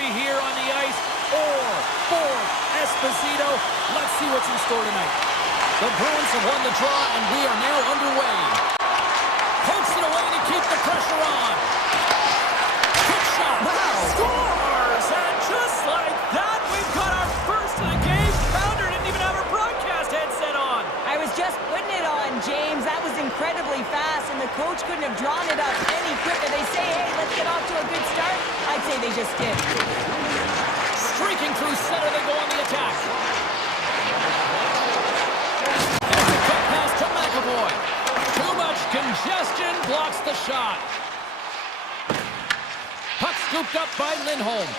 Here on the ice, or for Esposito. Let's see what's in store tonight. The Bruins have won the draw, and we are now underway. Pokes it away to keep the pressure on. Quick shot. Wow. Scores! And just like that, we've got our first of the game. Pounder didn't even have her broadcast headset on. I was just putting it on, James. That was incredibly fast, and the coach couldn't have drawn it up any quicker. They say, hey, let's get off to a good start. I'd say they just did. Streaking through center, they go on the attack. There's a quick pass to McAvoy. Too much congestion, blocks the shot. Puck scooped up by Lindholm.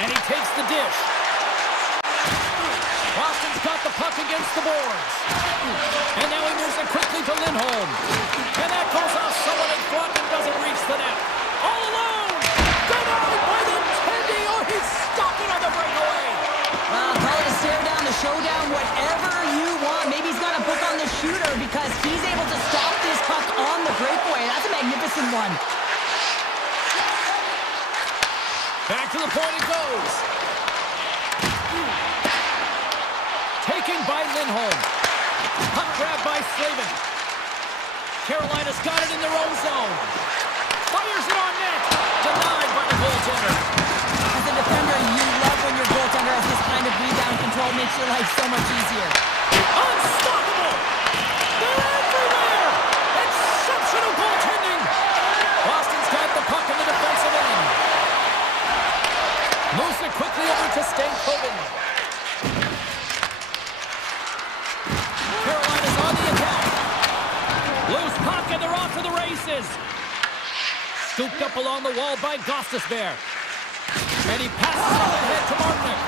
And he takes the dish. Boston's got the puck against the boards. And now he moves it quickly to Lindholm. And that goes off someone in front and doesn't reach the net. All alone! Denied by the Tendy! Oh, he's stopped it on the breakaway! Well, call it a stare down, a showdown, whatever you want. Maybe he's got a book on the shooter because he's able to stop this puck on the breakaway. That's a magnificent one. Back to the point it goes. Taken by Lindholm. Puck grab by Slavin. Carolina's got it in their own zone. Fires it on net. Denied by the goaltender. As a defender, you love when your goaltender has this kind of rebound control. Makes your life so much easier. Unstoppable! They're everywhere! Exceptional goaltending! Boston's got the puck in the defensive end. Moves it quickly over to Stankoven. Carolina's on the attack. Loose puck and they're off to the races. Scooped up along the wall by Gostisbehere. And he passes it ahead to Martinic.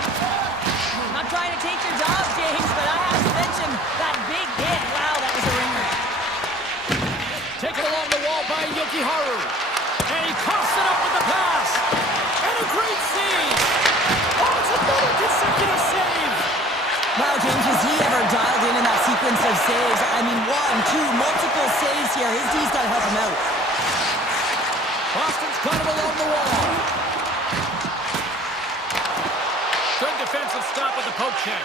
Not trying to take your job, James, but I have to mention that big hit. Wow, that was a ringer. Taken along the wall by Yokiharu. And he coughs it up with the pass. And a great save. Oh, it's another consecutive save. Wow, James, was he ever dialed in that sequence of saves? I mean, 1, 2, multiple saves here. His D's got to help him out. Boston's got him along the wall. Good defensive stop with the poke check.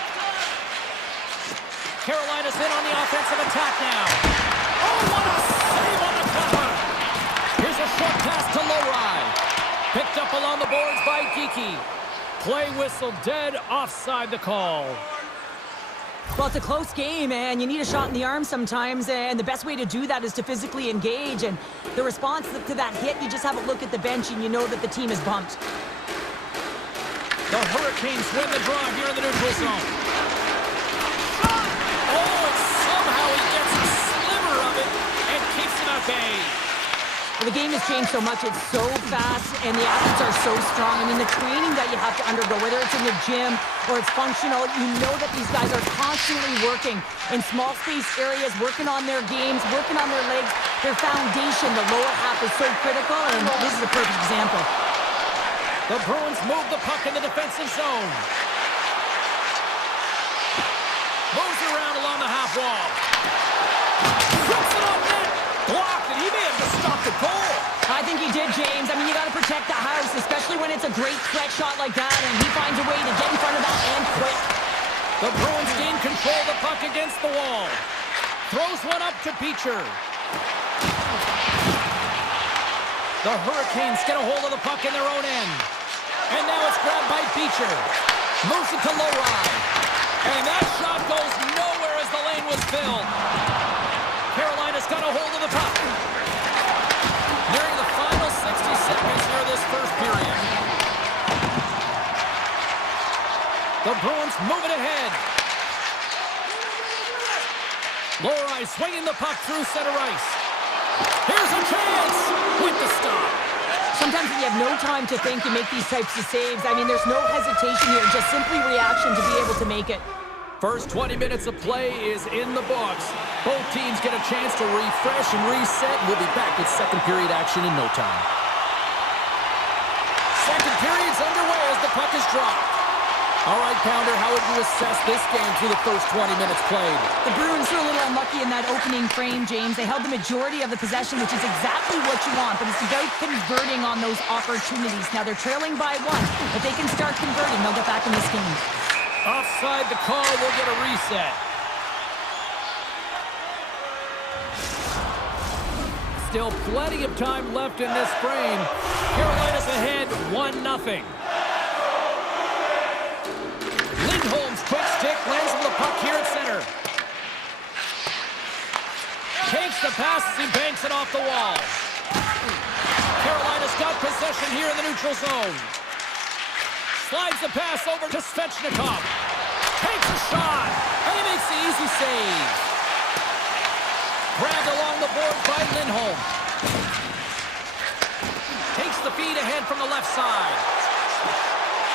Carolina's in on the offensive attack now. Oh, what a save on the cover. Here's a short pass to Lowry. Picked up along the boards by Geeky. Play whistle dead, offside the call. Well, it's a close game, and you need a shot in the arm sometimes, and the best way to do that is to physically engage, and the response to that hit, you just have a look at the bench, and you know that the team is bumped. The Hurricanes win the draw here in the neutral zone. Oh, and somehow he gets a sliver of it and keeps it at bay. Well, the game has changed so much. It's so fast, and the athletes are so strong. I mean, the training that you have to undergo, whether it's in the gym or it's functional, you know that these guys are constantly working in small space areas, working on their games, working on their legs. Their foundation, the lower half, is so critical, and this is a perfect example. The Bruins move the puck in the defensive zone. Moves around along the half wall. Puts it on net. Blocked, and he may have just stopped the goal. I think he did, James. I mean, you got to protect the house, especially when it's a great threat shot like that, and he finds a way to get in front of that and quick. The Bruins gain control of the puck against the wall. Throws one up to Beecher. The Hurricanes get a hold of the puck in their own end. And now it's grabbed by Beecher. Moves it to Lowry. And that shot goes nowhere as the lane was filled. Carolina's got a hold of the puck. Nearing the final 60 seconds here this first period. The Bruins move it ahead. Lowry swinging the puck through center ice. Here's a chance with the stop. Sometimes when you have no time to think, you make these types of saves. I mean, there's no hesitation here, just simply reaction to be able to make it. First 20 minutes of play is in the books. Both teams get a chance to refresh and reset. We'll be back with second period action in no time. Second period's underway as the puck is dropped. All right, Pounder, how would you assess this game through the first 20 minutes played? The Bruins were a little unlucky in that opening frame, James. They held the majority of the possession, which is exactly what you want, but it's about converting on those opportunities. Now they're trailing by 1. If they can start converting, they'll get back in this game. Offside the call, we'll get a reset. Still plenty of time left in this frame. Carolina's ahead, 1-0. Lindholm's quick stick lands on the puck here at center. Takes the pass as he banks it off the wall. Carolina's got possession here in the neutral zone. Slides the pass over to Svechnikov. Takes a shot, and he makes the easy save. Grabbed along the board by Lindholm. Takes the feed ahead from the left side.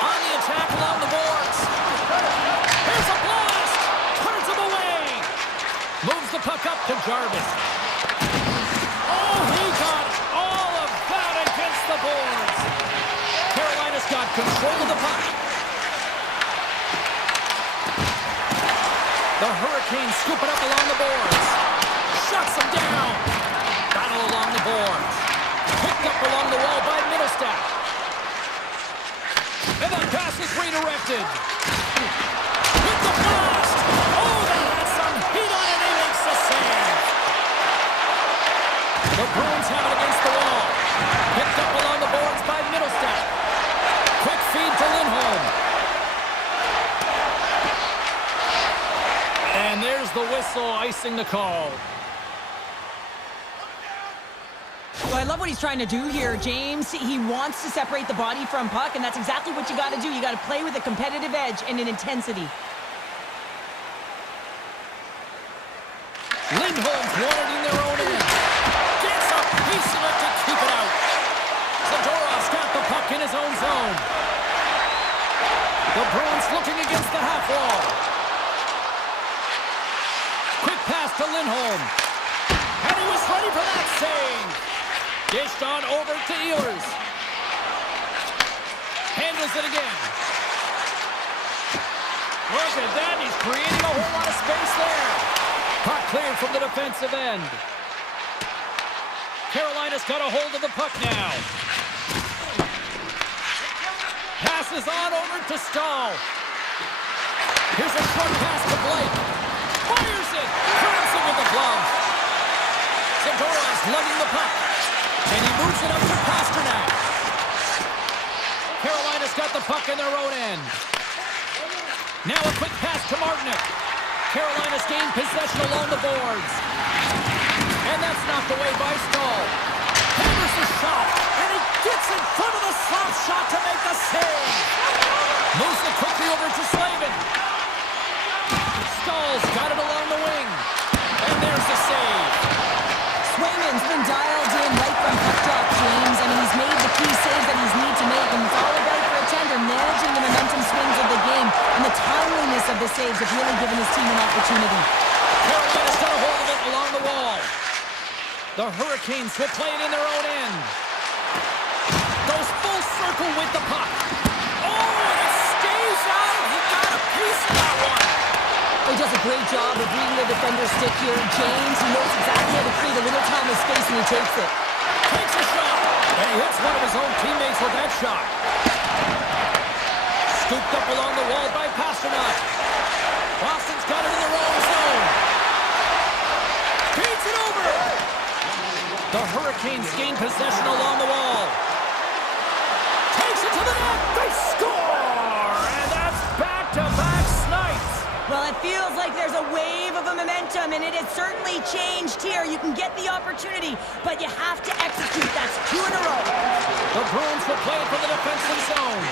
On the attack along the boards. Here's a blast! Turns him away! Moves the puck up to Jarvis. Oh, he got all of that against the boards. Carolina's got control of the puck. The Hurricanes scoop it up along the boards. Shuts him down. Battle along the boards. Picked up along the wall by Middlestat. And that pass is redirected. With the blast! Oh, that has some heat on it, and he makes the save. The Bruins have it against the wall. Picked up along the boards by Middlestat. Quick feed to Lindholm. And there's the whistle icing the call. Well, I love what he's trying to do here, James. He wants to separate the body from puck, and that's exactly what you got to do. You got to play with a competitive edge and an intensity. Lindholm's wanted in their own end. Gets a piece of it to keep it out. Zadorov's got the puck in his own zone. The Bruins looking against the half wall. Quick pass to Lindholm. And he was ready for that save. Dished on over to Ehlers. Handles it again. Look at that, he's creating a whole lot of space there. Puck cleared from the defensive end. Carolina's got a hold of the puck now. Passes on over to Stahl. Here's a short pass to Blake. Fires it. Grabs it with the glove. Zadorov's lugging the puck. And he moves it up to Pasternak. Carolina's got the puck in their own end. Now a quick pass to Martinick. Carolina's gained possession along the boards. And that's knocked away by Stahl. Hammers the shot. And he gets in front of the slap shot to make the save. Moves it quickly over to Slavin. Stahl's got it along the wing. And there's the save. Swayman's been dialed in right from puck drop, James. I mean, he's made the key saves that he's need to make, and it's all about for a tender, managing the momentum swings of the game, and the timeliness of the saves have really given his team an opportunity. Carolina's got a hold of it along the wall. The Hurricanes will play it in their own end. Goes full circle with the puck. Oh, and it stays out. He got a piece of that one. He does a great job of reading the defender's stick here. James, he knows exactly how to create a little time and space, and he takes it. Takes a shot, and he hits one of his own teammates with that shot. Scooped up along the wall by Pasternak. Boston's got it in their own zone. Feeds it over. The Hurricanes gain possession along the wall. Takes it to the net. They score, and that's back-to-back snipes. Well, it feels like there's a wave of a momentum, and it has certainly changed here. You can get the opportunity, but you have to execute. That's 2 in a row. The Bruins will play it for the defensive zone.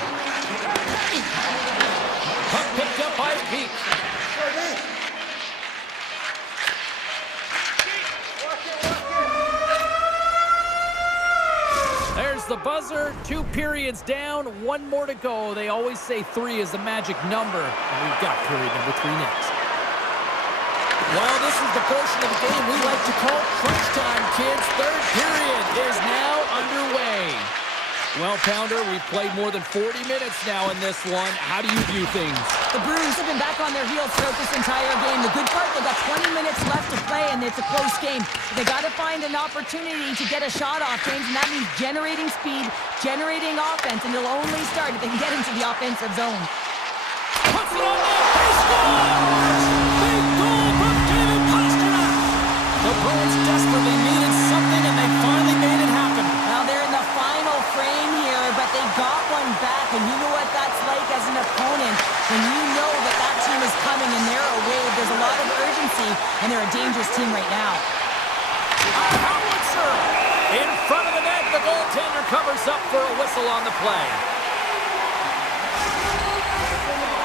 Puck picked up by Peak. There's the buzzer. 2 periods down, 1 more to go. They always say 3 is the magic number. And we've got period number 3 next. Well, this is the portion of the game we like to call crunch time, kids. 3rd period is now underway. Well, Pounder, we've played more than 40 minutes now in this one. How do you view things? The Bruins have been back on their heels throughout this entire game. The good part, they've got 20 minutes left to play, and it's a close game. They got to find an opportunity to get a shot off, James, and that means generating speed, generating offense, and it'll only start if they can get into the offensive zone. Puts it on net. He scores! Big goal from David Pastrnak. The Bruins desperately needed something, and they finally made it happen. Well, they're in the final frame here, but they got one back, and you know what that's like as an opponent. When you know that that team is coming and they're away, there's a lot of urgency, and they're a dangerous team right now. A howitzer in front of the net. The goaltender covers up for a whistle on the play.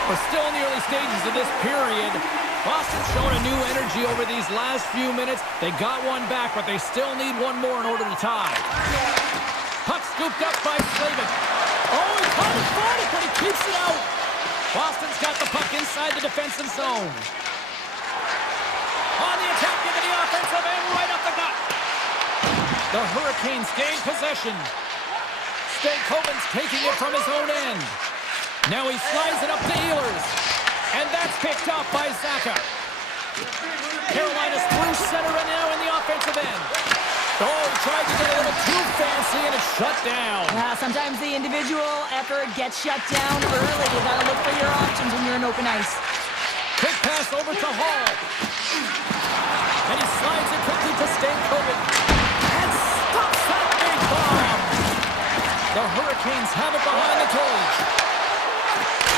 We're still in the early stages of this period. Boston's shown a new energy over these last few minutes. They got one back, but they still need one more in order to tie. Puck scooped up by Slavin. Oh, he caught it, but he keeps it out. Boston's got the puck inside the defensive zone. On the attack into the offensive end, right up the gut. The Hurricanes gain possession. Stankoven's taking it from his own end. Now he slides it up to Ehlers. And that's picked up by Zaka. Carolina's through center and now in the offensive end. Oh, he tried to get a little too fancy and it's shut down. Yeah, sometimes the individual effort gets shut down early. You gotta look for your options when you're in open ice. Quick pass over to Hall. And he slides it quickly to Stankoven. And stops that big bomb. The Hurricanes have it behind the cage.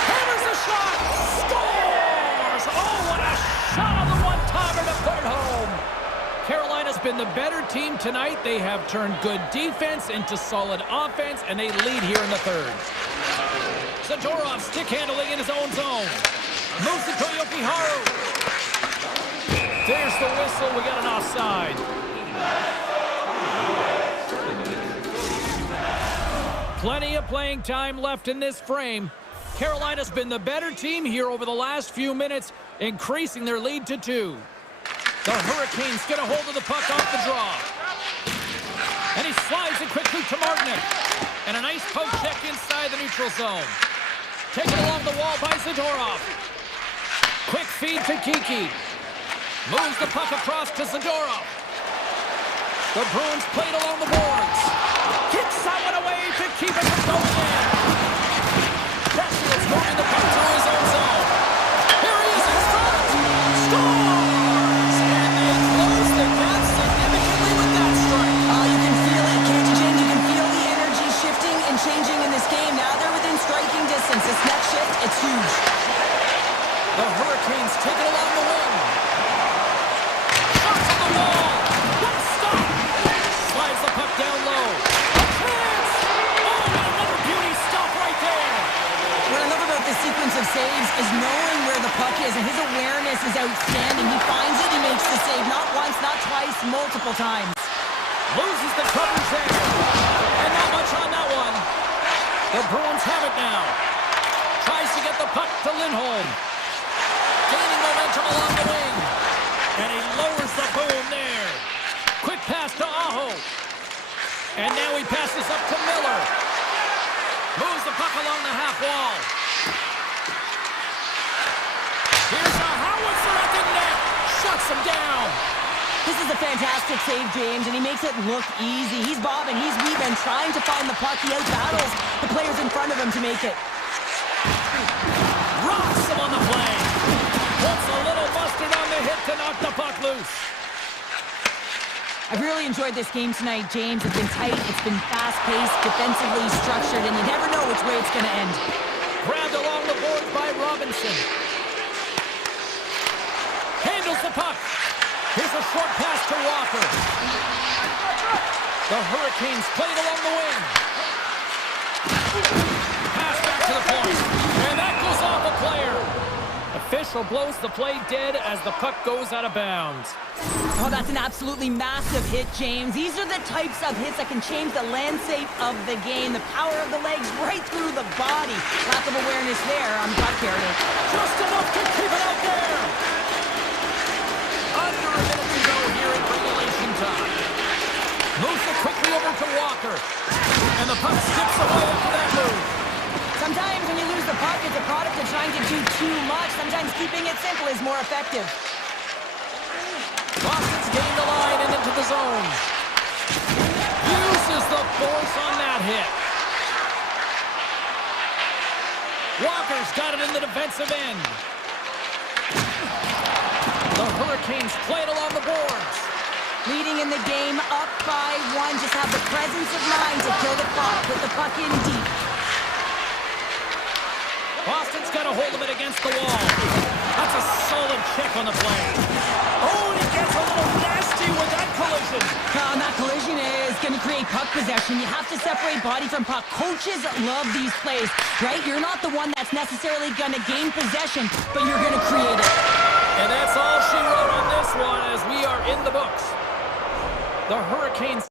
Hammers a shot. Scores! Oh, what a shot on the one-timer to put it home. Carolina's been the better team tonight. They have turned good defense into solid offense, and they lead here in the third. Zadorov stick handling in his own zone. Moves it to Yokiharu. There's the whistle. We got an offside. Plenty of playing time left in this frame. Carolina's been the better team here over the last few minutes, increasing their lead to 2. The Hurricanes get a hold of the puck off the draw. And he slides it quickly to Martinick. And a nice poke check inside the neutral zone. Taken along the wall by Zadorov. Quick feed to Kiki. Moves the puck across to Zadorov. The Bruins played along the boards. Kicks that one away to keep it from going in. Cashier's moving the puck through his own zone. Here he is in front. Scores! And they close the gap significantly with that strike. Oh, you can feel it, can't you, James? You can feel the energy shifting and changing in this game. Now they're within striking distance. This next shift, it's huge. The Hurricanes take it along the wing. Shots on the wall. What a stop. Slides the puck down low. A chance. Oh, and another beauty stop right there. What I love about this sequence of saves is knowing where the puck is, and his awareness is outstanding. He finds it, he makes the save. Not once, not twice, multiple times. Loses the coverage there. And not much on that one. The Bruins have it now. Tries to get the puck to Lindholm. Gaining momentum along the wing. And he lowers the boom there. Quick pass to Aho. And now he passes up to Miller. Moves the puck along the half wall. Here's a howitzer at the net. Shuts him down. This is a fantastic save, James, and he makes it look easy. He's bobbing, he's weaving, trying to find the puck. He out-battles the players in front of him to make it. Rocks him on the play. Puts a little mustard on the hit to knock the puck loose. I've really enjoyed this game tonight, James. It's been tight, it's been fast-paced, defensively structured, and you never know which way it's going to end. Grabbed along the boards by Robinson. Handles the puck. Here's a short pass to Walker. The Hurricanes played along the wing. Pass back to the point. And that goes off a player. Official blows the play dead as the puck goes out of bounds. Oh, that's an absolutely massive hit, James. These are the types of hits that can change the landscape of the game. The power of the legs right through the body. Lack of awareness there on puck carrier. Just enough to keep it out there. Under a minute to go here in regulation time. Moves it quickly quickly over to Walker. And the puck skips away after that move. Sometimes when you lose the puck, it's a product of trying to do too much. Sometimes keeping it simple is more effective. Boston's gained the line and into the zone. Uses the force on that hit. Walker's got it in the defensive end. The Hurricanes play it along the boards. Leading in the game, up by 1. Just have the presence of mind to kill the clock. Put the puck in deep. Boston's got a hold of it against the wall. That's a solid check on the play. Oh, and he gets a little nasty with that collision. And that collision is going to create puck possession. You have to separate body from puck. Coaches love these plays, right? You're not the one that's necessarily going to gain possession, but you're going to create it. And that's all she wrote on this one as we are in the books. The Hurricanes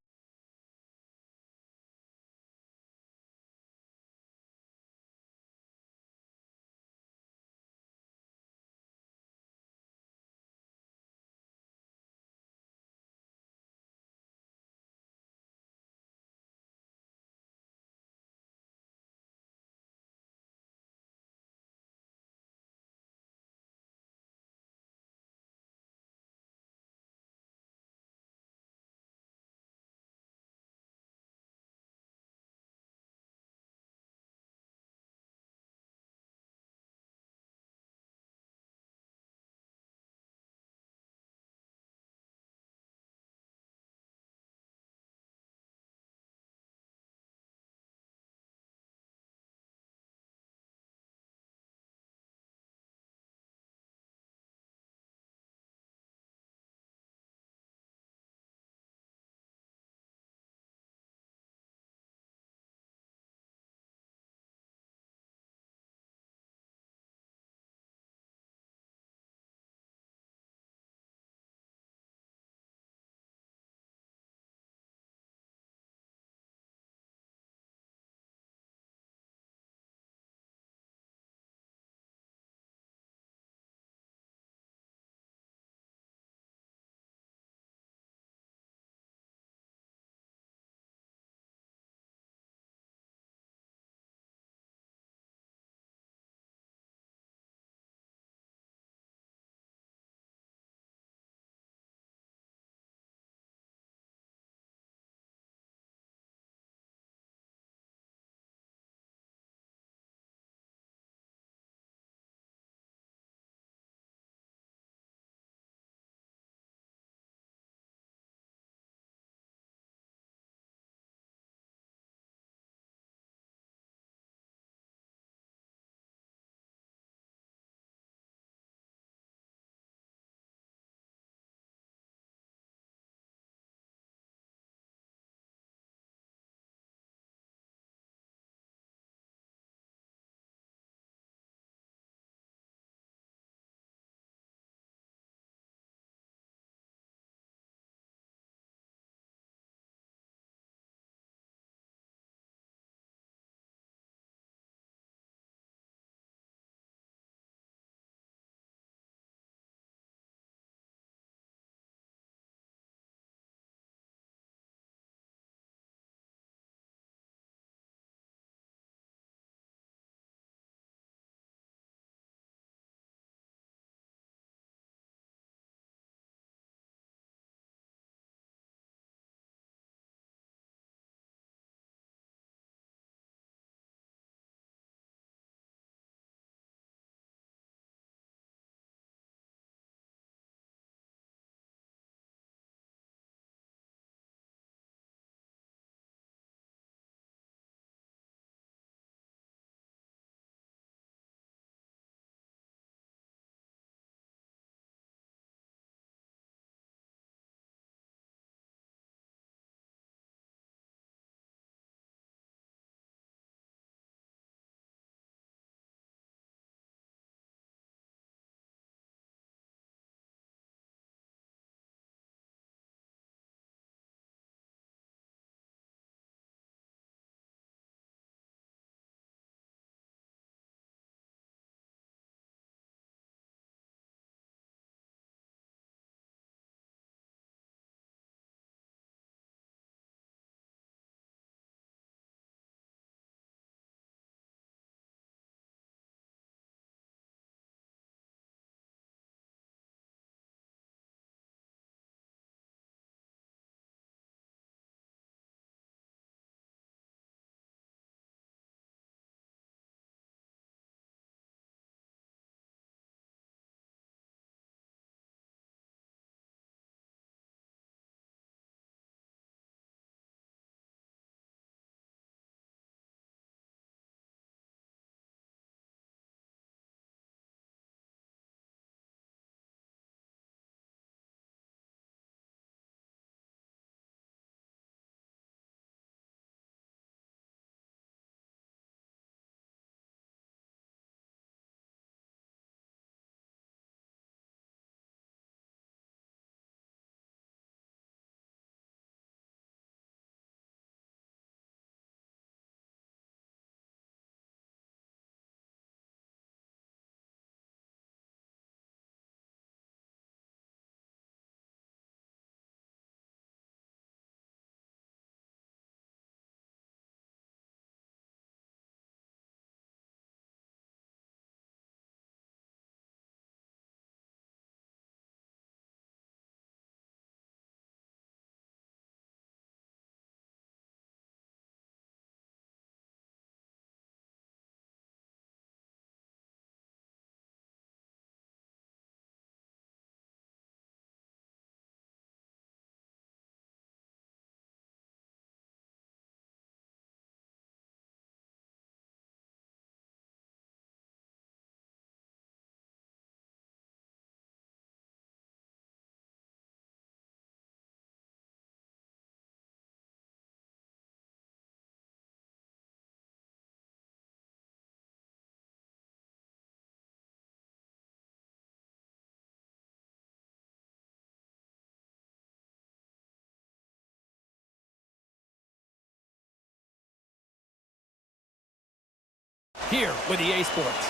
here with EA Sports.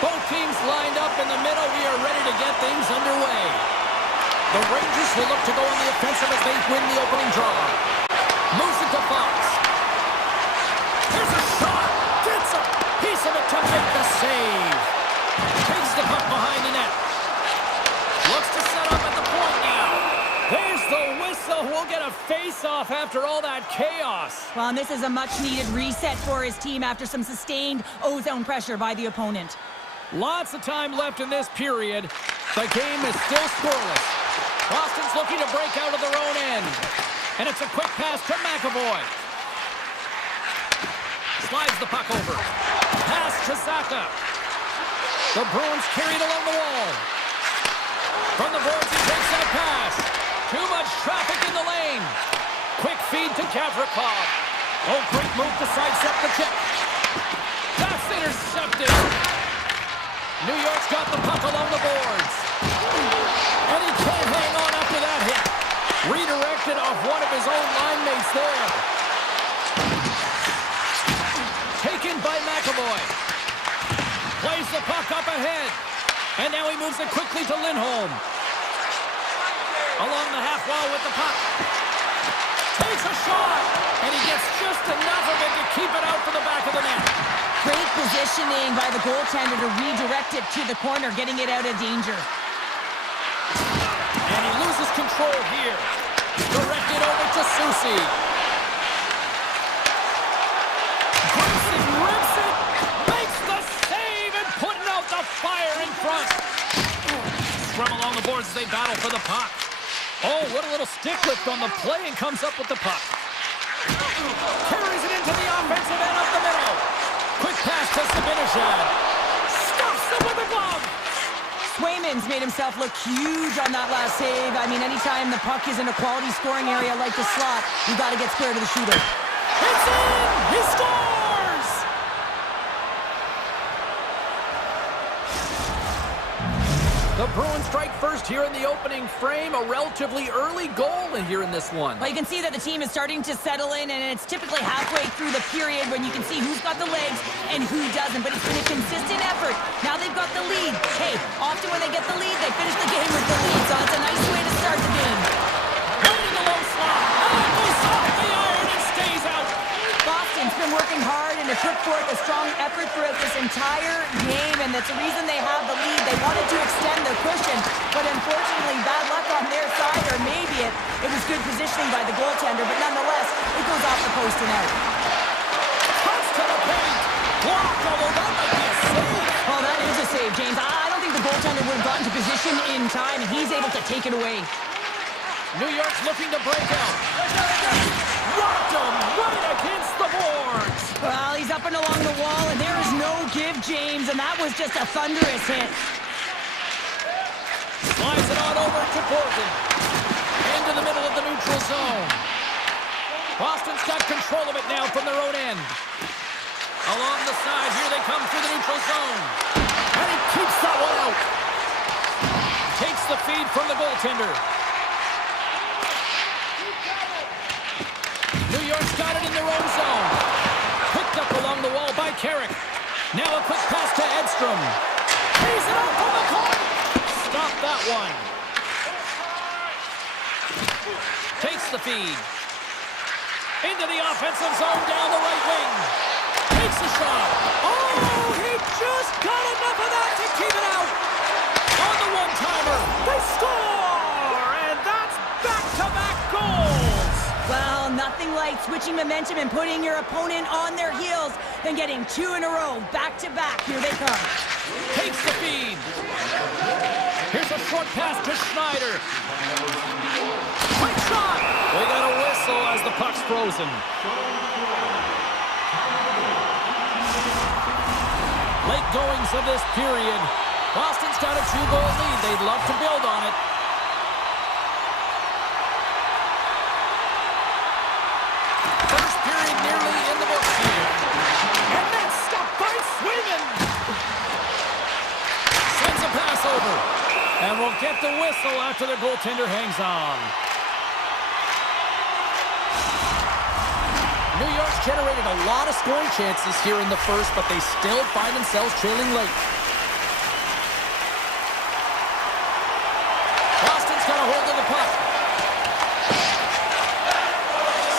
Both teams lined up in the middle. We are ready to get things underway. The Rangers will look to go on the offensive as they win the opening draw. Moves it to Fox. Here's a shot. Gets a piece of it to make the save. Takes the puck behind the net. Looks to set up at the point now. There's the whistle. We'll get a face-off after all that chaos. Well, and this is a much-needed reset for his team after some sustained O-zone pressure by the opponent. Lots of time left in this period. The game is still scoreless. Boston's looking to break out of their own end. And it's a quick pass to McAvoy. Slides the puck over. Pass to Saka. The Bruins carried along the wall. From the boards, he takes that pass. Too much traffic in the lane. Quick feed to Gavrikov. Oh, great move to sidestep the check. That's intercepted. New York's got the puck along the boards. And he can't hang on after that hit. Redirected off one of his own line mates there. Taken by McAvoy. Plays the puck up ahead. And now he moves it quickly to Lindholm. Along the half wall with the puck. Takes a shot. And he gets just enough of it to keep it out for the back of the net. Great positioning by the goaltender to redirect it to the corner, getting it out of danger. And he loses control here. Directed over to Susie. Grayson rips it. Makes the save and putting out the fire in front. Scrum along the boards as they battle for the puck. Oh, what a little stick lift on the play and comes up with the puck. Carries it into the offensive end up the middle. Quick pass to Zibanejad. Stuffs him with a glove. Swayman's made himself look huge on that last save. I mean, anytime the puck is in a quality scoring area like the slot, you got to get square to the shooter. It's in! He scores! The Bruins strike first here in the opening frame. A relatively early goal here in this one. Well, you can see that the team is starting to settle in, and it's typically halfway through the period when you can see who's got the legs and who doesn't. But it's been a consistent effort. Now they've got the lead. Hey, often when they get the lead, they finish the game with the lead, so it's a nice way to start the game. Right in the low slot. And it goes off the iron and stays out. Boston's been working hard and it put forth a strong effort throughout this entire game, and that's the reason they have the lead. They wanted to extend their cushion, but unfortunately bad luck on their side, or maybe it was good positioning by the goaltender, but nonetheless, it goes off the post and out. Cuts to the paint. Blocked, although that might be a save. Oh, that is a save, James. I don't think the goaltender would have gotten to position in time, and he's able to take it away. New York's looking to break out. Rocked him right against the boards. Well, he's up and along the wall, and there is no give, James, and that was just a thunderous hit. Slides it on over to Borgen. Into the middle of the neutral zone. Boston's got control of it now from their own end. Along the side, here they come through the neutral zone. And he keeps that one out. Takes the feed from the goaltender. New York's got it in their own zone. Picked up along the wall by Carrick. Now a quick pass to Edstrom. He's it out from the corner. Stop that one. Takes the feed. Into the offensive zone down the right wing. Takes a shot. Oh, he just got enough of that to keep it out. On the one-timer. They score! And that's back-to-back goals. Well, nothing like switching momentum and putting your opponent on their heels than getting two in a row, back-to-back. Here they come. Takes the feed. Here's a short pass to Schneider. Quick shot. We got a whistle as the puck's frozen. Late goings of this period. Boston's got a 2-goal lead. They'd love to build on it. First period nearly in the books here. And that's stopped by Swayman. Sends a pass over. And we'll get the whistle after the goaltender hangs on. New York's generated a lot of scoring chances here in the first, but they still find themselves trailing late. Boston's got a hold of the puck.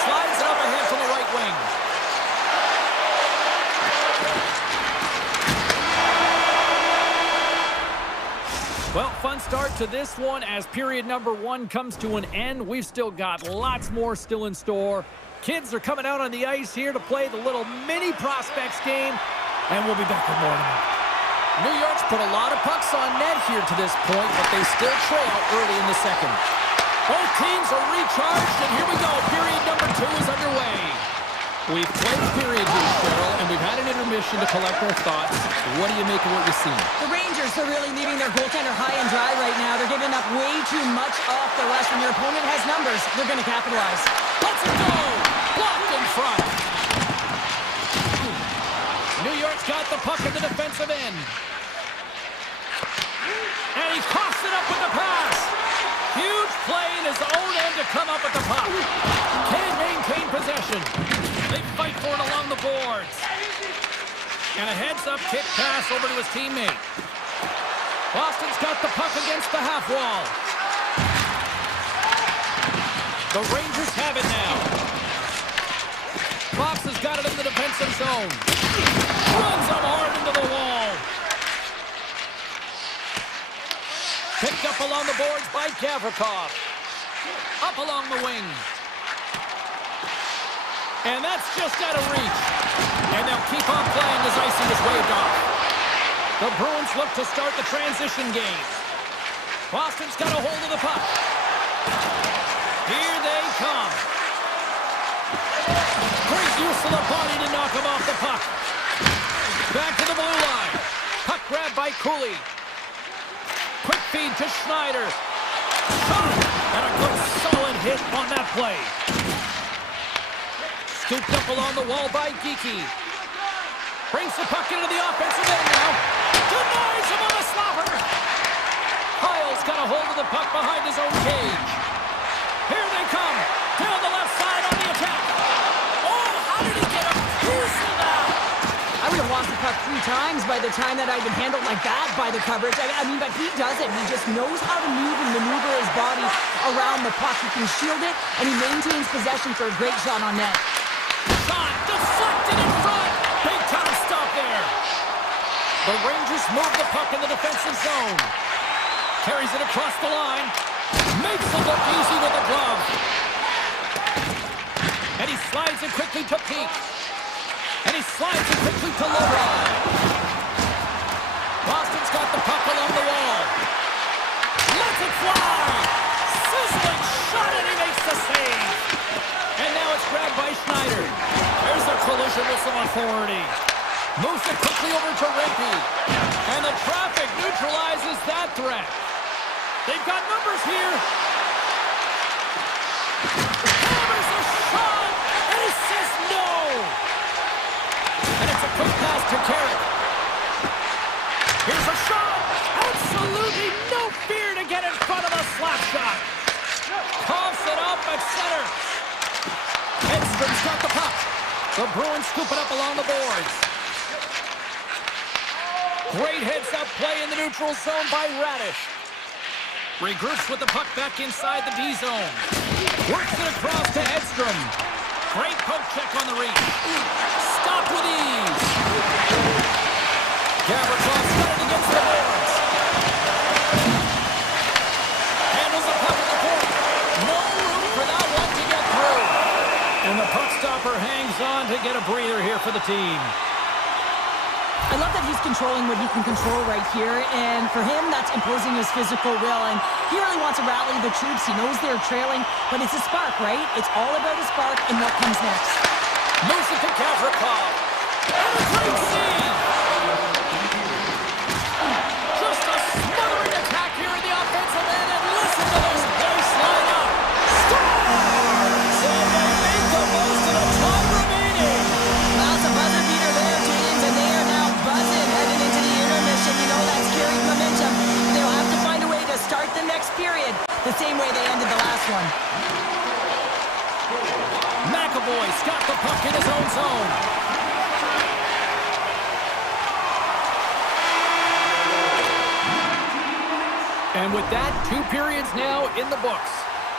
Slides it up ahead from the right wing. Well, fun start to this one as period number 1 comes to an end. We've still got lots more still in store. Kids are coming out on the ice here to play the little mini prospects game, and we'll be back with more in a minute. New York's put a lot of pucks on net here to this point, but they still trail early in the second. Both teams are recharged, and here we go. Period number 2 is underway. We've played period here, Cheryl, and we've had an intermission to collect our thoughts. What do you make of what you've seen? The Rangers are really leaving their goaltender high and dry right now. They're giving up way too much off the rush. When your opponent has numbers, they're going to capitalize. Let's go! Blocked in front. New York's got the puck in the defensive end. And he coughs it up with the pass. Huge play in his own end to come up with the puck. Can't maintain possession. They fight for it along the boards. And a heads-up kick pass over to his teammate. Boston's got the puck against the half wall. The Rangers have it now. Fox has got it in the defensive zone. Runs him hard into the wall. Picked up along the boards by Gavrikov. Up along the wing. And that's just out of reach. And they'll keep on playing as icing is waved off. The Bruins look to start the transition game. Boston's got a hold of the puck. Here they come. Great use of the body to knock him off the puck. Back to the blue line. Puck grabbed by Cooley. Quick feed to Schneider. Shot! And a good solid hit on that play. Scooped up along the wall by Geekie. Brings the puck into the offensive end now. Denies him on a slapper. Kyle's got a hold of the puck behind his own cage. Here they come. Down the left side on the attack. Oh, how did he get a piece of that? I would have lost the puck 3 times by the time that I'd been handled like that by the coverage. I mean, but he does it. He just knows how to move and maneuver his body around the puck. He can shield it, and he maintains possession for a great shot on net. Shot deflected in front. Big time stop there. The Rangers move the puck in the defensive zone. Carries it across the line. Makes it look easy with a glove. And he slides it quickly to Peak. And he slides it quickly to Lowry. Boston's got the puck along the wall. Lets it fly. Sizzling shot, and he makes the save. And now it's grabbed by Schneider. There's a collision with some authority. Moves it quickly over to Rapey. And the traffic neutralizes that threat. They've got numbers here. Hammers a shot, and he says no. And it's a quick pass to Carrick. Here's a shot. Absolutely no fear to get in front of a slap shot. Coughs it up at center. Edstrom's got the puck. The Bruins scoop it up along the boards. Great heads-up play in the neutral zone by Radish. Regroups with the puck back inside the D-zone. Works it across to Edstrom. Great poke check on the reach. Stopped with ease. Gavrikov's got it against the boards. Handles the puck at the point. No room for that one to get through. And the puck stopper hangs on to get a breather here for the team. I love that he's controlling what he can control right here, and for him, that's imposing his physical will, and he really wants to rally the troops. He knows they're trailing, but it's a spark, right? It's all about a spark and what comes next. Moves it to Gavrikov. And a great save! Just a smothering attack here in the offensive end, and listen to this pace line up. Scores! And they make the most of the time remaining. Well, it's a buzzer beater there, James, and they are now buzzing heading into the intermission. You know that's carrying momentum. They'll have to find a way to start the next period the same way they ended the last one. McAvoy's got the puck in the zone. And with that, 2 periods now in the books.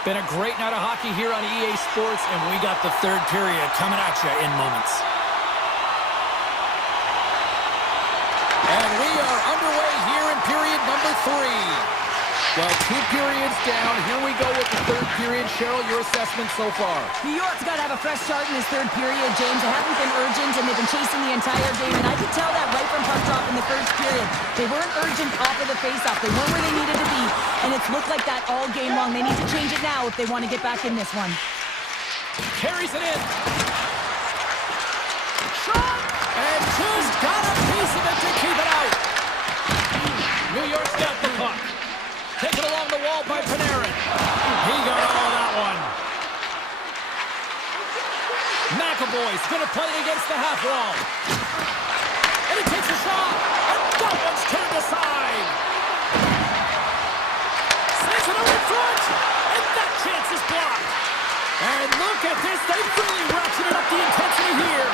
Been a great night of hockey here on EA Sports, and we got the 3rd period coming at you in moments. And we are underway here in period number 3. Well, 2 periods down. Here we go with the 3rd period. Cheryl, your assessment so far? New York's got to have a fresh start in this 3rd period, James. They haven't been urgent, and they've been chasing the entire game. And I could tell that right from puck drop in the 1st period. They weren't urgent off of the faceoff. They weren't where they needed to be. And it's looked like that all game long. They need to change it now if they want to get back in this one. Carries it in. Shot! And just got a piece of it to keep it out. New York's got the puck. Taken along the wall by Panarin. He got all that one. McAvoy's going to play it against the half wall. And he takes a shot. And that one's turned aside. Sends it over in front. And that chance is blocked. And look at this. They've really ratcheted up the intensity here.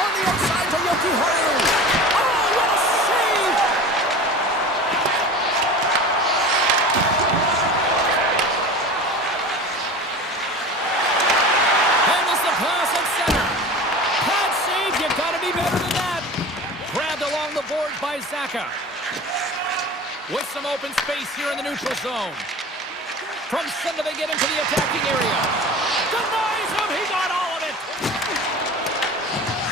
On the outside to Yoki-Haru. Oh, what a save. By Zaka. With some open space here in the neutral zone. From center they get into the attacking area. Denies him! He got all of it!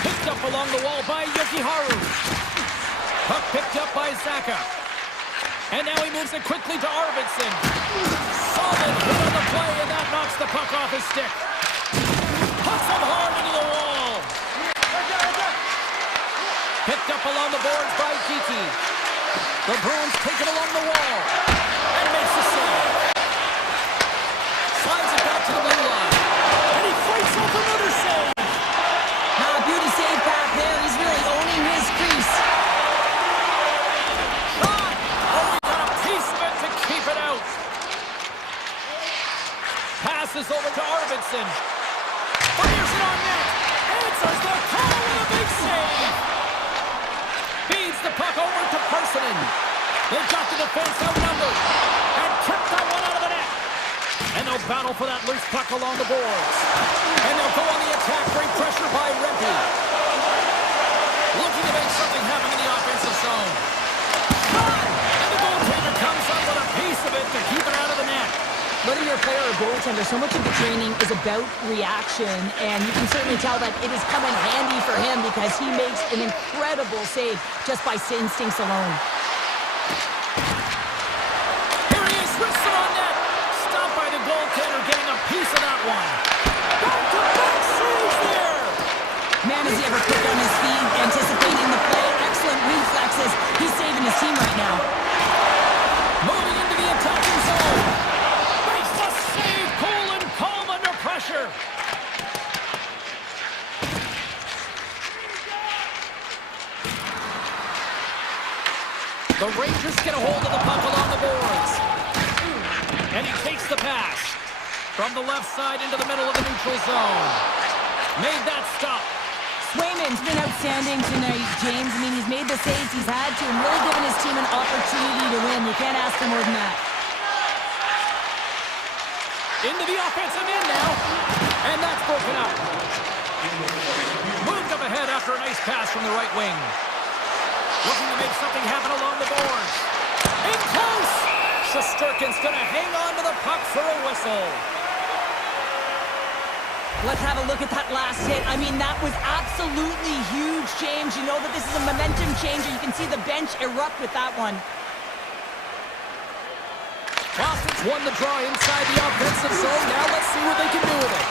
Picked up along the wall by Yoki-Haru. Puck picked up by Zaka. And now he moves it quickly to Arvidsson. Solid hit on the play, and that knocks the puck off his stick. Puts him hard into the wall. Picked up along the boards by Kiki. The Bruins take it along the wall. And makes the save. Slides it back to the blue line. And he fights off another save. Beauty save back there. He's really owning his crease. Shot! Oh, he got a piece of it to keep it out. Passes over to Arvidsson. Fires it on net. Answers the call with a big save. Feeds the puck over to Parsonen. They've got the defense outnumbered. And kept that one out of the net. And they'll battle for that loose puck along the boards. And they'll go on the attack. Great pressure by Rempe. Looking to make something happen in the offensive zone. And the goaltender comes up with a piece of it to keep it out of the net. Whether you're a player or a goaltender, so much of the training is about reaction, and you can certainly tell that it has come in handy for him because he makes an incredible save just by instincts alone. Here he is, wrists it on net. Stopped by the goaltender, getting a piece of that one. Back-to-back saves there. Man, is he ever quick on his feet, anticipating the play. Excellent reflexes. He's saving his team right now. Moving into the attacking zone. Pressure. The Rangers get a hold of the puck along the boards. And he takes the pass. From the left side into the middle of the neutral zone. Made that stop. Swayman's been outstanding tonight, James. I mean, he's made the saves he's had to and really given his team an opportunity to win. You can't ask for more than that. Into the offensive end now. And that's broken up. Moved up ahead after a nice pass from the right wing. Looking to make something happen along the boards. In close. Shesterkin's going to hang on to the puck for a whistle. Let's have a look at that last hit. I mean, that was absolutely huge, James. You know that this is a momentum changer. You can see the bench erupt with that one. Boston's won the draw inside the offensive zone. Now let's see what they can do with it.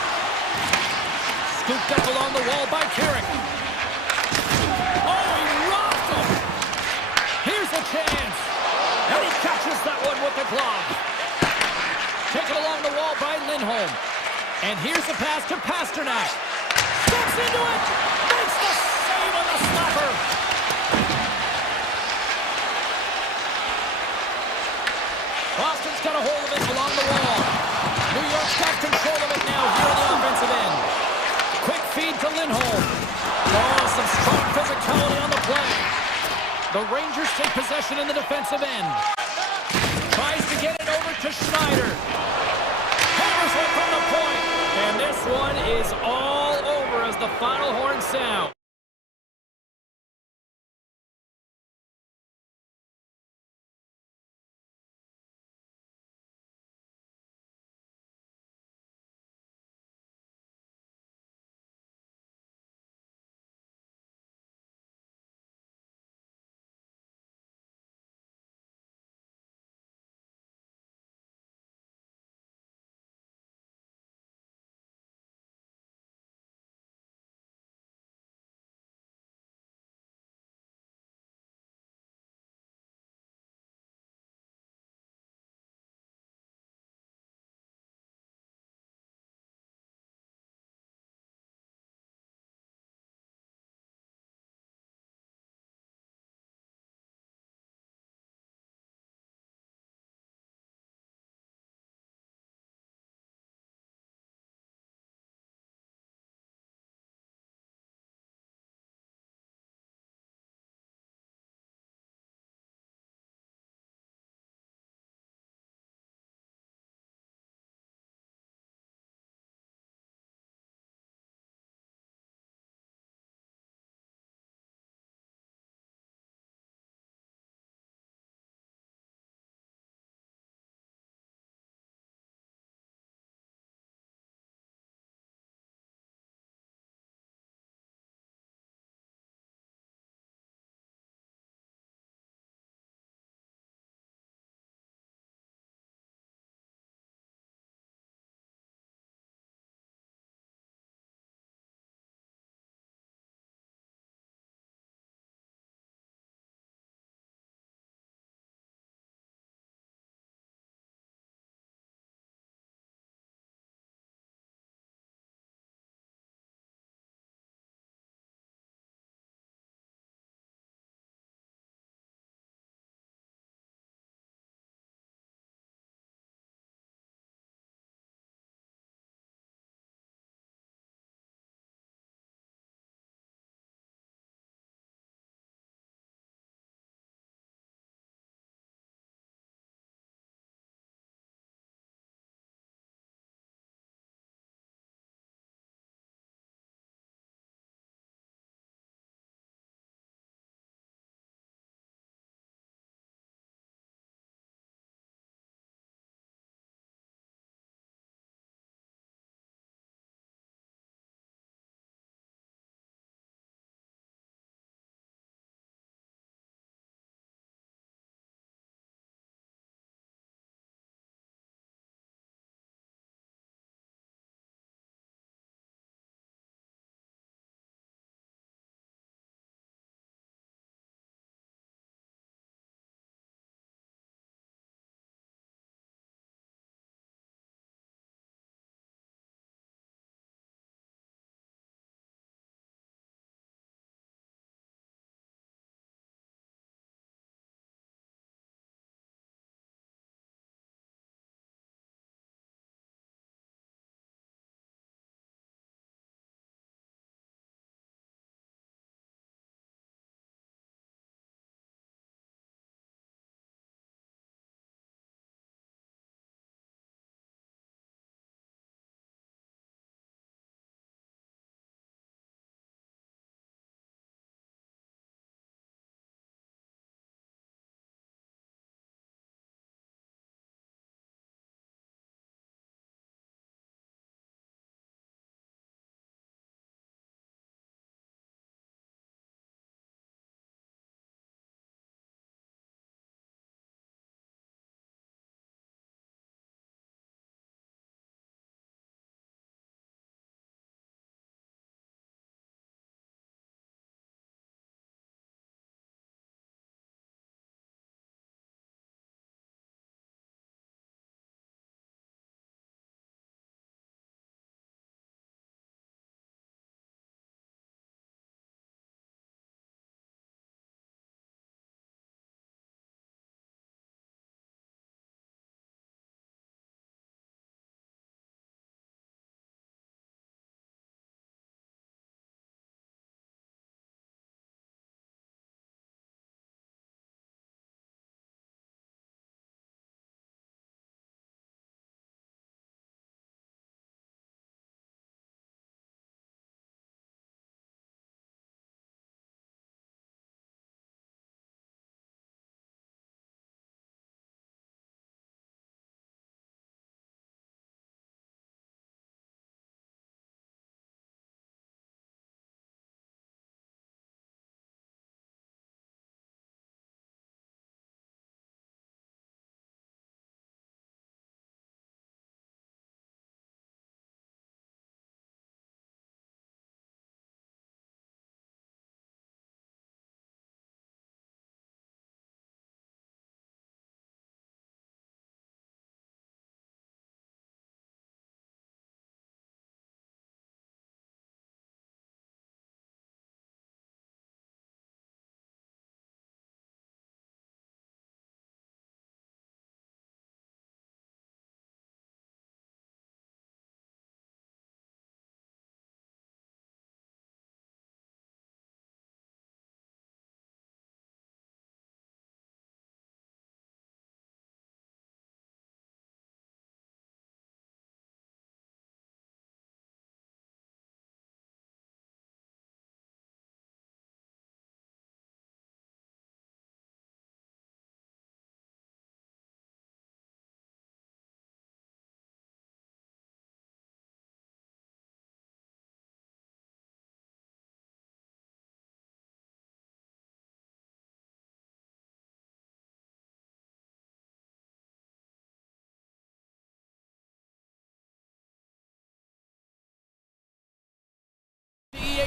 Scooped up along the wall by Carrick. Oh, he rocked him. Here's a chance. And he catches that one with the glove. Taken along the wall by Lindholm. And here's the pass to Pasternak. Steps into it. Makes the save on the stopper. Boston's got a hold of it along the wall. New York's got control of it now here on the offensive end. Quick feed to Lindholm. The Rangers take possession in the defensive end. Tries to get it over to Schneider. Hammers one from the point. And this one is all over as the final horn sounds.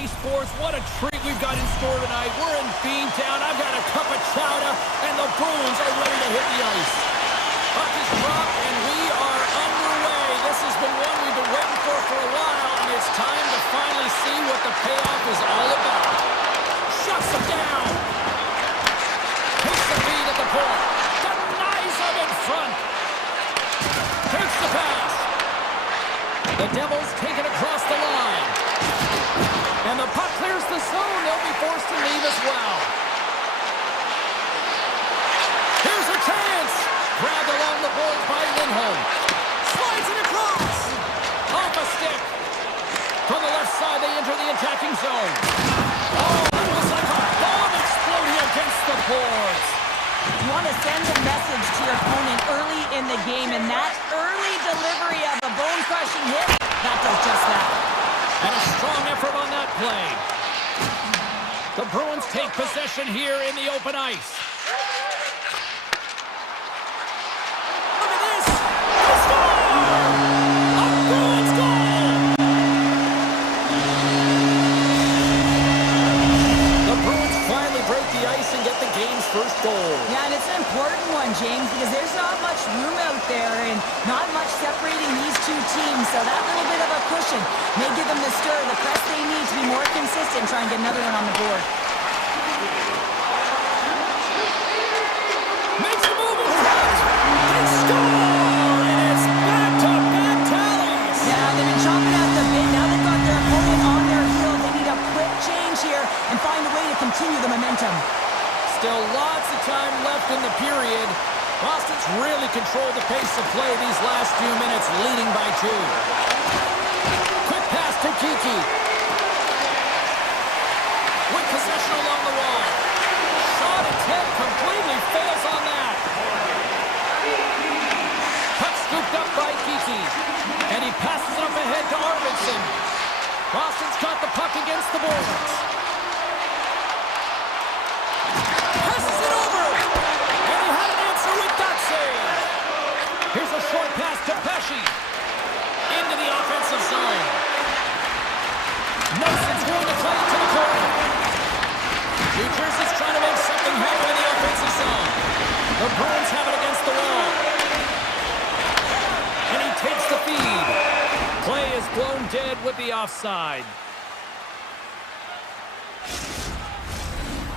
Sports, what a treat we've got in store tonight. We're in Beantown. I've got a cup of chowder, and the Bruins are ready to hit the ice. Puck is dropped, and we are underway. This has been one we've been waiting for a while, and it's time to finally see what the payoff is all about. Shuts him down. Takes the lead at the point. Denies him in front. Takes the pass. The Devils take it across the line. And the puck clears the zone. They'll be forced to leave as well. Here's a chance. Grabbed along the boards by Lindholm. Slides it across. Off a stick. From the left side, they enter the attacking zone. Oh, it was like a bomb exploding against the boards. You want to send a message to your opponent early in the game, and that early delivery of a bone-crushing hit, that does just that. And a strong effort on that play. The Bruins take possession here in the open ice. Look at this! They score! A Bruins goal! The Bruins finally break the ice and get the game's first goal. Yeah, and it's an important one, James, because there's not much room out there and not much separating these two teams, so that little bit of a cushion may give them the stir, the press they need to be more consistent, try and get another one on the board. Makes the move in front! They score! And it's back-to-back tallies! Yeah, they've been chomping at the bit. Now they've got their opponent on their heels. They need a quick change here and find a way to continue the momentum. Still lots of time left in the period. Boston's really controlled the pace of play these last few minutes, leading by 2. Quick pass to Kiki. With possession along the wall. Shot attempt completely fails on that. Puck scooped up by Kiki. And he passes it up ahead to Arvidsson. Boston's got the puck against the boards. Passes it over. And he had an answer with that save. Here's a short pass to Pesci. Into the offensive zone. Nelson's going to play it to the corner. New Jersey's trying to make something happen in the offensive zone. The Bruins have it against the wall. And he takes the feed. Play is blown dead with the offside.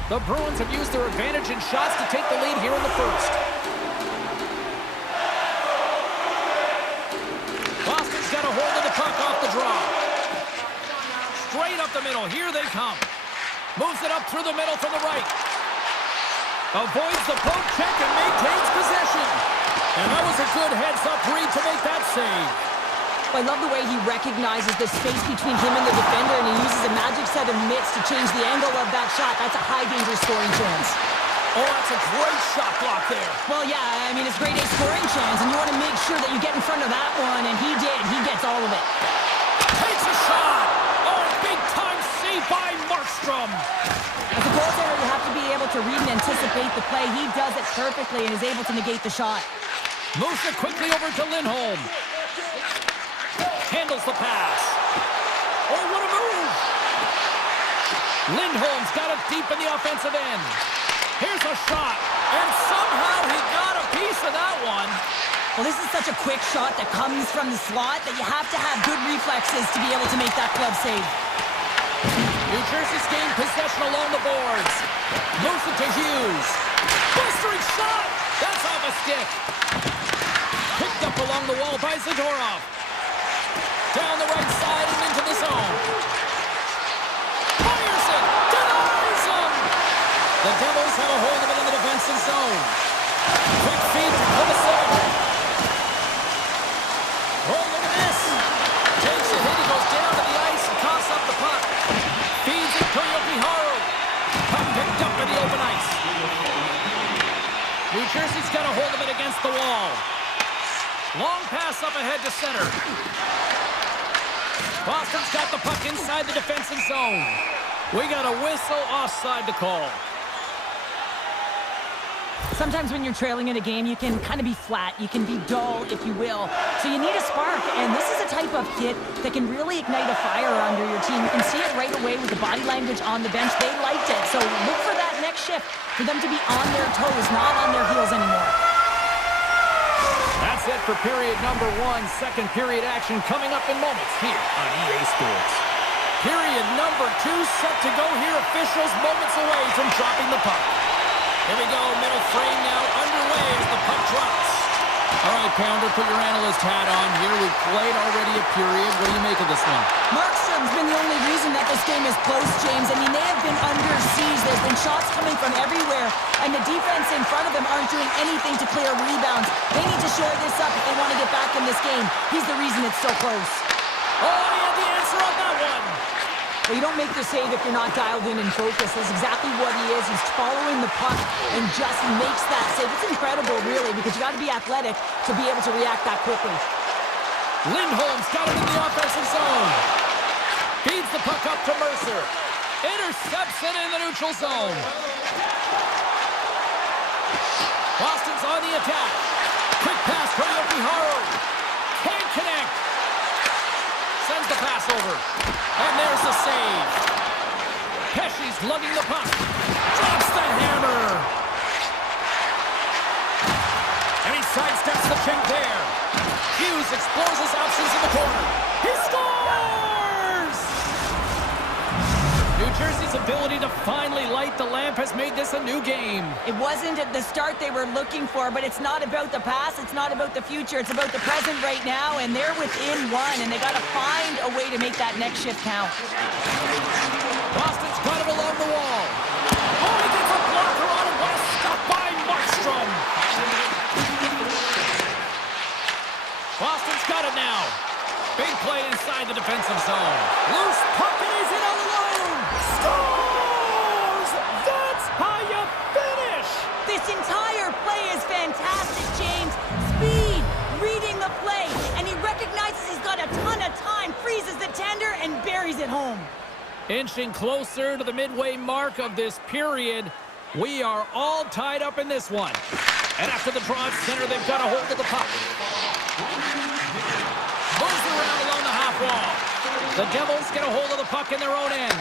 The Bruins have used their advantage in shots to take the lead here in the first. Boston's got a hold of the puck off the draw. Straight up the middle. Here they come. Moves it up through the middle from the right. Avoids the poke check and maintains possession. And that was a good heads-up read to make that save. I love the way he recognizes the space between him and the defender, and he uses a magic set of mitts to change the angle of that shot. That's a high-danger scoring chance. Oh, that's a great shot block there. Well, yeah, I mean, it's grade A scoring chance, and you want to make sure that you get in front of that one, and he did. He gets all of it. Takes a shot. Oh, big-time save by Markstrom. As a goaltender, you have to be able to read and anticipate the play. He does it perfectly and is able to negate the shot. Moves it quickly over to Lindholm. Handles the pass. Oh, what a move! Lindholm's got it deep in the offensive end. Here's a shot, and somehow he got a piece of that one. Well, this is such a quick shot that comes from the slot that you have to have good reflexes to be able to make that glove save. New Jersey's gained possession along the boards. Moves it to Hughes. Bustering shot! That's off a stick. Picked up along the wall by Zadorov. Down the right side and into the zone. Fires it! Denies him! The Devils have a hold of it in the defensive zone. Quick feed to Kovacevic. Oh, look at this! Takes a hit, he goes down to the ice and coughs up the puck. Feeds it to Yokiharu. Puck picked up in the open ice. New Jersey's got a hold of it against the wall. Long pass up ahead to center. Boston's got the puck inside the defensive zone. We got a whistle offside to call. Sometimes when you're trailing in a game, you can kind of be flat. You can be dull, if you will. So you need a spark, and this is a type of hit that can really ignite a fire under your team. You can see it right away with the body language on the bench. They liked it. So look for that next shift, for them to be on their toes, not on their heels anymore. That's it for period number 1. Second period action coming up in moments here on EA Sports. Period number 2 set to go here. Officials moments away from dropping the puck. Here we go, middle frame now underway as the puck drops. All right, Pounder, put your analyst hat on here. We've played already a period. What do you make of this one? Markstrom's been the only reason that this game is close, James. I mean, they have been under siege. There's been shots coming from everywhere, and the defense in front of them aren't doing anything to clear rebounds. They need to shore this up if they want to get back in this game. He's the reason it's so close. Oh, he had the answer on that one. Well, you don't make the save if you're not dialed in and focused. That's exactly what he is. He's following the puck and just makes that save. It's incredible, really, because you got to be athletic to be able to react that quickly. Lindholm's got it in the offensive zone. Feeds the puck up to Mercer. Intercepts it in the neutral zone. Boston's on the attack. Quick pass from Yokiharu. Can't connect. Sends the pass over. And there's the save. Pesci's lugging the puck. Drops the hammer. And he sidesteps the chink there. Hughes explores his options in the corner. He scores! New Jersey's ability to finally light the lamp has made this a new game. It wasn't at the start they were looking for, but it's not about the past, it's not about the future, it's about the present right now, and they're within one, and they got to find a way to make that next shift count. Boston's got it along the wall. Oh, he gets a blocker on it. What a stop by Markstrom. Boston's got it now. Big play inside the defensive zone. Loose puck and he's in all alone. Scores! That's how you finish! This entire play is fantastic, James. Speed, reading the play, and he recognizes he's got a ton of time, freezes the tender, and buries it home. Inching closer to the midway mark of this period. We are all tied up in this one. And after the draw at center, they've got a hold of the puck. Moves around along the half wall. The Devils get a hold of the puck in their own end.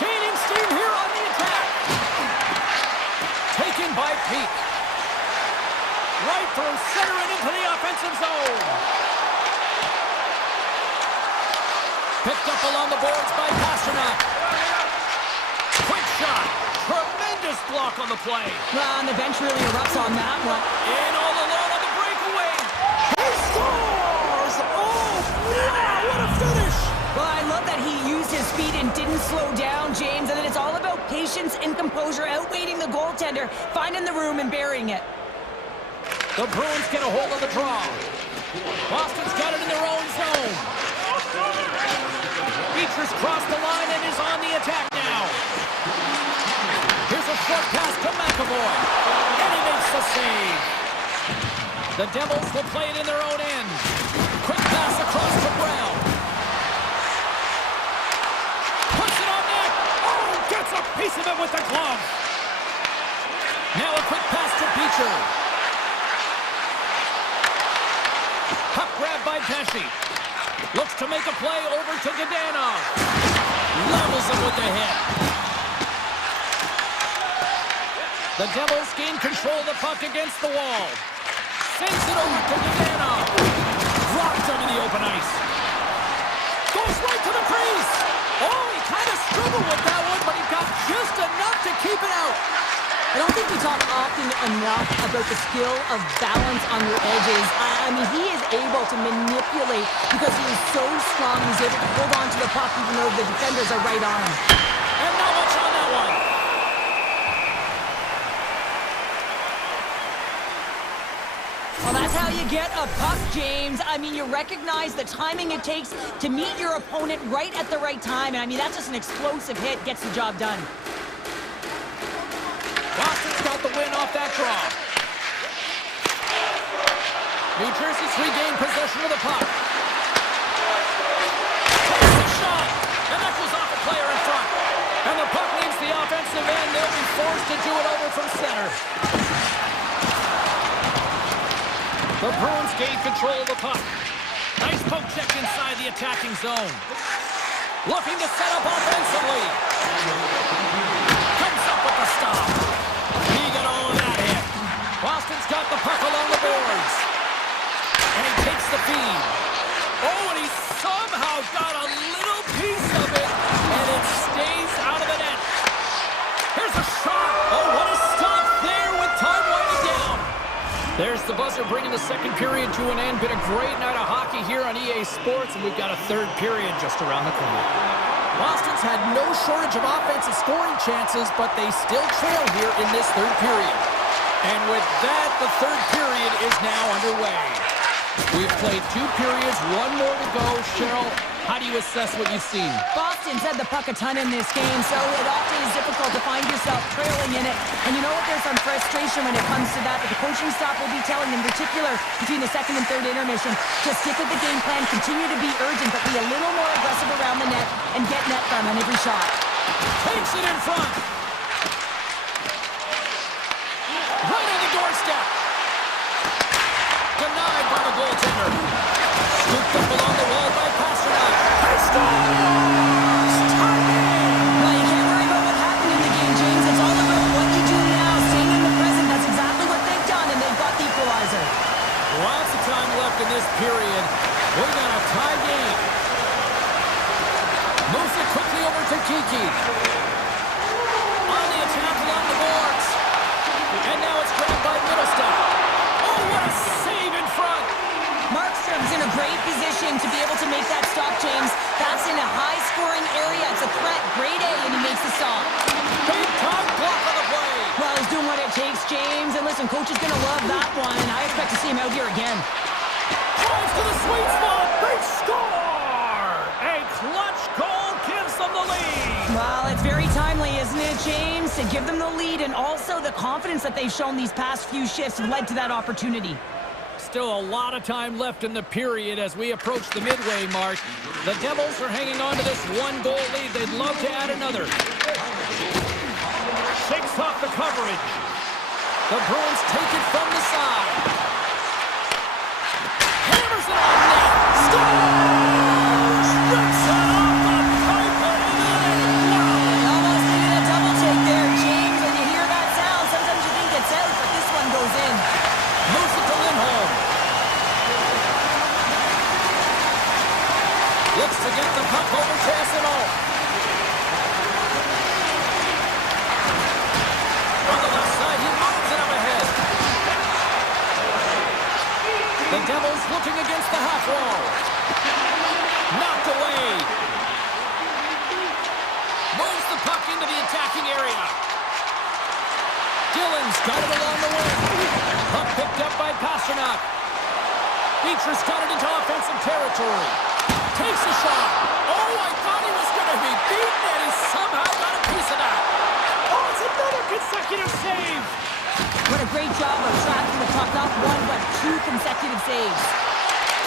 Gaining steam here on the attack. Taken by Peak. Right through center and into the offensive zone. Picked up along the boards by Pasternak. Quick shot. Tremendous block on the play. Well, and the bench really erupts on that one. In all alone on the breakaway. He scores! Oh, yeah, what a finish! Well, I love that he used his feet and didn't slow down, James, and then it's all about patience and composure, outweighing the goaltender, finding the room and burying it. The Bruins get a hold of the draw. Boston's got it in their own zone. Beecher's crossed the line and is on the attack now. Here's a short pass to McAvoy. And he makes the save. The Devils will play it in their own end. Quick pass across to Brown. Puts it on net. Oh, gets a piece of it with the glove. Now a quick pass to Beecher. Puck grab by Pesci. Looks to make a play over to Gadanov. Levels him with the hit. The Devils gain control of the puck against the wall. Sends it over to Gadanov. Drops him in the open ice. Goes right to the crease. Oh, he kind of struggled with that one, but he got just enough to keep it out. I don't think we talk often enough about the skill of balance on your edges. I mean, he is able to manipulate because he is so strong. He's able to hold on to the puck even though the defenders are right on him. And not much on that one. Well, that's how you get a puck, James. I mean, you recognize the timing it takes to meet your opponent right at the right time. And I mean, that's just an explosive hit, gets the job done. Boston's got the win off that draw. New Jersey's regained possession of the puck. Takes the shot, and that goes off a player in front. And the puck leaves the offensive end. They'll be forced to do it over from center. Bruins gain control of the puck. Nice poke check inside the attacking zone. Looking to set up offensively. Comes up with the stop. He got all of that hit. Boston's got the puck along the boards. And he takes the feed. Oh, and he somehow got a little piece of it. And it stays out of the net. Here's a shot. Oh, what a stop there with time winding down. There's the buzzer bringing the second period to an end. Been a great night of hockey here on EA Sports, and we've got a third period just around the corner. Boston's had no shortage of offensive scoring chances, but they still trail here in this third period. And with that, the third period is now underway. We've played 2 periods, 1 more to go. Cheryl, how do you assess what you've seen? Boston's had the puck a ton in this game, so it often is difficult to find yourself trailing in it. And you know what? There's some frustration when it comes to that, but the coaching staff will be telling, in particular, between the second and third intermission, to stick with the game plan, continue to be urgent, but be a little more aggressive around the net and get net front on every shot. Takes it in front. Right on the doorstep. Denied by the goaltender. Scooped up along the wall by Pasternak. He scores! Well, you can't worry about what happened in the game, James. It's all about what you do now, staying in the present. That's exactly what they've done, and they've got the equalizer. Lots of time left in this period. We've got a tie game. Moves it quickly over to Kiki. On the attack along the boards. And now it's grabbed by Middlestep. Oh, what a save in front. Markstrom's in a great position to be able to make that stop, James. That's in a high-scoring area. It's a threat. Grade A, and he makes the stop. Big-time block on the play. Well, he's doing what it takes, James. And listen, coach is going to love that one, and I expect to see him out here again. Drives to the sweet spot. They score! A clutch goal gives them the lead. Well, it's very timely, isn't it, James? To give them the lead, and also the confidence that they've shown these past few shifts have led to that opportunity. Still a lot of time left in the period as we approach the midway mark. The Devils are hanging on to this 1-goal lead. They'd love to add another. Shakes off the coverage. The Bruins take it from the side. Hammers it on net. Scores! Rips it off the pipe and in. Wow! Almost needed a double take there, James. When you hear that sound, sometimes you think it's out, but this one goes in. Moves it to Lindholm. Looks to get the puck over to Esseno. On the left side, he moves it up ahead. The Devils looking against the half wall. Knocked away. Moves the puck into the attacking area. Dillon's got it along the wing. Puck picked up by Pasternak. Beecher's got it into offensive territory. Takes a shot. Oh, I thought he was going to be beaten, and he somehow got a piece of that. Oh, it's another consecutive save. What a great job of tracking the puck, not 1, but 2 consecutive saves.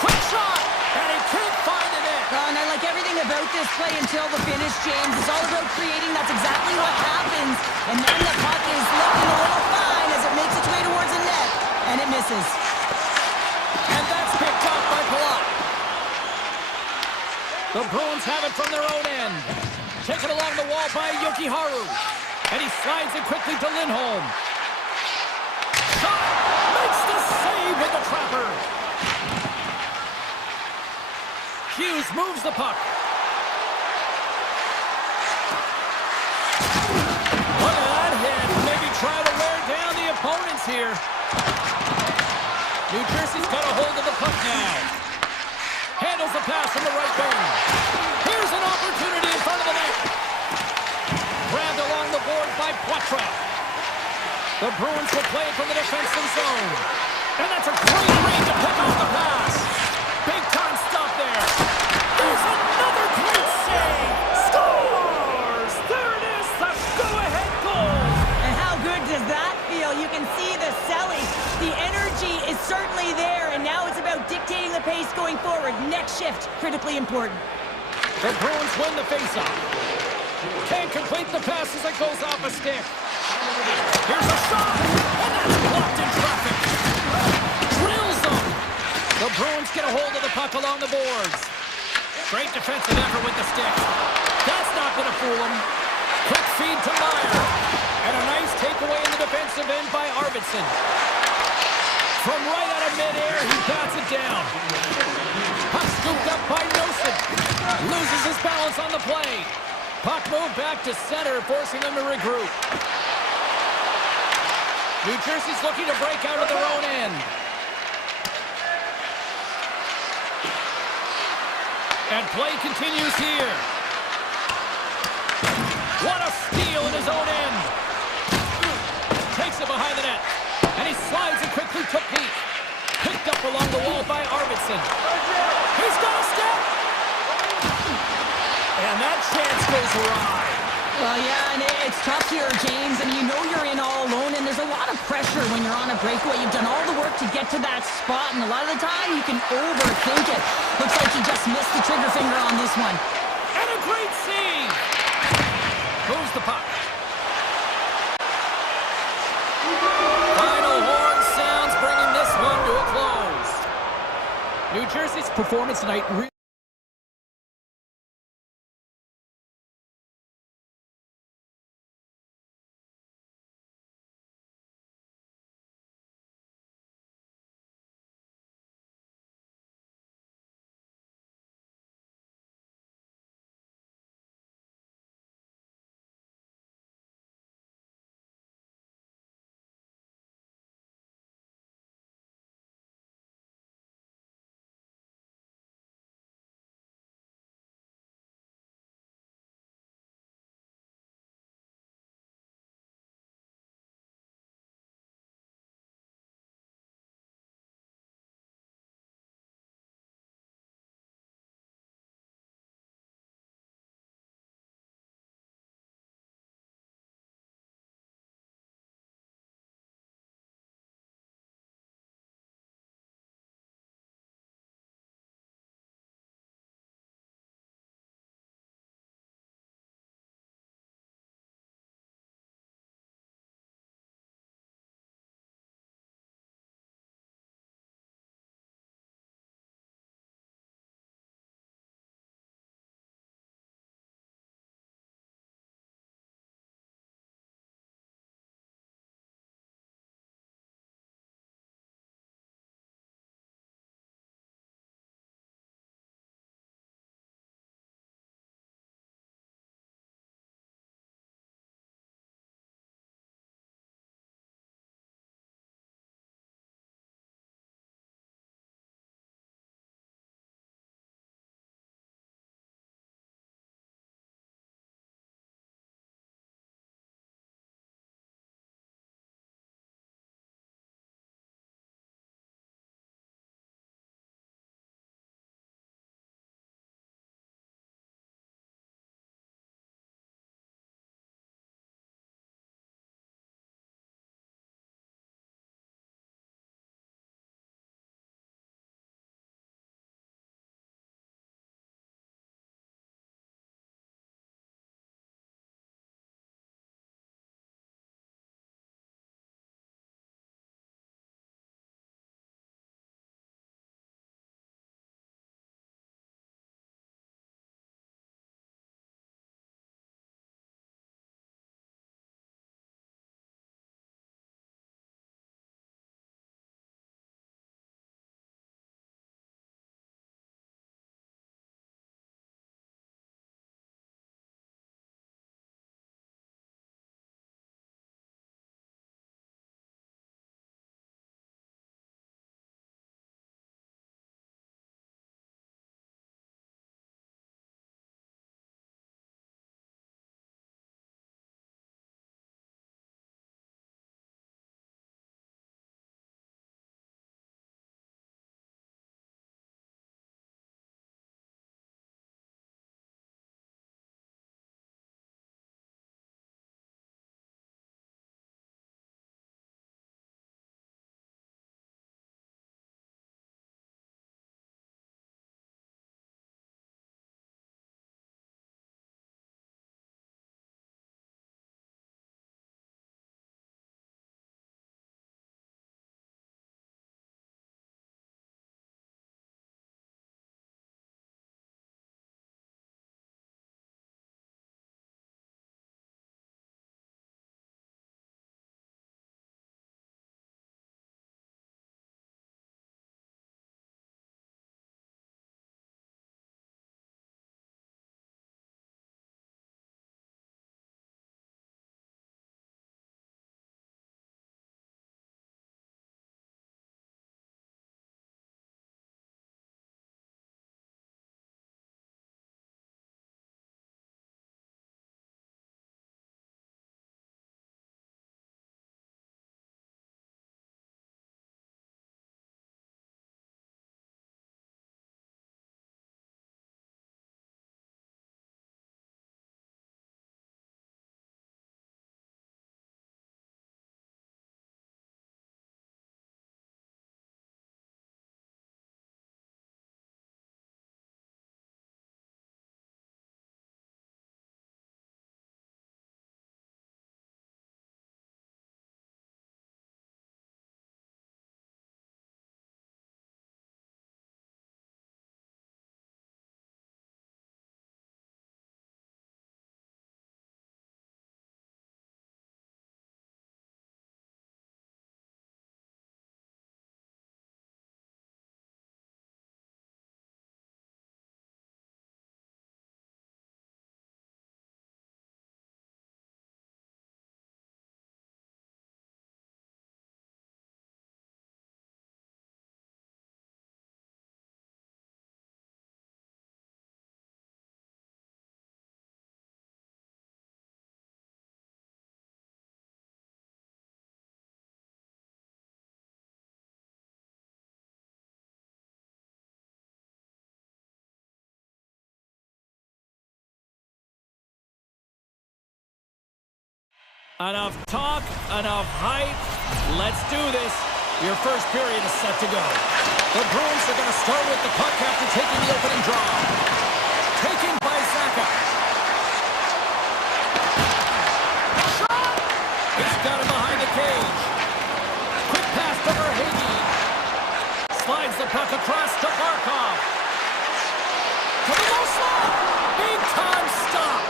Quick shot, and he can't find the net. And I like everything about this play until the finish, James. It's all about creating. That's exactly what happens. And then the puck is looking a little fine as it makes its way towards the net, and it misses. And that's picked up by Palat. The Bruins have it from their own end. Taken along the wall by Yokiharu. And he slides it quickly to Lindholm. Shot! Makes the save with the trapper. Hughes moves the puck. Look at that hit. Maybe try to wear down the opponents here. New Jersey's got a hold of the puck now. Handles the pass from the right wing. Here's an opportunity in front of the net. Grabbed along the board by Poitras. The Bruins will play it from the defensive zone. And that's a great read to pick off the pass. Big time stop there. There's another great save. Scores! There it is, the go-ahead goal. And how good does that feel? You can see the selling. The energy is certainly there, and now it's about dictating the pace going forward. Next shift, critically important. The Bruins win the faceoff. Can't complete the pass as it goes off a stick. Here's a shot, and that's blocked in traffic. Drills them. get a hold of the puck along the boards. Great defensive effort with the stick. That's not going to fool him. Quick feed to Meyer. And a nice takeaway in the defensive end by Arvidsson. From right out of midair, he bats it down. Puck scooped up by Nosen. Loses his balance on the play. Puck moved back to center, forcing them to regroup. New Jersey's looking to break out of their own end. And play continues here. What a steal in his own end. Takes it behind the net. And he slides it quickly to Peak. Picked up along the wall by Arvidsson. He's got a step. And that chance goes awry. Well, yeah, and it's tough here, James, and you know you're in all alone, and there's a lot of pressure when you're on a breakaway. You've done all the work to get to that spot, and a lot of the time you can overthink it. Looks like you just missed the trigger finger on this one. And a great save. Moves the puck. Final horn sounds, bringing this one to a close. New Jersey's performance tonight Enough talk, enough hype. Let's do this. Your first period is set to go. The Bruins are going to start with the puck after taking the opening draw. Taken by Zaka. Shot! He's got him behind the cage. Quick pass to Verhaeghe. Slides the puck across to Barkov. To the low slot. Big time stop.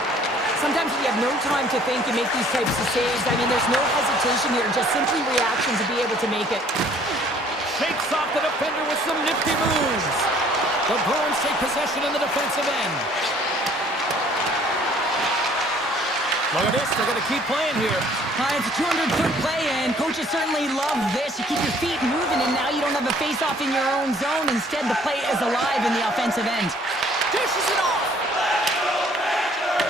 Sometimes when you have no time to think, you make these types of saves. I mean, there's no hesitation here, just simply reaction to be able to make it. Shakes off the defender with some nifty moves. The Bruins take possession in the defensive end. Look at this, they're going to keep playing here. It's a 200-foot play, and coaches certainly love this. You keep your feet moving, and now you don't have a face-off in your own zone. Instead, the play is alive in the offensive end. Dishes it off.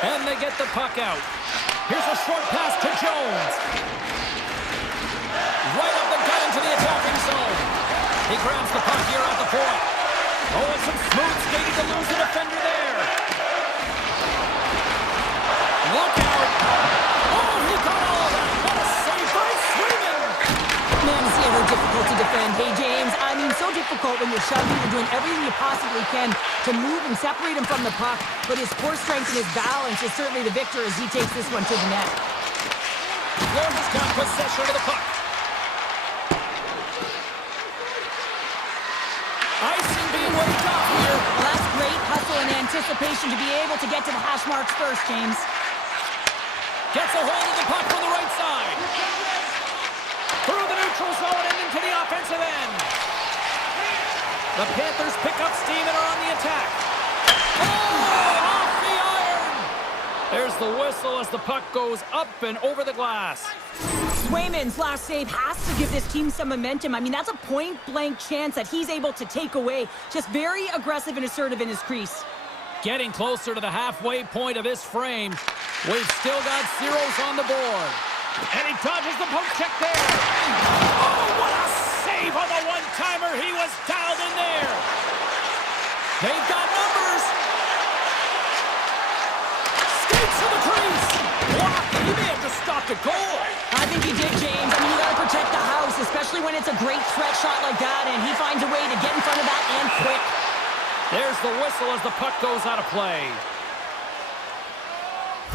And they get the puck out. Here's a short pass to Jones. Right up the gut into the attacking zone. He grabs the puck here at the point. Oh, and some smooth skating to lose the defender there. Look out. Oh, he got all of that. What a save by Swayman. Man, is he ever difficult to defend. Hey, James, I mean, so difficult when you're shoving, you're doing everything you possibly can to move and separate him from the puck, but his core strength and his balance is certainly the victor as he takes this one to the net. Florida's got possession of the puck. Icing being waved off here. Well, that's great hustle and anticipation to be able to get to the hash marks first, James. Gets a hold of the puck from the right side. Through the neutral zone and into the offensive end. The Panthers pick up steam and are on the attack. Oh, off the iron. There's the whistle as the puck goes up and over the glass. Swayman's last save has to give this team some momentum. I mean, that's a point-blank chance that he's able to take away. Just very aggressive and assertive in his crease. Getting closer to the halfway point of this frame. We've still got zeros on the board. And he dodges the poke check there. Oh, what a save on the one-timer. He was dialed in there. They've got numbers. Skates to the crease. Blocked. He may have just stopped a goal. I think he did, James. I mean, you got to protect the house, especially when it's a great threat shot like that, and he finds a way to get in front of that and quick. There's the whistle as the puck goes out of play.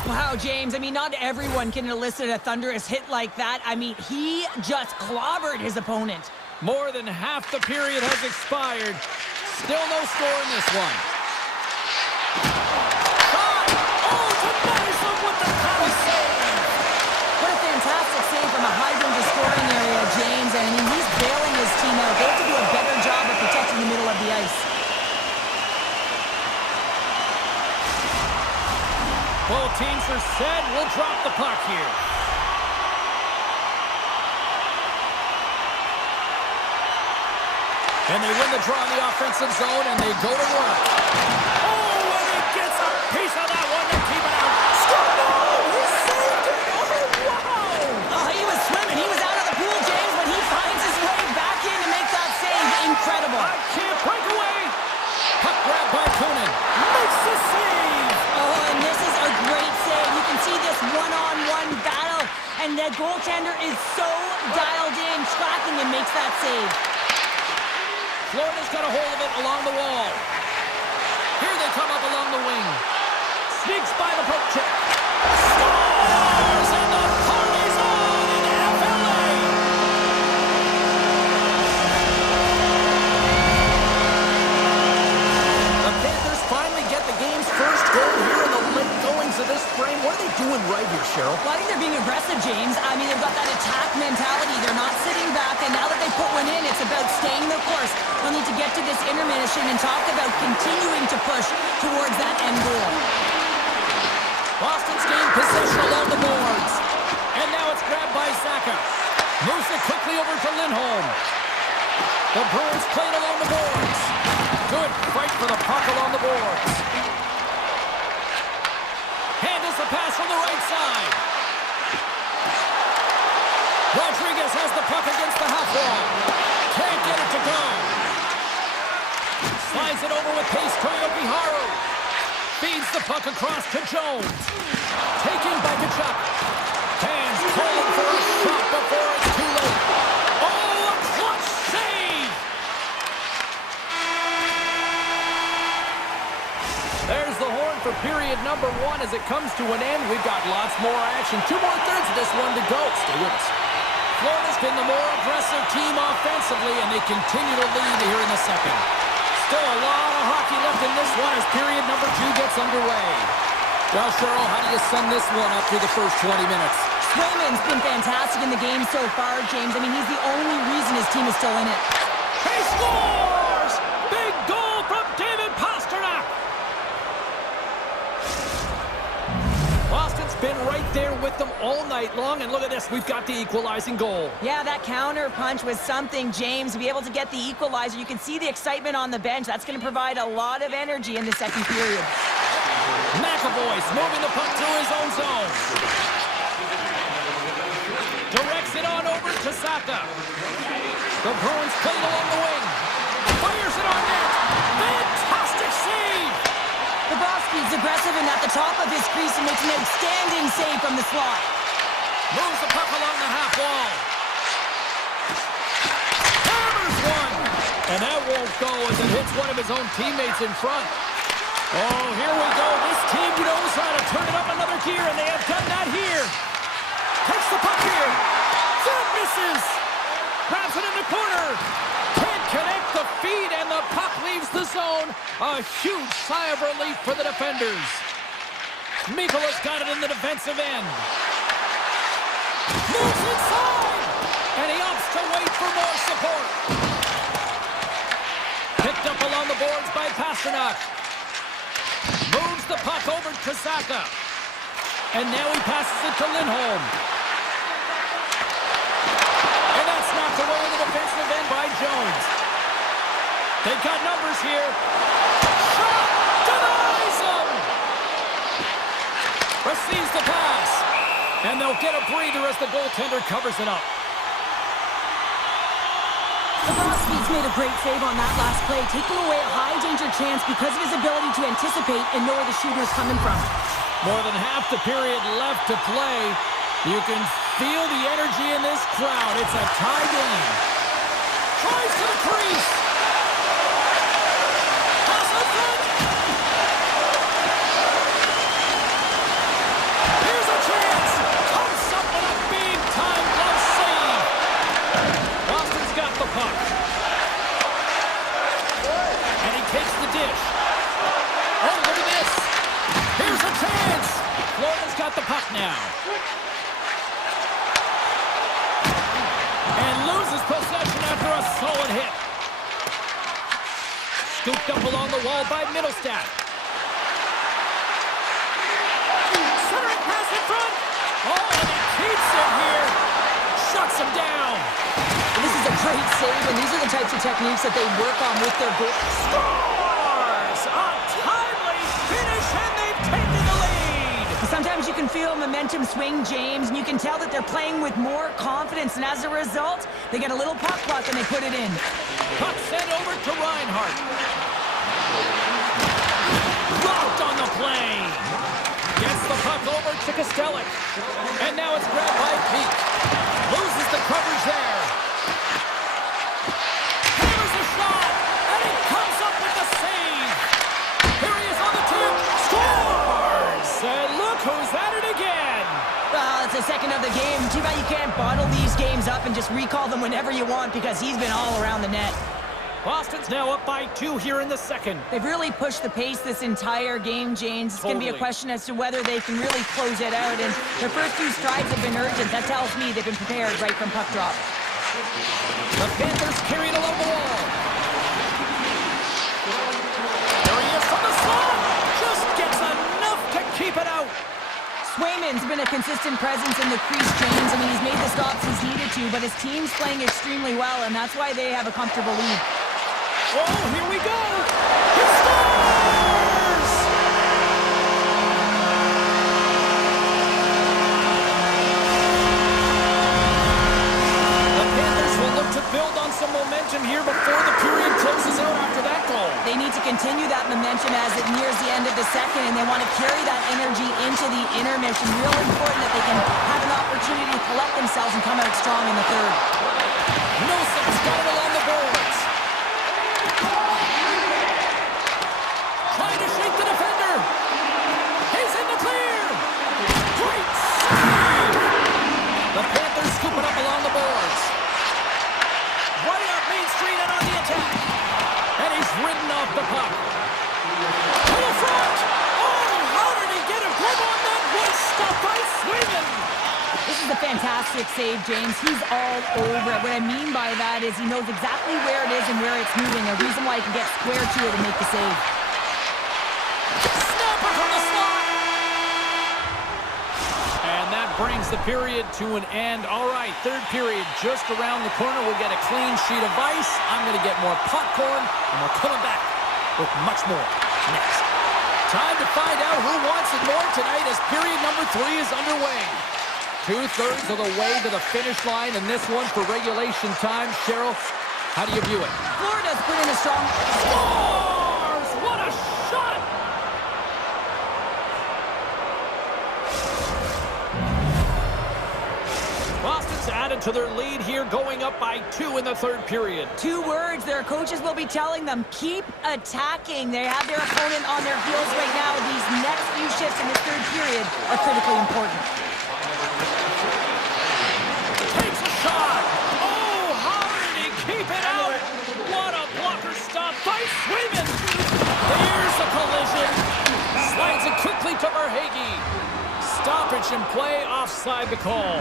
Wow, James, I mean, not everyone can elicit a thunderous hit like that. I mean, he just clobbered his opponent. More than half the period has expired. Still no score in this one. Shot! Oh, to Madison with the power save! What a fantastic save from a high-danger scoring area, James. I mean, he's bailing his team out. They have to do a better job of protecting the middle of the ice. Both teams are set. We'll drop the puck here. And they win the draw in the offensive zone, and they go to work. Oh, and he gets a piece of that one to keep it out. Oh, he saved it. Oh, wow. Oh, he was swimming. He was out of the pool, James, but he finds his way back in to make that save. Incredible. I can't break away. Puck grabbed by Kunin. Makes the save. Oh, and this is a great save. You can see this one-on-one battle, and the goaltender is so dialed in, tracking and makes that save. Florida's got a hold of it along the wall. Here they come up along the wing. Sneaks by the poke check. Scores! And the party's on in FLA! The Panthers finally get the game's first goal here in the late goings of this frame. What are they doing right here, Cheryl? Well, I think they're being aggressive, James. I mean, they've got that attack mentality. They're not sitting back, and now that they put one in, it's about staying the course. They'll need to get to this intermission and talk about continuing to push towards that end goal. Boston's gained possession along the boards. And now it's grabbed by Zaka. Moves it quickly over to Lindholm. The Bruins play it along the boards. Good fight for the puck along the boards. Handles the pass from the right side. Rodriguez has the puck against the half wall. Can't get it to go. Slides it over with pace to Yokiharu. Feeds the puck across to Jones. Taken by Kachuk. Hands number one as it comes to an end. We've got lots more action. 2 more thirds of this one to go. Stay with us. Florida's been the more aggressive team offensively, and they continue to lead here in the second. Still a lot of hockey left in this one as period number 2 gets underway. Well, Cheryl, how do you sum this one up through the first 20 minutes? Swayman's been fantastic in the game so far, James. I mean, he's the only reason his team is still in it. He scores! Big goal from David Pasternak! Boston's been right there with them all night long, and look at this, we've got the equalizing goal. Yeah, that counter punch was something, James. To be able to get the equalizer, you can see the excitement on the bench. That's going to provide a lot of energy in the second period. McAvoy's moving the puck through his own zone. Directs it on over to Saka. The Bruins play it along the wing. Fires it on net. Fantastic save! Bobrovsky's aggressive and at the top of his crease and makes an outstanding save from the slot. Moves the puck along the half wall. Hammers one! And that won't go as it hits one of his own teammates in front. Oh, here we go. This team knows how to turn it up another gear, and they have done that here. Takes the puck here. That misses. Grabs it in the corner. Can't connect the feed, and the puck leaves the zone. A huge sigh of relief for the defenders. Mikola's got it in the defensive end. Moves inside, and he opts to wait for more support. Picked up along the boards by Pasternak. Moves the puck over to Saka. And now he passes it to Lindholm. And that's knocked away in the defensive end by Jones. They've got numbers here. Shot! Denies him! Receives the pass. And they'll get a breather as the goaltender covers it up. Bobrovsky's made a great save on that last play, taking away a high-danger chance because of his ability to anticipate and know where the shooter's coming from. More than half the period left to play. You can feel the energy in this crowd. It's a tie game. Tries to the crease. Pass in front. Here's a chance. Comes up with a big-time glove save. Boston's got the puck. And he takes the dish. Oh, look at this. Here's a chance. Florida's got the puck now. And loses possession after a solid hit. Scooped up along the wall by Middlestat. Centering pass in front. Oh, and he keeps it here. Shuts him down. This is a great save, and these are the types of techniques that they work on with their goal. Scores! A timely finish, and they've taken the lead. Sometimes you can feel momentum swing, James, and you can tell that they're playing with more confidence, and as a result, they get a little puck luck and they put it in. Puck sent over to Reinhart. Blocked on the play. Gets the puck over to Kostelic. And now it's grabbed by Peak. Loses the coverage there. Hammers the shot, and he comes up with the save. Here he is on the tip. Scores! And look who's at it again. Well, it's the second of the game. Too bad you can't bottle these games up and just recall them whenever you want because he's been all around the net. Boston's now up by 2 here in the second. They've really pushed the pace this entire game, James. It's going to be a question as to whether they can really close it out. And their first 2 strides have been urgent. That tells me they've been prepared right from puck drop. The Panthers carry it along the wall. There he is from the slot. Just gets enough to keep it out. Swayman's been a consistent presence in the crease, James. I mean, he's made the stops he's needed to, but his team's playing extremely well, and that's why they have a comfortable lead. Oh, here we go! He scores! The Panthers will look to build on some momentum here before the period closes out after that goal. They need to continue that momentum as it nears the end of the second, and they want to carry that energy into the intermission. Real important that they can have an opportunity to collect themselves and come out strong in the third. Nilsson's got it along the boards. Trying to shake the defender. He fantastic save, James. He's all over it. What I mean by that is he knows exactly where it is and where it's moving. A reason why he can get square to it and make the save. Snapper from the slot! And that brings the period to an end. All right, third period just around the corner. We'll get a clean sheet of ice. I'm going to get more popcorn, and we're coming back with much more next. Time to find out who wants it more tonight as period number 3 is underway. 2/3 of the way to the finish line in this one for regulation time. Cheryl, how do you view it? Florida's put in a strong... Scores! What a shot! Boston's added to their lead here, going up by 2 in the third period. 2 words their coaches will be telling them: keep attacking. They have their opponent on their heels right now. These next few shifts in this third period are critically important. Takes a shot. Oh, how did he keep it out? What a blocker stop by Swayman. There's a collision. Slides it quickly to Verhaeghe. Stoppage in play, offside the call.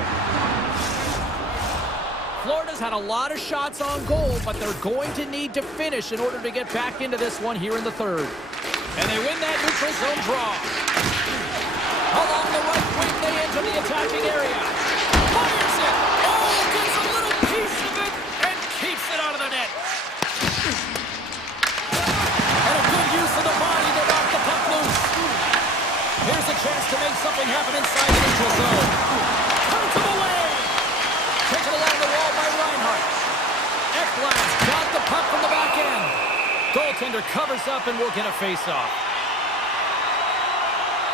Florida's had a lot of shots on goal, but they're going to need to finish in order to get back into this one here in the third. And they win that neutral zone draw. Along the right wing, they enter the attacking area. Fires it. Oh, gets a little piece of it and keeps it out of the net. And a good use of the body to knock the puck loose. Here's a chance to make something happen inside the neutral zone. Counts him away. Taken along the wall by Reinhart. Ekblad's got the puck from the back end. Goaltender covers up and will get a face-off.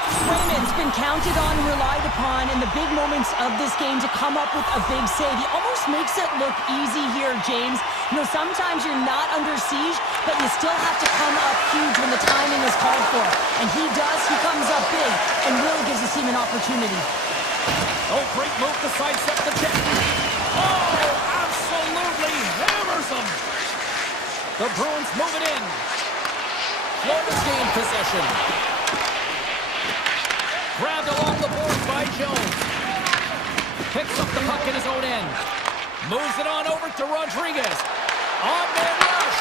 Swayman's been counted on and relied upon in the big moments of this game to come up with a big save. He almost makes it look easy here, James. You know, sometimes you're not under siege, but you still have to come up huge when the timing is called for. And he does. He comes up big and really gives his team an opportunity. Oh, great move to sidestep the check. Oh, absolutely hammers him. The Bruins move it in. Florida's gained possession. Grabbed along the board by Jones. Picks up the puck in his own end. Moves it on over to Rodriguez. On-man rush.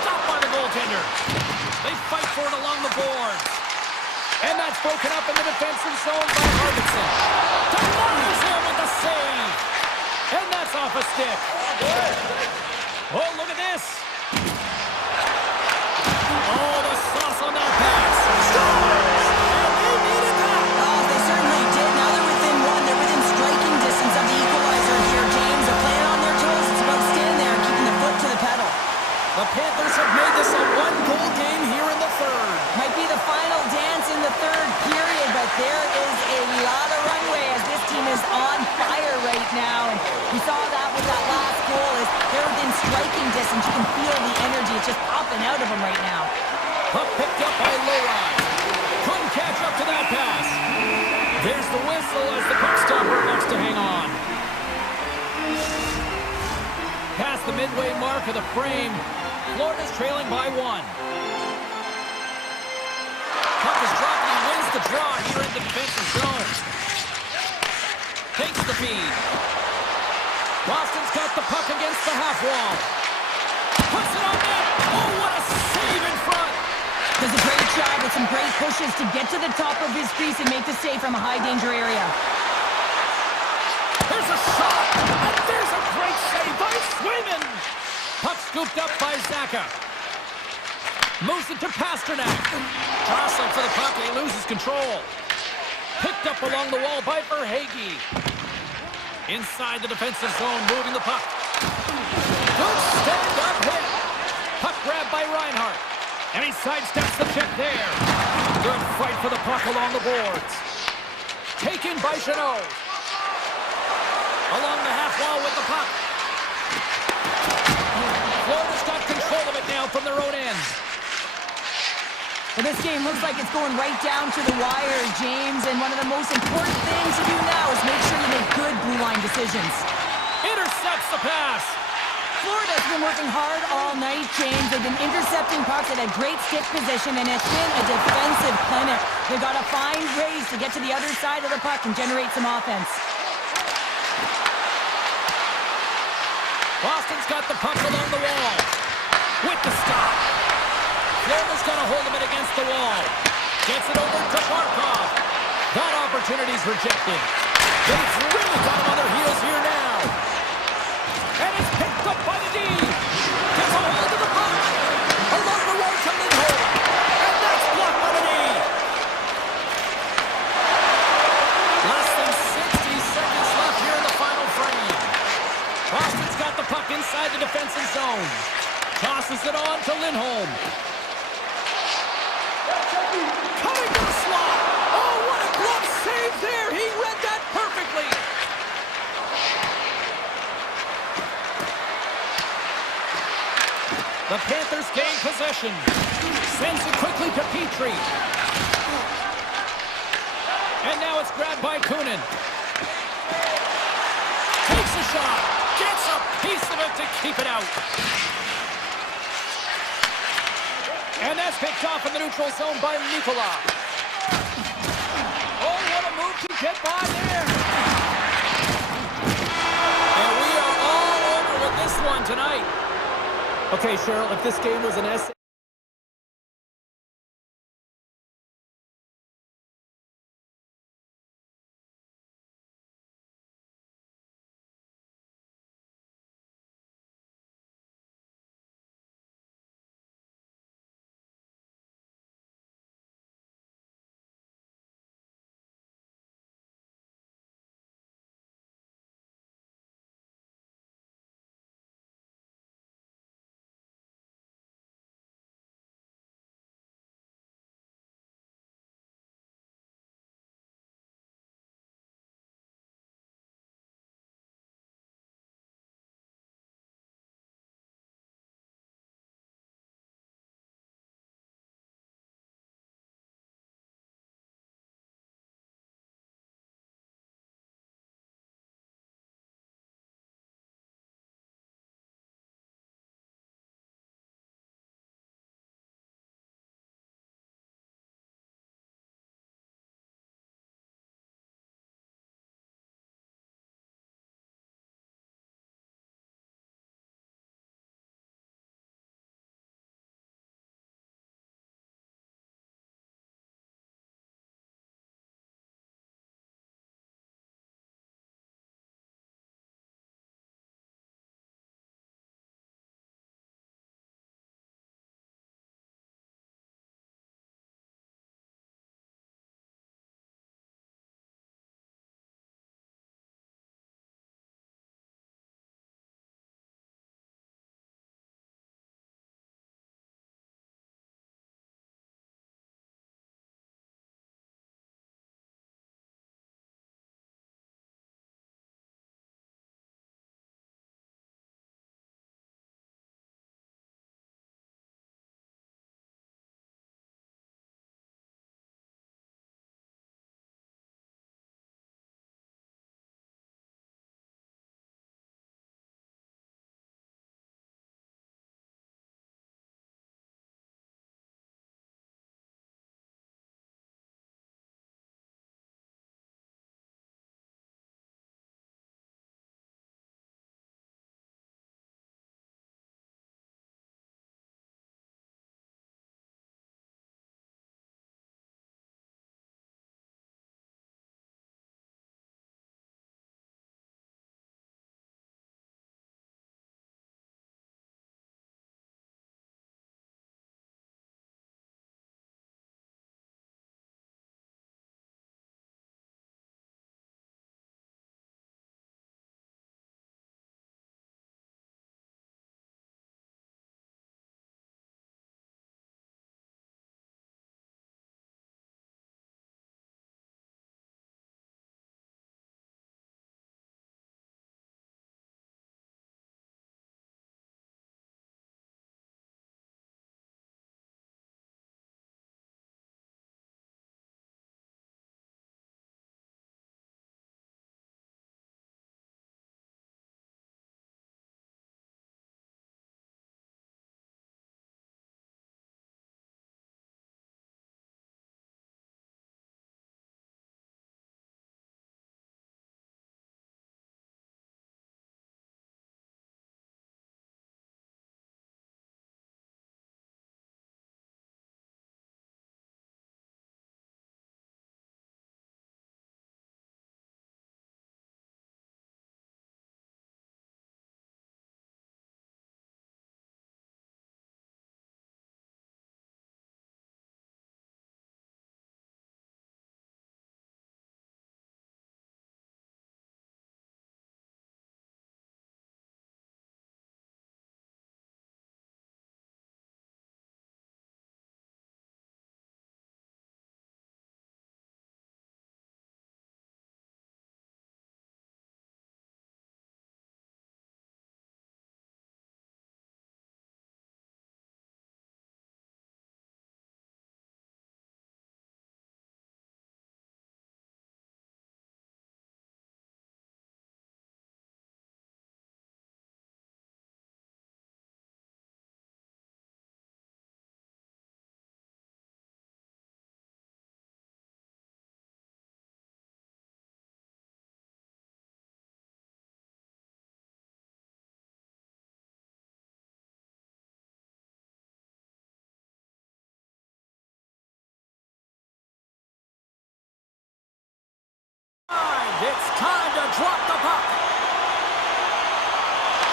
Stopped by the goaltender. They fight for it along the boards. And that's broken up in the defensive zone by Harbison. Delivers him with the save. And that's off a stick. Oh, look at this. Oh, the sauce on that pass. Scores! And they needed that. Oh, they certainly did. Now they're within 1. They're within striking distance of the equalizer here, James. They're playing on their toes. It's about staying there and keeping the foot to the pedal. The Panthers have made this a 1-goal game here in the third. Might be the final dance in the third period, but there is a lot of runway as this team is on fire right now. And we saw that with that last goal. Is they're within striking distance. You can feel the energy. It's just popping out of them right now. Puck picked up by Lowry. Couldn't catch up to that pass. There's the whistle as the puck stopper wants to hang on. Past the midway mark of the frame, Florida's trailing by 1. Puck is dropped and he wins the draw here in the defensive zone. Takes the feed. Boston's got the puck against the half wall. Puts it on net. Oh, what a save in front. Does a great job with some great pushes to get to the top of his crease and make the save from a high-danger area. There's a shot, and there's a great save by Swayman. Puck scooped up by Zaka. Moves it to Pasternak. Jostling for the puck, and he loses control. Picked up along the wall by Verhaeghe. Inside the defensive zone, moving the puck. Good stand-up hit. Puck grabbed by Reinhart. And he sidesteps the check there. Good fight for the puck along the boards. Taken by Chanot. Along the half wall with the puck. Florida's got control of it now from their own end. Well, this game looks like it's going right down to the wire, James. And one of the most important things to do now is make sure you make good blue line decisions. Intercepts the pass. Florida's been working hard all night, James. They've been intercepting pucks at a great stick position, and it's been a defensive clinic. They've got to find ways to get to the other side of the puck and generate some offense. got the puck along the wall. With the stop. Florida's going to hold him against the wall. Gets it over to Barkov. That opportunity's rejected. They've really got him on their heels here now. And it's picked up by the D. Gets a hold of the puck. Along the road to Lindholm. And that's blocked by the D. Less than 60 seconds left here in the final frame. Boston's got the puck inside the defensive zone. Tosses it on to Lindholm. Coming to the slot. Oh, what a glove save there. He read that perfectly. The Panthers gain possession. Sends it quickly to Petrie. And now it's grabbed by Kunin. Takes a shot. Gets a piece of it to keep it out. And that's picked off in the neutral zone by Nikola. Oh, what a move to get by there. And we are all over with this one tonight. Okay, Cheryl, if this game was an essay.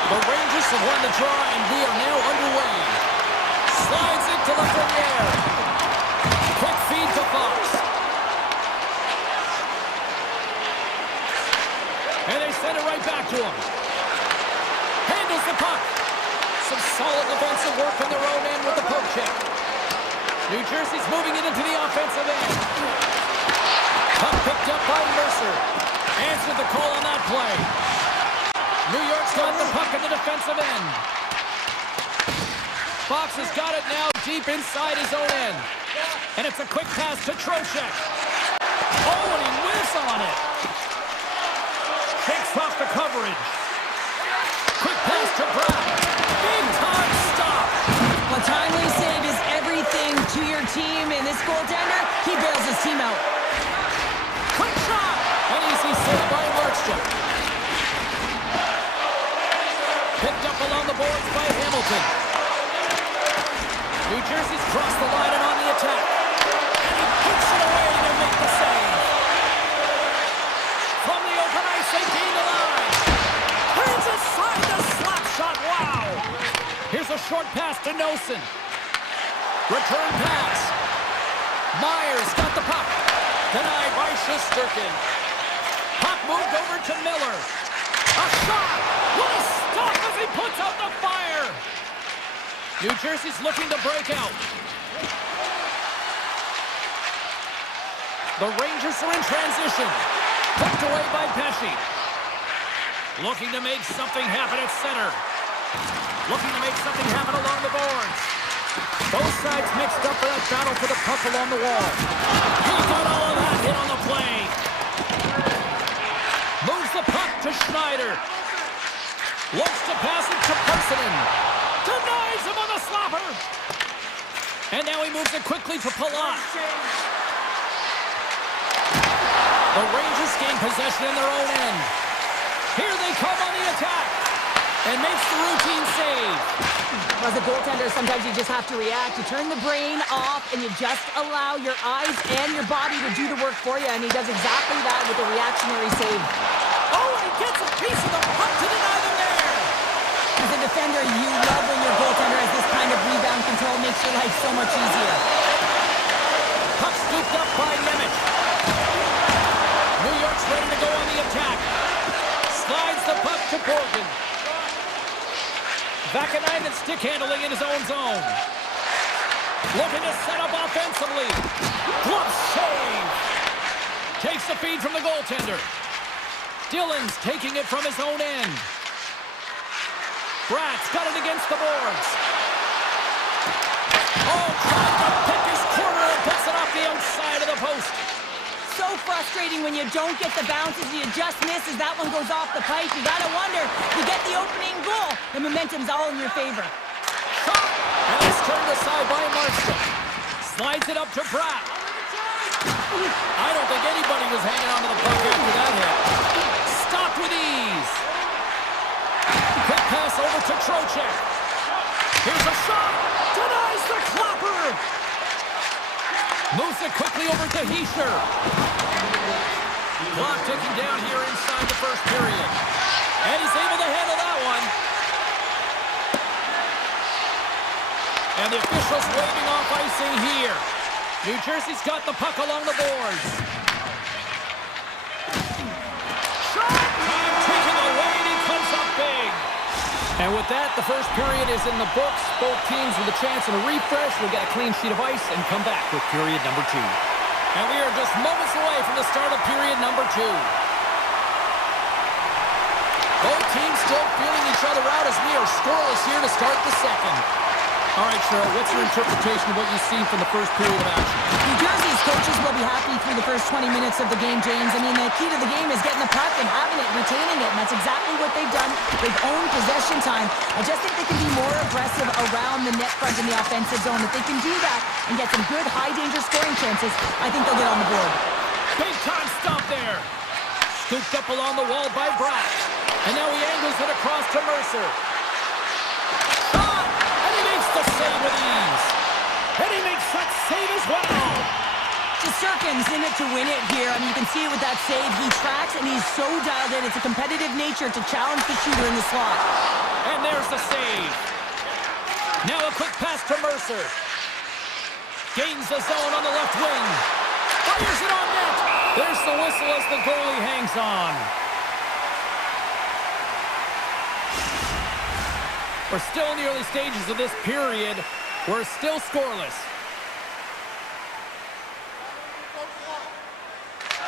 The Rangers have won the draw, and we are now underway. Slides it to Lafreniere. Quick feed to Fox. And they send it right back to him. Handles the puck. Some solid defensive work on their own end with the poke check. New Jersey's moving it into the offensive end. Puck picked up by Mercer. Answered the call on that play. New York's got the puck in the defensive end. Fox has got it now deep inside his own end. And it's a quick pass to Trocheck. Oh, and he whiffs on it. Shakes off the coverage. Quick pass to Brown. Big time stop. A timely save is everything to your team, and this goaltender, he bails his team out. Quick shot. An easy save by Markstrom. Picked up along the boards by Hamilton. New Jersey's crossed the line and on the attack. And he puts it away to make the save. From the open ice, they gain the line. Turns aside the slap shot. Wow. Here's a short pass to Nosen. Return pass. Myers got the puck. Denied by Shesterkin. Puck moved over to Miller. A shot. What a stop as he puts out the fire. New Jersey's looking to break out. The Rangers are in transition. Tucked away by Pesci. Looking to make something happen at center. Looking to make something happen along the boards. Both sides mixed up for that battle for the puck along the wall. He got all of that hit on the play. Moves the puck to Schneider. Looks to pass it to Pursunen. Denies him on the slapper. And now he moves it quickly to Palat. The Rangers gain possession in their own end. Here they come on the attack. And makes the routine save. As a goaltender, sometimes you just have to react. You turn the brain off, and you just allow your eyes and your body to do the work for you. And he does exactly that with a reactionary save. Oh, and he gets a piece of the puck to deny them there. As a defender, you love when your goaltender has this kind of rebound control. Makes your life so much easier. Puck scooped up by Nemec. New York's ready to go on the attack. Slides the puck to Borgen. Vakanainen stick handling in his own zone. Looking to set up offensively. Glove save. Takes the feed from the goaltender. Dillon's taking it from his own end. Bratt's got it against the boards. Oh, trying to pick his corner and puts it off the outside of the post. So frustrating when you don't get the bounces, you just miss as that one goes off the pipe. You gotta wonder, you get the opening goal, the momentum's all in your favor. Shot! And it's turned aside by Markstrom. Slides it up to Bratt. I don't think anybody was hanging on to the puck after that hit. Stopped with ease. Quick pass over to Trocheck. Here's a shot. Denies the clapper. Moves it quickly over to Hischier. Clock ticking down here inside the first period. And he's able to handle that one. And the officials waving off icing here. New Jersey's got the puck along the boards. Shot! Time taken away, and he comes up big. And with that, the first period is in the books. Both teams with a chance of a refresh will get a clean sheet of ice and come back with period number 2. And we are just moments away from the start of period number 2. Both teams still feeling each other out as we are scoreless here to start the second. All right, Cheryl, what's your interpretation of what you've seen from the first period of action? New Jersey's coaches will be happy through the first 20 minutes of the game, James. I mean, the key to the game is getting the puck and having it, retaining it, and that's exactly what they've done. They've owned possession time. I just think they can be more aggressive around the net front in the offensive zone. If they can do that and get some good high-danger scoring chances, I think they'll get on the board. Big time stop there. Scooped up along the wall by Bratt. And now he angles it across to Mercer. The save with ease. And he makes that save as well. Shesterkin's in it to win it here. I mean, you can see it with that save. He tracks, and he's so dialed in. It's a competitive nature to challenge the shooter in the slot. And there's the save. Now a quick pass to Mercer. Gains the zone on the left wing. Fires it on net. There's the whistle as the goalie hangs on. We're still in the early stages of this period. We're still scoreless.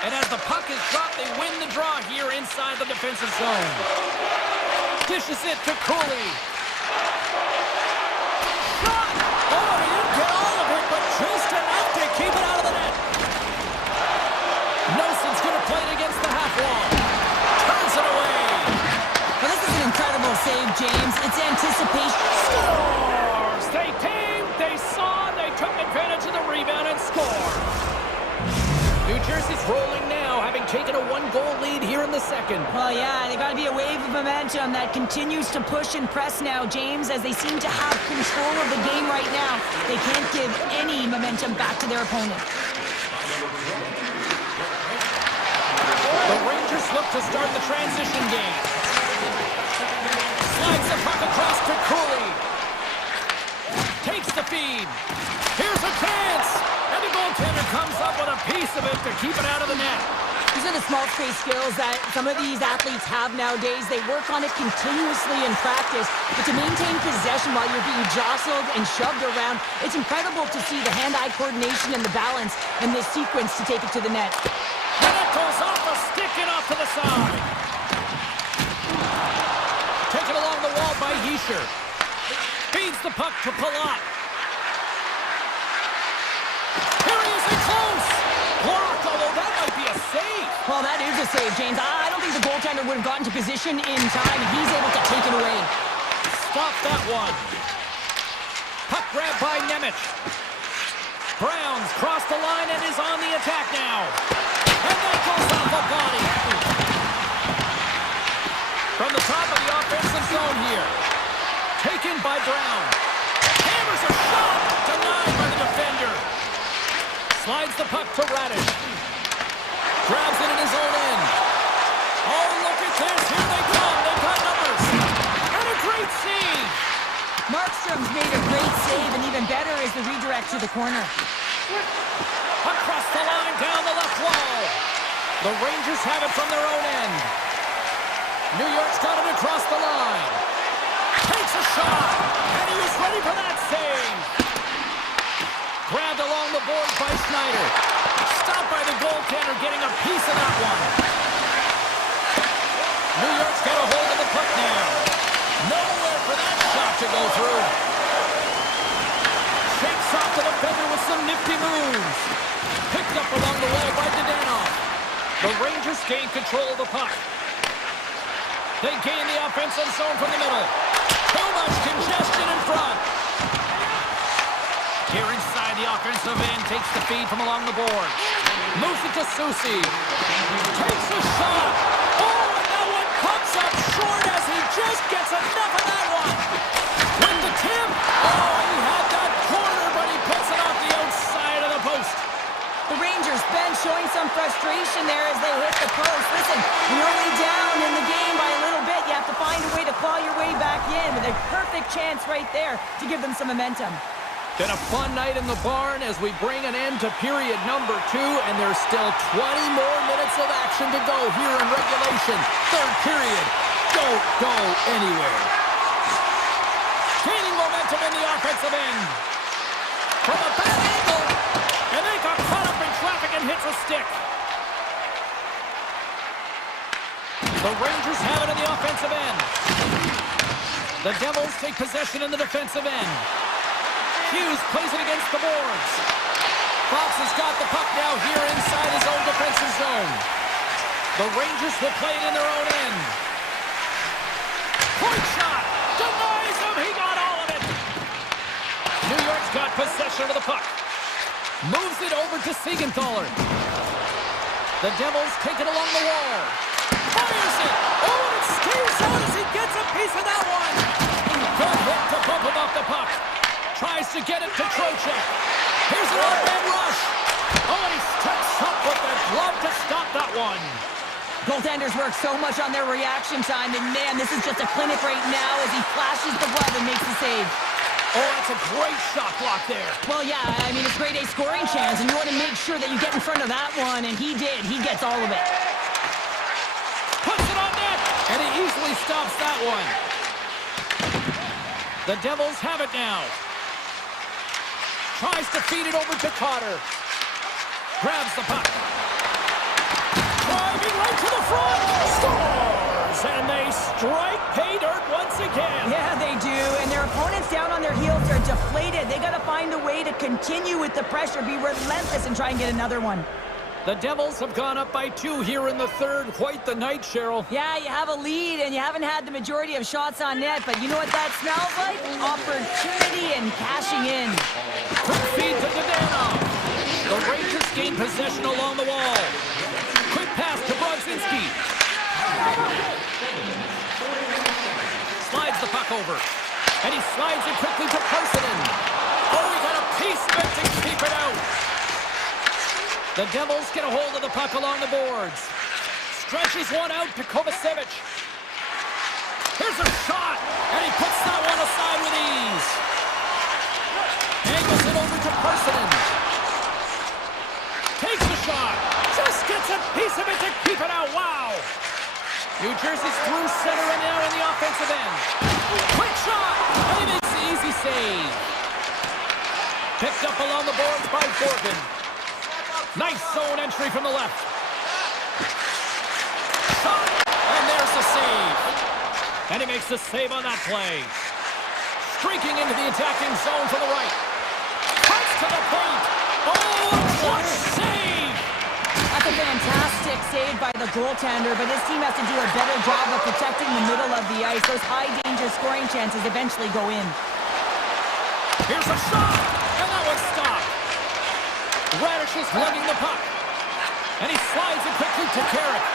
And as the puck is dropped, they win the draw here inside the defensive zone. Dishes it to Cooley. Shot! Oh, he didn't get all of it, but just enough to keep it out of the net. Nelson's going to play it against the half wall. Turns it away. Well, this is an incredible save, James. It's anticipation. Scores! They came, they saw, they took advantage of the rebound and scored. New Jersey's rolling now, having taken a one-goal lead here in the second. Well, yeah, they got to be a wave of momentum that continues to push and press now, James, as they seem to have control of the game right now. They can't give any momentum back to their opponent. The Rangers look to start the transition game. Slides the puck across to Cooley. Takes the feed. Here's a chance. And the goaltender comes up with a piece of it to keep it out of the net. These are the small space skills that some of these athletes have nowadays. They work on it continuously in practice. But to maintain possession while you're being jostled and shoved around, it's incredible to see the hand-eye coordination and the balance in this sequence to take it to the net. And it goes off a stick and off to the side. Taken along the wall by Yesher. Feeds the puck to Palat. Here he is in close. Blocked, although that might be a save. Well, that is a save, James. I don't think the goaltender would have gotten to position in time. He's able to take it away. Stop that one. Puck grab by Nemec. Browns cross the line and is on the attack now. And that goes off a body. From the top of the offensive zone here. Taken by Brown. Hammers a shot. Denied by the defender. Slides the puck to Radish. Grabs it in his own end. Oh, look at this. Here they come. They've got numbers. And a great save. Markstrom's made a great save, and even better is the redirect to the corner. Across the line, down the left wall. The Rangers have it from their own end. New York's got it across the line. Takes a shot, and he was ready for that save. Grabbed along the boards by Schneider. Stopped by the goaltender, getting a piece of that one. New York's got a hold of the puck now. Nowhere for that shot to go through. Shakes off the defender with some nifty moves. Picked up along the wall by Dadanoff. The Rangers gain control of the puck. They gain the offensive zone from the middle. Too much congestion in front. Here inside the offensive end, takes the feed from along the board. Moves it to Susi. Takes a shot. Oh, and that one comes up short as he just gets enough of that one. With the tip. Oh, he had that corner, but he puts it off the outside of the post. The Rangers bench showing some frustration there as they hit the post. Listen, you're only down in the game by a little bit. You have to find a way to claw your way back in with a perfect chance right there to give them some momentum. Been a fun night in the barn as we bring an end to period number 2, and there's still 20 more minutes of action to go here in regulation. Third period. Don't go anywhere. Gaining momentum in the offensive end. From a bad angle, and they got caught up in traffic and hits a stick. The Rangers have it in the offensive end. The Devils take possession in the defensive end. Hughes plays it against the boards. Fox has got the puck now here inside his own defensive zone. The Rangers will play it in their own end. Point shot! Denies him! He got all of it! New York's got possession of the puck. Moves it over to Siegenthaler. The Devils take it along the wall. Fires it! Oh, and it stays out as he gets a piece of that one! Good hit to bump him off the puck. Tries to get it to Trocheck. Here's an odd man rush. Oh, and he steps up with the glove to stop that one. Goaltenders work so much on their reaction time, and man, this is just a clinic right now as he flashes the glove and makes the save. Oh, that's a great shot block there. Well, yeah, I mean, it's grade A scoring chance, and you want to make sure that you get in front of that one, and he did. He gets all of it. Puts it on net, and he easily stops that one. The Devils have it now. Tries to feed it over to Cotter. Grabs the puck. Driving right to the front. Scores! And they strike pay dirt once again. Yeah, they do. And their opponents down on their heels are deflated. They got to find a way to continue with the pressure, be relentless, and try and get another one. The Devils have gone up by 2 here in the third. Quite the night, Cheryl. Yeah, you have a lead, and you haven't had the majority of shots on net, but you know what that smells like? Opportunity and cashing in. Quick feed to Dadonov. The Rangers gain possession along the wall. Quick pass to Brodzinski. Slides the puck over. And he slides it quickly to Parsonen. Oh, he got a piece of it to keep it out. The Devils get a hold of the puck along the boards. Stretches one out to Kovacevic. Here's a shot, and he puts that one aside with ease. Angles it over to Parsonen. Takes the shot. Just gets a piece of it to keep it out. Wow. New Jersey's through center and now in the offensive end. Quick shot, and he makes the easy save. Picked up along the boards by Borgen. Nice zone entry from the left. Shot, and there's the save. And he makes the save on that play. Streaking into the attacking zone from the right. Cuts to the paint. Oh, a clutch save! That's a fantastic save by the goaltender, but his team has to do a better job of protecting the middle of the ice. Those high-danger scoring chances eventually go in. Here's a shot, and that one's stopped. Radish is lugging the puck. And he slides it quickly to Carrick.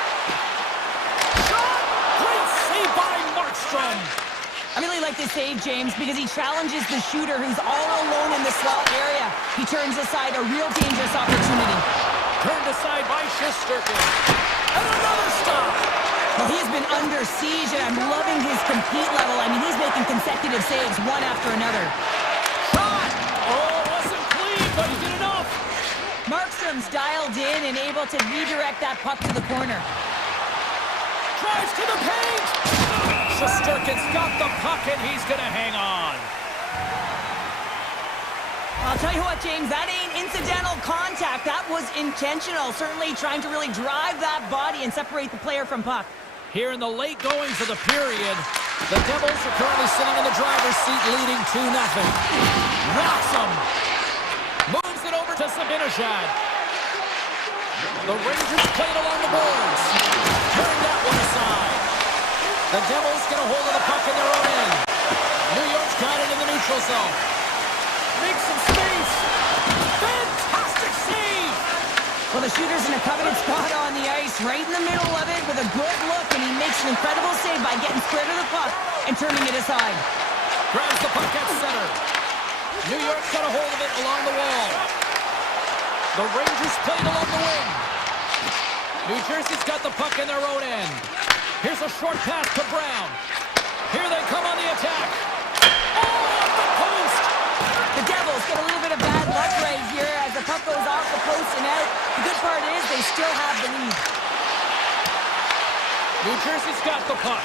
Shot! Great save by Markstrom. I really like this save, James, because he challenges the shooter who's all alone in the slot area. He turns aside a real dangerous opportunity. Turned aside by Shesterkin. And another stop. Well, he has been under siege, and I'm loving his compete level. I mean, he's making consecutive saves, one after another. Shot! Oh, wasn't clean, but he did enough. Markstrom's dialed in and able to redirect that puck to the corner. Drives to the paint. Shesterkin's got the puck, and he's going to hang on. I'll tell you what, James, that ain't incidental contact. That was intentional. Certainly trying to really drive that body and separate the player from puck. Here in the late goings of the period, the Devils are currently sitting in the driver's seat leading 2-0. Knocks him. Moves it over to Zibanejad. The Rangers played along the boards. Turned that one aside. The Devils get a hold of the puck in their own end. New York's got it in the neutral zone. Makes some space. Fantastic save. Well, the shooter's in a coveted spot on the ice, right in the middle of it with a good look, and he makes an incredible save by getting square to the puck and turning it aside. Grabs the puck at center. New York's got a hold of it along the wall. The Rangers played along the wing. New Jersey's got the puck in their own end. Here's a short pass to Brown. Here they come on the attack. Oh, off the post! The Devils get a little bit of bad luck right here as the puck goes off the post and out. The good part is they still have the lead. New Jersey's got the puck.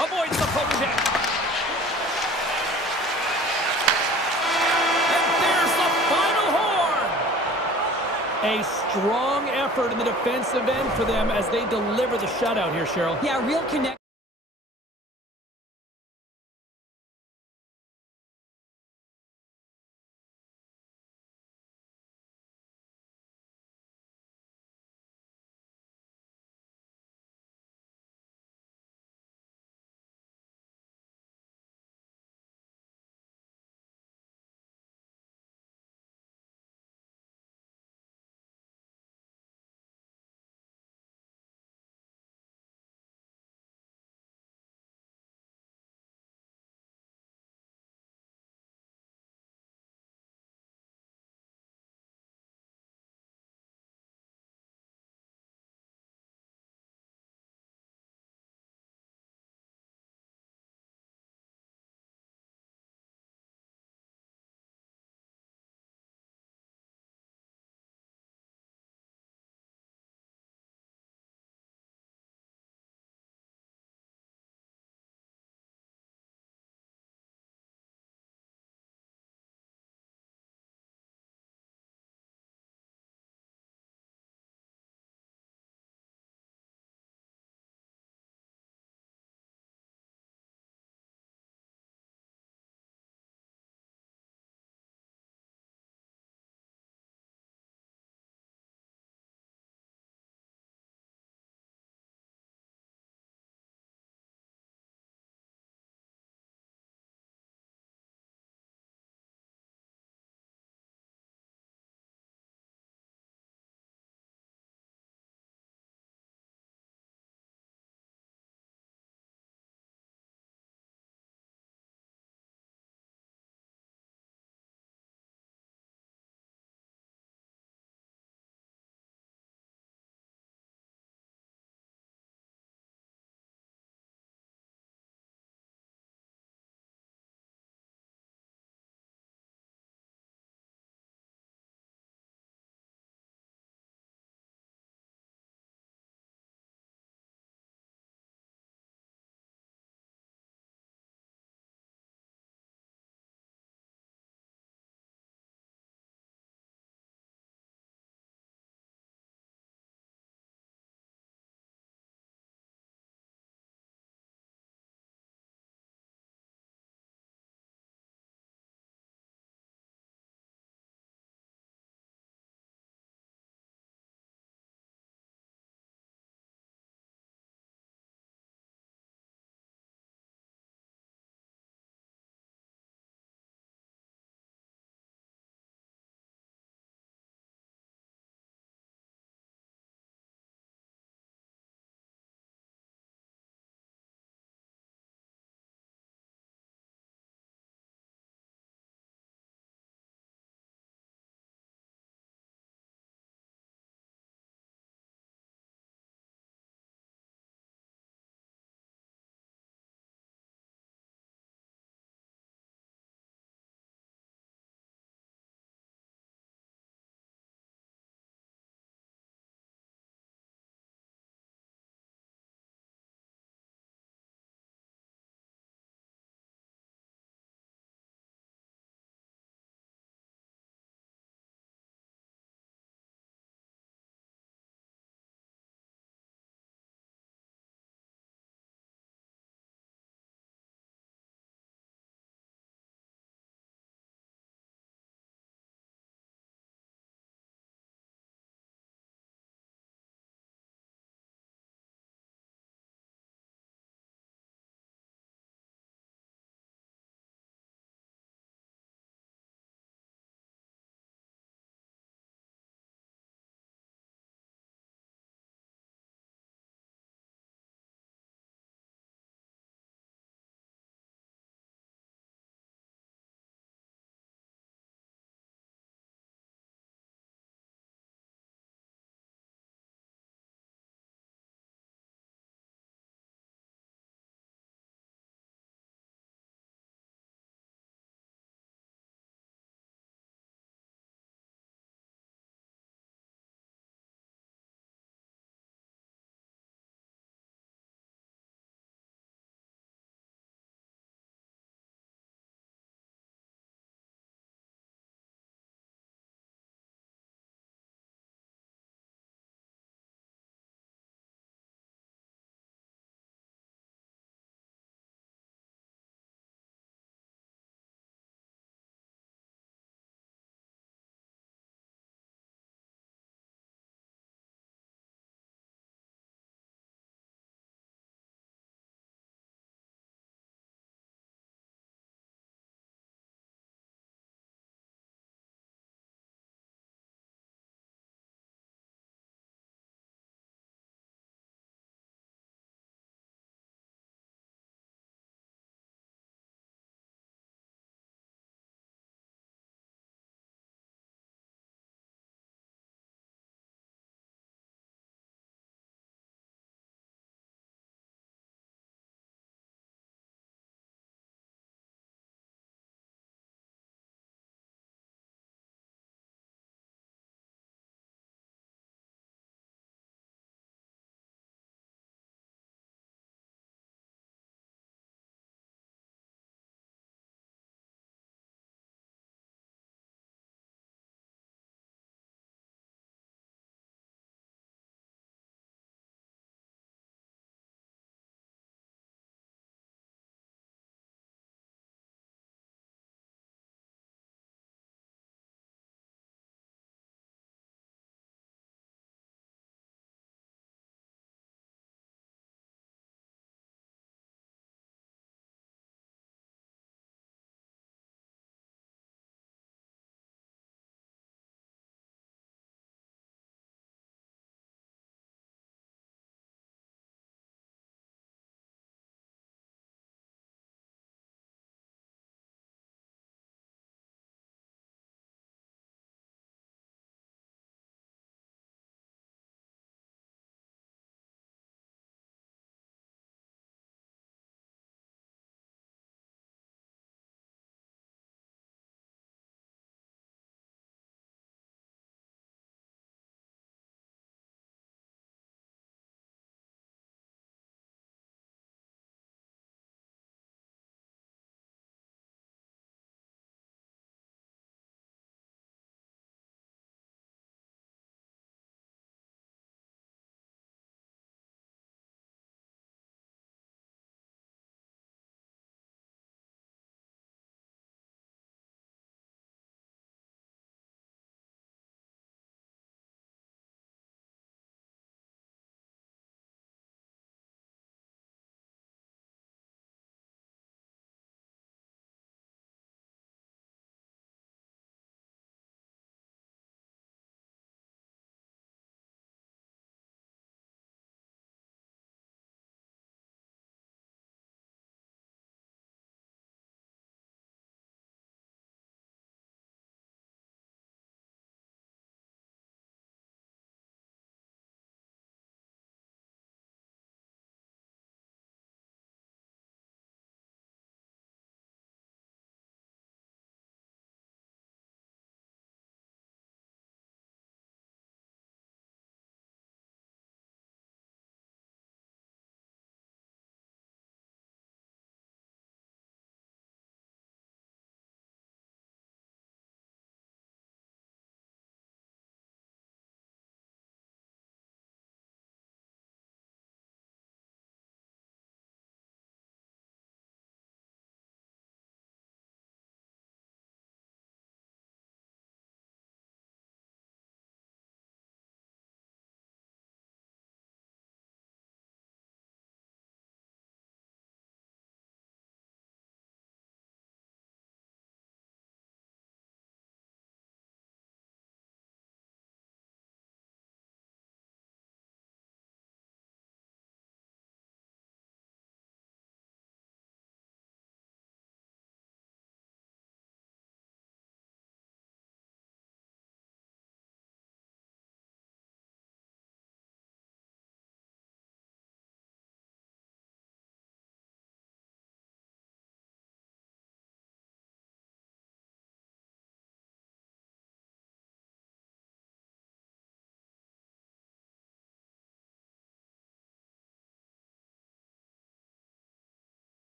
Avoids the poke check. And there's the final horn! A strong effort in the defensive end for them as they deliver the shutout here, Cheryl. Yeah, real connect.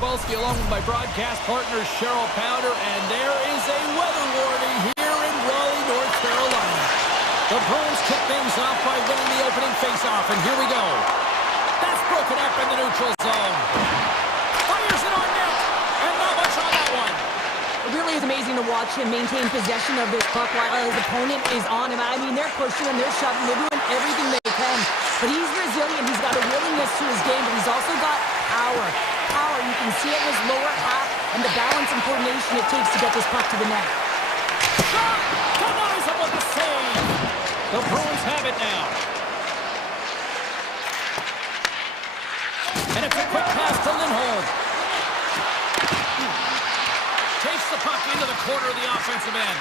Along with my broadcast partner, Cheryl Powder, and there is a weather warning here in Raleigh, North Carolina. The Bruins kick things off by winning the opening faceoff, and here we go. That's broken up in the neutral zone. Fires it on net, and not much on that one. It really is amazing to watch him maintain possession of this puck while his opponent is on him. I mean, they're pushing him, they're shoving, they're doing everything they can. But he's resilient, he's got a willingness to his game, but he's also got power. You can see it in his lower half and the balance and coordination it takes to get this puck to the net. Shot! Denies him with the save! The Bruins have it now. And it's a quick pass to Lindholm. Takes the puck into the corner of the offensive end.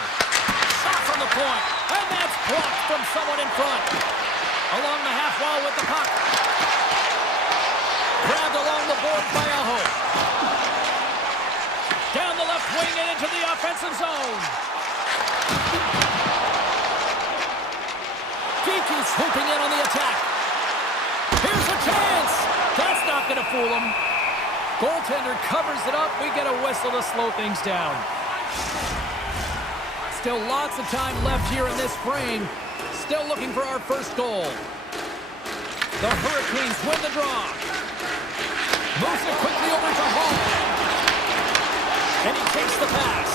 Shot from the point, and that's blocked from someone in front. Along the half wall with the puck. Grabbed along the board by Aho. Down the left wing and into the offensive zone. Geeky swooping in on the attack. Here's a chance. That's not going to fool him. Goaltender covers it up. We get a whistle to slow things down. Still lots of time left here in this frame. Still looking for our first goal. The Hurricanes win the draw. Moves it quickly over to Hall. And he takes the pass.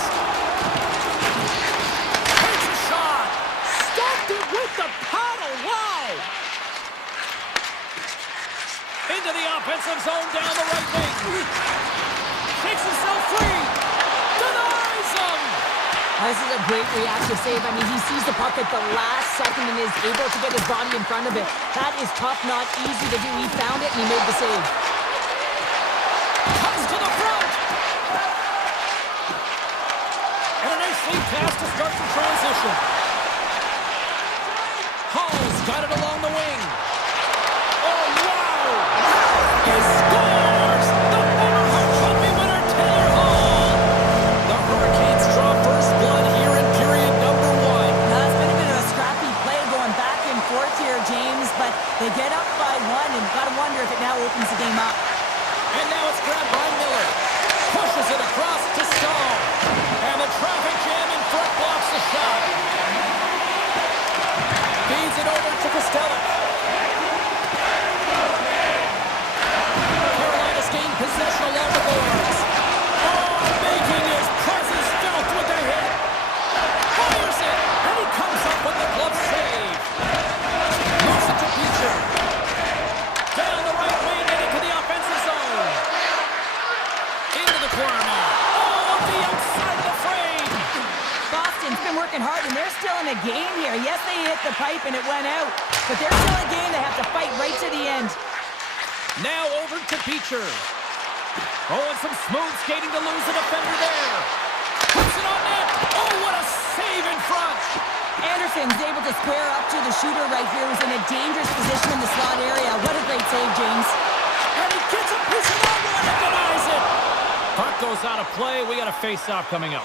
Takes a shot. Stopped it with the paddle. Wow. Into the offensive zone down the right wing. Takes himself free. Denies him. This is a great reactive save. I mean, he sees the puck at the last second and is able to get his body in front of it. That is tough, not easy to do. He found it and he made the save. Comes to the front. And a nice lead pass to start the transition. Hall's got it along the wing. Oh, wow! He scores! The former Hart Trophy winner, Taylor Hall. The Hurricanes draw first blood here in period number 1. Now, it's been a bit of a scrappy play going back and forth here, James, but they get up by 1 and got to wonder if it now opens the game up. And now it's grabbed by Miller. Pushes it across to Stahl. And the traffic jam in front blocks the shot. Feeds it over to Costello. Carolina's gained possession along the boards. Oh, making his presence felt with the hit. Fires it, and he comes up with the glove save. Moves it to Beecher. Down the right wing and into the offensive zone. Into the corner now. Oh, the outside of the frame. Boston's been working hard, and they're still in a game here. Yes, they hit the pipe and it went out, but they're still in a game. They have to fight right to the end. Now over to Beecher. Oh, and some smooth skating to lose the defender there. Puts it on net. Oh, what a save in front. Anderson's able to square up to the shooter right here, who's in a dangerous position in the slot area. What a great save, James. And he gets a piece of that one and denies it. Puck goes out of play. We got a face-off coming up.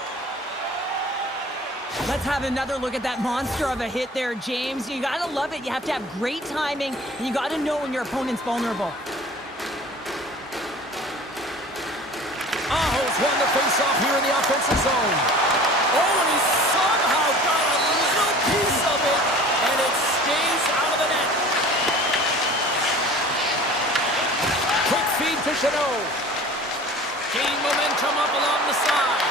Let's have another look at that monster of a hit there, James. You gotta love it. You have to have great timing, and you gotta know when your opponent's vulnerable. Aho's won the face-off here in the offensive zone. Oh, and he somehow got a little piece of it, and it stays out of the net. Quick feed to Chanot. Gain momentum up along the side.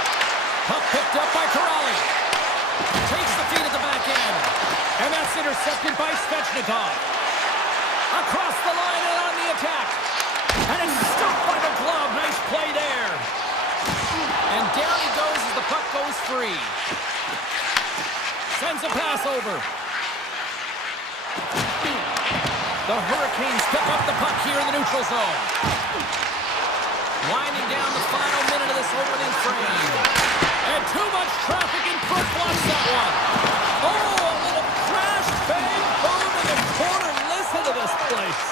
Puck picked up by Corrali. Takes the feed at the back end. And that's intercepted by Svechnikov. Across the line and on the attack. And it's stopped by the glove. Nice play there. And down he goes as the puck goes free. Sends a pass over. The Hurricanes pick up the puck here in the neutral zone. Winding down the final minute of this opening frame. And too much traffic in front blocks that one. Oh, a little crash, bang, boom in the corner. Listen to this place.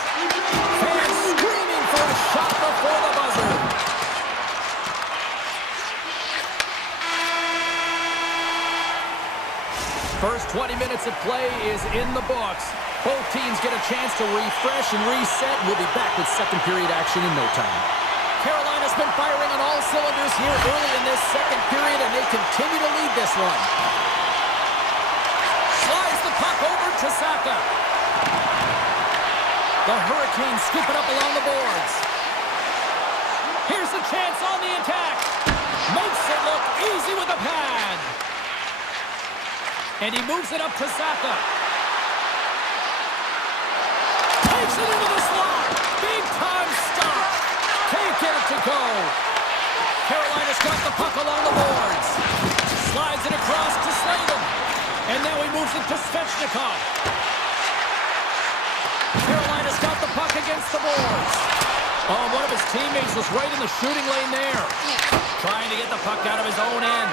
Fans screaming for a shot before the buzzer. First 20 minutes of play is in the books. Both teams get a chance to refresh and reset. We'll be back with second period action in no time. Carolina's been firing on all cylinders here early in this second period, and they continue to lead this one. Slides the puck over to Saka. The Hurricanes scoop it up along the boards. Here's a chance on the attack. Makes it look easy with a pad. And he moves it up to Saka. Takes it into the slot. Big time stop. Can't get it to go. Carolina's got the puck along the boards. Slides it across to Slavin. And now he moves it to Svechnikov. Carolina's got the puck against the boards. Oh, one of his teammates was right in the shooting lane there. Trying to get the puck out of his own end.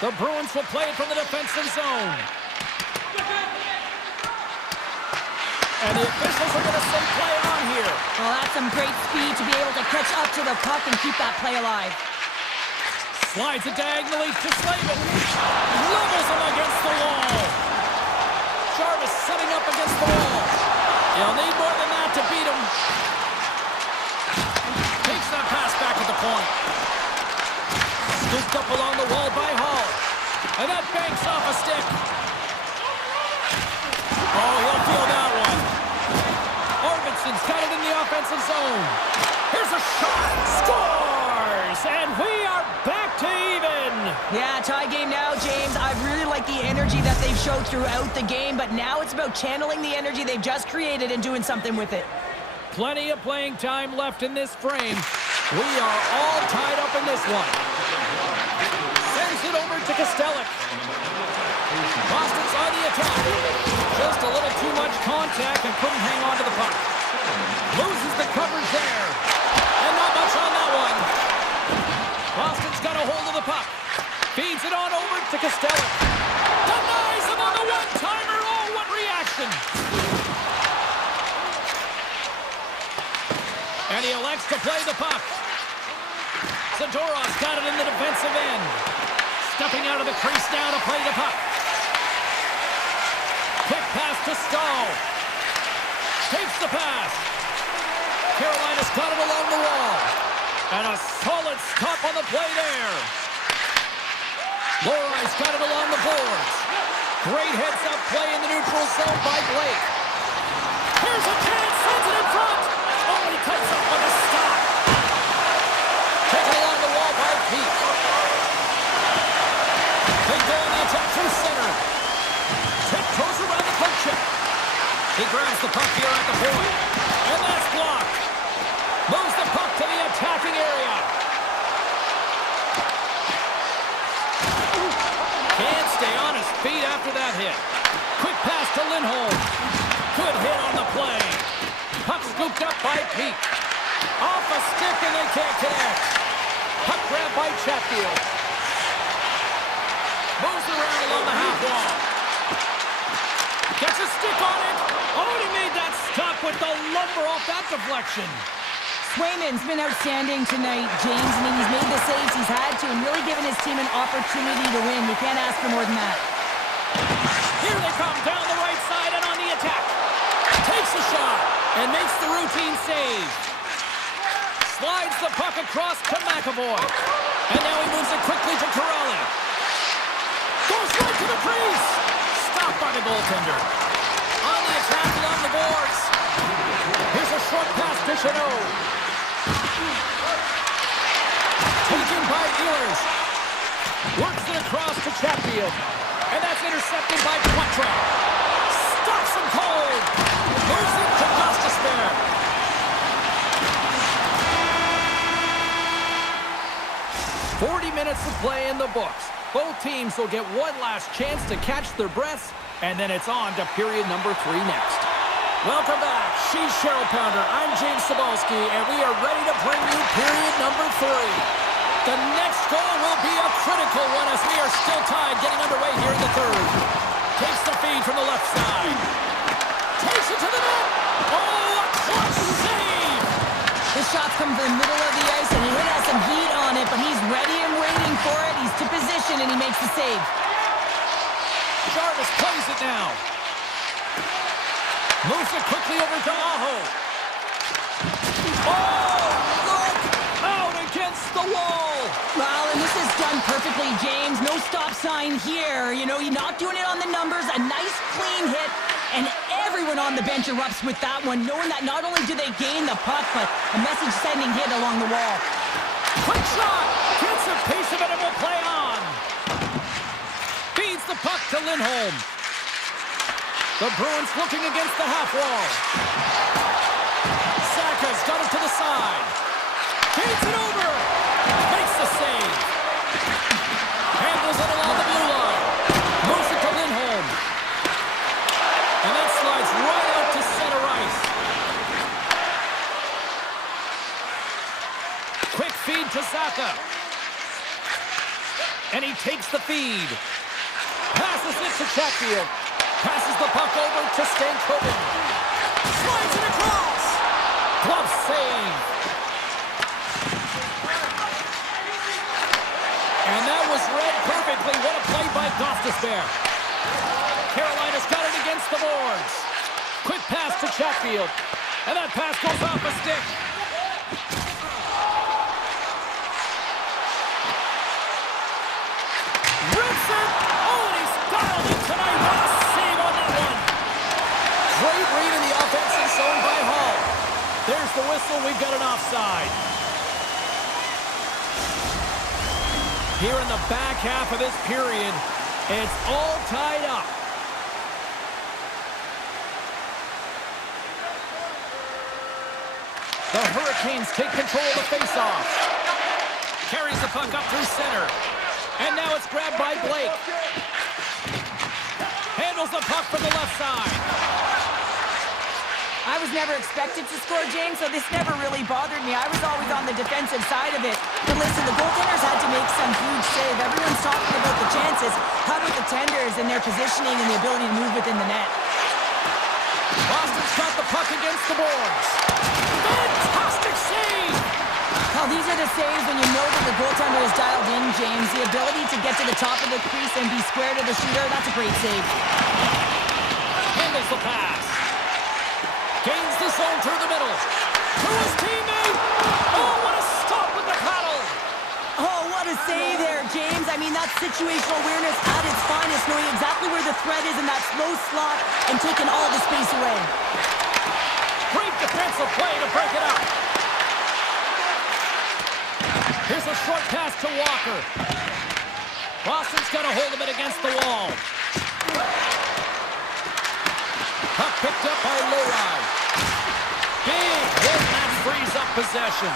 The Bruins will play it from the defensive zone. And the officials are going to say play on here. Well, that's some great speed to be able to catch up to the puck and keep that play alive. Slides it diagonally to Slavin. Levels him against the wall. Jarvis setting up against the wall. He'll need more than that to beat him. Takes that pass back at the point. Scooped up along the wall by Hall. And that banks off a stick. Oh, he'll feel that one. Arvidsson's got it in the offensive zone. Here's a shot. Scores! And we are back to even. Yeah, tie game now, James. I really like the energy that they've showed throughout the game, but now it's about channeling the energy they've just created and doing something with it. Plenty of playing time left in this frame. We are all tied up in this one. Sends it over to Kostelic. Boston's on the attack. Just a little too much contact and couldn't hang on to the puck. Loses the coverage there. And not much on that one. Boston's got a hold of the puck. Feeds it on over to Kostelic. Denies him on the one-timer. Oh, what reaction. And he elects to play the puck. Zadorov's got it in the defensive end. Stepping out of the crease now to play the puck. Quick pass to Stahl. Takes the pass. Carolina's got it along the wall. And a solid stop on the play there. Lorai's got it along the boards. Great heads-up play in the neutral zone by Blake. Here's a chance. Sends it in front. Oh, he cuts up with a stop. Taken along the wall by Pete. They go on the attack through center. Tiptoes around the poke check. He grabs the puck here at the point. And that's blocked. Moves the puck to the attacking area. Can't stay on his feet after that hit. Quick pass to Lindholm. Good hit on the play. Puck scooped up by Pete. Off a stick and they can't connect. Puck grab by Chatfield. Moves around along the half wall. Gets a stick on it. Oh, and he made that stop with the lumber off that deflection. Swayman's been outstanding tonight, James. I mean, he's made the saves he's had to and really given his team an opportunity to win. You can't ask for more than that. Here they come down the right side and on the attack. Takes a shot and makes the routine save. Slides the puck across to McAvoy. And now he moves it quickly to Corelli. Goes right to the crease. Stopped by the goaltender. On the attack along the boards. Here's a short pass to Chanot. Taken by Ehlers. Works it across to Chatfield. And that's intercepted by Quattro. Stops him cold. Moves it to Gostisbehere. Minutes of play in the books. Both teams will get one last chance to catch their breaths, and then it's on to period number 3 next. Welcome back. She's Cheryl Pounder. I'm James Cebulski, and we are ready to bring you period number 3. The next goal will be a critical one as we are still tied, getting underway here in the third. Takes the feed from the left side. Takes it to the net. Oh, a clutch save! This shot's come from the middle of the ice, and he has some heat on it, but he's ready and waiting for it. He's to position, and he makes the save. Jarvis plays it now. Moves it quickly over to Aho. Oh, look out! is done perfectly, James. No stop sign here. You know, you're not doing it on the numbers. A nice, clean hit. And everyone on the bench erupts with that one, knowing that not only do they gain the puck, but a message-sending hit along the wall. Quick shot! Gets a piece of it and will play on. Feeds the puck to Lindholm. The Bruins looking against the half wall. Saka's got it to the side. Feeds it over. Makes the save. Handles it along the blue line. Moves it to Lindholm. And that slides right out to center ice. Quick feed to Saka. And he takes the feed. Passes it to Chatfield. Passes the puck over to Stankoven. Slides it across. Glove save. And that was read perfectly. What a play by Gostisbehere. Carolina's got it against the boards. Quick pass to Chatfield. And that pass goes off a stick. Rips it. Oh, and he's dialed it tonight. What a save on that one. Great read in the offensive zone by Hall. There's the whistle. We've got an offside. Here in the back half of this period, it's all tied up. The Hurricanes take control of the faceoff. Carries the puck up through center. And now it's grabbed by Blake. Handles the puck from the left side. I was never expected to score, James, so this never really bothered me. I was always on the defensive side of it. But listen, the goaltenders had to make some huge save. Everyone's talking about the chances. How about the tenders and their positioning and the ability to move within the net? Boston's got the puck against the boards. Fantastic save! Now, these are the saves when you know that the goaltender is dialed in, James. The ability to get to the top of the crease and be square to the shooter, that's a great save. Handles the pass. Gains the zone through the middle. To his teammate. Oh, what a stop with the paddle. Oh, what a save there, James. I mean, that's situational awareness at its finest, knowing exactly where the threat is in that slow slot and taking all the space away. Great defensive play to break it up. Here's a short pass to Walker. Boston's got to hold him against the wall. Puck picked up by Lowry. Big hit, and that frees up possession.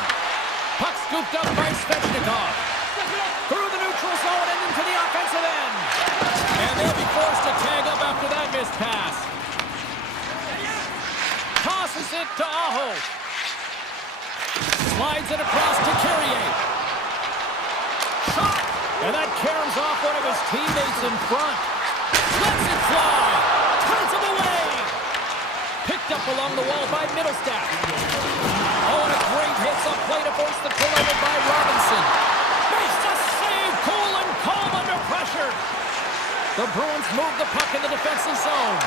Puck scooped up by Svechnikov. Through the neutral zone and into the offensive end. And they'll be forced to tag up after that missed pass. Tosses it to Aho. Slides it across to Carrier. Shot! And that caroms off one of his teammates in front. Lets it fly. Turns him away. Picked up along the wall by Middlestat. Oh, and a great hit up play to force the pull-over by Robinson. Makes the save, cool and calm under pressure. The Bruins move the puck in the defensive zone.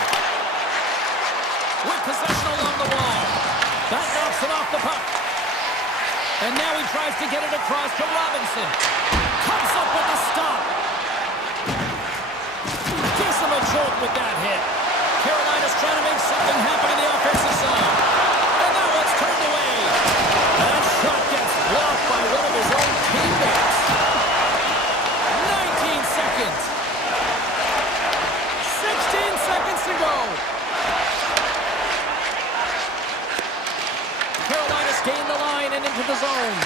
With possession along the wall. That knocks it off the puck. And now he tries to get it across to Robinson. Comes up with a stop. Gives him a jolt with that hit. Carolina's trying to make something happen in the offensive zone. And that one's turned away. That shot gets blocked by one of his own teammates. 19 seconds. 16 seconds to go. Carolina's gained the line and into the zone.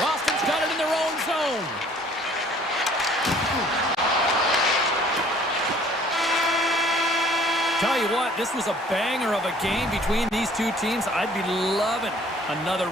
Boston's got it in their own zone. Tell you what, this was a banger of a game between these two teams. I'd be loving another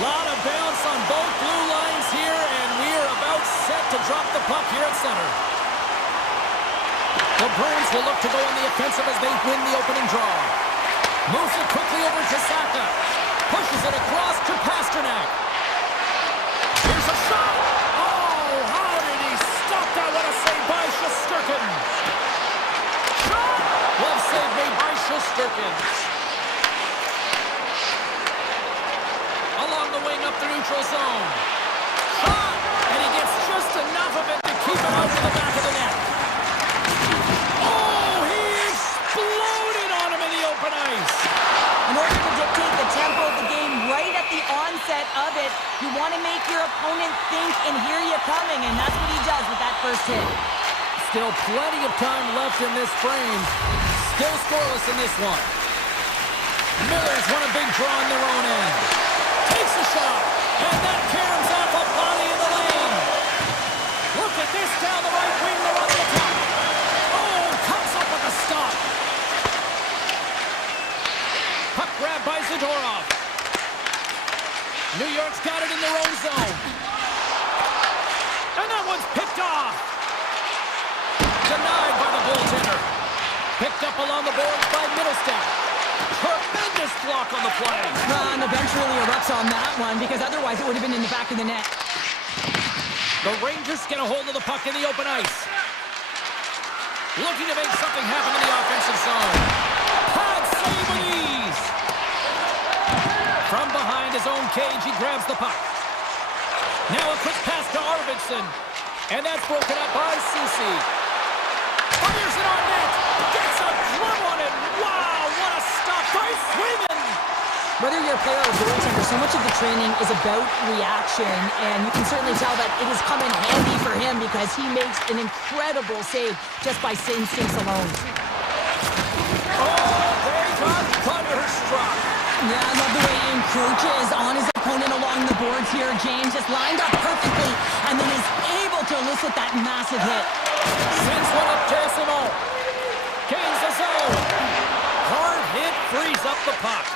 Lot of bounce on both blue lines here, and we are about set to drop the puck here at center. The Bruins will look to go on the offensive as they win the opening draw. Moves it quickly over to Saka. Pushes it across to Pasternak. Here's a shot. Oh, how did he stop that? What a save by Shesterkin. Shot. Glove save made by Shesterkin. Along the wing up the neutral zone. Shot. And he gets just enough of it to keep it out to the back of the net. Oh, he exploded on him in the open ice. In order to dictate the tempo of the game right at the onset of it, you want to make your opponent think and hear you coming, and that's what he does with that first hit. Still plenty of time left in this frame. Still scoreless in this one. Miller's won a big draw on their own end. Takes a shot, and that caroms off a body in the lane. Look at this down the right wing, they're on the attack. Oh, comes up with a stop. Puck grab by Zadorov. New York's got it in their own zone. And that one's picked off. Denied by the goaltender. Picked up along the boards by Middlestat. Tremendous block on the play. And the bench really erupts on that one, because otherwise it would have been in the back of the net. The Rangers get a hold of the puck in the open ice. Looking to make something happen in the offensive zone. Pad save with ease. From behind his own cage, he grabs the puck. Now a quick pass to Arvidsson. And that's broken up by Ceci. Fires it on net. Gets a drum on it. Wow, what a stop by Swayman. Whether you're a player or goaltender, so much of the training is about reaction, and you can certainly tell that it has come in handy for him because he makes an incredible save just by instincts alone. Oh, they got thunderstruck. Yeah, I love the way he encroaches on his opponent along the boards here. James just lined up perfectly and then is able to elicit that massive hit. Sends one up Tessimo. Gains the zone. Hard hit frees up the puck.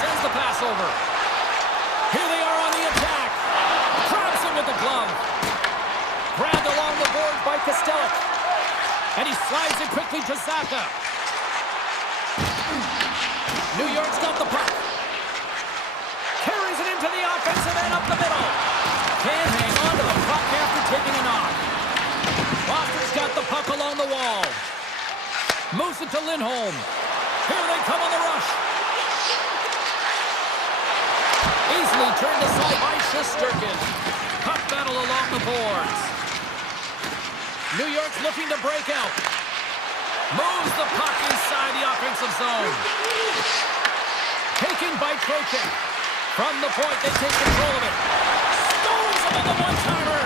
Sends the pass over. Here they are on the attack. Grabs him with the glove. Grabbed along the boards by Kostelic. And he slides it quickly to Saka. New York's got the puck. Carries it into the offensive end up the middle. Can't hang on to the puck after taking a knock. Boston's got the puck along the wall. Moves it to Lindholm. Here they come on the rush. Easily turned aside by Shesterkin. Puck battle along the boards. New York's looking to break out. Moves the puck inside the offensive zone. Taken by Trocheck. From the point, they take control of it. Stones him on the one-timer.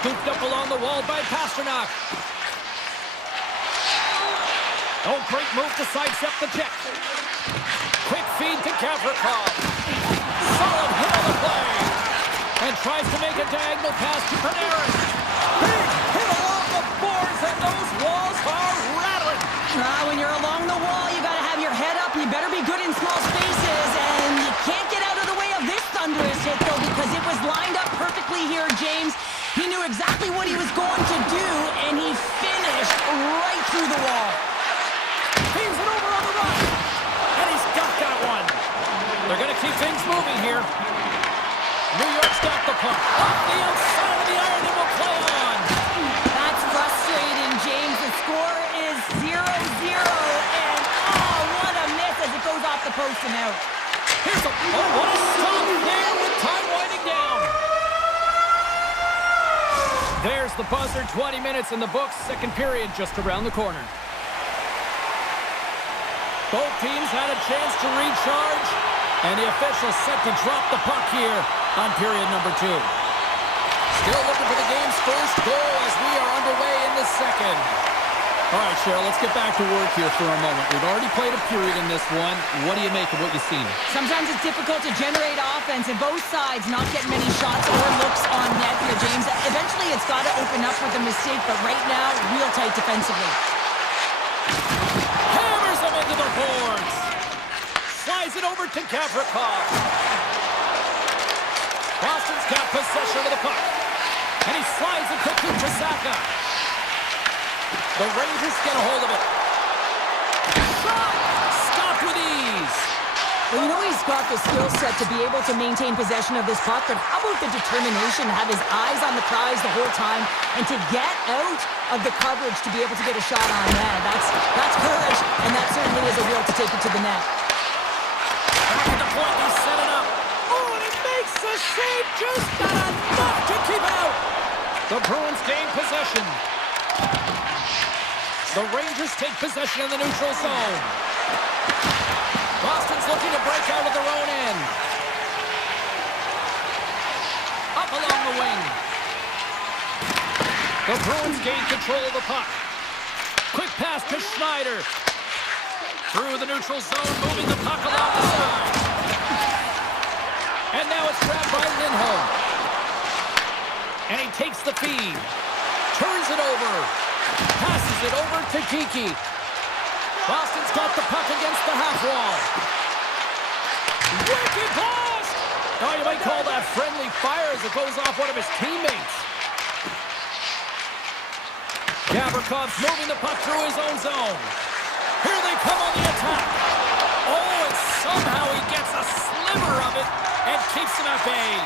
Scooped up along the wall by Pasternak. Oh, great move to sidestep the check. Quick feed to Gavrikov. Solid hit on the play. And tries to make a diagonal pass to Panarin. Big hit along the boards, and those walls are rattling. When you're along the wall, you got to have your head up. You better be good in small spaces, and you can't get out of the way of this thunderous hit, though, because it was lined up perfectly here, James. He knew exactly what he was going to do, and he finished right through the wall. He's it over on the run. And he's got that one. They're going to keep things moving here. New York's got the puck. Off the outside of the iron and will play on. That's frustrating, James. The score is 0-0. And, oh, what a miss as it goes off the post and out. Here's a... Oh, what a stop there with time winding down. There's the buzzer. 20 minutes in the books. Second period just around the corner. Both teams had a chance to recharge, and the officials set to drop the puck here on period number 2. Still looking for the game's first goal as we are underway in the second. All right, Cheryl, let's get back to work here for a moment. We've already played a period in this one. What do you make of what you've seen? Sometimes it's difficult to generate offense, and both sides not getting many shots or looks on net here, James. Eventually, it's got to open up with a mistake, but right now, real tight defensively. Hammers them into the boards. Slides Turns it over to Gavrikov. Boston's got possession of the puck. And he slides it quickly to Saka. The Rangers get a hold of it. Shot! Stopped with ease. Well, you know he's got the skill set to be able to maintain possession of this puck, but how about the determination to have his eyes on the prize the whole time and to get out of the coverage to be able to get a shot on net? That's courage, and that certainly is a will to take it to the net. Back at the point, he's set it up. Oh, and he makes the save, just not enough to keep it out. The Bruins gain possession. The Rangers take possession in the neutral zone. Boston's looking to break out of their own end. Up along the wing. The Bruins gain control of the puck. Quick pass to Schneider. Through the neutral zone, moving the puck along the side. And now it's grabbed by Lindholm. And he takes the feed. Turns it over. Passes it over to Kiki. Boston's got the puck against the half wall. Wicked blast! Oh, you might call that friendly fire as it goes off one of his teammates. Gavrikov's moving the puck through his own zone. Here they come on the attack. Oh, and somehow he gets a sliver of it and keeps them at bay.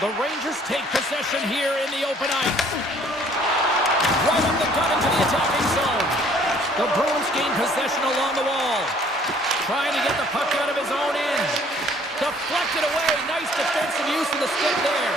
The Rangers take possession here in the open ice. Right up the gut into the attacking zone. The Bruins gain possession along the wall. Trying to get the puck out of his own end. Deflected away. Nice defensive use of the stick there.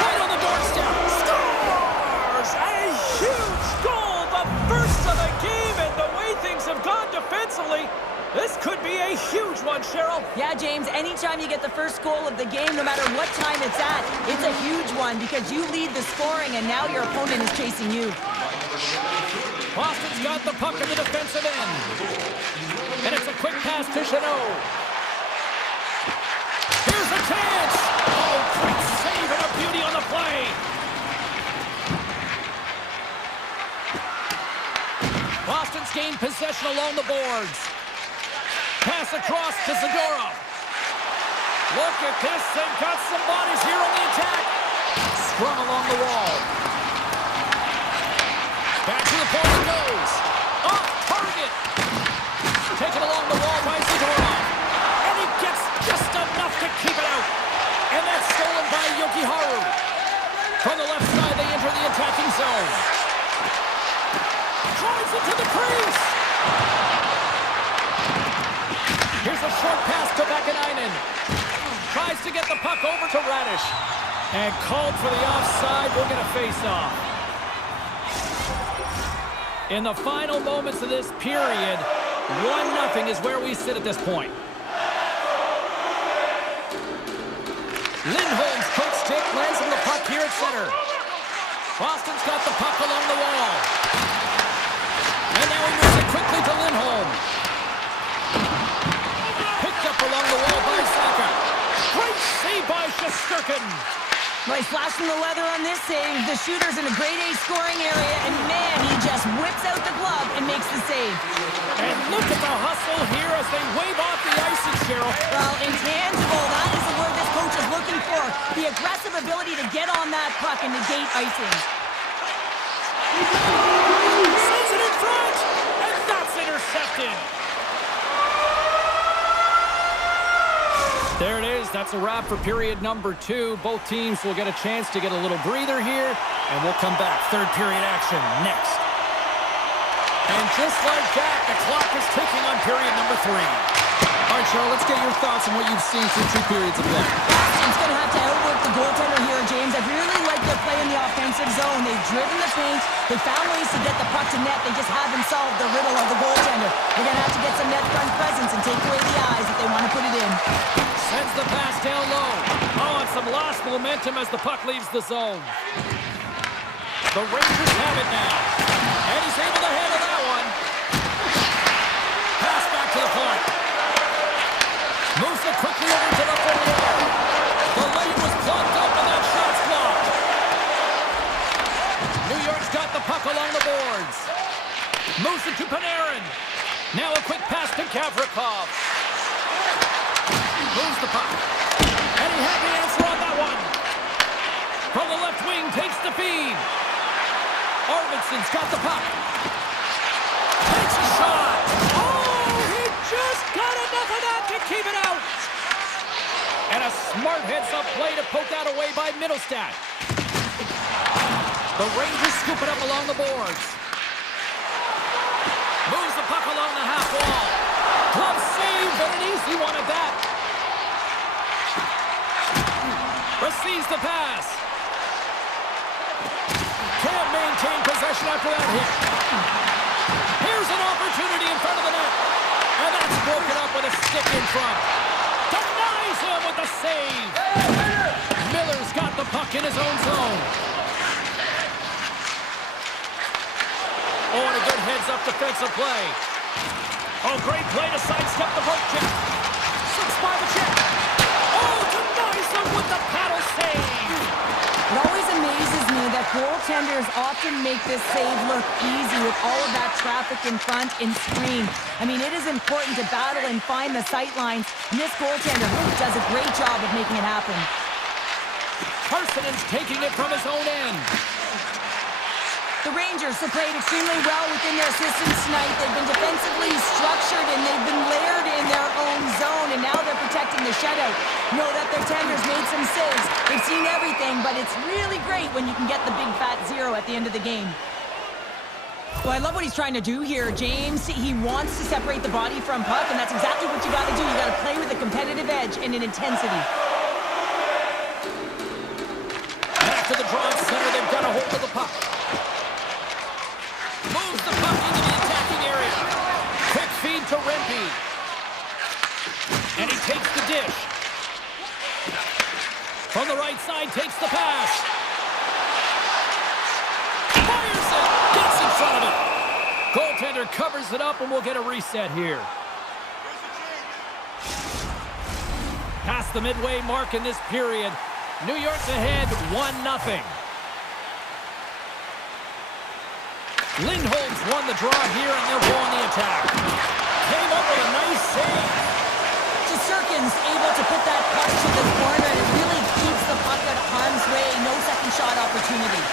Right on the doorstep. Scores! A huge goal. The first of the game, and the way things have gone defensively, this could be a huge one, Cheryl. Yeah, James, anytime you get the first goal of the game, no matter what time it's at, it's a huge one because you lead the scoring and now your opponent is chasing you. Boston's got the puck in the defensive end. And it's a quick pass to Chanot. Here's a chance. Oh, quick save and a beauty on the play. Boston's gained possession along the boards. Pass across to Zadorov. Look at this. They've got some bodies here on the attack. Scrum along the wall. Back to the point it goes. Off target. Taken along the wall by Zadorov. And he gets just enough to keep it out. And that's stolen by Yokiharu. From the left side, they enter the attacking zone. Drives it to the crease. Here's a short pass to Vakanainen. Tries to get the puck over to Radish. And called for the offside. We'll get a face-off. In the final moments of this period, 1-0 is where we sit at this point. Lindholm's quick stick lands him the puck here at center. Boston's got the puck along the wall. And now he moves it quickly to Lindholm. Picked up along the wall by Saka. Great save by Shesterkin. Well, he's flashing the leather on this save. The shooter's in a grade A scoring area, and man, he just whips out the glove and makes the save. And look at the hustle here as they wave off the icing, Cheryl. Well, intangible, that is the word this coach is looking for. The aggressive ability to get on that puck and negate icing. Sends it in front, and that's intercepted. There it is. That's a wrap for period number 2. Both teams will get a chance to get a little breather here, and we'll come back. Third period action next. And just like that, the clock is ticking on period number 3. All right, Cheryl, let's get your thoughts on what you've seen through 2 periods of play. Boston's going to have to outwork the goaltender here, James. I really like their play in the offensive zone. They've driven the paint. They found ways to get the puck to net. They just haven't solved the riddle of the goaltender. They're going to have to get some net front presence and take away the eyes if they want to put it in. Sends the pass down low. Oh, and some lost momentum as the puck leaves the zone. The Rangers have it now. And he's able to handle that one. Pass back to the point. Moves it quickly over to the forward. The lane was blocked up and that shot's blocked. New York's got the puck along the boards. Moves it to Panarin. Now a quick pass to Gavrikov. Moves the puck. And he had the answer on that one. From the left wing, takes the feed. Arvidsson's got the puck. Takes a shot. Oh, he just got enough of that to keep it out. And a smart heads-up play to poke that away by Middlestat. The Rangers scoop it up along the boards. Moves the puck along the half wall. Glove save, but an easy one at that. Receives the pass. Can't maintain possession after that hit. Here's an opportunity in front of the net. And that's broken up with a stick in front. Denies him with the save. Miller's got the puck in his own zone. Oh, and a good heads-up defensive play. Oh, great play to sidestep the poke check. 6 by the check. Oh, denies him with the paddle save. It always amazes me that goaltenders often make this save look easy with all of that traffic in front and screen. I mean, it is important to battle and find the sight lines, and this goaltender really does a great job of making it happen. Parsonen's taking it from his own end. The Rangers have played extremely well within their systems tonight. They've been defensively structured and they've been layered in their own zone, and now they're protecting the shutout. Know that their tenders made some saves. They've seen everything, but it's really great when you can get the big fat zero at the end of the game. Well, I love what he's trying to do here, James. He wants to separate the body from puck, and that's exactly what you got to do. You got to play with a competitive edge and an intensity. After the draw center, they've got a hold of the puck. Moves the puck into the attacking area. Quick feed to Rempe. And he takes the dish. From the right side, takes the pass. Fires it. Gets in front of it. Goaltender covers it up, and we'll get a reset here. Past the midway mark in this period. New York's ahead 1-0. Lindholm's won the draw here, and they'll go on the attack. Came up with a nice save. Shesterkin's able to put that puck to the corner, and it really keeps the puck out of harm's way. No second shot opportunity.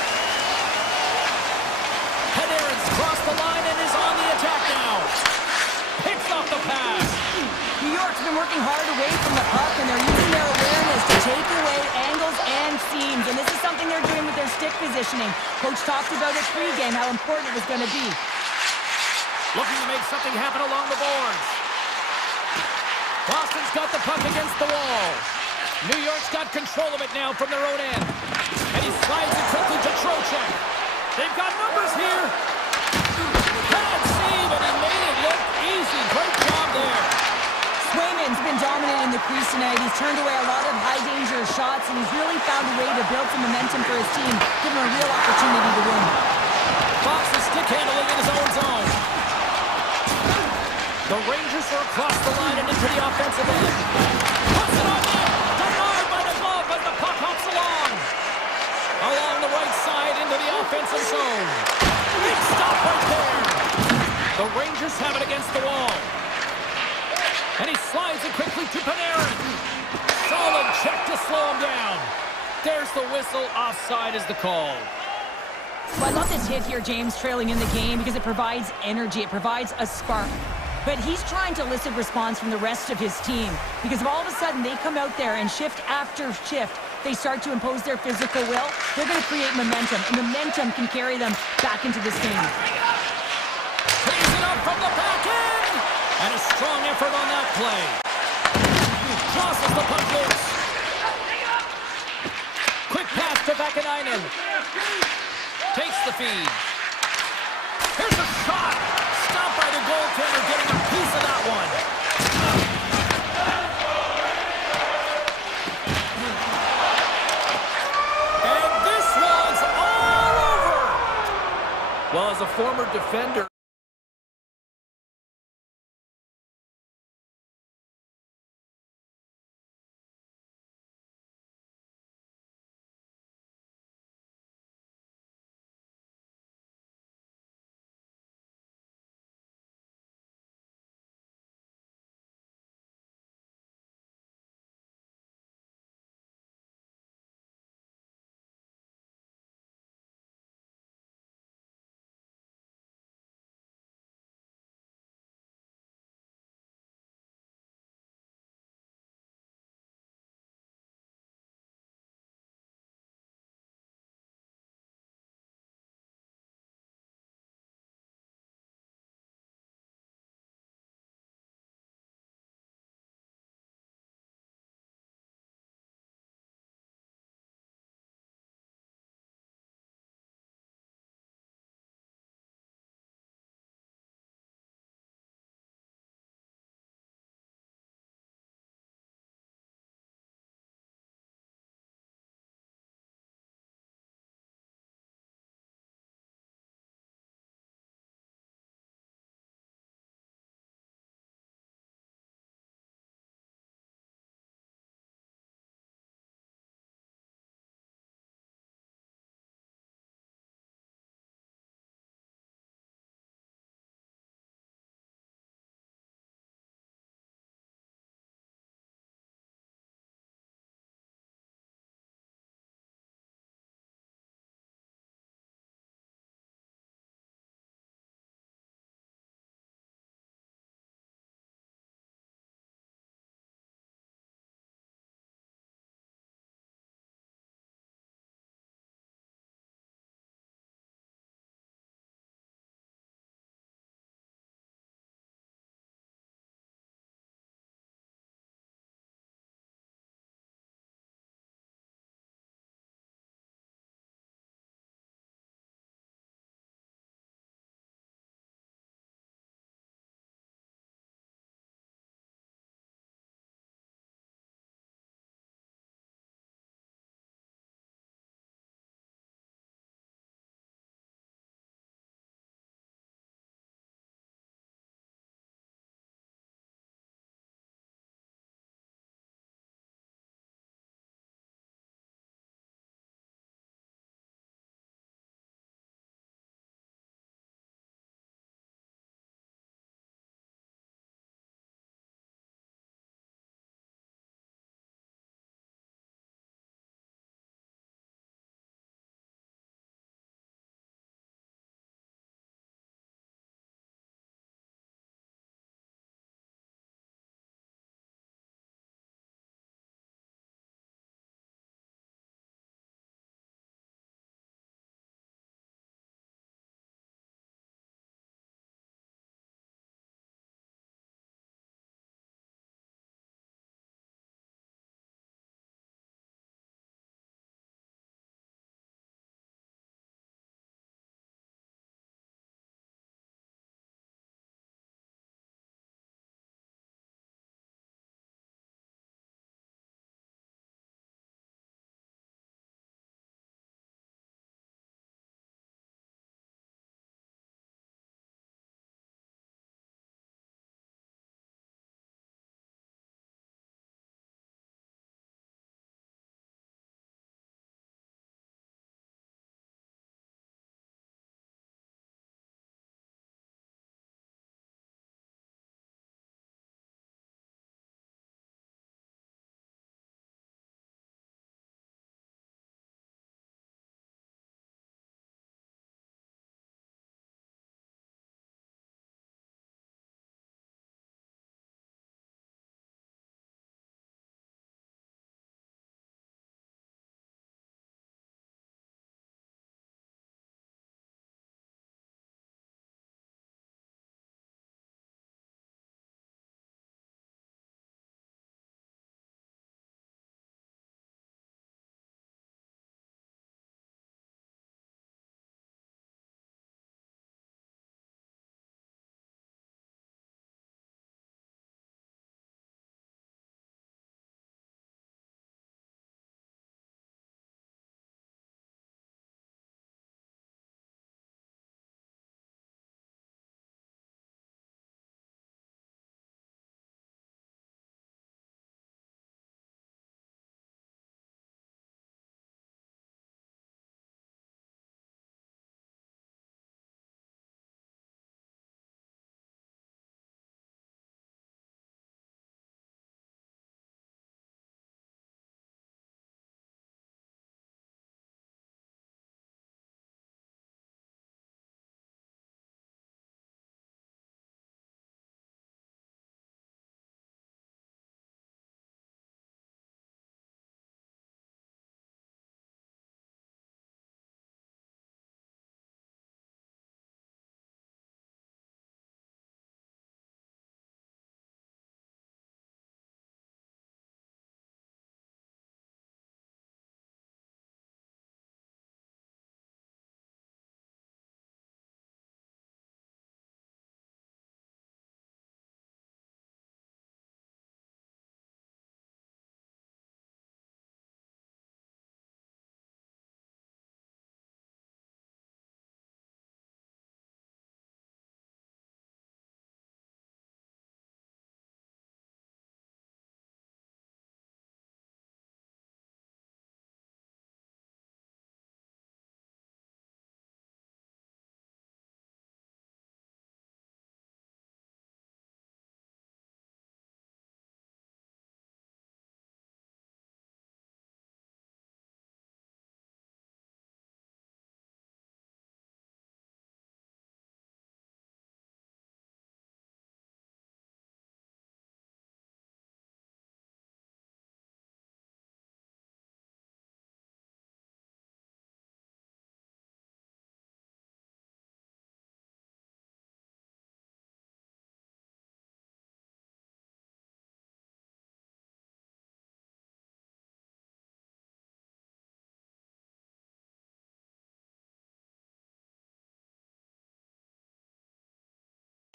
Panarin's crossed the line and is on the attack now. Picks off the pass. New York's been working hard away from the puck, and they're using their awareness to take away angles and seams, and this is something they're doing with their stick positioning. Coach talked about it pregame, how important it was going to be. Looking to make something happen along the boards. Boston's got the puck against the wall. New York's got control of it now from their own end. And he slides it quickly to Trocheck. They've got numbers here. Bad save, and he made it look easy. Great job there. Swayman's been dominating the crease tonight. He's turned away a lot of high-danger shots, and he's really found a way to build some momentum for his team, give him a real opportunity to win. Fox is stick handling in his own zone. The Rangers are across the line and into the offensive end. Puts it on net. Denied by the glove, but the puck hops along. Along the right side into the offensive zone. Big stop right there. The Rangers have it against the wall. And he slides it quickly to Panarin. Solid check to slow him down. There's the whistle. Offside is the call. Well, I love this hit here, James, trailing in the game, because it provides energy. It provides a spark. But he's trying to elicit response from the rest of his team, because if all of a sudden they come out there and shift after shift, they start to impose their physical will, they're going to create momentum, and momentum can carry them back into this game. Cleans it up from the back end. And a strong effort on that play. Tosses the puck loose. Quick pass to Vakanainen. Takes the feed. Here's a shot. Stopped by the goaltender, getting a piece of that one. And this one's all over. Well, as a former defender,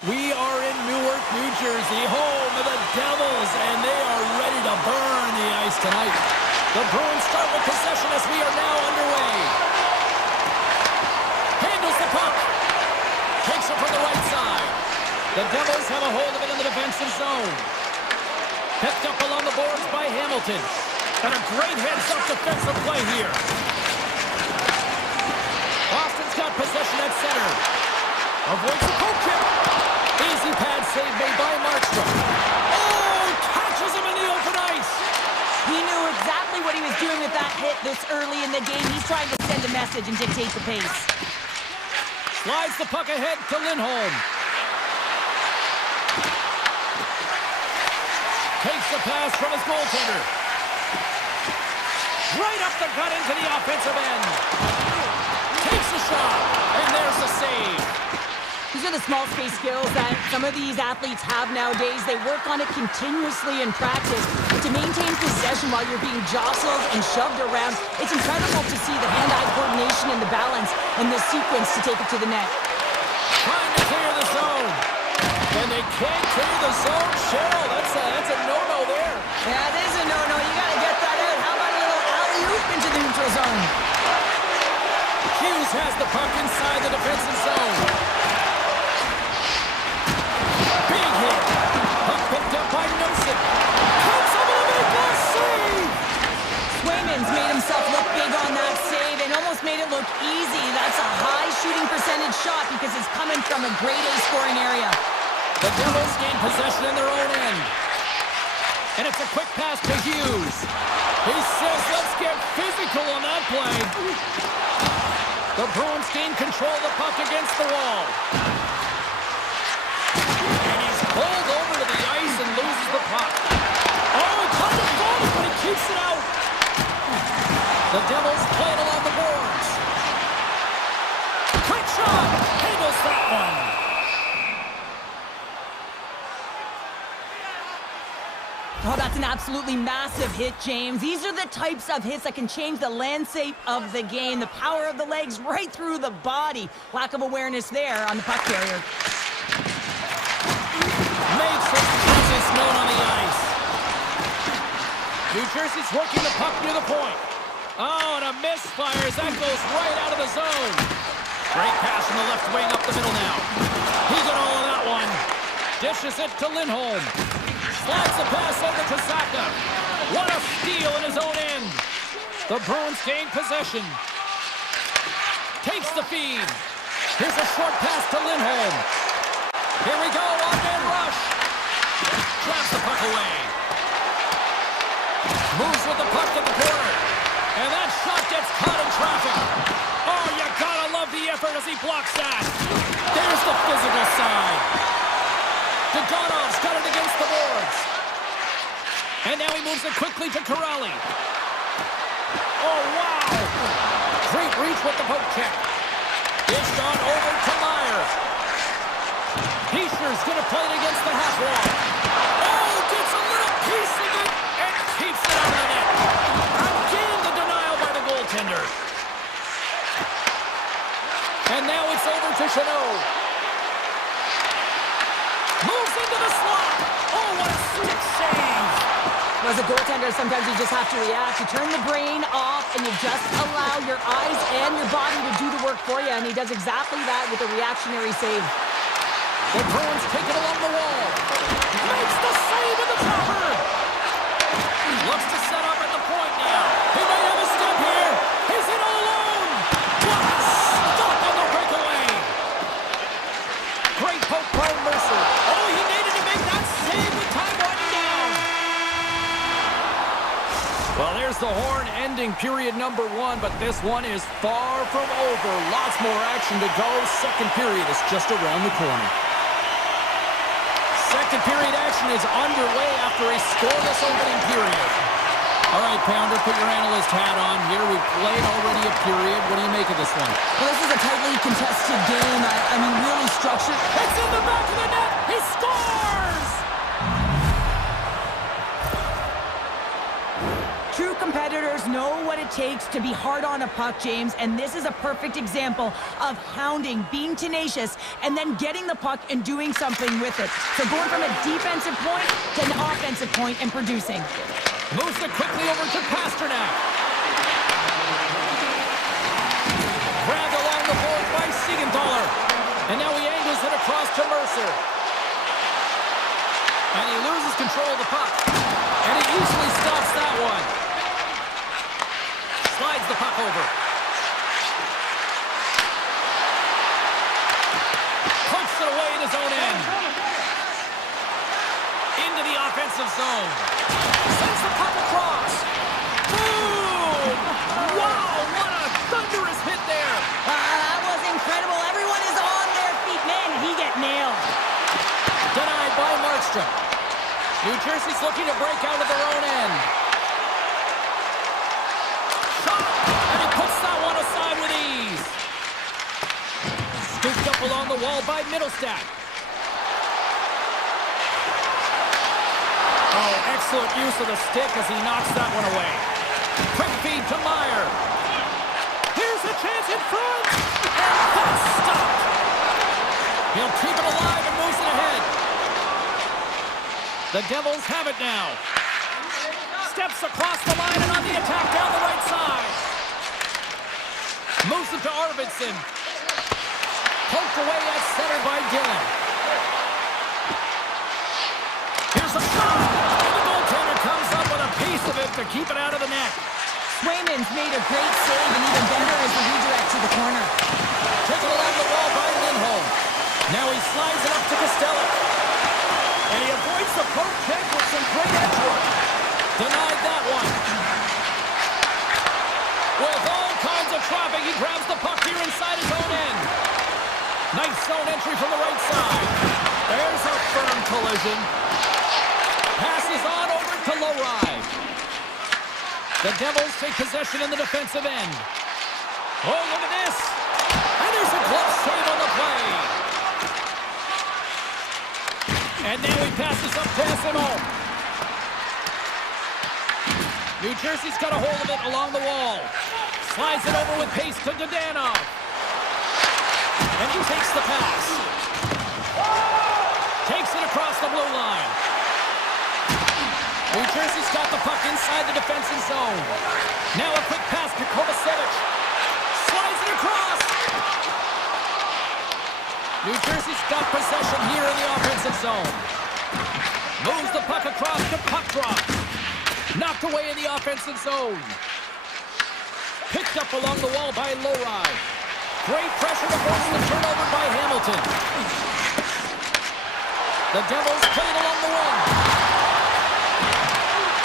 We are in Newark, New Jersey, home of the Devils, and they are ready to burn the ice tonight. The Bruins start with possession as we are now underway. Handles the puck. Takes it from the right side. The Devils have a hold of it in the defensive zone. Picked up along the boards by Hamilton. And a great heads-up defensive play here. Boston's got possession at center. Avoids the poke check. Easy pad save made by Markstrom. Oh, catches him in the open ice. He knew exactly what he was doing with that hit this early in the game. He's trying to send a message and dictate the pace. Slides the puck ahead to Lindholm. Takes the pass from his goaltender. Right up the gut into the offensive end. Takes a shot, and there's the save. These are the small space skills that some of these athletes have nowadays. They work on it continuously in practice. To maintain possession while you're being jostled and shoved around, it's incredible to see the hand-eye coordination and the balance and the sequence to take it to the net. Trying to clear the zone. And they can't clear the zone. Cheryl, that's a no-no there. Yeah, it is a no-no. You got to get that out. How about a little alley-oop into the neutral zone? Hughes has the puck inside the defensive zone. Big hit. Puck picked up by Nelson. Comes up with a big glass save. Swayman's made himself look big on that save and almost made it look easy. That's a high shooting percentage shot because it's coming from a grade A scoring area. The Devils gain possession in their own end. And it's a quick pass to Hughes. He says, let's get physical on that play. The Bruins gain control of the puck against the wall. And he's pulled over to the ice and loses the puck. Oh, he caught the ball, but he keeps it out. The Devils play it along the boards. Quick shot. Handles that one. Oh, that's an absolutely massive hit, James. These are the types of hits that can change the landscape of the game. The power of the legs right through the body. Lack of awareness there on the puck carrier. Makes his presence known on the ice. New Jersey's working the puck near the point. Oh, and a misfire as that goes right out of the zone. Great pass from the left wing up the middle now. He got all of that one. Dishes it to Lindholm. Slides the pass over to Zaka. What a steal in his own end. The Bruins gain possession. Takes the feed. Here's a short pass to Lindholm. Here we go, one-man rush. Drops the puck away. Moves with the puck to the corner. And that shot gets caught in traffic. Oh, you gotta love the effort as he blocks that. There's the physical side. Dodonov's got it against the boards. And now he moves it quickly to Corrali. Oh, wow. Great reach with the poke check. Dished on over to Meyer. Heischer's going to play it against the half wall. Oh, gets a little piece of it and keeps it out of the net. Again, the denial by the goaltender. And now it's over to Chanot. Moves into the slot. Oh, what a stick save. As a goaltender, sometimes you just have to react. You turn the brain off and you just allow your eyes and your body to do the work for you. And he does exactly that with a reactionary save. The Bruins take it along the wall. Makes the save with the chopper. Looks to set up at the point now. He may have a step here. He's in all alone. What a stop on the breakaway. Great poke by Mercer. Oh, he needed to make that save with time winding down. Well, there's the horn ending period number 1, but this one is far from over. Lots more action to go. Second period is just around the corner. Second period action is underway after a scoreless opening period. All right, Pounder, put your analyst hat on here. We've played already a period. What do you make of this one? Well, this is a tightly contested game. I mean, really structured. It's in the back of the net. He scores! True competitors know what it takes to be hard on a puck, James, and this is a perfect example of hounding, being tenacious, and then getting the puck and doing something with it. So going from a defensive point to an offensive point and producing. Moves it quickly over to Pasternak. Grabbed along the board by Siegenthaler. And now he angles it across to Mercer. And he loses control of the puck. And he easily stops that one. Slides the puck over. Punts it away in his own end. Into the offensive zone. Sends the puck across. Boom! Wow, what a thunderous hit there. That was incredible. Everyone is on their feet. Man, he get nailed. Denied by Markstrom. New Jersey's looking to break out of their own end. Shot! And he puts that one aside with ease. Scooped up along the wall by Middlestat. Oh, excellent use of the stick as he knocks that one away. Quick feed to Meyer. Here's a chance in front. And that's stopped. He'll keep it alive and moves it ahead. The Devils have it now. Steps across the line and on the attack down the right side. Moves it to Arvidsson. Poked away at center by Dillon. Here's a shot. And the goaltender comes up with a piece of it to keep it out of the net. Swayman's made a great save and even better as the redirect to the corner. Taken along the wall by Lindholm. Now he slides it up to Costello. And he avoids the poke check with some great edge work. Denied that one. With all kinds of traffic, he grabs the puck here inside his own end. Nice zone entry from the right side. There's a firm collision. Passes on over to Lowry. The Devils take possession in the defensive end. Oh, look at this. And there's a glove save on the play. And now he passes up to SMO. New Jersey's got a hold of it along the wall. Slides it over with pace to Dadonov. And he takes the pass. Takes it across the blue line. New Jersey's got the puck inside the defensive zone. Now a quick pass to Kovacevic. Slides it across. New Jersey's got possession here in the offensive zone. Moves the puck across to puck drop. Knocked away in the offensive zone. Picked up along the wall by Lowry. Great pressure to force the turnover by Hamilton. The Devils play it along the wing.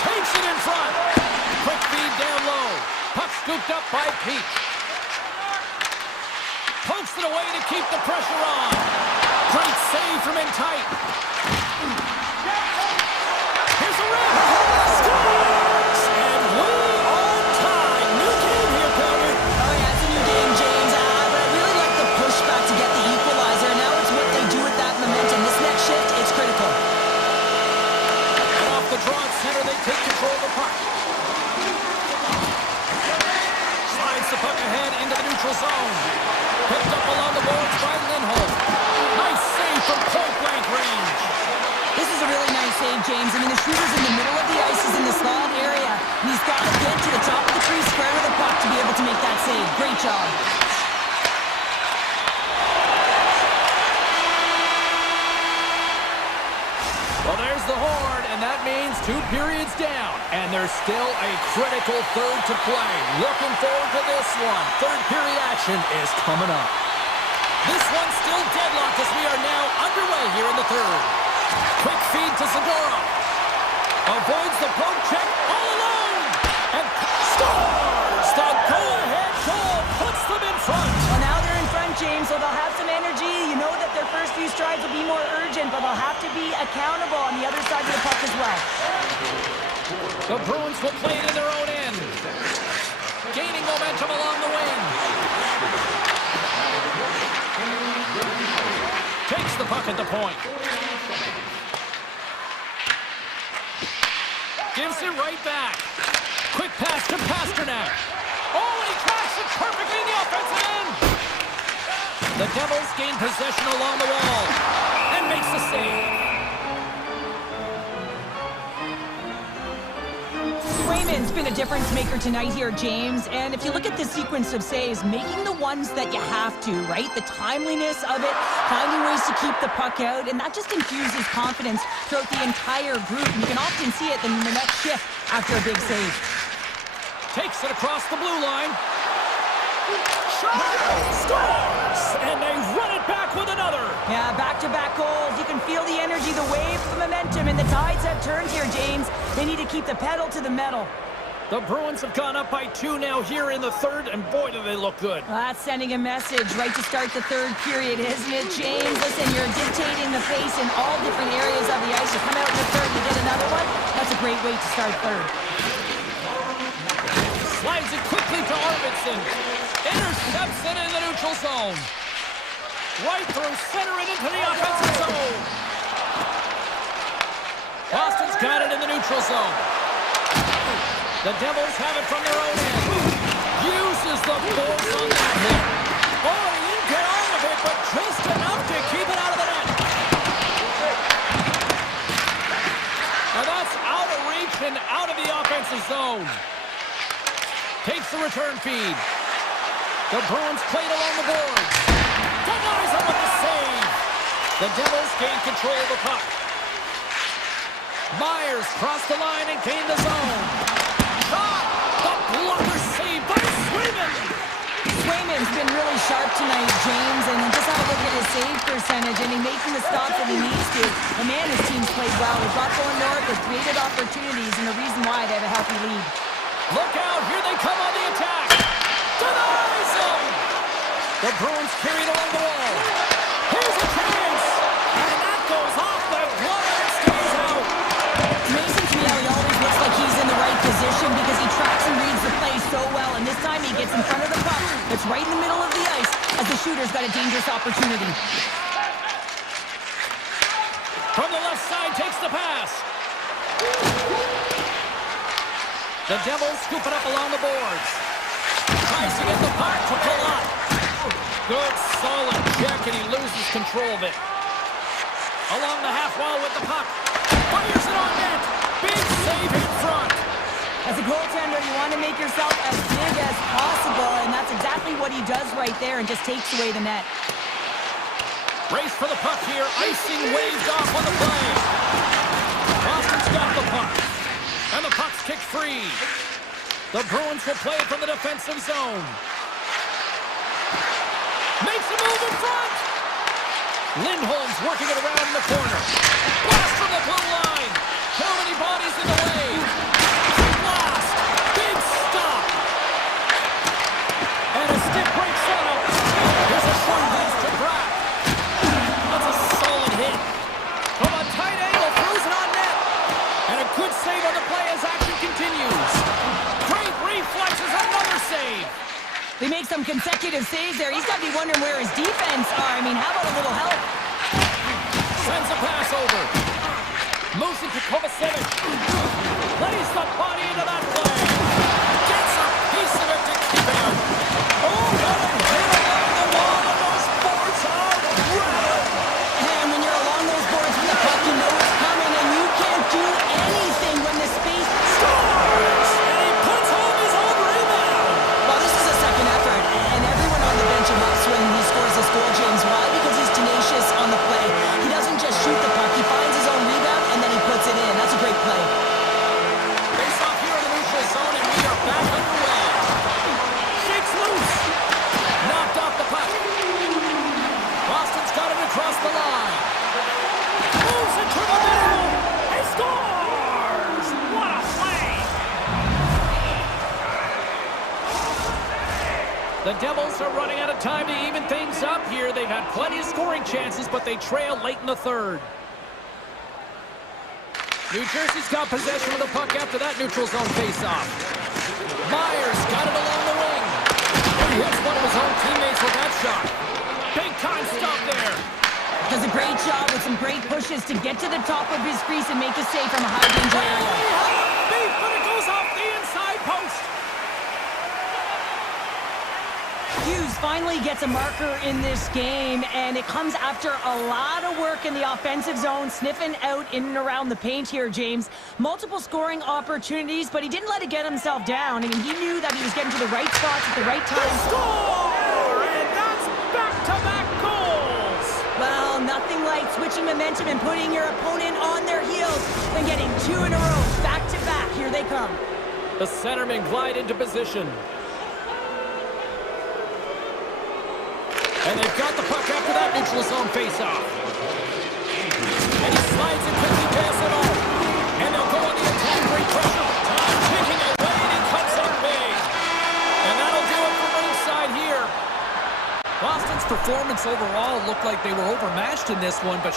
Takes it in front. Quick feed down low. Puck scooped up by Peach. Pokes it away to keep the pressure on. Great save from in tight. Here's a rip. Scores! And we are tied. New game here, Powder. Oh, yeah, it's a new game, James. But I really like the pushback to get the equalizer. Now it's what they do with that momentum. This next shift, it's critical. And off the draw at center, they take control of the puck. Slides the puck ahead into the neutral zone. Picked up along the boards by Lindholm. Nice save from point-blank range. This is a really nice save, James. I mean, the shooter's in the middle of the ice. He's in the slot area. And he's got to get to the top of the crease square with the puck to be able to make that save. Great job. Well, there's the horn, and that means 2 periods down. And there's still a critical third to play. Looking forward to this one. Third period action is coming up. This one's still deadlocked as we are now underway here in the third. Quick feed to Zadorov. Avoids the poke check all alone. And scores! The go-ahead goal puts them in front. Well, now they're in front, James, so they'll have some energy. You know that their first few strides will be more urgent, but they'll have to be accountable on the other side of the puck as well. The Bruins will play it in their own end. Gaining momentum along the wing. Takes the puck at the point. Gives it right back. Quick pass to Pasternak. Oh, and he tracks it perfectly in the offensive end. The Devils gain possession along the wall and makes the save. Swayman's been a difference maker tonight here, James. And if you look at the sequence of saves, making the ones that you have to, right? The timeliness of it, finding ways to keep the puck out, and that just infuses confidence throughout the entire group. And you can often see it in the next shift after a big save. Takes it across the blue line. Shot! Scores! And they run it back with another. Yeah, back-to-back goals. You can feel the energy, the wave, the momentum, and the tides have turned here, James. They need to keep the pedal to the metal. The Bruins have gone up by 2 now here in the third, and boy, do they look good. Well, that's sending a message right to start the third period, isn't it, James? Listen, you're dictating the pace in all different areas of the ice. You come out in the third, you get another one. That's a great way to start third. Slides it quickly to Arvidsson. Intercepts it in the neutral zone. Right through center and into the offensive zone. Boston's got it in the neutral zone. The Devils have it from their own end. Uses the force on that hit. Oh, he didn't get all of it, but just enough to keep it out of the net. Now that's out of reach and out of the offensive zone. Takes the return feed. The Bruins played along the boards. Denies him with the save. The Devils gain control of the puck. Myers crossed the line and gained the zone. Shot! The blocker saved by Swayman. Swayman's been really sharp tonight, James, and just have a look at his save percentage, and he's making the stops that he needs to. And man, his team's played well. They've got going north, they've created opportunities, and the reason why they have a healthy lead. Look out, here they come on the attack. Denies him! The Bruins carry it along the wall. Here's a chance! And that goes off the glove and stays out. Amazing to me how he always looks like he's in the right position because he tracks and reads the play so well. And this time he gets in front of the puck. It's right in the middle of the ice as the shooter's got a dangerous opportunity. From the left side, takes the pass. The Devils scoop it up along the boards. Tries to get the puck to pull up. Good, solid check, and he loses control of it. Along the half wall with the puck. Fires it on net. Big save in front. As a goaltender, you want to make yourself as big as possible, and that's exactly what he does right there and just takes away the net. Race for the puck here. Icing waved off on the play. Boston's got the puck. And the puck's kicked free. The Bruins will play it from the defensive zone. Makes a move in front. Lindholm's working it around in the corner. Blast from the blue line. How many bodies in the way? Blast. Big stop. And a stick breaks out. Here's a short pass to Brack. That's a solid hit. From a tight angle, throws it on net. And a good save on the play as action continues. Great reflexes, another save. They make some consecutive saves there. He's got to be wondering where his defense are. I mean, how about a little help? Sends a pass over. Moves it to Kovacevic. Plays the body into that play. Gets a piece of it to keep it out. Oh, what a hit along the wall, and those boards are rattled. And when you're along those boards with the puck, you know it's coming, and you can't do anything when the space Scores! And he puts home his own rebound. Well, this is a second effort, and everyone on the bench erupts when he scores this goal, James. Why? Because he's tenacious on the play. He doesn't just shoot the puck. He finds his own rebound, and then he puts it in. That's a great play. Face off here in the neutral zone, and we are back underway. Shakes loose. Knocked off the puck. Boston's got it across the line. Moves it to the middle. He scores! What a play! The Devils are running out of time to even things up here. They've had plenty of scoring chances, but they trail late in the third. New Jersey's got possession of the puck after that neutral zone face-off. Myers got it along the wing. He hits one of his own teammates with that shot. Big time stop there. Does a great job with some great pushes to get to the top of his crease and make a save from a high-danger area. Beat, but it goes off the inside post. finally gets a marker in this game, and it comes after a lot of work in the offensive zone, sniffing out in and around the paint here, James. Multiple scoring opportunities, but he didn't let it get himself down. I mean, he knew that he was getting to the right spots at the right time. Score! And that's back-to-back goals! Well, nothing like switching momentum and putting your opponent on their heels than getting two in a row, back-to-back. Here they come. The centermen glide into position. And they've got the puck after that neutral zone face-off. And he slides it quickly past it all. And they'll go on the attack, great pressure. Time ticking away, and he comes up big. And that'll do it from ringside here. Boston's performance overall looked like they were overmatched in this one, but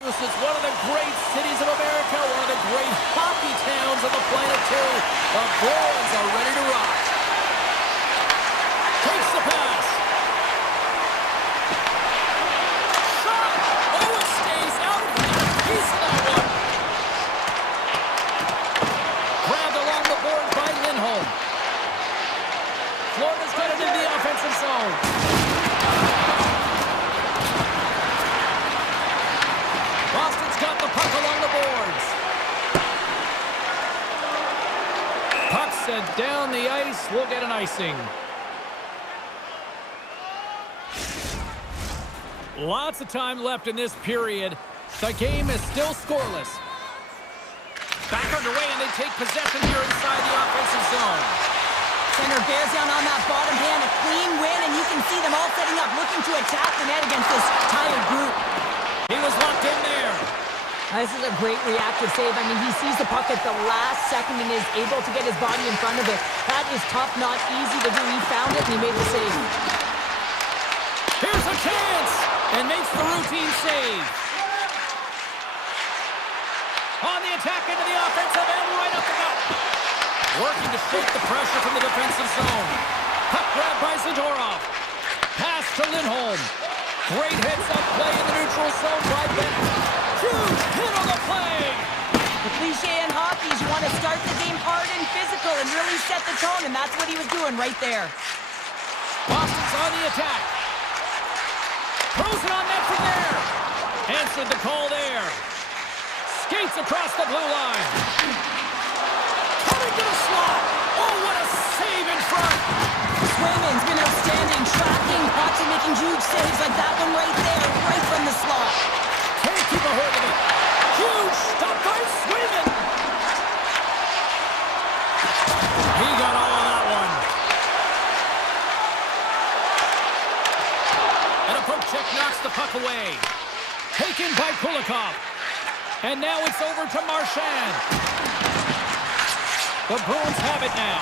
This is one of the great cities of America, one of the great hockey towns on the planet, too. The Bruins are ready to rock. Takes the pass. Shot! Oh, it stays out. He got a piece of that one. Grabbed along the boards by Lindholm. Florida's got it into the offensive zone. Boston's got the puck along the boards. Puck sent down the ice. We'll get an icing. Lots of time left in this period. The game is still scoreless. Back underway, and they take possession here inside the offensive zone. Center bears down on that bottom hand, a clean win, and you can see them all setting up, looking to attack the net against this tired group. He was locked in there. This is a great reactive save. I mean, he sees the puck at the last second and is able to get his body in front of it. That is tough, not easy to do. He found it, and he made the save. Here's a chance, and makes the routine save. On the attack into the offensive end, right up the gut. Working to shake the pressure from the defensive zone. Puck grab by Zadorov. Pass to Lindholm. Great heads-up play in the neutral zone by Bennett. Huge hit on the play. The cliche in hockey is you want to start the game hard and physical and really set the tone, and that's what he was doing right there. Boston's on the attack. Throws it on net from there. Answered the call there. Skates across the blue line. Coming to the slot. Oh, what a save in front. Swayman's been outstanding, tracking, watching, making huge saves like that one right there, right from the slot. Can't keep a hold of it. Huge stop by Swayman. He got all of that one. And a poke check knocks the puck away. Taken by Kulikov. And now it's over to Marchand. The Bruins have it now.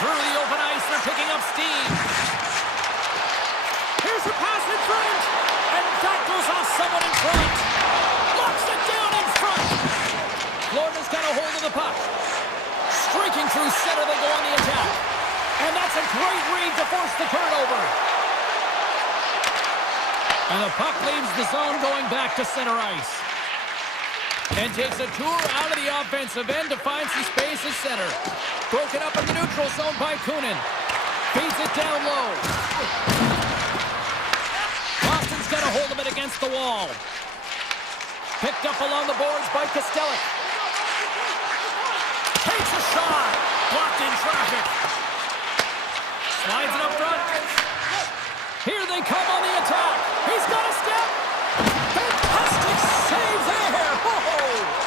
Through the open ice, they're picking up steam. Here's a pass in front. And that goes off someone in front. Locks it down in front. Florida's got a hold of the puck. Streaking through center, they go on the attack. And that's a great read to force the turnover. And the puck leaves the zone going back to center ice. And takes a tour out of the offensive end to find some space at center. Broken up in the neutral zone by Kunin. Feeds it down low. Boston's got a hold of it against the wall. Picked up along the boards by Kostelic. Takes a shot. Blocked in traffic. Slides it up front. Here they come on the attack. He's got a step. Fantastic save there.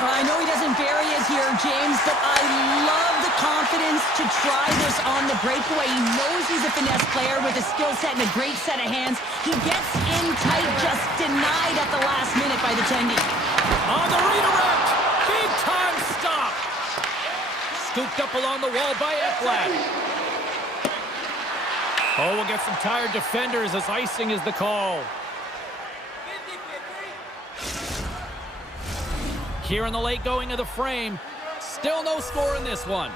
I know he doesn't bury it here, James, but I love the confidence to try this on the breakaway. He knows he's a finesse player with a skill set and a great set of hands. He gets in tight, just denied at the last minute by the Tendy. On the redirect. Big time stop. Scooped up along the wall by Ekblad. Oh, we'll get some tired defenders as icing is the call. Here in the late going of the frame. Still no score in this one.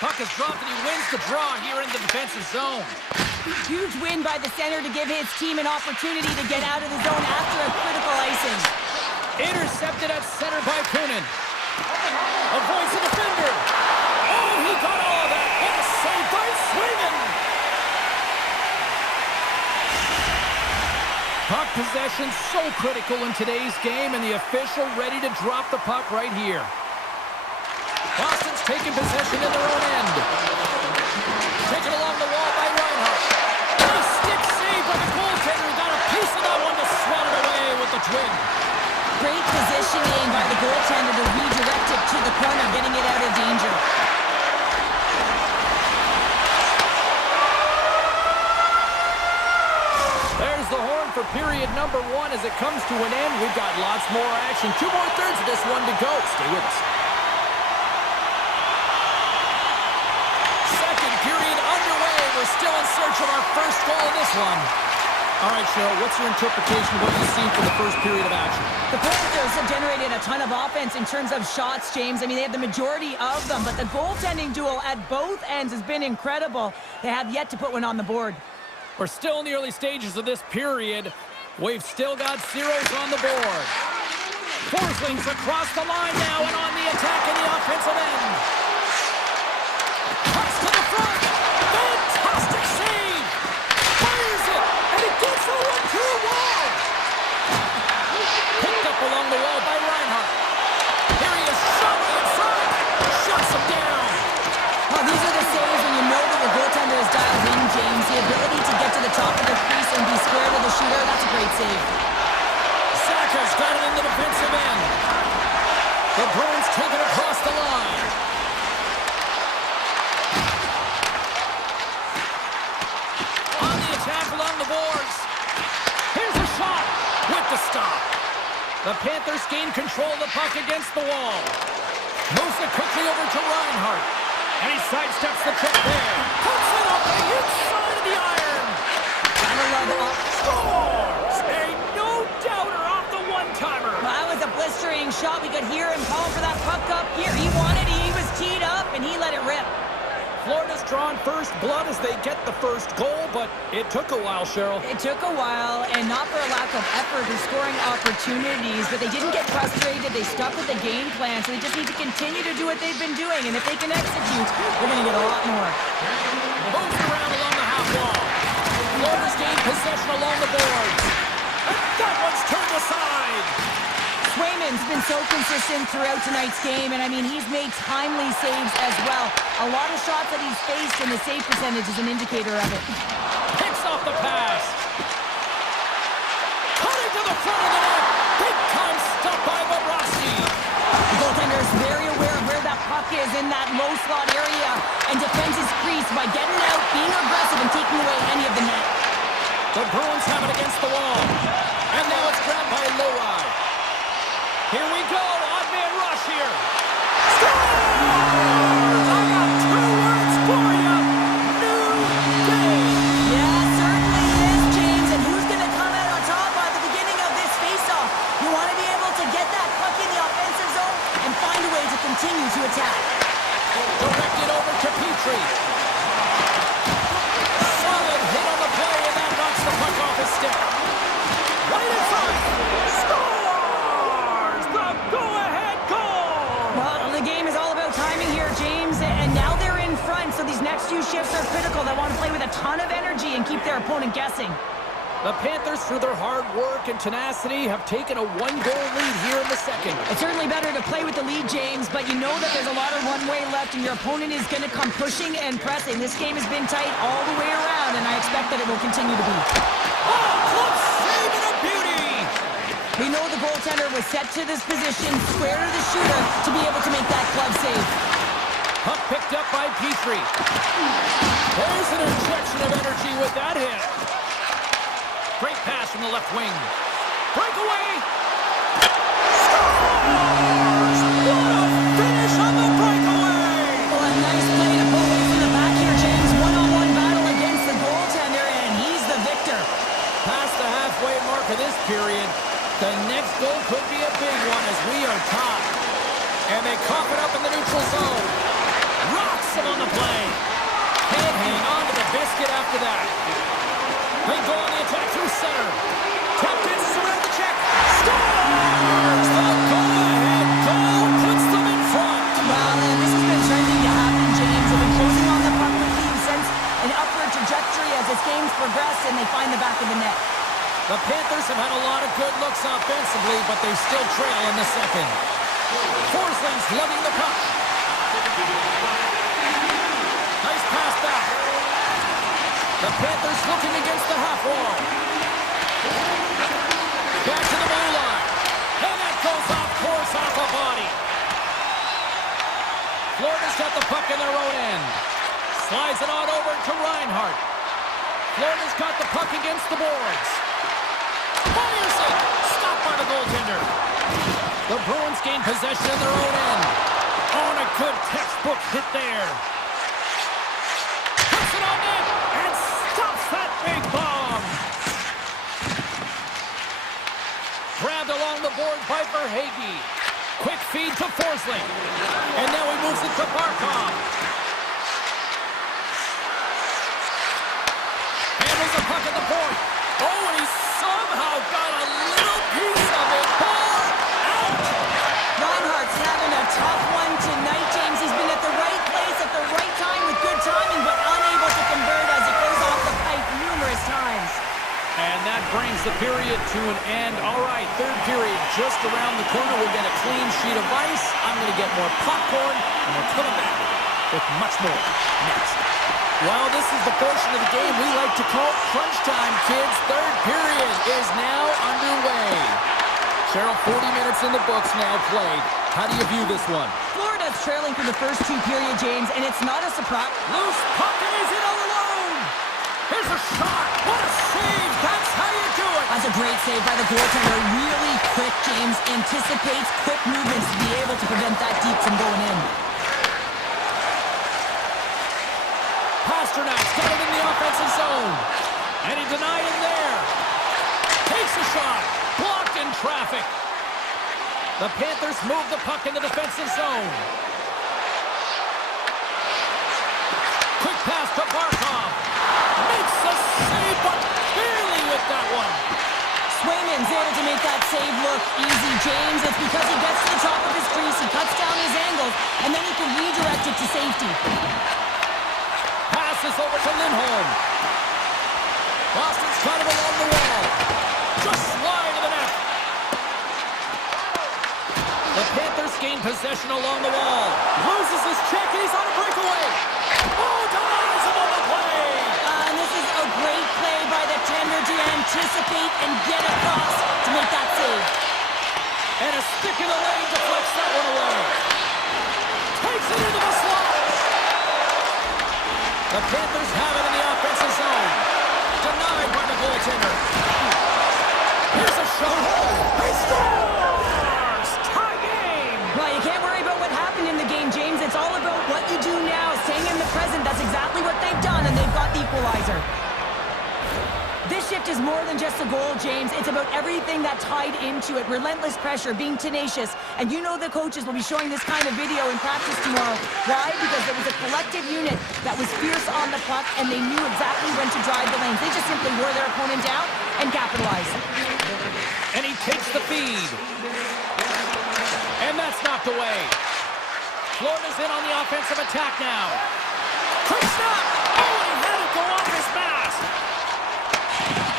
Puck is dropped and he wins the draw here in the defensive zone. Huge win by the center to give his team an opportunity to get out of the zone after a critical icing. Intercepted at center by Kunin. Avoids the defender. Oh, he got all of that. And a save by Swayman. Puck possession so critical in today's game, and the official ready to drop the puck right here. Boston's taking possession in their own end. Taken along the wall by Reinhart. A stick save by the goaltender. Got a piece of that one to swat it away with the twin. Great positioning by the goaltender to redirect it to the corner, getting it out of danger. There's the horn for period number 1 as it comes to an end. We've got lots more action. 2 more thirds of this one to go. Stay with us. Second period underway we're still in search of our first goal in this one. All right, Cheryl, what's your interpretation of what you've seen from the first period of action? The Panthers have generated a ton of offense in terms of shots, James. I mean, they have the majority of them, but the goaltending duel at both ends has been incredible. They have yet to put one on the board. We're still in the early stages of this period. We've still got zeros on the board. Forsling's across the line now and on the attack in the offensive end. Cuts to the front. Fantastic save. Fires it, and it gets the 1-2 wall. Picked up along the wall by Reinhardt. Here he is, shot in front. Shuts him down. Well, these are the saves when you know that your goaltender is dialed in, James. The ability to get to the top of the crease and be square to the shooter, that's a great save. Saka's got it in the defensive end. The Bruins take it across the line. On the attack along the boards. Here's a shot with the stop. The Panthers gain control of the puck against the wall. Moves it quickly over to Reinhardt. And he sidesteps the trip there. Puts it up the inside of the iron. Gotta love it. Scores! A no-doubter off the one-timer. Well, that was a blistering shot. We could hear him calling for that puck up here. He wanted it. He was teed up, and he let it rip. Florida's drawn first blood as they get the first goal, but it took a while, Cheryl. It took a while, and not for a lack of effort or scoring opportunities, but they didn't get frustrated. They stuck with the game plan, so they just need to continue to do what they've been doing, and if they can execute, they're going to get a lot more. Moves around along the half wall. Florida's gained possession along the boards. And that one's turned aside. Swayman's been so consistent throughout tonight's game, and I mean, he's made timely saves as well. A lot of shots that he's faced, and the save percentage is an indicator of it. Picks off the pass. Cutting to the front of the net. Big time stop by Bobrovsky. The goaltender is very aware of where that puck is in that low slot area and defends his crease by getting out, being aggressive, and taking away any of the net. The Bruins have it against the wall. And now it's grabbed by Lowry. Here we go, odd man rush here. Scores! I got 2 words for you. New day. Yeah, certainly is, James. And who's going to come out on top by the beginning of this faceoff? You want to be able to get that puck in the offensive zone and find a way to continue to attack. Directed over to Petrie. Solid hit on the play, and that knocks the puck off his stick. Right in front. Scores! The go-ahead goal! Well, the game is all about timing here, James, and now they're in front, so these next few shifts are critical. They want to play with a ton of energy and keep their opponent guessing. The Panthers, through their hard work and tenacity, have taken a 1-goal lead here in the second. It's certainly better to play with the lead, James, but you know that there's a lot of runway left, and your opponent is going to come pushing and pressing. This game has been tight all the way around, and I expect that it will continue to be. Oh, close save and a beauty! We know the goaltender was set to this position, square to the shooter, to be able to make that glove save. Puck picked up by Petrie. There's an injection of energy with that hit. Great pass from the left wing. Breakaway! Scores! What a finish on the breakaway! Well, a nice play to pull away from the back here, James. One-on-one battle against the goaltender, and he's the victor. Past the halfway mark of this period, the next goal could be a big one as we are tied. And they cough it up in the neutral zone. Rocks him on the play. Can't hang on to the biscuit after that. They go on the attack through center. Tapped in, around the check. Scores! The go-ahead goal puts them in front. Well, and this has been trending to happen, James. They've been closing on the puck with team sense an upward trajectory as this game's progressed, and they find the back of the net. The Panthers have had a lot of good looks offensively, but they still trail in the second. Forsling's lugging the puck. Nice pass back. The Panthers looking against the half wall. Back to the blue line. And that goes off course off a body. Florida's got the puck in their own end. Slides it on over to Reinhardt. Florida's got the puck against the boards. Fires it! Stopped by the goaltender. The Bruins gain possession in their own end. On a good textbook hit there. Puts it on net, by Verhaeghe. Quick feed to Forsling. And now he moves it to Barkov. Handles the puck at the point. Oh, and he somehow got a little piece of it. Ball out! Reinhardt's having a tough one tonight, James. He's been at the right place at the right time with good timing, but unable to convert as it goes off the pipe numerous times. And that brings the period to an end. All right, third period just around the corner. We'll get a clean sheet of ice. I'm going to get more popcorn, and we're coming back with much more next. Well, this is the portion of the game we like to call crunch time, kids. Third period is now underway. Cheryl, 40 minutes in the books now played. How do you view this one? Florida's trailing through the first two periods, James, and it's not a surprise. Loose puck and he's in all alone. Here's a shot. What a save. That's how you do it. That's a great save by the goaltender. Really quick, James. Anticipates quick movements to be able to prevent that deep from going in. Pasternak's got it in the offensive zone. And he denied him there. Takes a shot. Blocked in traffic. The Panthers move the puck in the defensive zone. Quick pass to Barkov. Makes the save, but barely with that one. Swayman's able to make that save look easy, James. It's because he gets to the top of his crease, he cuts down his angles, and then he can redirect it to safety. Passes over to Lindholm. Boston's got him along the wall. Just slide to the net. The Panthers gain possession along the wall. Loses his check, and he's on a breakaway. Oh, denies him on the play. And this is a great play by the tender to anticipate and get across to make that save. And a stick in the lane deflects that one away. Takes it into the slot. The Panthers have it in the offensive zone. Denied by the goaltender. Here's a shot. He scores! Tie game! Well, you can't worry about what happened in the game, James. It's all about what you do now. Staying in the present, that's exactly what they've done, and they've got the equalizer. This shift is more than just a goal, James. It's about everything that tied into it. Relentless pressure, being tenacious. And you know the coaches will be showing this kind of video in practice tomorrow. Why? Because there was a collective unit that was fierce on the puck, and they knew exactly when to drive the lanes. They just simply wore their opponent down and capitalized. And he takes the feed. And that's knocked away. Florida's in on the offensive attack now. Quick stop! Oh, he had it go off his mask.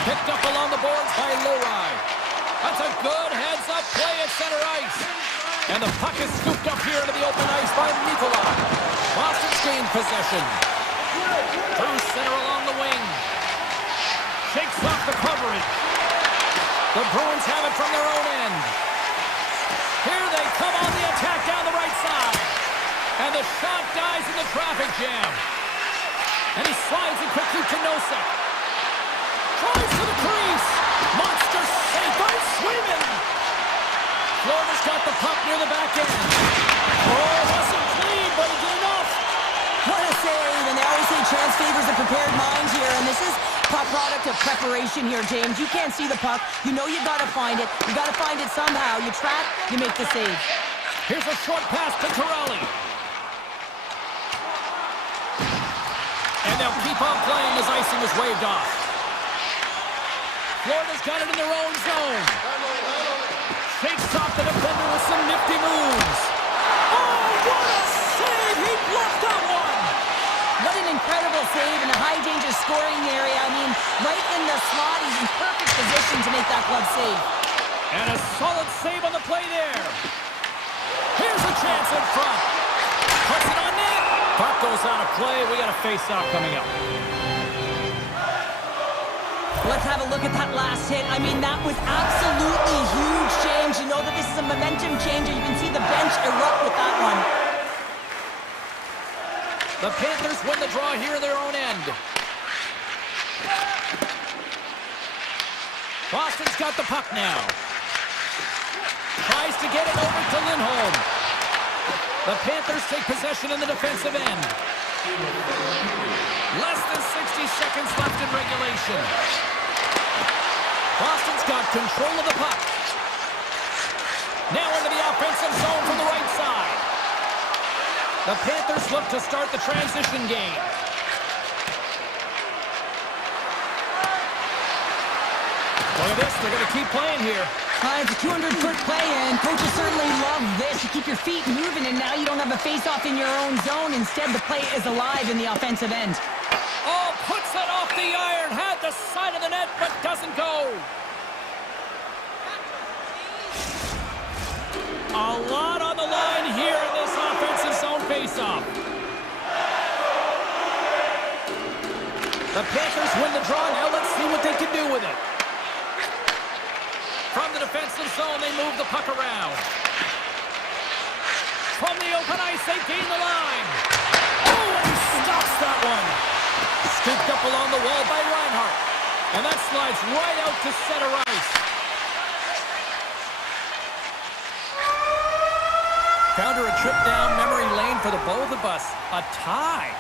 Picked up along the boards by Lowry. That's a good heads-up play at center ice. And the puck is scooped up here into the open ice by Nikolai. Boston's gained possession. Through center along the wing. Shakes off the coverage. The Bruins have it from their own end. Here they come on the attack down the right side. And the shot dies in the traffic jam. And he slides it quickly to Nosek. Tries to the crease. Monster save by Swayman. Florida's got the puck near the back end. Oh, it wasn't clean, but he did enough. What a save, and they always say chance favors a prepared mind here, and this is a product of preparation here, James. You can't see the puck. You know you got to find it. You got to find it somehow. You track, you make the save. Here's a short pass to Torelli. And they'll keep on playing as icing is waved off. Florida's got it in their own zone. Shakes off the defender with some nifty moves. Oh, what a save! He bluffed that one! What an incredible save in a high-danger scoring area. I mean, right in the slot, he's in perfect position to make that glove save. And a solid save on the play there. Here's a chance in front. Puts it on net. Puck goes out of play. We got a face-off coming up. Let's have a look at that last hit. I mean, that was absolutely huge, James. You know that this is a momentum changer. You can see the bench erupt with that one. The Panthers win the draw here in their own end. Boston's got the puck now. Tries to get it over to Lindholm. The Panthers take possession in the defensive end. Less than 60 seconds left in regulation. Boston's got control of the puck. offensive zone from the right side. The Panthers look to start the transition game. Look at this, they're going to keep playing here. It's a 200-foot play, and coaches certainly love this. You keep your feet moving, and now you don't have a face-off in your own zone. Instead, the play is alive in the offensive end. Oh, puts it off the iron, had the side of the net, but doesn't go. A lot on the line here in this offensive zone face-off. The Panthers win the draw. Now let's see what they can do with it. From the defensive zone, they move the puck around. From the open ice, they gain the line. Oh, and he stops that one. Scooped up along the wall by Reinhart. And that slides right out to center ice. Found her a trip down memory lane for the both of us. A tie.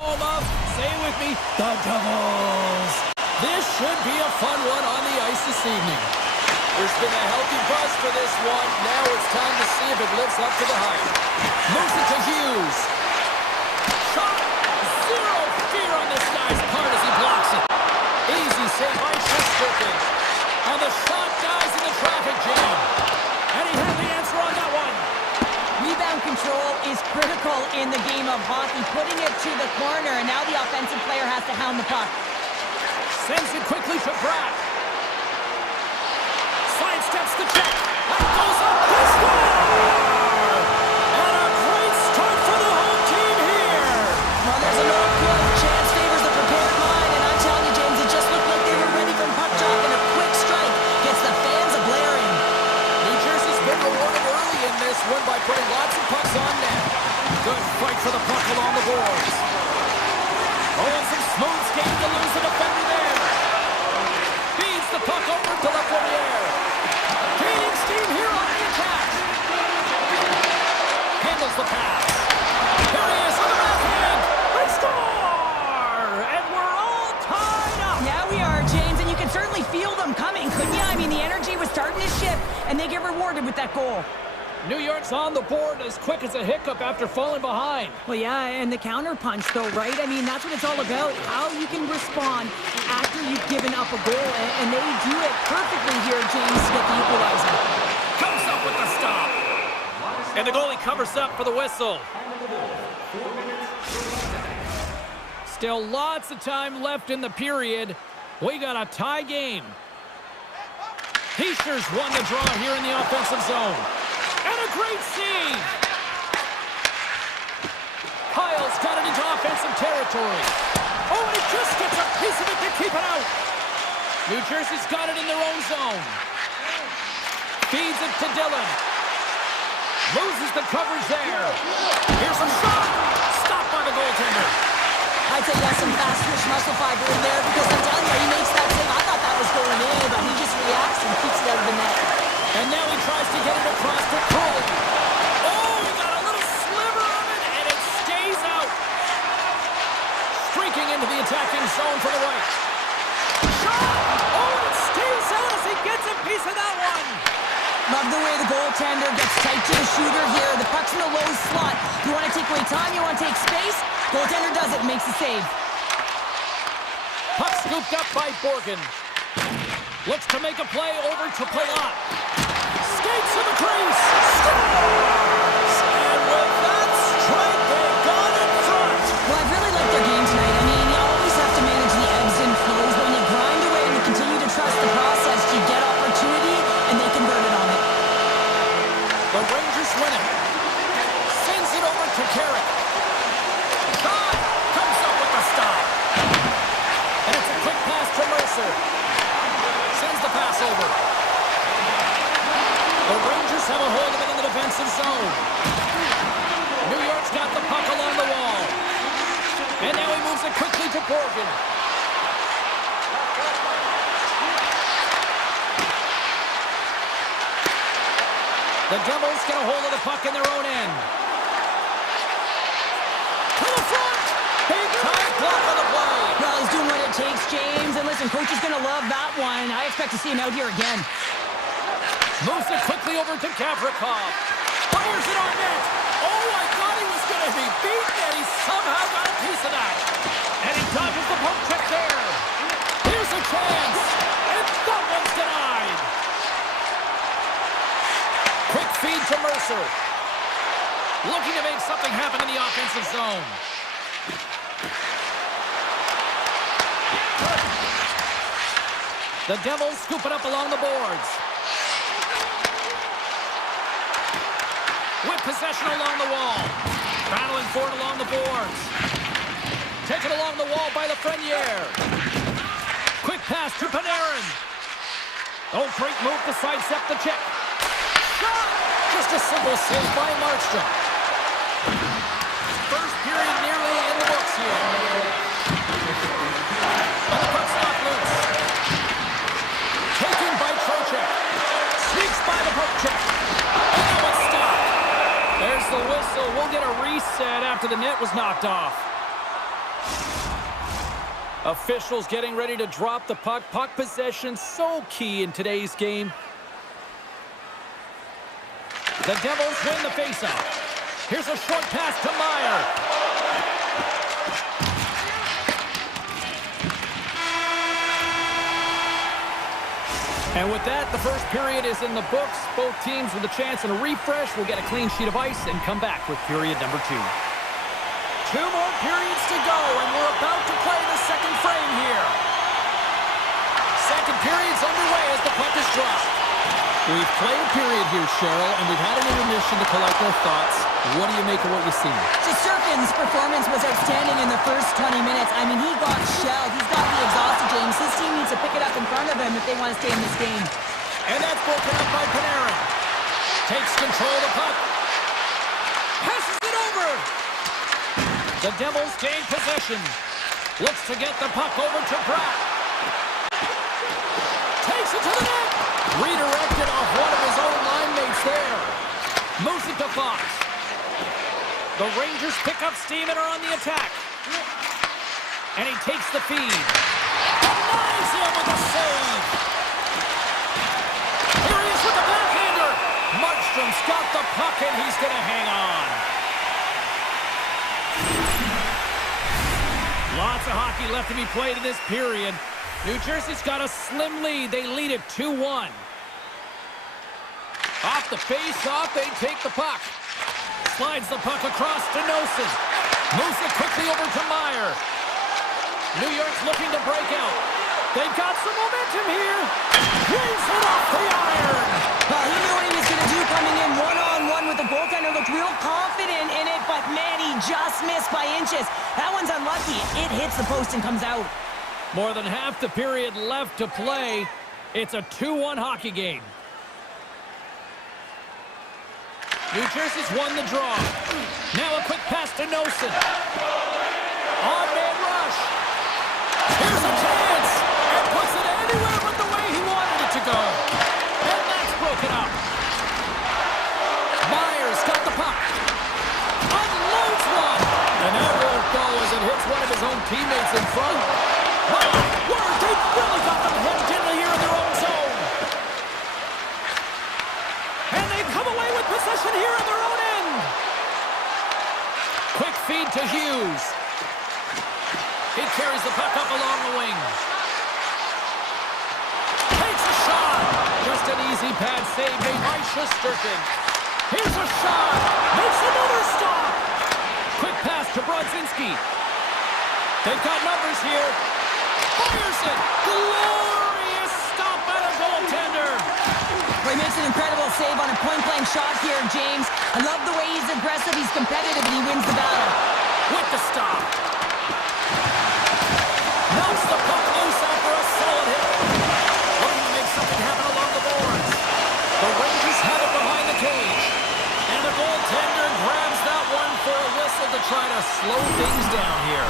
Home up. Say it with me. The Devils. This should be a fun one on the ice this evening. There's been a healthy buzz for this one. Now it's time to see if it lives up to the hype. Moves it to Hughes. Shot. Zero fear on this guy's part as he blocks it. Easy save by Shesterkin. And the shot dies in the traffic jam. And he had the answer on that one. Rebound control is critical in the game of hockey. Putting it to the corner, and now the offensive player has to hound the puck. Sends it quickly to Pratt. Sidesteps the check. That goes up. They score! And a great start for the home team here. Well, there's an old quote. Chance favors the prepared mind. And I'm telling you, James, it just looked like they were ready from puck drop, and a quick strike gets the fans a-blaring. New Jersey's been rewarded early in this one by putting lots of pucks on net. Good fight for the puck along the boards. Oh, and some smooth skating to lose the defender there. Feeds the puck over to Lafreniere. Gaining steam here on the attack. Handles the pass. Here he is on the backhand. They score! And we're all tied up. Now we are, James, and you can certainly feel them coming, couldn't you? I mean, the energy was starting to shift, and they get rewarded with that goal. New York's on the board as quick as a hiccup after falling behind. Well, yeah, and the counter-punch, though, right? I mean, that's what it's all about, how you can respond after you've given up a goal, and they do it perfectly here, James, to get the equalizer. Comes up with the stop. And the goalie covers up for the whistle. Still lots of time left in the period. We got a tie game. Heischer's won the draw here in the offensive zone. And a great save! Kyle's got it into offensive territory. Oh, and he just gets a piece of it to keep it out. New Jersey's got it in their own zone. Feeds it to Dillon. Loses the coverage there. Here's a shot. Stopped by the goaltender. I'd say that's some fast twitch muscle fiber in there, because I'm telling you, he makes that save. I thought that was going in, but he just reacts and keeps it out of the net. And now he tries to get it across to Cooley. Oh, he got a little sliver of it, and it stays out. Streaking into the attacking zone for the right. Shot! Oh, and it stays out as he gets a piece of that one. Love the way the goaltender gets tight to the shooter here. The puck's in the low slot. You want to take away time, you want to take space. Goaltender does it and makes the save. Puck scooped up by Borgen. Looks to make a play over to Palat. Skates to the crease. Scores! And with that strike, they got in front. Well, I've really liked their game tonight. I mean, you always have to manage the ebbs and flows. But when you grind away and you continue to trust the process, you get opportunity, and they convert it on it. The Rangers win it. Sends it over to Carrick. Shot! Comes up with the stop. And it's a quick pass to Mercer. Sends the pass over. The Rangers have a hold of it in the defensive zone. New York's got the puck along the wall. And now he moves it quickly to Borgen. The Devils get a hold of the puck in their own end. To the front! Big time block on the play. Well, he's doing what it takes, James. And listen, coach is going to love that one. I expect to see him out here again. Moves it quickly over to Gavrikov. Fires it on net. Oh, I thought he was going to be beaten, and he somehow got a piece of that. And he dodges the poke check there. Here's a chance. And that one's denied. Quick feed to Mercer. Looking to make something happen in the offensive zone. The Devils scoop it up along the boards. With possession along the wall. Battling for it along the boards. Taken along the wall by Lafreniere. Quick pass to Panarin. Oh, great move to sidestep the check. Shot! Just a simple save by Markstrom. First period nearly in the books here. And the puck's not loose. Taken by Trocheck. Sneaks by the poke check. And now it's stopped. There's the whistle. We'll get a reset after the net was knocked off. Officials getting ready to drop the puck. Puck possession so key in today's game. The Devils win the faceoff. Here's a short pass to Meyer. And with that, the first period is in the books. Both teams with a chance and a refresh will get a clean sheet of ice and come back with period number 2. 2 more periods to go, and we're about to play the second frame here. Second period's underway as the puck is dropped. We've played a period here, Cheryl, and we've had an intermission to collect our thoughts. What do you make of what you've seen? Shesterkin's performance was outstanding in the first 20 minutes. I mean, he got shelled. He's got to be exhausted, James. His team needs to pick it up in front of him if they want to stay in this game. And that's broken up by Panarin. Takes control of the puck. Passes it over. The Devils gain possession. Looks to get the puck over to Pratt. Takes it to the net. Redirected off one of his own line mates there. Moves it to Fox. The Rangers pick up steam and are on the attack. And he takes the feed. Denies him with a save. Here he is with the backhander. Markstrom's got the puck and he's going to hang on. Lots of hockey left to be played in this period. New Jersey's got a slim lead. They lead it 2-1. Off the face-off, they take the puck. Slides the puck across to Nosen. Moves it quickly over to Meyer. New York's looking to break out. They've got some momentum here. Waves it off the iron. Well, he knew what he was going to do coming in one-on-one with the goaltender. Looked real confident in it, but man, he just missed by inches. That one's unlucky. It hits the post and comes out. More than half the period left to play. It's a 2-1 hockey game. New Jersey's won the draw. Now a quick pass to Nosen. On-man rush. Here's a chance. And puts it anywhere but the way he wanted it to go. And that's broken up. Myers got the puck. Unloads one. And that won't go as it hits one of his own teammates in front. My word, they really got them hooked in here in their own zone. And they've come away with possession here in their own end. Quick feed to Hughes. He carries the puck up along the wing. Takes a shot. Just an easy pad save made by Shesterkin. Here's a shot. Makes another stop. Quick pass to Brodzinski. They've got numbers here. Fires it. Glorious stop by the goaltender. He makes an incredible save on a point-blank shot here, James. I love the way he's aggressive, he's competitive, and he wins the battle. With the stop. Knocks the puck loose after a solid hit. Looking to make something happen along the boards. The Rangers have it behind the cage. And the goaltender grabs that one for a whistle to try to slow things down here.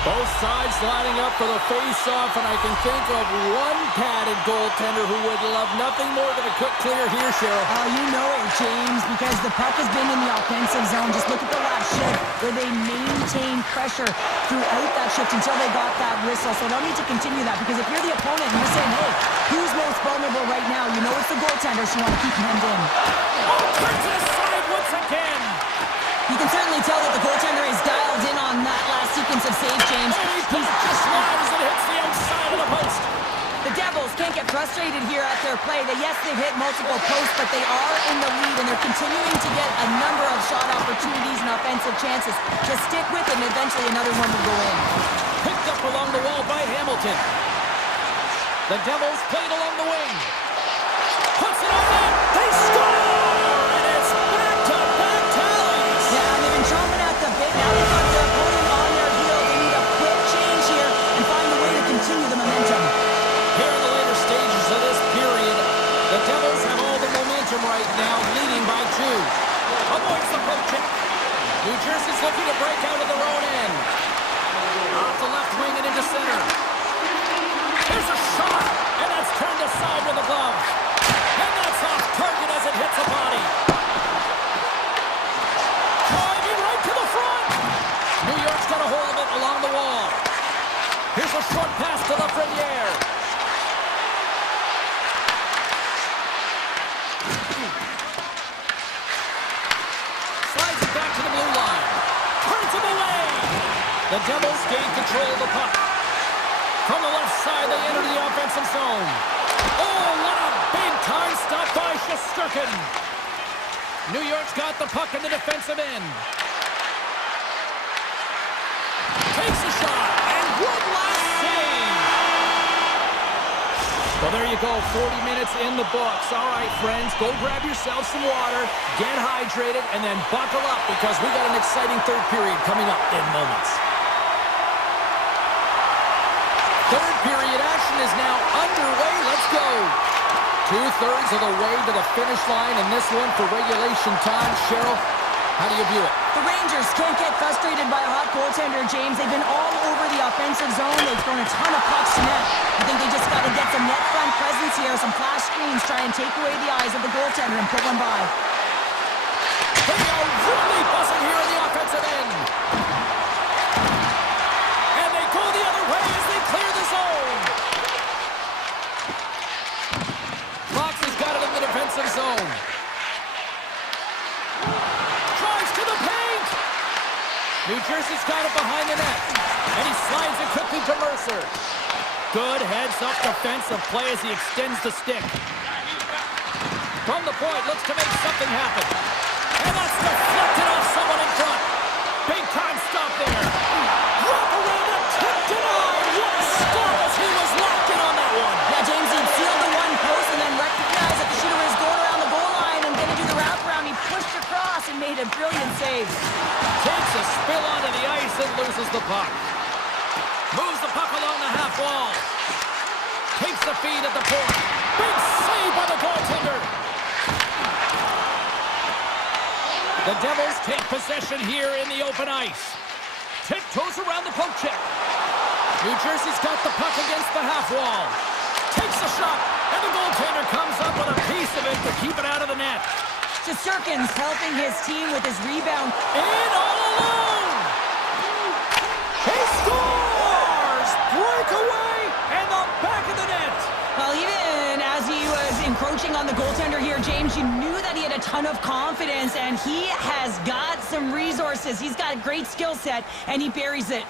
Both sides lining up for the face-off, and I can think of one padded goaltender who would love nothing more than a quick clear here, Cheryl. Oh, you know it, James, because the puck has been in the offensive zone. Just look at the last shift, where they maintained pressure throughout that shift until they got that whistle. So they'll need to continue that, because if you're the opponent and you're saying, hey, who's most vulnerable right now? You know it's the goaltender, so you want to keep him hemmed in. Oh, turns it aside once again. You can certainly tell that the goaltender is dialed in on that last sequence of saves, James. He's just wide as it hits the outside of the post. The Devils can't get frustrated here at their play. Yes, they've hit multiple posts, but they are in the lead, and they're continuing to get a number of shot opportunities and offensive chances. Just stick with it, and eventually another one will go in. Picked up along the wall by Hamilton. The Devils played along the wing. Puts it on net. They score! And it's back-to-back tallies. Yeah, they've been chomping at the bit. Now they've got their opponent on their heels. They need a quick change here and find a way to continue the momentum. Here in the later stages of this period, the Devils have all the momentum right now, leading by 2. Avoids the poke check. New Jersey's looking to break out of their own end. Off the left wing and into center. Here's a shot, and that's turned aside with a glove. Here's a short pass to Lafreniere. Slides it back to the blue line. Turns him away. The Devils gain control of the puck. From the left side, they enter the offensive zone. Oh, what a big-time stop by Shesterkin. New York's got the puck in the defensive end. Takes a shot, and one last save. Well, there you go, 40 minutes in the books. All right, friends, go grab yourself some water, get hydrated, and then buckle up because we got an exciting third period coming up in moments. Third period action is now underway. Let's go. 2/3 of the way to the finish line in this one for regulation time. Cheryl, how do you view it? The Rangers can't get frustrated by a hot goaltender, James. They've been all over the offensive zone. They've thrown a ton of pucks to net. I think they just got to get some net front presence here, some flash screens, try and take away the eyes of the goaltender and put one by. They are really buzzing here in the offensive end. And they go the other way as they clear the zone. Fox has got it in the defensive zone. Drives to the paint. New Jersey's got it behind the net. And he slides it quickly to Mercer. Good heads-up defensive play as he extends the stick. From the point, looks to make something happen. And that's deflected off someone in front. Big-time stop there. Wrap around the tip denied. What a stop as he was locked in on that one. Yeah, James, he sealed the one post and then recognized that the shooter was going around the goal line and going to do the wraparound. He pushed across and made a brilliant save. Takes a spill onto the ice and loses the puck. Moves the puck along the half wall. Takes the feed at the point. Big save by the goaltender. The Devils take possession here in the open ice. Tiptoes around the poke check. New Jersey's got the puck against the half wall. Takes a shot, and the goaltender comes up with a piece of it to keep it out of the net. Shesterkin's helping his team with his rebound. In all alone! He scores! Breakaway and the back of the net! Well, even as he was encroaching on the goaltender here, James, you knew that he had a ton of confidence, and he has got some resources. He's got a great skill set, and he buries it.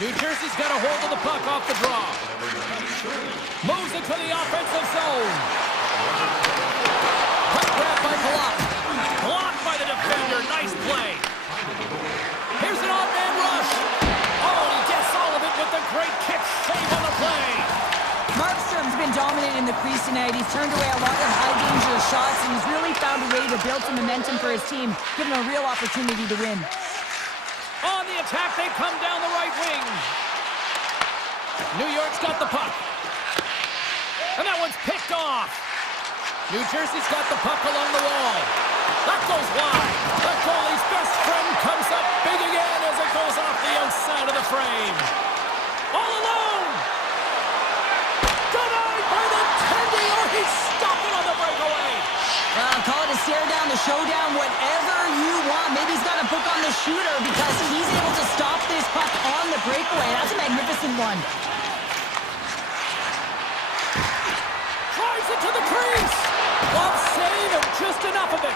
New Jersey's got a hold of the puck off the draw. Moves it to the offensive zone. Puck grab by Kalak. Blocked by the defender. Nice play. Here's an odd-man rush. Oh, and he gets all of it with the great kick save on the play. Markstrom's been dominant in the crease tonight. He's turned away a lot of high-danger shots, and he's really found a way to build some momentum for his team, giving him a real opportunity to win. On the attack, they come down the right wing. New York's got the puck. And that one's picked off. New Jersey's got the puck along the wall. That goes wide. The goalie's best friend comes up big again as it goes off the outside of the frame. All alone. Denied by the tending, or he's stopping on the breakaway. Call it a stare down, the showdown, whatever you want. Maybe he's got a book on the shooter because he's able to stop this puck on the breakaway. That's a magnificent one. Drives it to the crease. Glove save and just enough of it.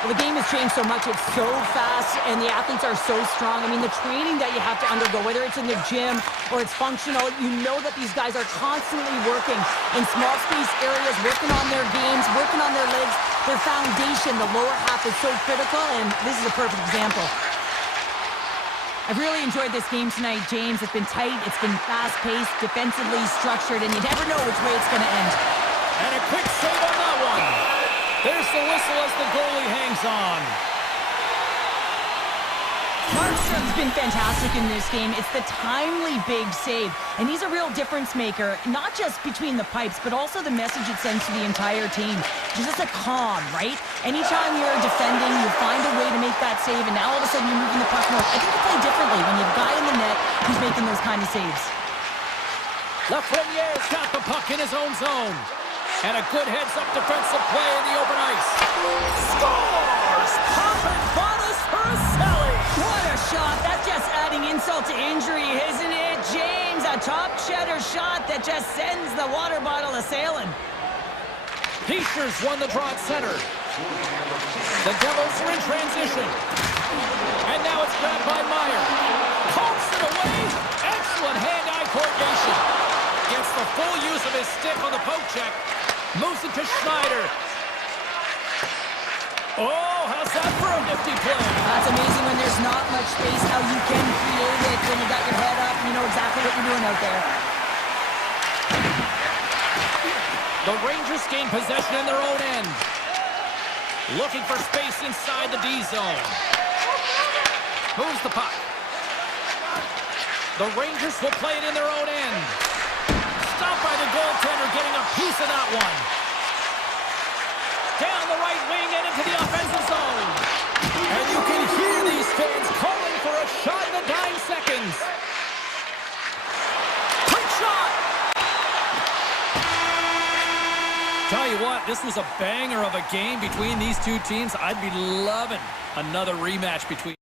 Well, the game has changed so much. It's so fast, and the athletes are so strong. I mean, the training that you have to undergo, whether it's in the gym or it's functional, you know that these guys are constantly working in small space areas, working on their games, working on their legs. Their foundation, the lower half, is so critical, and this is a perfect example. I've really enjoyed this game tonight, James. It's been tight, it's been fast-paced, defensively structured, and you never know which way it's going to end. And a quick save on that one. There's the whistle as the goalie hangs on. Markstrom's been fantastic in this game. It's the timely big save, and he's a real difference maker, not just between the pipes, but also the message it sends to the entire team. Just a calm, right? Anytime you're defending, you find a way to make that save, and now all of a sudden you're moving the puck north. I think you play differently when you have a guy in the net who's making those kind of saves. Lafreniere's got the puck in his own zone. And a good heads-up defensive play in the open ice. Scores! Pop and bonus for a Sally! What a shot insult to injury, isn't it, James? A top cheddar shot that just sends the water bottle a-sailing. Peacher's won the draw at center. The Devils are in transition. And now it's grabbed by Meyer. Pokes it away. Excellent hand-eye coordination. Gets the full use of his stick on the poke check. Moves it to Schneider. Oh, how's that for a nifty play? That's amazing when there's not much space, how you can create it when you got your head up. You know exactly what you're doing out there. The Rangers gain possession in their own end. Looking for space inside the D zone. Moves the puck. The Rangers will play it in their own end. Stopped by the goaltender, getting a piece of that one. Down the right wing and into the offensive zone. And you can hear these fans calling for a shot in the dying seconds. Quick shot! Tell you what, this was a banger of a game between these two teams. I'd be loving another rematch between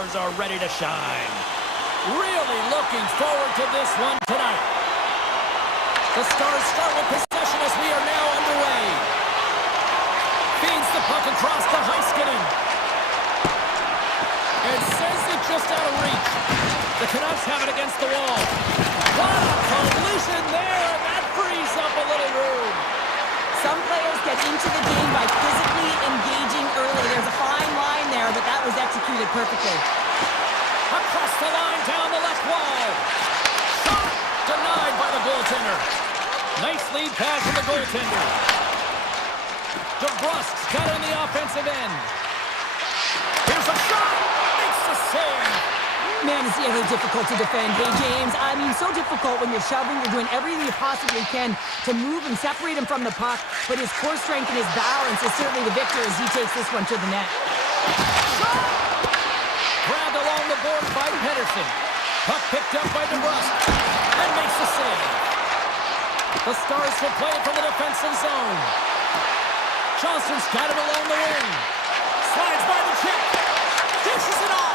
Stars are ready to shine. Really looking forward to this one tonight. The Stars start with possession as we are now underway. Feeds the puck across to Heiskanen. And sends it just out of reach. The Canucks have it against the wall. What a collision there, and that frees up a little room. Some players get into the game by physically engaging early. There's a fine line there, but that was executed perfectly. Across the line, down the left wall. Shot denied by the goaltender. Nice lead pass from the goaltender. DeBrusk's got it in the offensive end. Here's a shot. Makes the save. Man, it's really difficult to defend. Hey, James, I mean, so difficult when you're shoving. You're doing everything you possibly can to move and separate him from the puck. But his core strength and his balance is certainly the victor as he takes this one to the net. Shot! Grabbed along the board by Pedersen. Puck picked up by DeBrusk. And makes the save. The Stars will play from the defensive zone. Johnston's got it along the wing. Slides by the check. Dishes it off.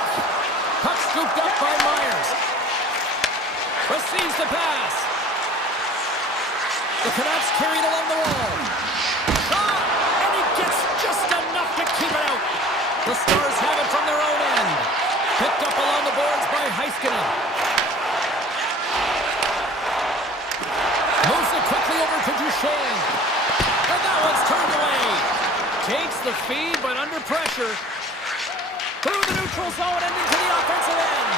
Puck scooped up by Myers. Receives the pass. The Canucks carry it along the wall. Shot! And he gets just enough to keep it out. The Stars have it from their own end. Picked up along the boards by Heiskanen. Moves it quickly over to Duchesne. And that one's turned away. Takes the feed, but under pressure. Through the neutral zone and into the offensive end.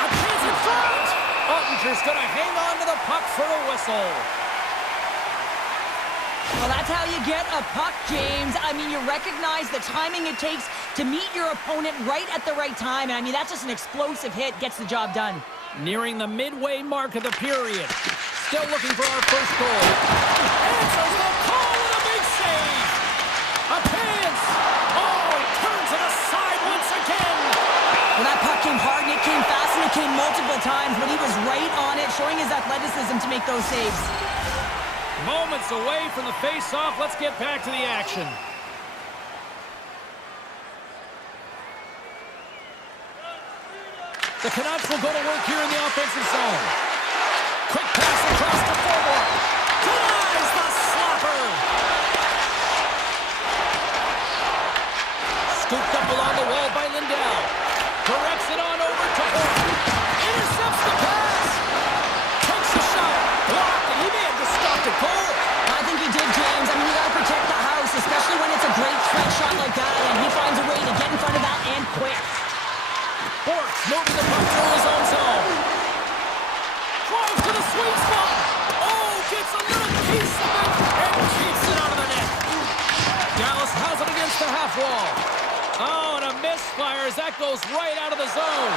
A chance in front. Ottinger's going to hang on to the puck for a whistle. Well, that's how you get a puck, James. I mean, you recognize the timing it takes to meet your opponent right at the right time. And I mean, that's just an explosive hit. Gets the job done. Nearing the midway mark of the period. Still looking for our first goal. Answers the call with a big save. A chance. Oh, he turns it aside once again. Well, that puck came hard and it came fast and it came multiple times, but he was right on it, showing his athleticism to make those saves. Moments away from the face-off. Let's get back to the action. The Canucks will go to work here in the offensive zone. Quick pass across the forward. Denies the slapper. Scooped up along the wall by Lindell. Directs it on over to Horton. Intercepts the pass. Takes a shot. Blocked, and he may have just stopped it cold. I think he did, James. I mean, you got to protect the house, especially when it's a great straight shot like that, and he finds a way to get in front of that and quick. Bortz moving the puck through his own zone. Drives to the sweet spot. Oh, gets a little piece of it and keeps it out of the net. Dallas has it against the half wall. Oh, and a misfire as that goes right out of the zone.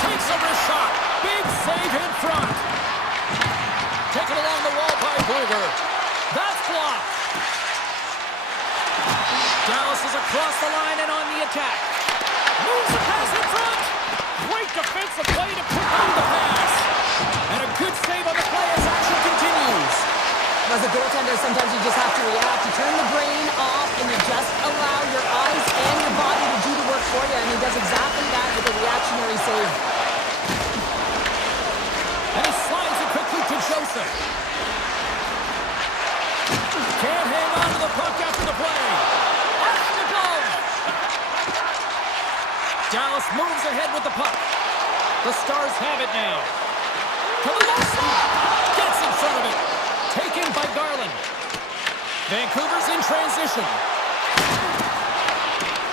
Takes a wrist shot. Big save in front. Taken along the wall by Bluger. That's blocked. Dallas is across the line and on the attack. Moves the pass in front. Great defensive play to put on the pass. And a good save on the play as action continues. As a goaltender, sometimes you just have to react. You turn the brain off and you just allow your eyes and your body to do the work for you. And he does exactly that with a reactionary save. And he slides it quickly to Joseph. Can't hang on to the puck after the play. Off the glove. Dallas moves ahead with the puck. The Stars have it now. To the left side. Gets in front of it. Taken by Garland. Vancouver's in transition.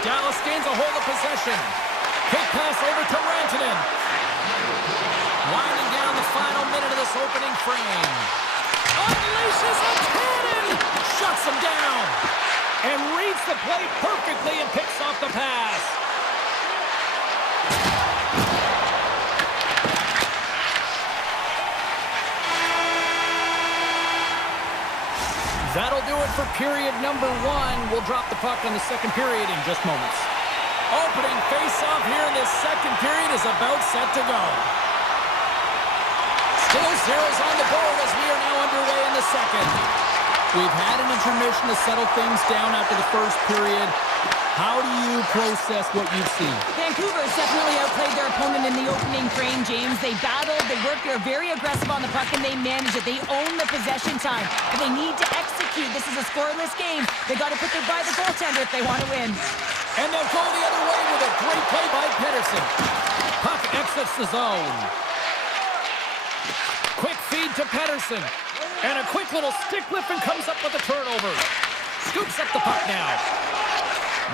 Dallas gains a hold of possession. Quick pass over to Rantanen. Winding down the final minute of this opening frame. Unleashes a cannon. Shuts him down. And reads the play perfectly and picks off the pass. That'll do it for period number one. We'll drop the puck on the second period in just moments. Opening face-off here in this second period is about set to go. Still zeros on the board as we are now underway in the second. We've had an intermission to settle things down after the first period. How do you process what you've seen? Vancouver's definitely outplayed their opponent in the opening frame, James. They battled, they worked, they're very aggressive on the puck, and they manage it. They own the possession time, but they need to execute. This is a scoreless game. They got to put their by the goaltender if they want to win. And they'll go the other way with a great play by Pedersen. Puck exits the zone. Quick feed to Pedersen. And a quick little stick lift and comes up with a turnover. Scoops up the puck now.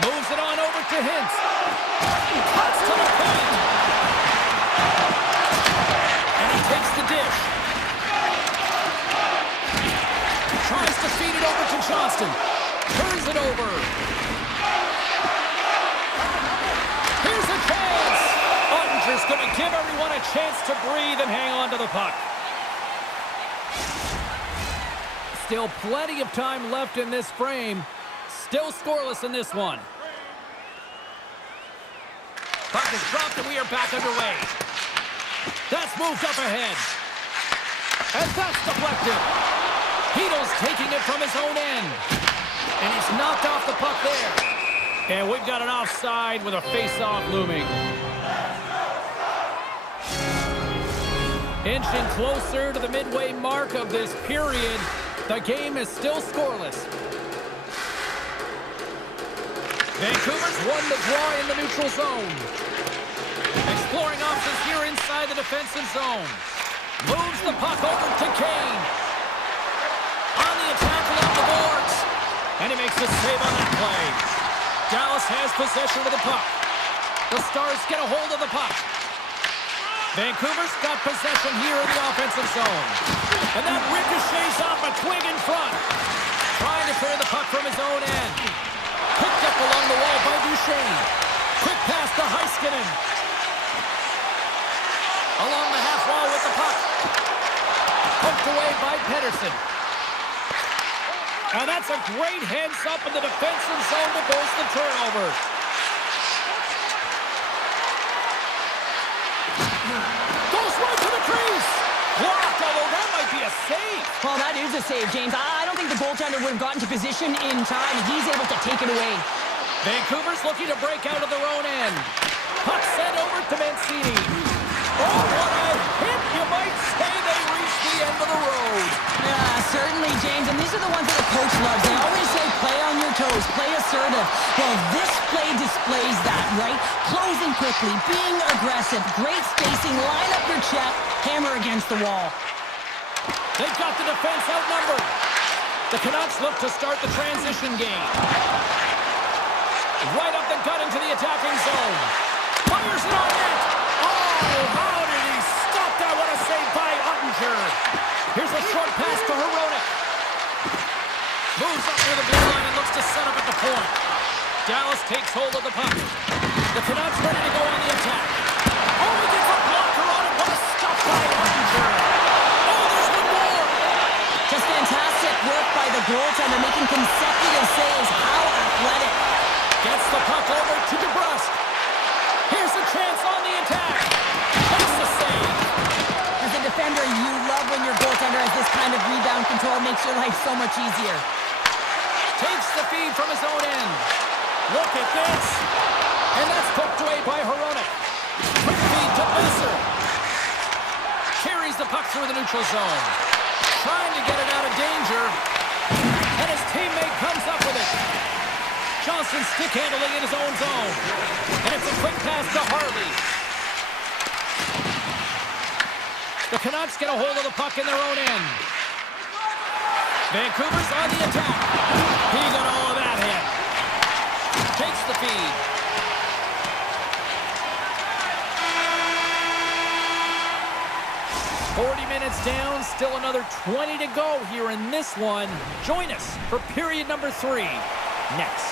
Moves it on over to Hintz. Cuts to the point. And he takes the dish. Tries to feed it over to Johnston. Turns it over. Here's a chance. Ottinger's going to give everyone a chance to breathe and hang on to the puck. Still plenty of time left in this frame. Still scoreless in this one. Puck is dropped and we are back underway. That's moved up ahead. And that's deflected. Heedle's taking it from his own end. And he's knocked off the puck there. And we've got an offside with a face-off looming. Inching closer to the midway mark of this period. The game is still scoreless. Vancouver's won the draw in the neutral zone. Exploring options here inside the defensive zone. Moves the puck over to Kane. On the attack along the boards. And he makes a save on that play. Dallas has possession of the puck. The Stars get a hold of the puck. Vancouver's got possession here in the offensive zone. And that ricochets off a twig in front. Trying to clear the puck from his own end. Picked up along the wall by Duchesne. Quick pass to Heiskanen. Along the half wall with the puck. Poked away by Pedersen. And that's a great heads up in the defensive zone to force the turnover. Goes right to the crease. Blocked, although that might be a save. Well, that is a save, James. I don't think the goaltender would have gotten to position in time. He's able to take it away. Vancouver's looking to break out of their own end. Puck sent over to Mancini. Oh, what a hit! You might say they reached the end of the road. Yeah, certainly, James. And these are the ones that the coach loves. They always say play on your toes, play assertive. Well, this play displays that, right? Closing quickly, being aggressive, great spacing, line up your check, hammer against the wall. They've got the defense outnumbered. The Canucks look to start the transition game. Right up the gut into the attacking zone. Fires it on net. Oh, how did he stop that? What a save by Ottinger. Here's a short pass to Hronek. Moves up near the blue line and looks to set up at the point. Dallas takes hold of the puck. The Canucks ready to go on the attack. Oh, he gets a blocker on it. What a stop by Ottinger. Oh, there's one more. Just fantastic work by the goaltender, making consecutive saves. How athletic. Gets the puck over to DeBrusque. Here's a chance on the attack. That's the save. As a defender, you love when your goaltender has this kind of rebound control. Makes your life so much easier. Takes the feed from his own end. Look at this. And that's poked away by Hronek. Quick feed to Besser. Carries the puck through the neutral zone. Trying to get it out of danger. And his teammate comes up with it. Johnson stick handling in his own zone. And it's a quick pass to Harley. The Canucks get a hold of the puck in their own end. Vancouver's on the attack. He got all of that hit. Takes the feed. "40 minutes down, still another 20 to go here in this one. Join us for period number 3 next.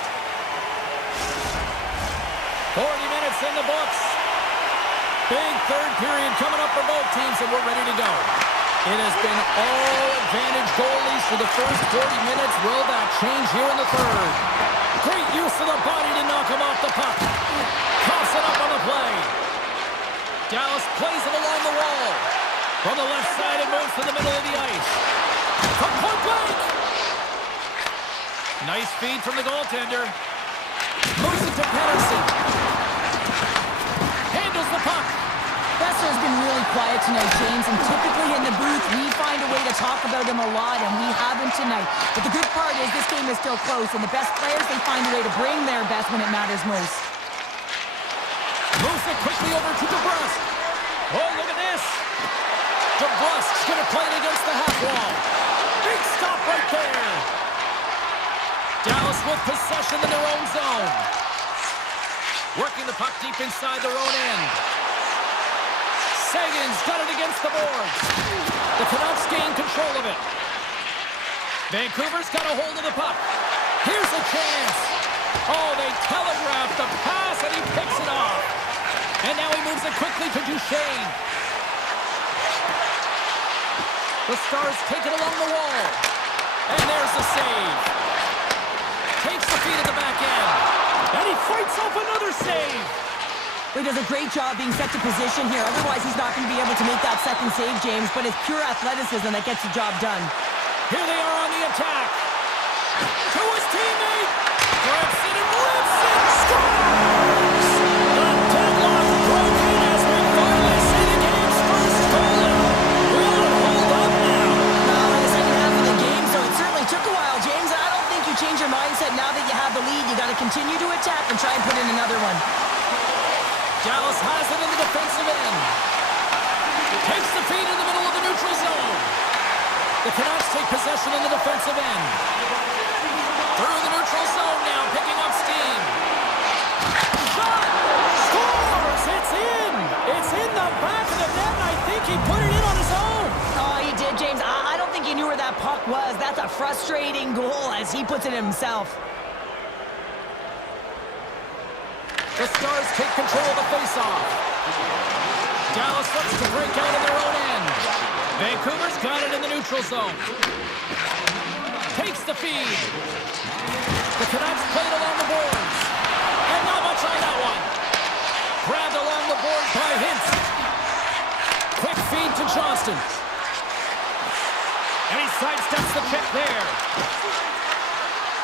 40 minutes in the books. Big third period coming up for both teams, and we're ready to go. It has been all advantage goalies for the first 40 minutes. Will that change here in the third? Great use of the body to knock him off the puck. Coughs it up on the play. Dallas plays it along the wall. From the left side, it moves to the middle of the ice. From point blank. Nice feed from the goaltender. Moves it to Pedersen. Handles the puck. Besser's been really quiet tonight, James, and typically in the booth, we find a way to talk about him a lot, and we haven't tonight. But the good part is this game is still close, and the best players, they find a way to bring their best when it matters most. Moves it quickly over to DeBrusque. Oh, look at this. DeBrusque's going to play it against the half wall. Big stop right there. Dallas with possession in their own zone. Working the puck deep inside their own end. Sagan's got it against the boards. The Canucks gain control of it. Vancouver's got a hold of the puck. Here's a chance. Oh, they telegraphed the pass, and he picks it off. And now he moves it quickly to Duchesne. The Stars take it along the wall. And there's the save. Takes the feed at the back end. And he fights off another save. He does a great job being set to position here. Otherwise, he's not going to be able to make that second save, James. But it's pure athleticism that gets the job done. Here they are on the attack. To his teammate. Grips it and rips it. Scores! The deadlock broken as we finally see the game's first goal. Will it hold up now? Well, in the second half of the game, so it certainly took a while, James. I don't think you change your mindset now that you have the lead. You got to continue to attack and try and put in another one. Dallas has it in the defensive end. Takes the feed in the middle of the neutral zone. The Canucks take possession in the defensive end. Through the neutral zone now, picking up steam. Shot! Scores! It's in! It's in the back of the net, and I think he put it in on his own. Oh, he did, James. I don't think he knew where that puck was. That's a frustrating goal as he puts it himself. The Stars take control of the faceoff. Dallas looks to break out in their own end. Vancouver's got it in the neutral zone. Takes the feed. The Canucks play it along the boards. And not much on that one. Grabbed along the boards by Hintz. Quick feed to Johnston. And he sidesteps the check there.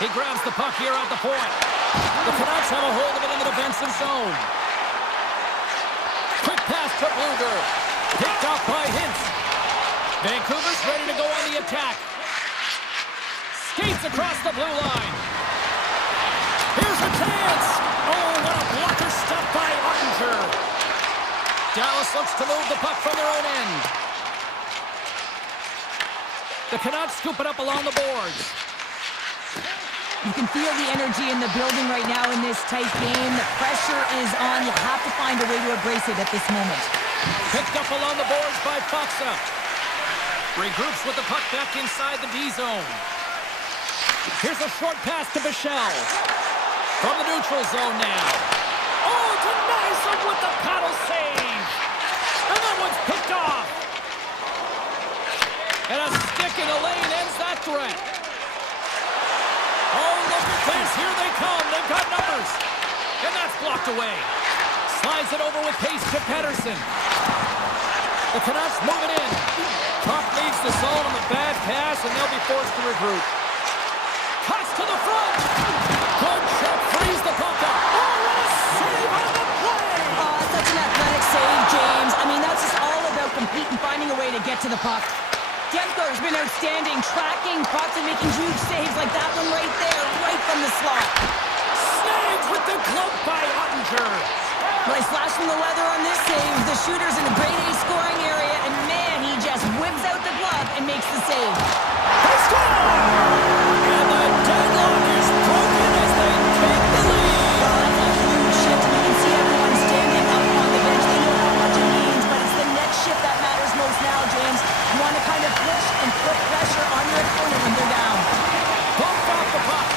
He grabs the puck here at the point. The Canucks have a hold of it in the defensive zone. Quick pass to Bluger. Picked off by Hintz. Vancouver's ready to go on the attack. Skates across the blue line. Here's a chance. Oh, what a blocker stop by Ottinger. Dallas looks to move the puck from their own end. The Canucks scoop it up along the boards. You can feel the energy in the building right now in this tight game. The pressure is on. You have to find a way to embrace it at this moment. Picked up along the boards by Foxa. Regroups with the puck back inside the D zone. Here's a short pass to Bichelle. From the neutral zone now. Oh, denies him with the paddle save. And that one's picked off. And a stick in the lane ends that threat. Oh, look at this. Here they come. They've got numbers. And that's blocked away. Slides it over with pace to Pedersen. The Canucks move it in. Puck leads the zone on the bad pass, and they'll be forced to regroup. Cuts to the front. Good check. Frees the puck up. Oh, what a save on the play. Oh, such an athletic save, James. I mean, that's just all about competing, finding a way to get to the puck. Demko's been outstanding, tracking pucks and making huge saves like that one right there, right from the slot. Snagged with the glove by Ottinger. Nice flash from the leather on this save. The shooter's in a grade A scoring area, and man, he just whips out the glove and makes the save. They score! And the deadlock is broken as they take the lead. Oh, that's a huge shift. You can see everyone standing up on the bench. They know how much it means, but it's the next shift that matters most now, James. You want to kind of push and put pressure on your opponent when they're down. Bumped off the puck.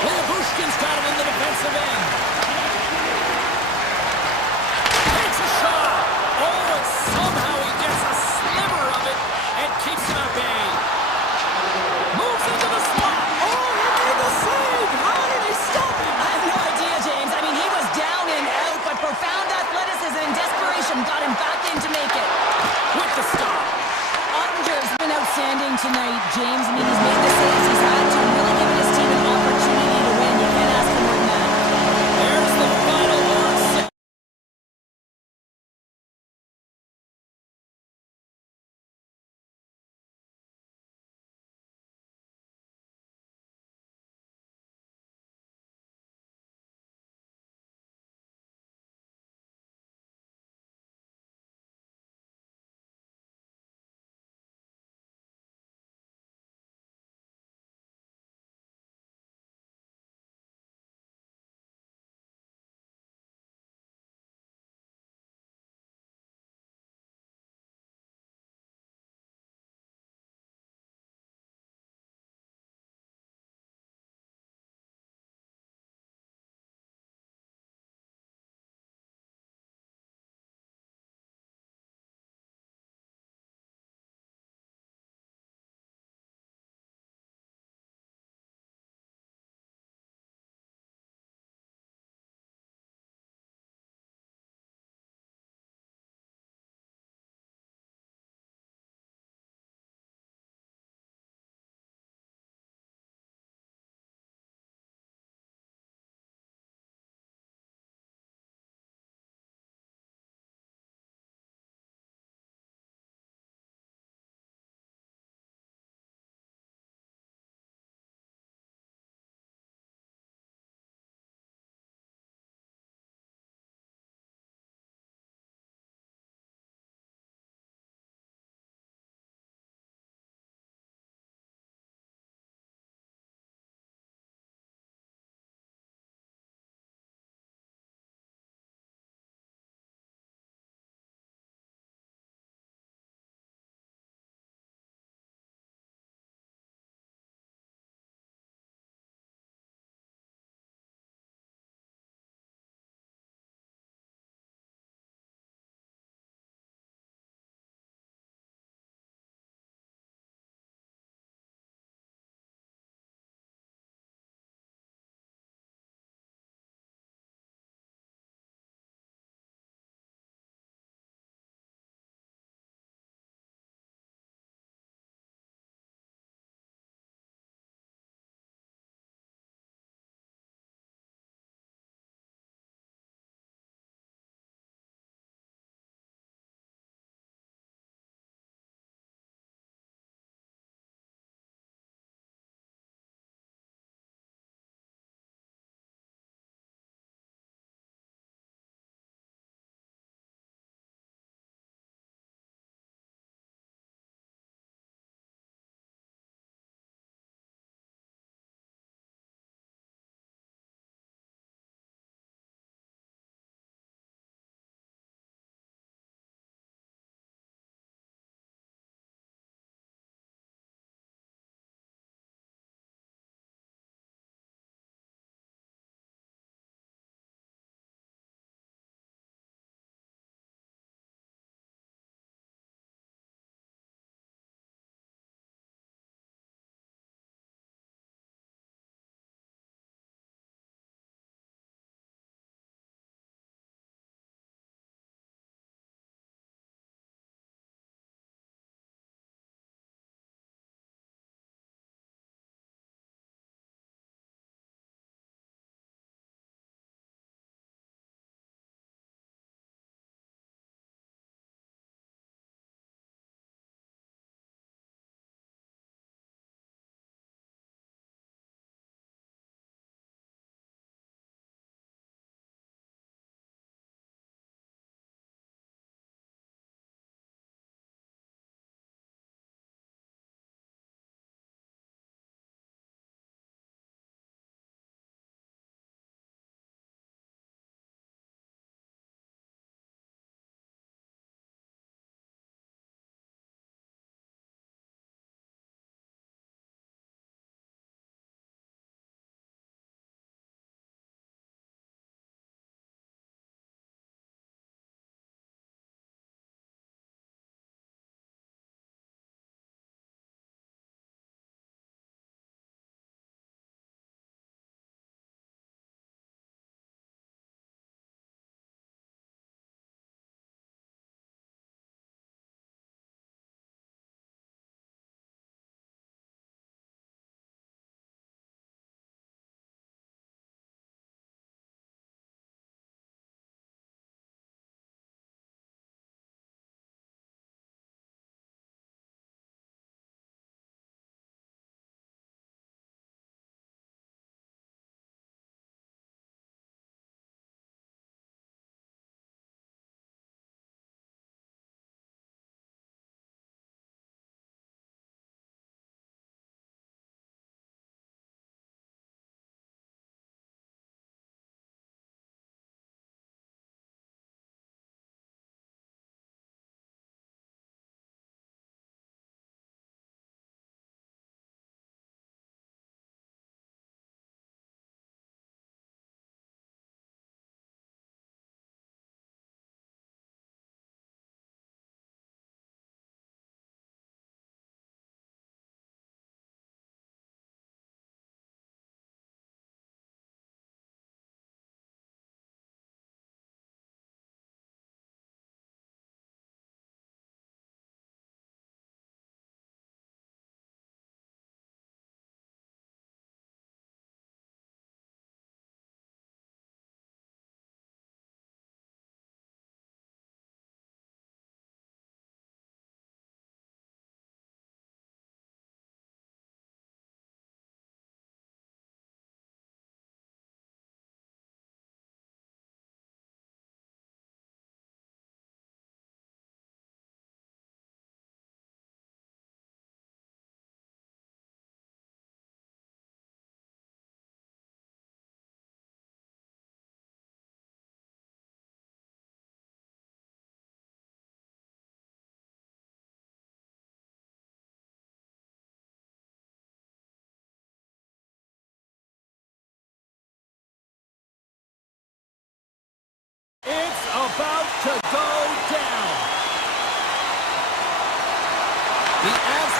Liabushkin's got it in the defensive end. Takes a shot. Oh, and somehow he gets a sliver of it and keeps it at bay. Moves into the slot. Oh, he made the save. How did they stop him? I have no idea, James. I mean, he was down and out, but profound athleticism and desperation got him back in to make it. With the stop. Ottinger's been outstanding tonight, James. I mean, he's made the saves he's had to, really giving his team an opportunity to win. You can't ask for more than that.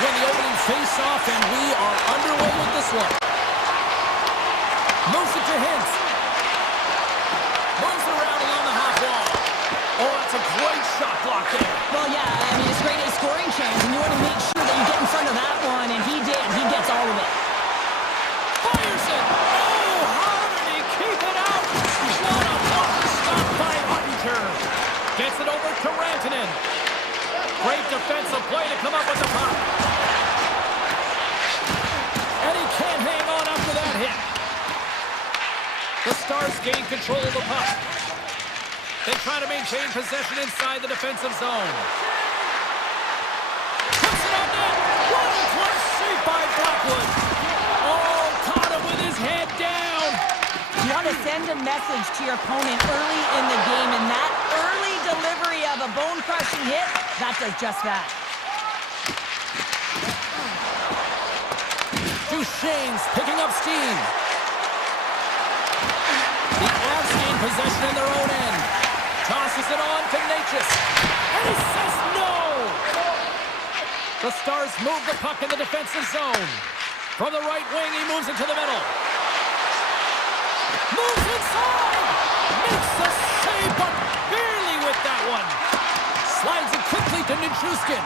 win the opening face-off, and we are underway with this one. Moves it to Hintz. Moves around along the half wall. Oh, that's a great shot block there. Well, yeah, I mean, it's great a scoring chance, and you want to make sure that you get in front of that one, and he did. He gets all of it. Fires it. Oh, how did he keep it out? What a blocker stop by Hunter. Gets it over to Rantanen. Great defensive play to come up with the puck. And he can't hang on after that hit. The Stars gain control of the puck. They try to maintain possession inside the defensive zone. Puts it on net. What a close save by Blackwood. Oh, caught him with his head down. You want to send a message to your opponent early in the game, and that early delivery of a bone-crushing hit, that does just that. Duchesne's picking up steam. The Avs gain possession in their own end. Tosses it on to Natchez. And he says no! The Stars move the puck in the defensive zone. From the right wing, he moves into the middle. Moves inside! Makes the save, but barely with that one. Slides it quickly to Nichushkin.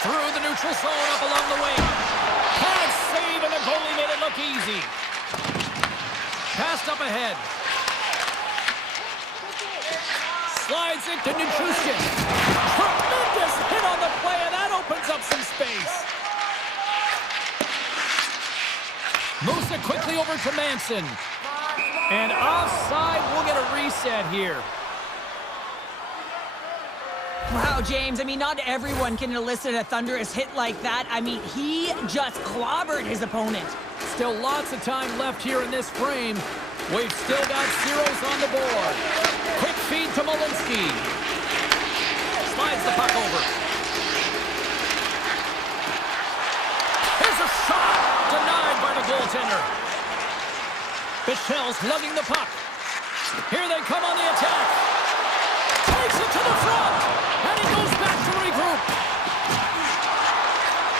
Through the neutral zone up along the wing. Bad save, and the goalie made it look easy. Passed up ahead. Slides it to Nichushkin. Tremendous hit on the play, and that opens up some space. Moves it quickly over to Manson. And offside, we'll get a reset here. Wow, James, I mean, not everyone can elicit a thunderous hit like that. I mean, he just clobbered his opponent. Still lots of time left here in this frame. We've still got zeros on the board. Quick feed to Malinsky. Slides the puck over. Here's a shot. Denied by the goaltender. Bichel's lugging the puck. Here they come on the attack. Takes it to the front. And he goes back to regroup.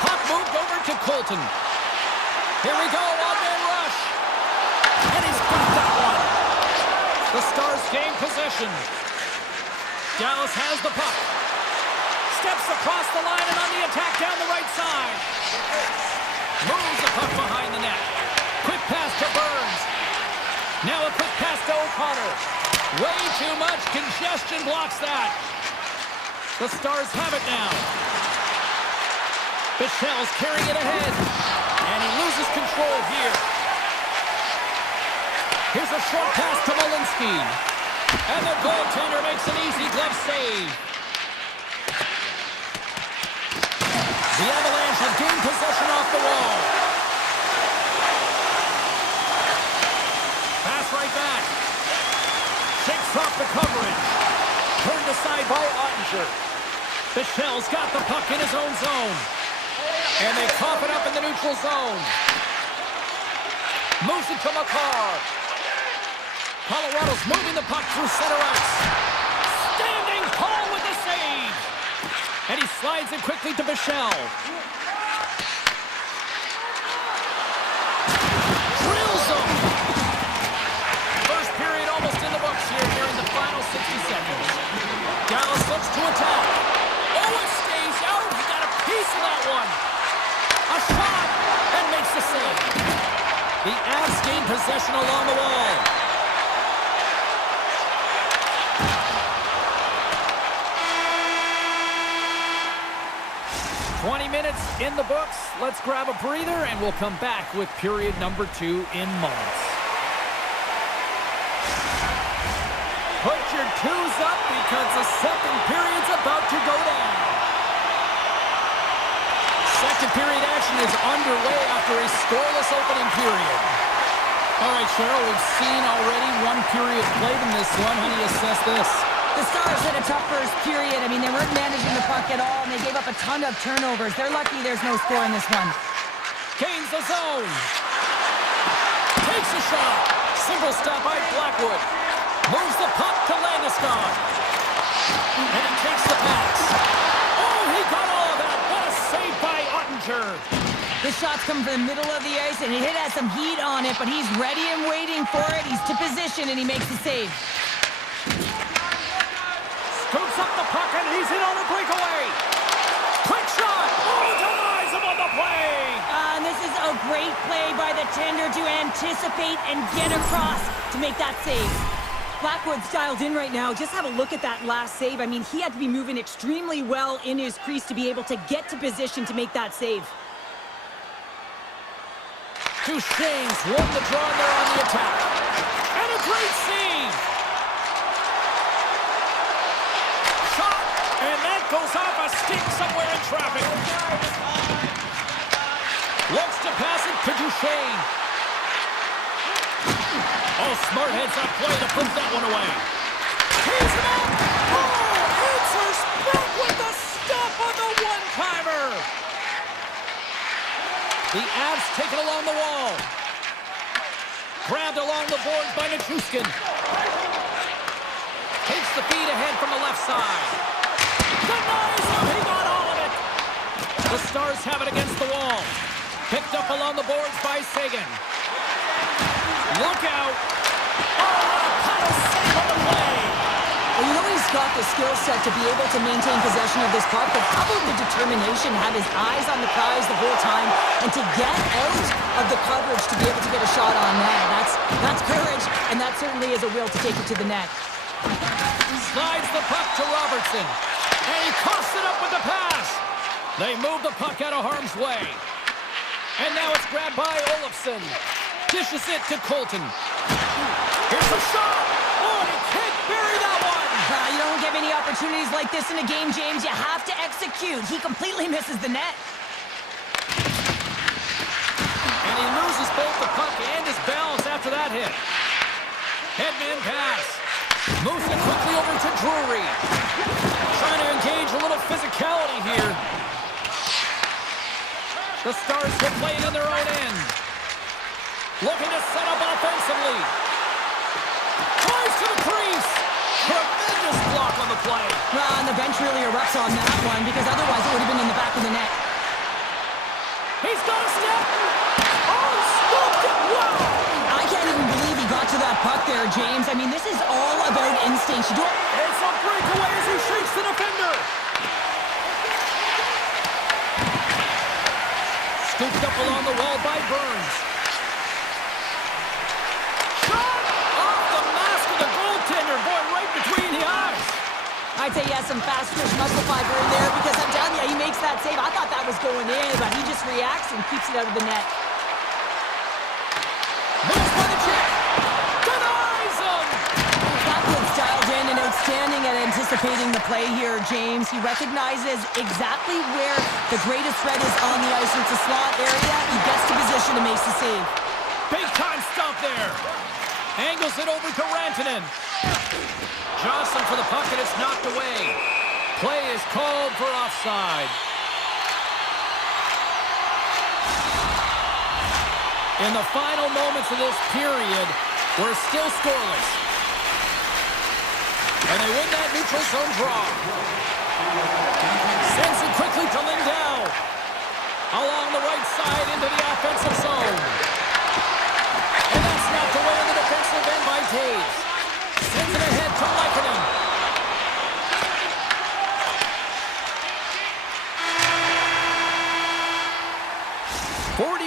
Puck moved over to Colton. Here we go, one-man rush. And he's got that one. The Stars gain possession. Dallas has the puck. Steps across the line and on the attack down the right side. Moves the puck behind the net. Quick pass to Burns. Now a quick pass to O'Connor. Way too much congestion blocks that. The Stars have it now. Bichel's carrying it ahead. And he loses control here. Here's a short pass to Malinsky. And the goaltender makes an easy glove save. The Avalanche have gained possession off the wall. Pass right back. Shakes off the coverage. Turned aside by Ottinger. Bichel's got the puck in his own zone. And they cough it up in the neutral zone. Moves it to McCarr. Colorado's moving the puck through center ice. Standing tall with the save. And he slides it quickly to Bichel. Drills him. First period almost in the books here during the final 60 seconds. Dallas looks to attack. Oh, it stays out. He got a piece of that one. A shot, and makes the save. The Avs gain possession along the wall. Minutes in the books. Let's grab a breather, and we'll come back with period number 2 in moments. Put your twos up because the second period's about to go down. Second period action is underway after a scoreless opening period. All right, Cheryl, we've seen already one period played in this one. How do you assess this? The Stars had a tough first period. I mean, they weren't managing the puck at all, and they gave up a ton of turnovers. They're lucky there's no score in this one. Gains the zone. Takes a shot. Simple stop by Blackwood. Moves the puck to Landeskog. And he takes the pass. Oh, he got all of that. What a save This shot's coming from the middle of the ice, and it has some heat on it, but he's ready and waiting for it. He's to position, and he makes the save. Scoops up the puck, and he's in on a breakaway. Quick shot! Oh, denies him on the play! And this is a great play by the tender to anticipate and get across to make that save. Blackwood's dialed in right now. Just have a look at that last save. I mean, he had to be moving extremely well in his crease to be able to get to position to make that save. Duchesne's won the draw, and they're on the attack. And a great save! Shot! And that goes off a stick somewhere in traffic. Looks to pass it to Duchesne. Oh, smart heads-up play to put that one away. He's him up! Oh, answers back with the stop on the one-timer! The Avs take it along the wall. Grabbed along the boards by Nichushkin. Takes the feed ahead from the left side. Denies him! He got all of it! The Stars have it against the wall. Picked up along the boards by Sagan. Look out! Oh, what a save on the play! Well, you know he's got the skill set to be able to maintain possession of this puck, but how about the determination, have his eyes on the prize the whole time, and to get out of the coverage to be able to get a shot on net. That's courage, and that certainly is a will to take it to the net. Slides the puck to Robertson, and he coughs it up with the pass. They move the puck out of harm's way. And now it's grabbed by Olofsson. Dishes it to Colton. Here's a shot! Oh, and he can't bury that one! You don't get many opportunities like this in a game, James. You have to execute. He completely misses the net. And he loses both the puck and his balance after that hit. Headman pass. Moves it quickly over to Drury. Trying to engage a little physicality here. The Stars will play it in their own end. Looking to set up offensively. Tries to the crease. Tremendous block on the play. Well, and the bench really erupts on that one because otherwise it would have been in the back of the net. He's got a step. Oh, stopped it. Wow. I can't even believe he got to that puck there, James. I mean, this is all about instinct. You don't... It's a breakaway as he shakes the defender. Scooped up along the wall by Burns. Shot! Off the mask of the goaltender. Boy, right between the eyes. I'd say he has some fast twitch muscle fiber in there because I'm telling you, he makes that save. I thought that was going in, but he just reacts and keeps it out of the net. Moves by the check. Denies him! Blackwood's dialed in and outstanding at anticipating the play here, James. He recognizes exactly where the greatest threat is on the ice. It's a slot area. He gets to position and makes the save. Big time stop there. Angles it over to Rantanen. Johnson for the puck, and it's knocked away. Play is called for offside. In the final moments of this period, we're still scoreless. And they win that neutral zone draw. Sends it quickly to Lindell. Along the right side into the offensive zone. And that's snapped away in the defensive end by Taves. Sends it ahead to Lehkonen.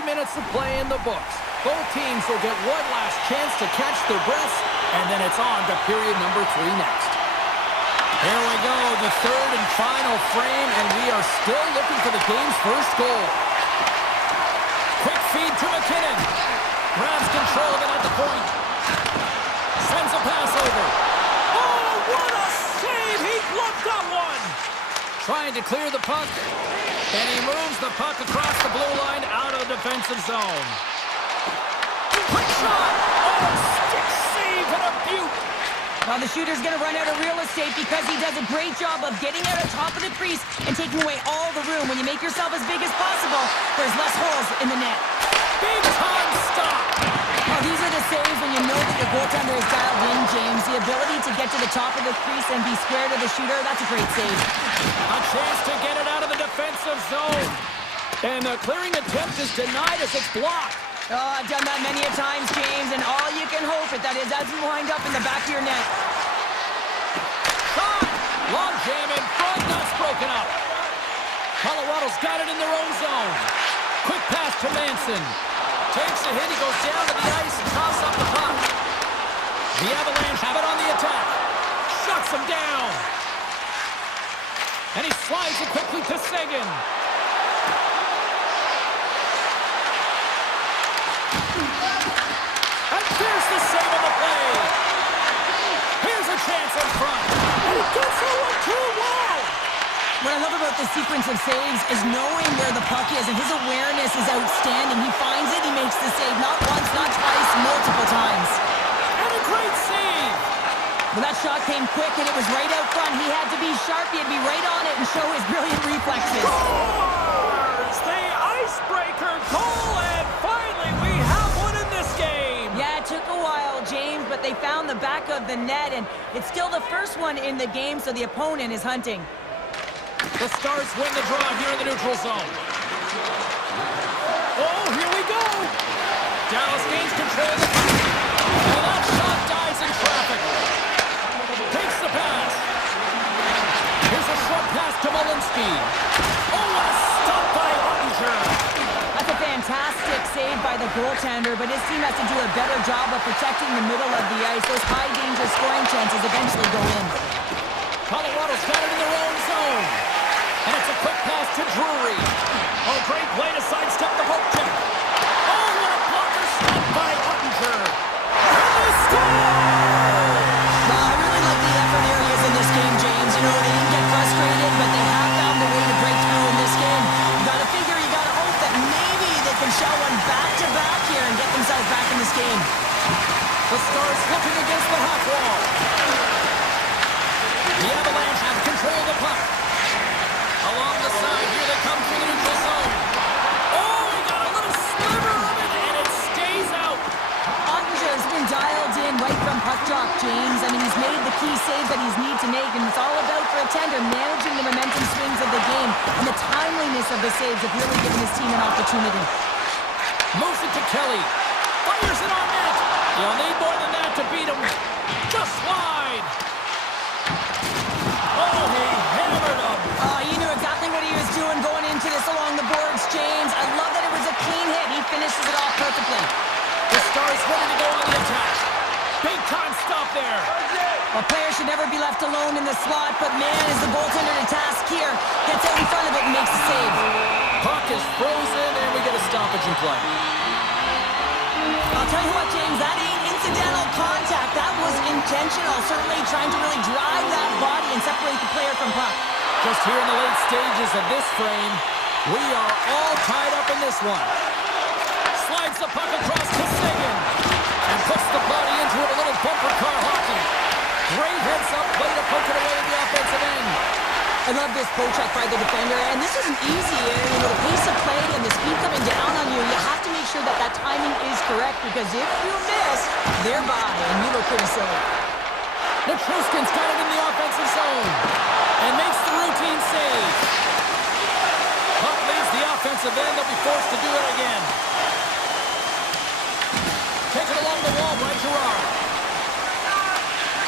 Minutes of play in the books. Both teams will get one last chance to catch their breaths, and then it's on to period number 3 next. Here we go, the third and final frame, and we are still looking for the game's first goal. Quick feed to McKinnon. Grabs control of it at the point. Sends a pass over. Oh, what a save! He gloved that one! Trying to clear the puck. And he moves the puck across the blue line out of the defensive zone. Quick shot! Oh, stick save and a beaut! Well, the shooter's going to run out of real estate because he does a great job of getting out of top of the crease and taking away all the room. When you make yourself as big as possible, there's less holes in the net. Big time stop! Well, these are the saves when you know that your goaltender is dialed in, James. The ability to get to the top of the crease and be square to the shooter, that's a great save. A chance to get it out of the defensive zone. And the clearing attempt is denied as it's blocked. Oh, I've done that many a times, James, and all you can hope is that it doesn't wind up in the back of your net. Shot! Long jam in front, that's broken up. Colorado's got it in their own zone. Quick pass to Manson. Takes a hit, he goes down to the ice and toss up the puck. The Avalanche have it on the attack. Shuts him down. And he slides it quickly to Seguin. And there's the save on the play. Here's a chance in front. And he gets through a 2-wall. What I love about this sequence of saves is knowing where the puck is, and his awareness is outstanding. He finds it, he makes the save not once, not twice, multiple times. And a great save. Well, that shot came quick, and it was right out front. He had to be sharp, he had to be right on it and show his brilliant reflexes. Scores! The icebreaker goal, and finally we have one in this game. Yeah, it took a while, James, but they found the back of the net, and it's still the first one in the game, so the opponent is hunting. The Stars win the draw here in the neutral zone. Oh, here we go. Dallas gains control of the puck. And that shot dies in traffic. Takes the pass. Here's a short pass to Malinsky. Oh, what a stop by Ottinger. That's a fantastic save by the goaltender, but his team has to do a better job of protecting the middle of the ice. Those high-danger scoring chances eventually go in. Colorado's got it in their own zone. And it's a quick pass to Drury. Oh, great play to sidestep the poke check. Oh, what a blocker stop by Ottinger. And they score! Well, I really like the effort areas in this game, James. You know, they didn't get frustrated, but they have found a way to break through in this game. You gotta figure, you gotta hope that maybe they can shell one back-to-back here and get themselves back in this game. The Stars looking against the half wall. The Avalanche have control of the puck. Along the side, here they come through the neutral zone. Oh, he got a little sliver of it, and it stays out. Ottinger's been dialed in right from puck drop, James. I mean, he's made the key saves that he's need to make, and it's all about, for a tender, managing the momentum swings of the game, and the timeliness of the saves have really given his team an opportunity. Moves it to Kelly. Fires it on net. You'll need more than that to beat him. Just wide. Oh, he hammered him. You knew exactly what he was doing going into this along the boards, James. I love that it was a clean hit. He finishes it off perfectly. The Stars ready to go on the attack. Big time stop there. A player should never be left alone in the slot, but man, is the goaltender to task here. Gets out in front of it and makes the save. Puck is frozen, and we get a stoppage in play. I'll tell you what, James, that ain't incidental contact. That was intentional, certainly trying to really drive that body and separate the player from puck. Just here in the late stages of this frame, we are all tied up in this one. Slides the puck across to Seguin and puts the body into it, a little bumper car hockey. Great heads-up play to poke it away in the offensive end. I love this poke-check by the defender, and this isn't easy. You know, the pace of play and the speed coming down on you, you have to make sure that that timing is correct, because if you miss, they're by, and you look pretty silly. Netruskin's got it in the offensive zone and makes the routine save. Puck leaves the offensive end. They'll be forced to do it again. Take it along the wall by Gerard.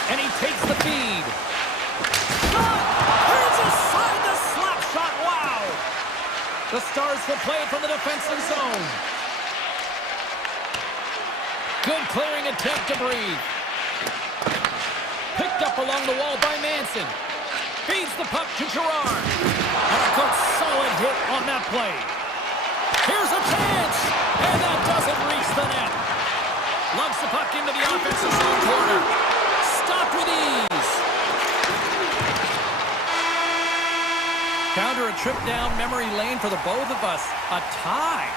And he takes the feed. Shot! Here's a side-to-slap shot. Wow! The Stars will play it from the defensive zone. Good clearing attempt to breathe. Picked up along the wall by Manson. Feeds the puck to Gerard. And a good solid hit on that play. Here's a chance. And that doesn't reach the net. Lumps the puck into the offensive zone corner. Stopped with ease. Found her a trip down memory lane for the both of us. A tie.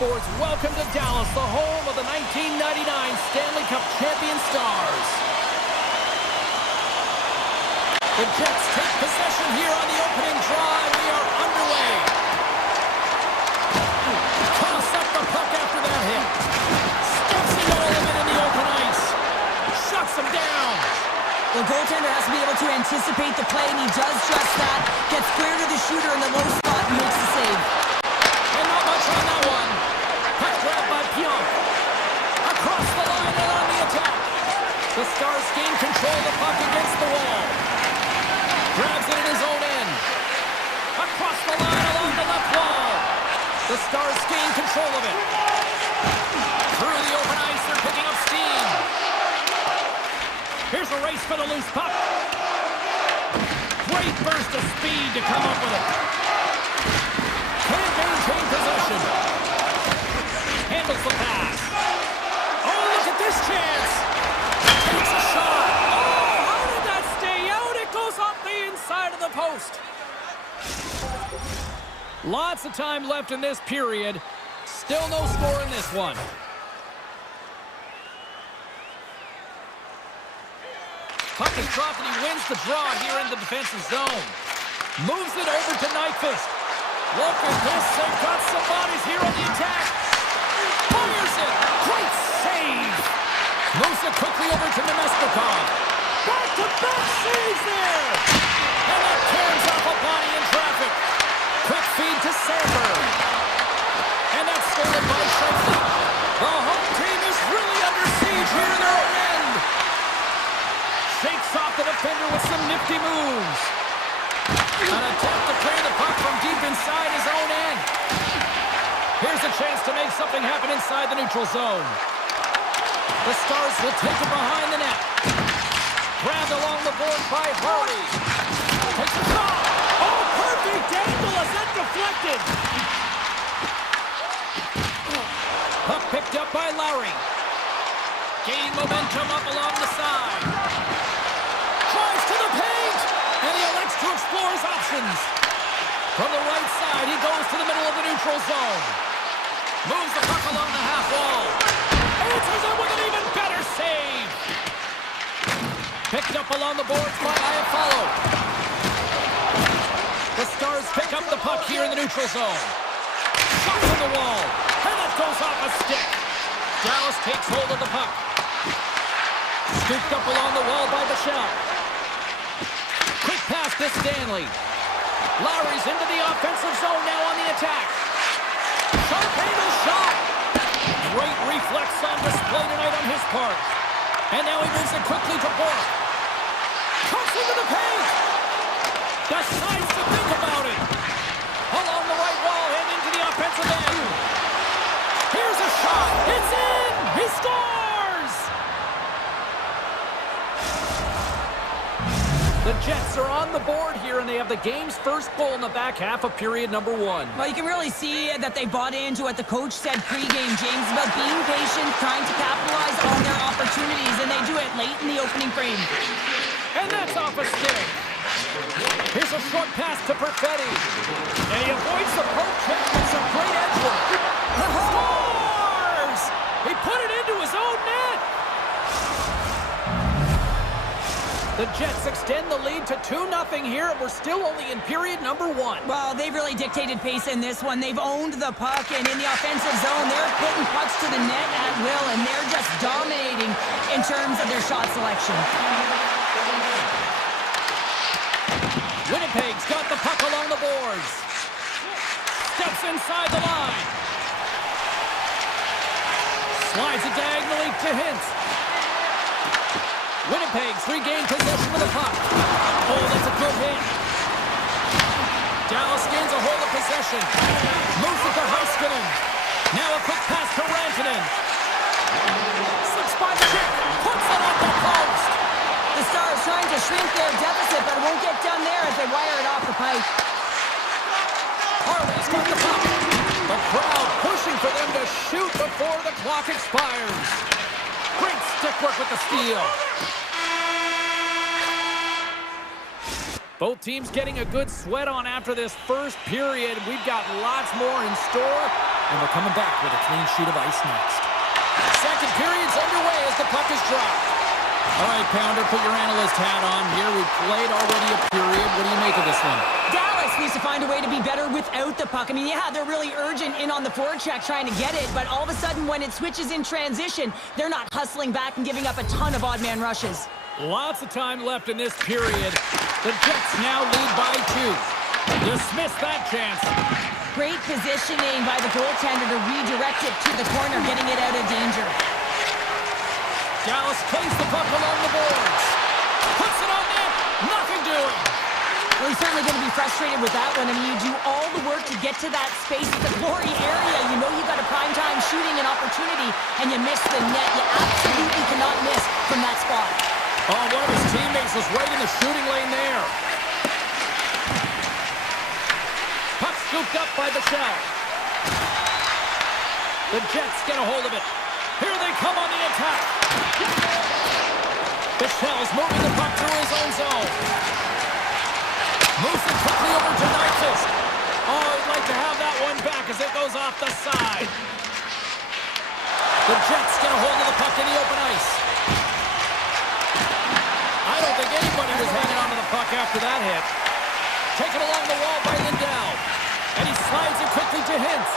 Sports, welcome to Dallas, the home of the 1999 Stanley Cup champion Stars. The Jets take possession here on the opening drive. We are underway. Toss up the puck after that hit. Steps into all of it in the open ice. Shuts him down. The goaltender has to be able to anticipate the play, and he does just that. Gets clear to the shooter in the low spot and makes the save. And not much on that one. Puck grab by Pionk. Across the line and on the attack. The Stars gain control of the puck against the wall. Grabs it in his own end. Across the line along the left wall. The Stars gain control of it. Through the open ice, they're picking up steam. Here's a race for the loose puck. Great burst of speed to come up with it. Can't maintain possession. Handles the pass. Oh, look at this chance. Takes a shot. Oh, how did that stay out? It goes off the inside of the post. Lots of time left in this period. Still no score in this one. Puck is dropped and he wins the draw here in the defensive zone. Moves it over to Nyquist. Look at this. They've got some bodies here on the attack. Fires it. Great save. Moves it quickly over to Nemestikov. Back-to-back saves there. And that tears off a body in traffic. Quick feed to Sandberg. And that's stolen by Scheifele. The home team is really under siege here in their own end. Shakes off the defender with some nifty moves. An attempt to clear the puck from deep inside his own end. Here's a chance to make something happen inside the neutral zone. The Stars will take it behind the net. Grabbed along the board by Hardy. Takes a shot. Oh, perfect angle as that deflected. Puck picked up by Lowry. Gain momentum up along the side. Drives to the paint. And he elects to explore his options. From the right side, he goes to the middle of the neutral zone. Moves the puck along the half wall. Answers it with an even better save. Picked up along the boards by Iafallo. The Stars pick up the puck here in the neutral zone. Shot from the wall. And that goes off a stick. Dallas takes hold of the puck. Scooped up along the wall by Bichelle. Quick pass to Stanley. Lowry's into the offensive zone now on the attack. Sharp angle shot. Great reflex on display tonight on his part. And now he moves it quickly to Bork. Comes into the paint. Decides to think about it. Along the right wall and into the offensive end. Here's a shot. It's in. He scores. The Jets are on the board here, and they have the game's first goal in the back half of period number one. Well, you can really see that they bought into what the coach said pregame, James, about being patient, trying to capitalize on their opportunities, and they do it late in the opening frame. And that's off a stick. Here's a short pass to Perfetti. And he avoids the poke check with some great edge work. Scores! He put it into his own net. The Jets extend the lead to 2-0 here, and we're still only in period number one. Well, they've really dictated pace in this one. They've owned the puck, and in the offensive zone, they're putting pucks to the net at will, and they're just dominating in terms of their shot selection. Winnipeg's got the puck along the boards. Steps inside the line. Slides it diagonally to Hintz. Winnipeg's regained possession of the puck. Oh, that's a good hit. Dallas gains a hold of possession. Moves it to Heiskanen. Now a quick pass to Rantanen. 6-spot check. Puts it off the post. The Stars trying to shrink their deficit, but it won't get done there as they wire it off the pipe. Harley's got the puck. The crowd pushing for them to shoot before the clock expires. Great stick work with the steal. Both teams getting a good sweat on after this first period. We've got lots more in store. And we're coming back with a clean sheet of ice next. Second period's underway as the puck is dropped. All right, Pounder, put your analyst hat on here. We've played already a period. What do you make of this one? Dallas needs to find a way to be better without the puck. I mean, yeah, they're really urgent in on the forecheck trying to get it, but all of a sudden when it switches in transition, they're not hustling back and giving up a ton of odd man rushes. Lots of time left in this period. The Jets now lead by 2. Dismiss that chance. Great positioning by the goaltender to redirect it to the corner, getting it out of danger. Dallas plays the puck along the boards. Puts it on net. Nothing doing. Well, he's certainly going to be frustrated with that one. I mean, you do all the work to get to that space at the glory area. You know you've got a primetime shooting an opportunity, and you miss the net. You absolutely cannot miss from that spot. Oh, one of his teammates was right in the shooting lane there. Puck scooped up by the Shell. The Jets get a hold of it. Here they come on the attack. The Shell's moving the puck through his own zone. Moves it quickly over to Nyquist. Oh, he'd like to have that one back as it goes off the side. The Jets get a hold of the puck in the open ice. I don't think anybody was hanging onto the puck after that hit. Taken along the wall by Lindell. And he slides it quickly to Hintz.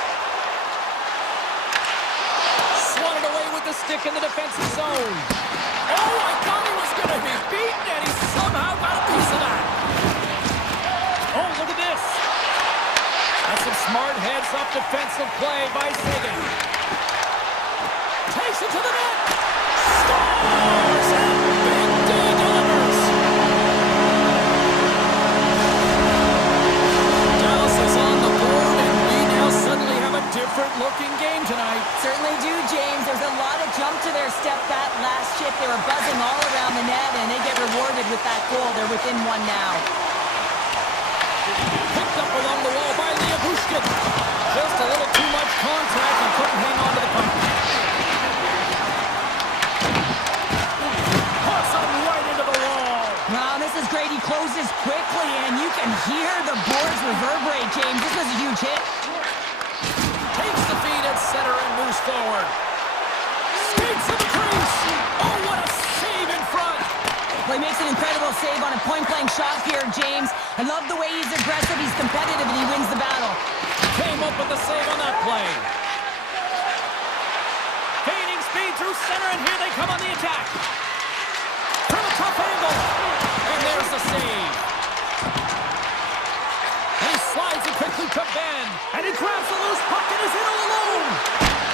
Swatted away with the stick in the defensive zone. Oh, I thought he was going to be beaten, and he somehow got a piece of that. Oh, look at this. That's some smart heads-up defensive play by Sagan. Takes it to the net. Scores! And Big D delivers. Dallas is on the board, and we now suddenly have a different-looking game tonight. Certainly do, James. There's a lot of jump to their step. That last shift, they were buzzing all around the net, and they get rewarded with that goal. They're within one now. Picked up along the wall by Bushkin. Just a little too much contact and couldn't hang on to the puck. Puts him right into the wall. Wow, this is great. He closes quickly, and you can hear the boards reverberate, James. This was a huge hit. Takes the feed at center and moves forward. Skates to the crease. Oh, what a save in front. Well, he makes an incredible save on a point-blank shot here, James. I love the way he's aggressive, he's competitive, and he wins the battle. Came up with the save on that play. Gaining speed through center, and here they come on the attack. From a tough angle. And there's the save. And he slides it quickly to Ben. And he grabs the loose puck and is in all alone.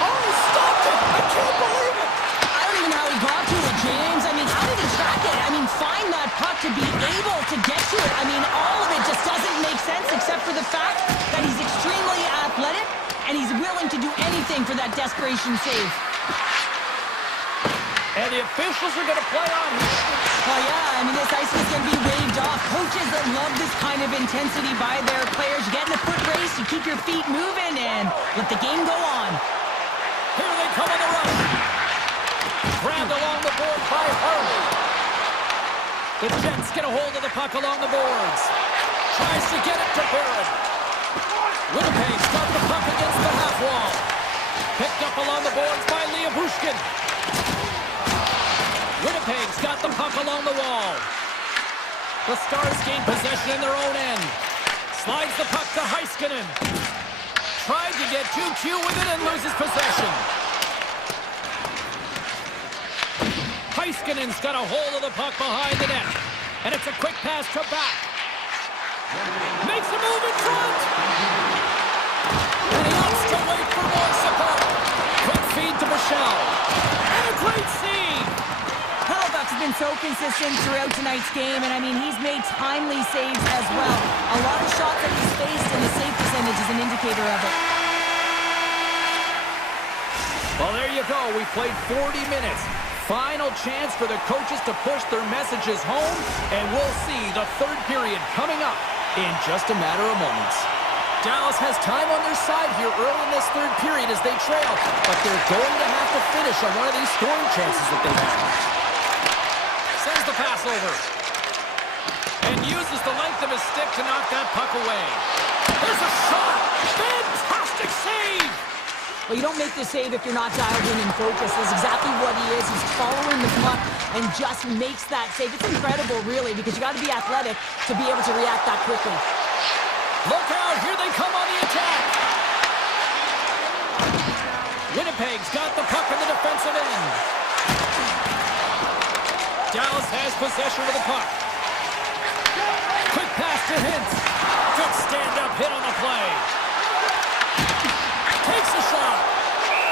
Oh, he stopped it. I can't believe it. I don't even know how he got to it, James. I mean, how did he track it? I mean, find that puck to be able to get to it. I mean, all of it just doesn't make sense except for the fact that he's extremely athletic and he's willing to do anything for that desperation save. And the officials are going to play on him. Oh, yeah, I mean, this ice is going to be waved off. Coaches that love this kind of intensity by their players. You get in a foot race, you keep your feet moving, and let the game go on. Here they come on the rush. Grabbed along the board by Harley. The Jets get a hold of the puck along the boards. Tries to get it to Barron. Winnipeg's got the puck against the half wall. Picked up along the boards by Bushkin. Winnipeg's got the puck along the wall. The Stars gain possession in their own end. Slides the puck to Heiskanen. Tried to get 2Q with it and loses possession. Heiskanen's got a hold of the puck behind the net. And it's a quick pass to back. Makes a move in front. And he wants to wait for more support. Quick feed to Michelle. And a great save. Hellbuck's been so consistent throughout tonight's game, and I mean, he's made timely saves as well. A lot of shots that he's faced, and the save percentage is an indicator of it. Well, there you go. We played 40 minutes. Final chance for the coaches to push their messages home, and we'll see the third period coming up in just a matter of moments. Dallas has time on their side here early in this third period as they trail, but they're going to have to finish on one of these scoring chances that they have. Sends the pass over. And uses the length of his stick to knock that puck away. There's a shot! Fantastic save! Well, you don't make the save if you're not dialed in and focused. That's exactly what he is. He's following the puck and just makes that save. It's incredible, really, because you got to be athletic to be able to react that quickly. Look out, here they come on the attack. Winnipeg's got the puck in the defensive end. Dallas has possession of the puck. Quick pass to Hintz. Good stand-up hit on the play. Takes the shot.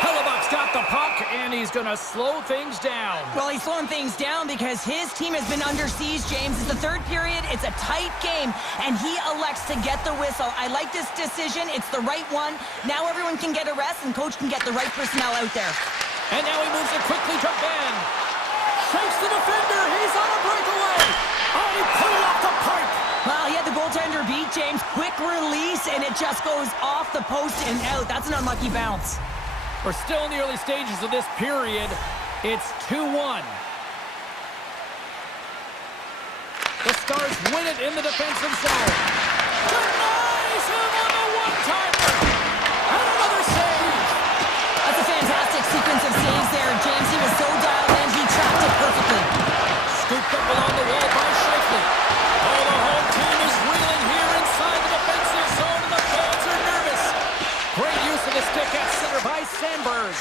Hellebuck's got the puck, and he's going to slow things down. Well, he's slowing things down because his team has been under siege, James. It's the third period. It's a tight game, and he elects to get the whistle. I like this decision. It's the right one. Now everyone can get a rest, and coach can get the right personnel out there. And now he moves it quickly to Ben. Shakes the defender. He's on a breakaway. Oh, he put it off the pipe. Well, he had the goaltender beat, James. Quick release, and it just goes off the post and out. That's an unlucky bounce. We're still in the early stages of this period. It's 2-1. The Stars win it in the defensive zone. Denies him on the one-timer. And another save. That's a fantastic sequence of saves there, James. He was so dialed in, he tracked it perfectly. Scooped up along the wall by Scheifele. Oh, the whole team is reeling here inside the defensive zone, and the fans are nervous. Great use of the stick at center by Sandberg.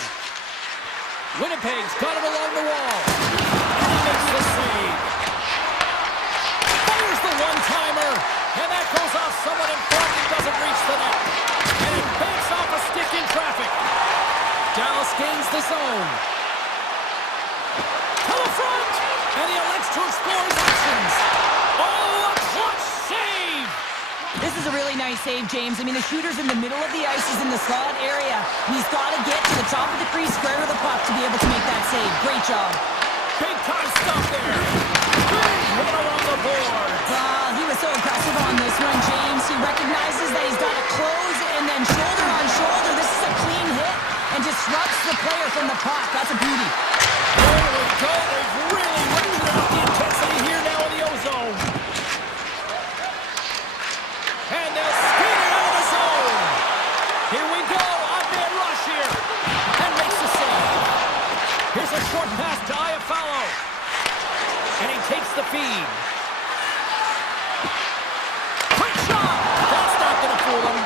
Winnipeg's got it along the wall. And he makes the save. Fires the one-timer. And that goes off someone in front and doesn't reach the net. And it banks off a stick in traffic. Dallas gains the zone. To the front. And he elects to explore his options. Oh, a clutch save. This is a really nice save, James. I mean, the shooter's in the middle of the ice. He's in the slot area. He's got to get to the top of the crease, square of the puck to be able to make that save. Great job. Big-time stuff there. Big hit along the board. He was so aggressive on this one, James. He recognizes that he's got to close and then shoulder on shoulder. This is a clean hit and disrupts the player from the puck. That's a beauty. There we go. They've really ratcheted up the intensity here now in the O-zone. And they'll skate it out of the zone. Here we go. A man rush here. And makes the save. Here's a short pass to Iafallo. And he takes the feed. Quick shot. That's not going to fool him.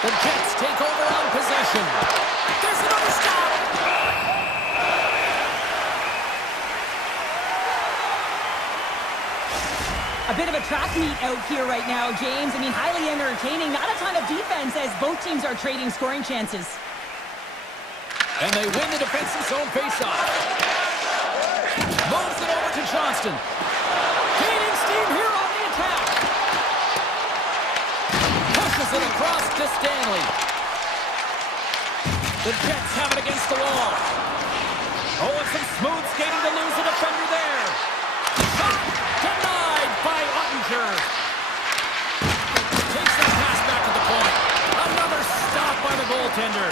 The Jets take over on possession. There's another stop. A bit of a track meet out here right now, James. I mean, highly entertaining. Not a ton of defense as both teams are trading scoring chances. And they win the defensive zone faceoff. Moves it over to Johnston. Gaining steam here on the attack. Pushes it across to Stanley. The Jets have it against the wall. Oh, and some smooth skating to lose a defender there. Shot denied by Ottinger. Takes that pass back to the point. Another stop by the goaltender.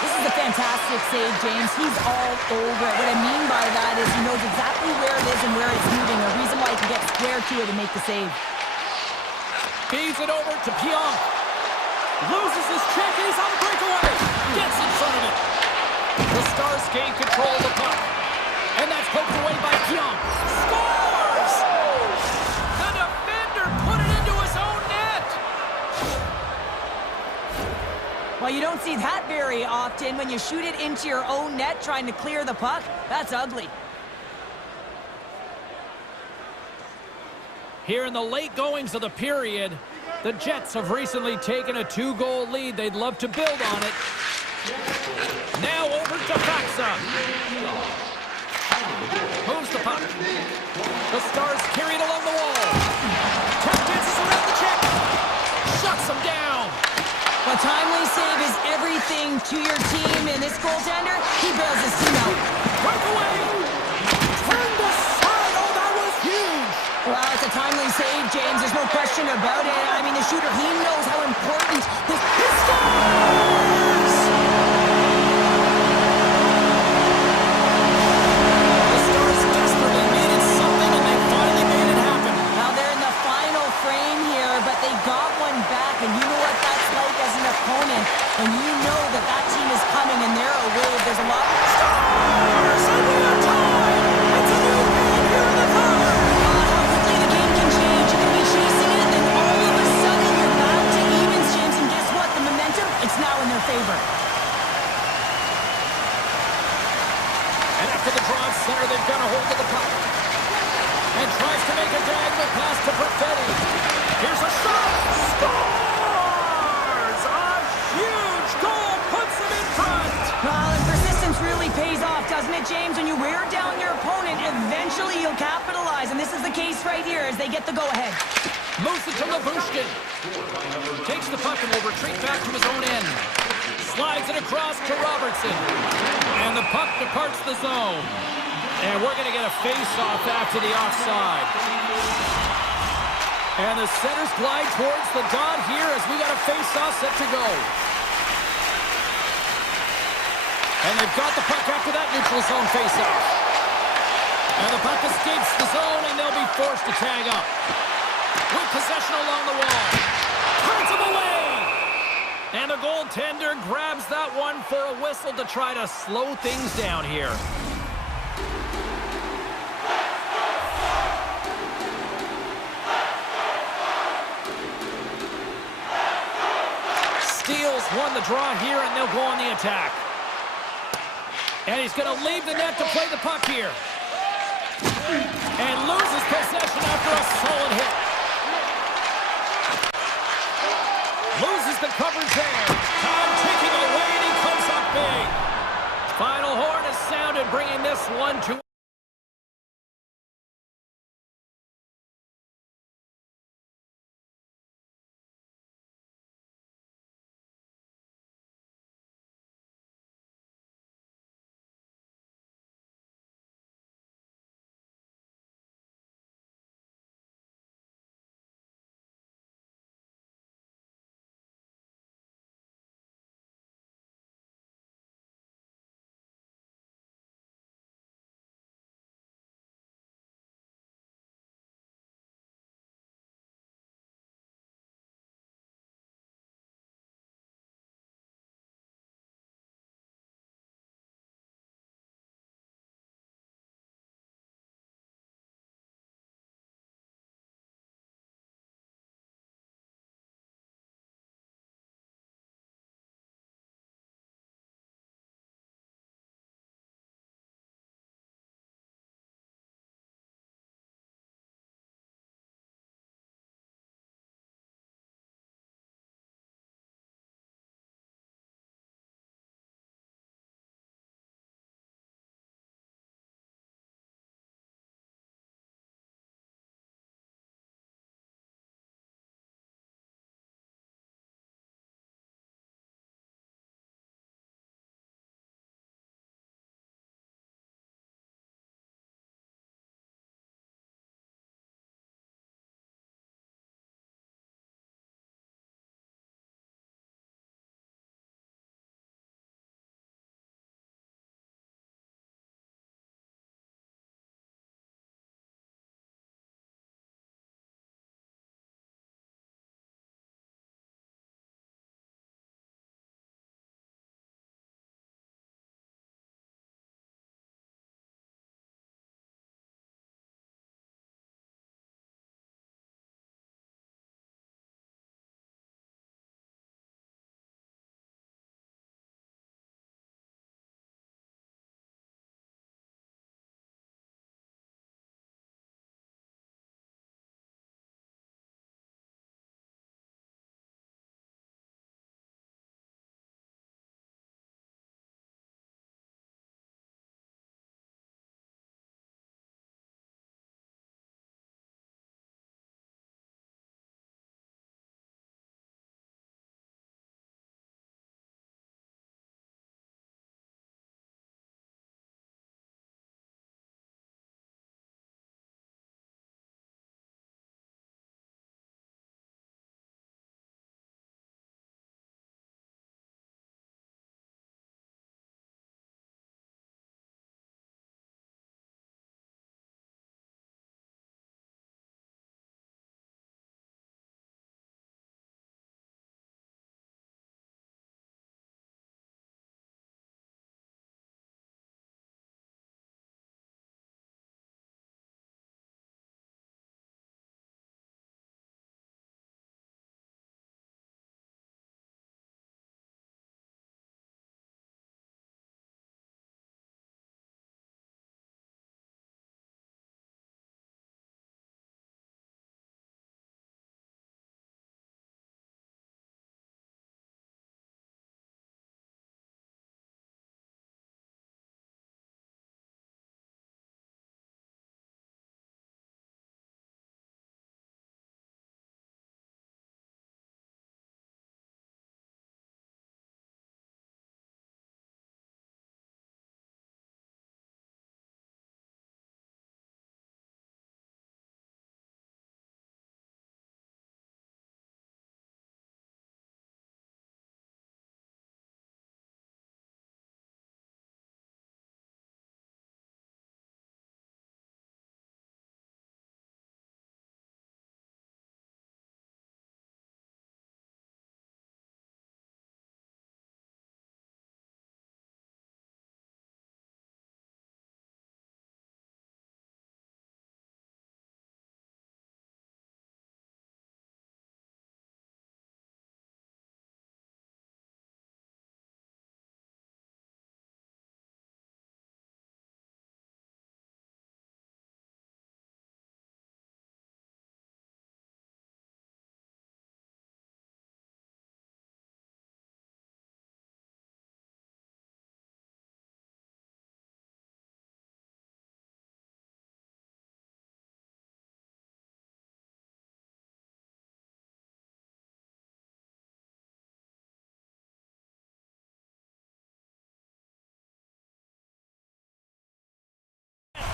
This is a fantastic save, James. He's all over it. What I mean by that is he knows exactly where it is and where it's moving. A reason why he can get square to it and make the save. Feeds it over to Pionk. Loses his check. He's on the breakaway. Gets in front of it. The Stars gain control of the puck. And that's poked away by Pionk. Scores! The defender put it into his own net. Well, you don't see that very often when you shoot it into your own net trying to clear the puck. That's ugly. Here in the late goings of the period, the Jets have recently taken a 2-goal lead. They'd love to build on it. Now over to Faxa. Moves the puck. The Stars carry it along the wall. Tap dances around the check. Shuts them down. A timely save is everything to your team, and this goaltender, he bails his team out. Breakaway. Turned aside. Oh, that was huge. Well, it's a timely save, James. There's no question about it. I mean, the shooter, he knows how important this is. Scores! The Stars desperately needed something, and they finally made it happen. Now they're in the final frame here, but they got one back, and you know what that's like as an opponent, and you know that that team is coming, and to the draw center. They've got a hold of the puck. And tries to make a diagonal pass to Perfetti. Here's a shot. Scores! A huge goal puts them in front. Well, and persistence really pays off, doesn't it, James? When you wear down your opponent, eventually you'll capitalize. And this is the case right here as they get the go-ahead. Moves it to Labushkin. Takes the puck and will retreat back to his own end. Slides it across to Robertson. And the puck departs the zone. And we're going to get a face-off after the offside. And the centers glide towards the dot here as we got a face-off set to go. And they've got the puck after that neutral zone face-off. And the puck escapes the zone, and they'll be forced to tag up. With possession along the wall. Turns him away! And the goaltender grabs that one for a whistle to try to slow things down here. Steals won the draw here, and they'll go on the attack. And he's going to leave the net to play the puck here. And loses possession after a solid hit. Loses the coverage there. Time ticking away, and he comes up big. Final horn is sounded, bringing this one to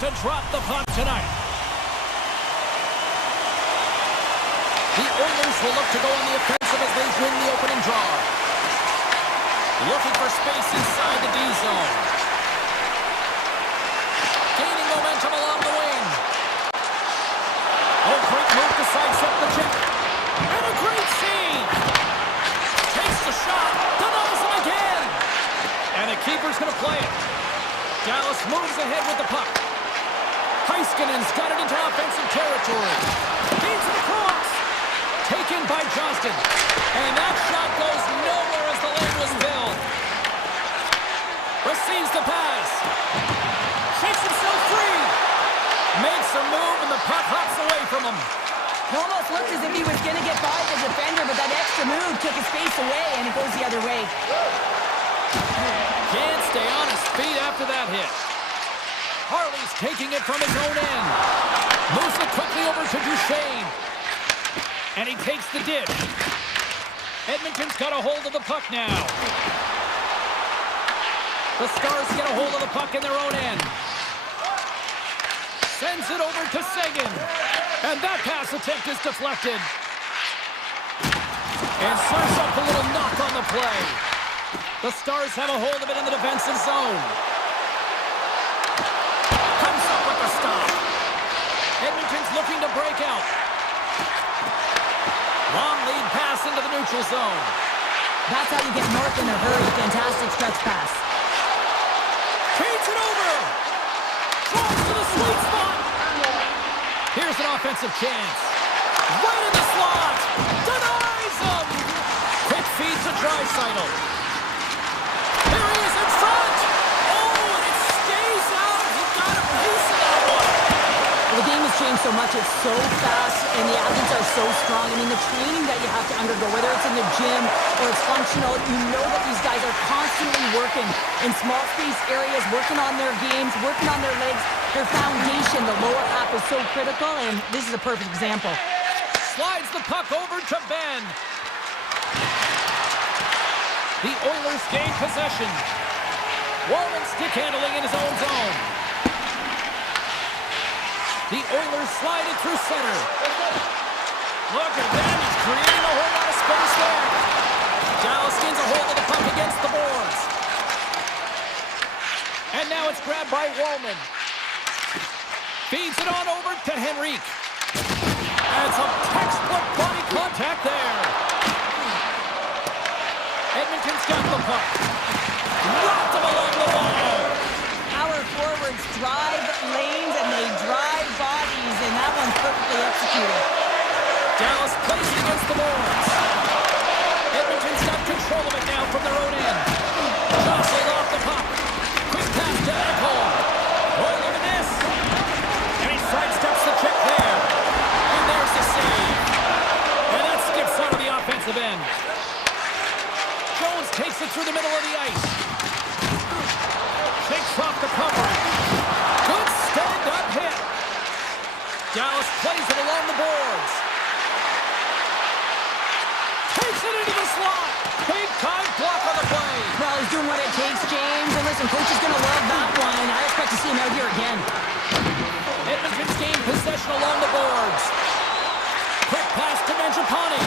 to drop the puck tonight. The Oilers will look to go on the offensive as they win the opening draw. Looking for space inside the D zone. Gaining momentum along the wing. Oh, great move to sidestep the check. And a great save. Takes the shot. Denies him again. And the keeper's going to play it. Dallas moves ahead with the puck. Heiskanen's got it into offensive territory. Feeds it across. Taken by Johnston. And that shot goes nowhere as the lane was filled. Receives the pass. Shakes himself free. Makes a move and the puck hops away from him. It almost looked as if he was going to get by the defender, but that extra move took his face away and it goes the other way. Can't stay on his feet after that hit. Harley's taking it from his own end. Moves it quickly over to Duchesne. And he takes the dish. Edmonton's got a hold of the puck now. The Stars get a hold of the puck in their own end. Sends it over to Seguin. And that pass attempt is deflected. And serves up a little knock on the play. The Stars have a hold of it in the defensive zone. Comes up with the stop. Edmonton's looking to break out. Long lead pass into the neutral zone. That's how you get north in a hurry. Fantastic stretch pass. Feeds it over. Draws to the sweet spot. Here's an offensive chance. Right in the slot. Denies him. Quick feed to Draisaitl. Here he is in front. Oh, and it stays out. He got a piece of that one. The game has changed so much. It's so fast, and the athletes are so strong. I mean, the training that you have to undergo, whether it's in the gym or it's functional, you know that these guys are constantly working in small space areas, working on their games, working on their legs. Their foundation, the lower half, is so critical, and this is a perfect example. Slides the puck over to Ben. The Oilers gain possession. Walman stick handling in his own zone. The Oilers slide it through center. Look at that. He's creating a whole lot of space there. Dallas gains a hold of the puck against the boards. And now it's grabbed by Walman. Feeds it on over to Henrique. And some textbook body contact there. Edmonton's got the puck. Rocked him along the wall. Our forwards drive lanes and they drive bodies, and that one's perfectly executed. Dallas plays it against the boards. Edmonton's got control of it now from their own end. Jostled off the puck. Quick pass to Ekholm. Oh, look at this. And he sidesteps the check there. And there's the save. And that skips out of the offensive end. Jones takes it through the middle of the ice. Shakes off the coverage. Good stand-up hit. Dallas plays it along the boards. Takes it into the slot. Big-time block on the play. Well, he's doing what it takes, James. And listen, coach is going to love that one. I expect to see him out here again. Edmonton's gained possession along the boards. Quick pass to Mangiapane.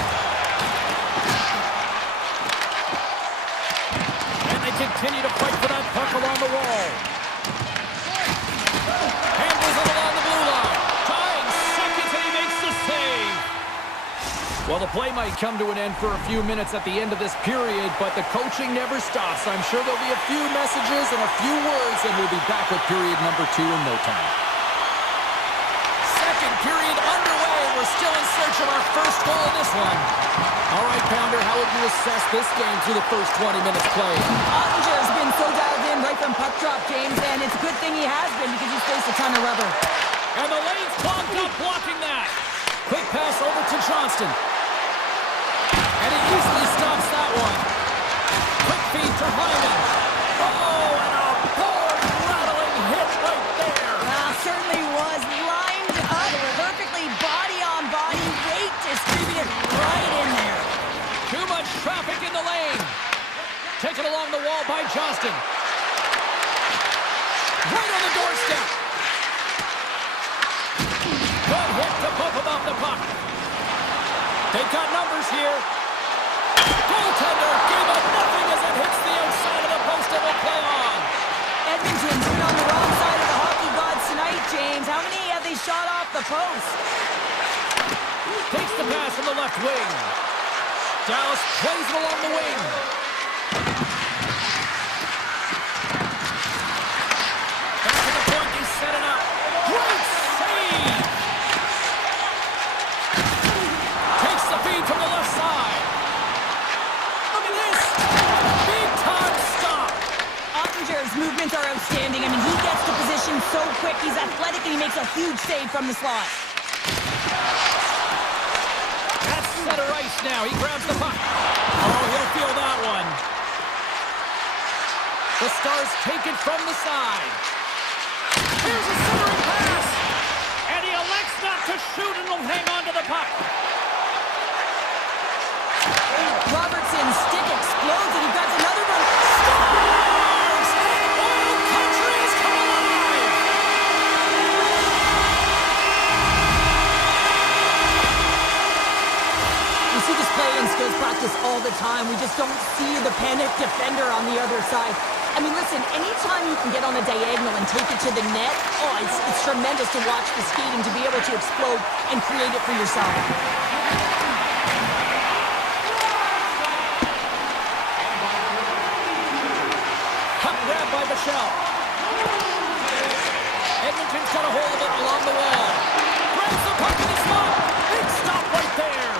And they continue to fight for that puck along the wall. Handles it along the blue line. Tying seconds and he makes the save. Well, the play might come to an end for a few minutes at the end of this period, but the coaching never stops. I'm sure there'll be a few messages and a few words, and we'll be back with period number 2 in no time. Second period underway. We're still in search of our first goal in this one. All right, Pounder, how would you assess this game through the first 20 minutes played? Ottinger's been so dialed in right from puck drop, James, and it's a good thing he has been because he's faced a ton of rubber. And the lane's clogged up blocking that. Quick pass over to Johnston. And he easily stops that one. Quick feed to Hyman. Oh, and a board-rattling hit right there. Certainly was lined up perfectly, body on body, weight distributed right in there. Too much traffic in the lane. Taken along the wall by Johnston. Right on the doorstep. here. Goaltender gave up nothing as it hits the outside of the post and will play on. Edmonton's been on the wrong side of the hockey gods tonight, James. How many have they shot off the post? Takes the pass from the left wing. Dallas plays it along the wing. Back to the point, he's set it up. Great save! Takes the feed from the left side. Look at this! Big time stop! Ottinger's movements are outstanding. I mean, he gets to position so quick. He's athletic and he makes a huge save from the slot. That's center ice now. He grabs the puck. Oh, he'll feel that one. The Stars take it from the side. Here's a centering pass. And he elects not to shoot and will hang on to the puck. Robertson's stick explodes and he grabs another one. Stars! Oil country has come alive! We see this play in skills practice all the time. We just don't see the panic defender on the other side. I mean, listen, anytime you can get on a diagonal and take it to the net, it's tremendous to watch the skating, to be able to explode and create it for yourself. Puck grabbed by Michelle. Edmonton's got a hold of it along the wall. Grabs the puck in his slot. Big stop right there.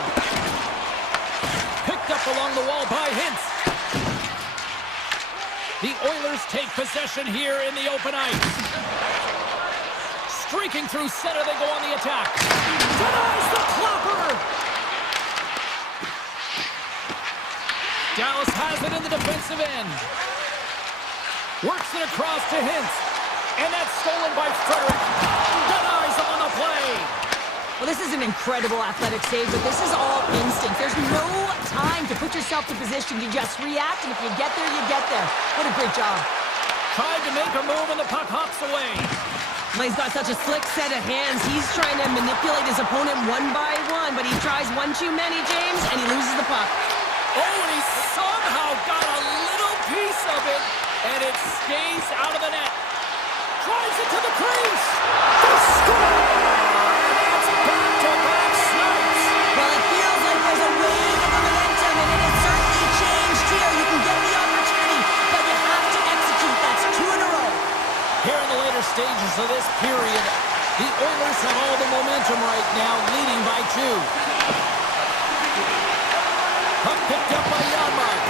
Picked up along the wall by Hintz. The Oilers take possession here in the open ice. Streaking through center, they go on the attack. Denies the clopper! Dallas has it in the defensive end. Works it across to Hintz. And that's stolen by Frederick. Denies him on the play. Well, this is an incredible athletic save, but this is all instinct. There's no time to put yourself to position. You just react, and if you get there, you get there. What a great job. Tried to make a move, and the puck hops away. Well, he's got such a slick set of hands. He's trying to manipulate his opponent one by one, but he tries one too many, James, and he loses the puck. Oh, and he somehow got a little piece of it, and it stays out of the net. Drives it to the crease. They score! Back-to-back snipes. Well, it feels like there's a wave of momentum, and it has certainly changed here. You can get the opportunity, but you have to execute. That's 2 in a row. Here in the later stages of this period, the Oilers have all the momentum right now, leading by 2. Puck picked up by Janmark.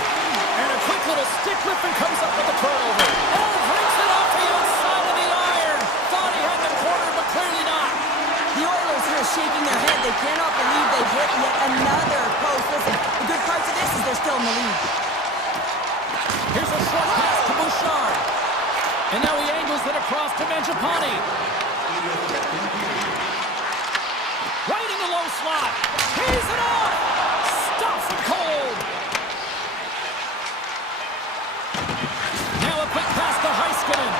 And a quick little stick lift and comes up with the turnover. Oh, brings it off the outside of the iron. Thought he had the corner, but clearly not. The Oilers here shaking their head. They cannot believe they've hit yet another post. Listen, the good part of this is they're still in the lead. Here's a short pass to Bouchard. And now he angles it across to Mangiapane. Right in the low slot. Tees it off. Stops it cold. Now a quick pass to Heiskanen.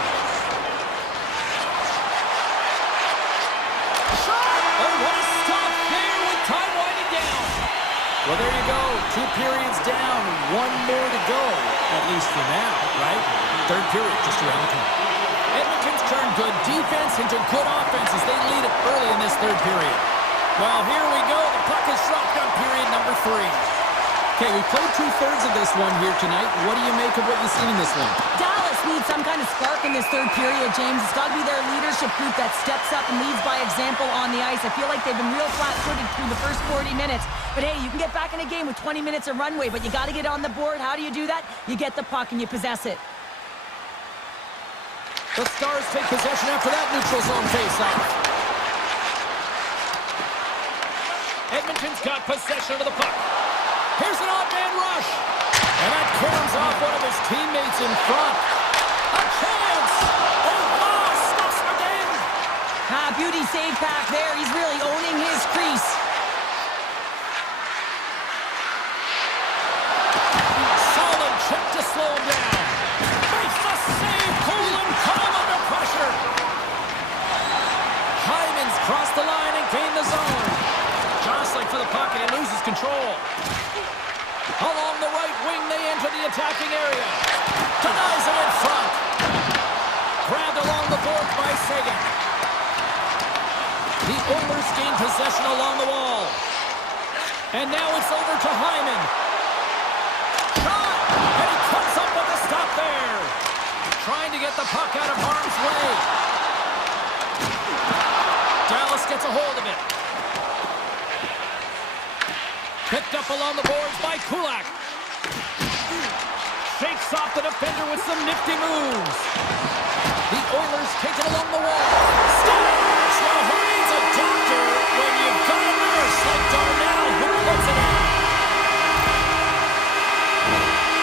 Oh, what a stop there with time winding down. Well, there you go. 2 periods down, 1 more to go, at least for now, right? Third period just around the corner. Edmonton's turned good defense into good offense as they lead it early in this third period. Well, here we go. The puck is dropped on period number 3. Okay, we played 2/3 of this one here tonight. What do you make of what you've seen in this one? Dallas needs some kind of spark in this third period, James. It's got to be their leadership group that steps up and leads by example on the ice. I feel like they've been real flat-footed through the first 40 minutes. But hey, you can get back in a game with 20 minutes of runway, but you got to get on the board. How do you do that? You get the puck and you possess it. The Stars take possession after that neutral zone face-off. Edmonton's got possession of the puck. Here's an odd man rush. And that caroms off one of his teammates in front. A chance. Oh, wow, stuffs again. Beauty save back there. He's really owning his crease. Solid check to slow him down. Makes the save. Poland calm under pressure. Hyman's crossed the line and gained the zone. Jostling for the puck and he loses control. boards by Sagan. The Oilers gain possession along the wall. And now it's over to Hyman. Shot! And he comes up with a stop there. Trying to get the puck out of harm's way. Dallas gets a hold of it. Picked up along the boards by Kulak. Shakes off the defender with some nifty moves. The Oilers take it along the wall. Stars! Well, who needs a doctor when you've got a nurse like Darnell who puts it in?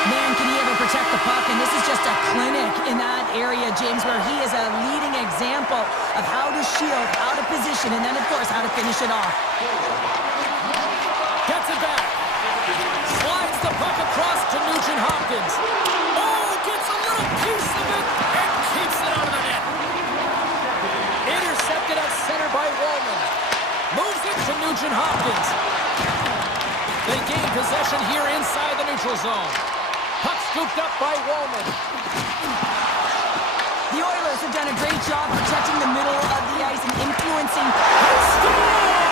Man, can he ever protect the puck? And this is just a clinic in that area, James, where he is a leading example of how to shield, how to position, and then, of course, how to finish it off. Gets it back. Slides the puck across to Nugent-Hopkins. Oh, gets a little piece of it and keeps it out of the net. Intercepted at center by Wallman. Moves it to Nugent-Hopkins. They gain possession here inside the neutral zone. Puck scooped up by Wallman. The Oilers have done a great job protecting the middle of the ice and influencing. They score!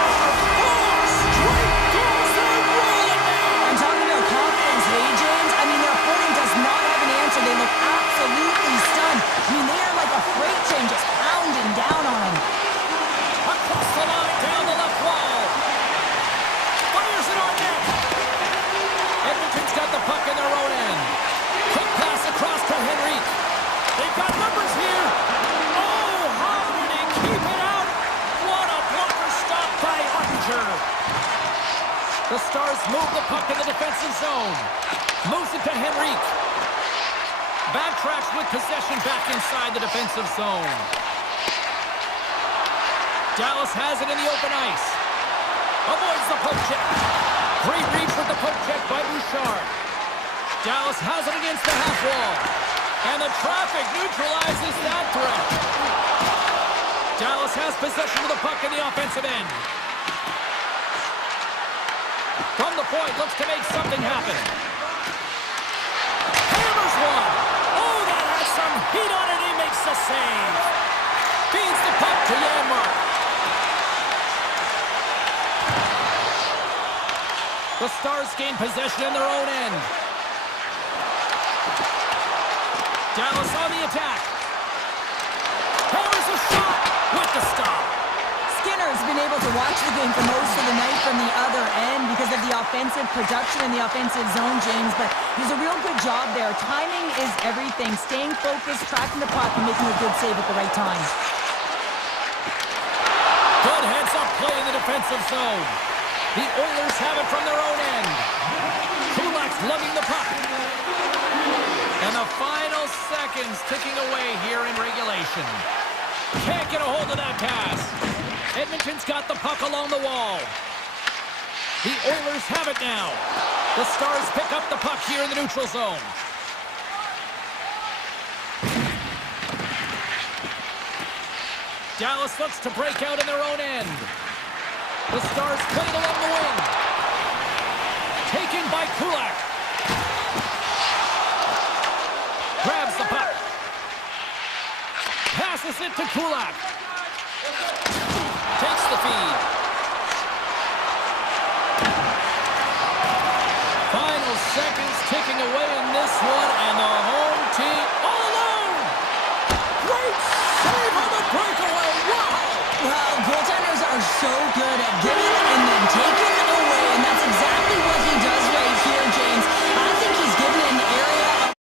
4 straight goals, they're rolling now! I'm talking about confidence, hey, James? I mean, their opponent does not have an answer. They look absolutely stunned. I mean, they are like a freight train just pounding down on them. Across the line, down the left wall. Fires it on net. Edmonton's got the puck in their own end. Quick pass across to Henrique. They've got numbers here. Oh, how did he keep it out? What a blocker stop by Ottinger. The Stars move the puck in the defensive zone. Moves it to Henrique. Backtracks with possession back inside the defensive zone. Dallas has it in the open ice. Avoids the poke check. Great reach with the poke check by Bouchard. Dallas has it against the half wall. And the traffic neutralizes that threat. Dallas has possession of the puck in the offensive end. From the point, looks to make something happen. Hammers one. Oh, that has some heat on it. He makes the save. Feeds the puck to Janmark. The Stars gain possession in their own end. Dallas on the attack. Hammers a shot with the stop. Skinner's been able to watch the game for most of the night from the other end because of the offensive production in the offensive zone, James, but he's a real good job there. Timing is everything. Staying focused, tracking the puck, and making a good save at the right time. Good heads-up play in the defensive zone. The Oilers have it from their own end. Kulak's lugging the puck. And the final seconds ticking away here in regulation. Can't get a hold of that pass. Edmonton's got the puck along the wall. The Oilers have it now. The Stars pick up the puck here in the neutral zone. Dallas looks to break out in their own end. The Stars play it along the wing. Taken by Kulak. Grabs the puck. Passes it to Kulak. Takes the feed. Final seconds ticking away in this one, and the home team all alone. Great save on the breakaway. Wow! Well, goaltenders are so good at giving and then taking away, and that's exactly what he does right here, James. I think he's given an area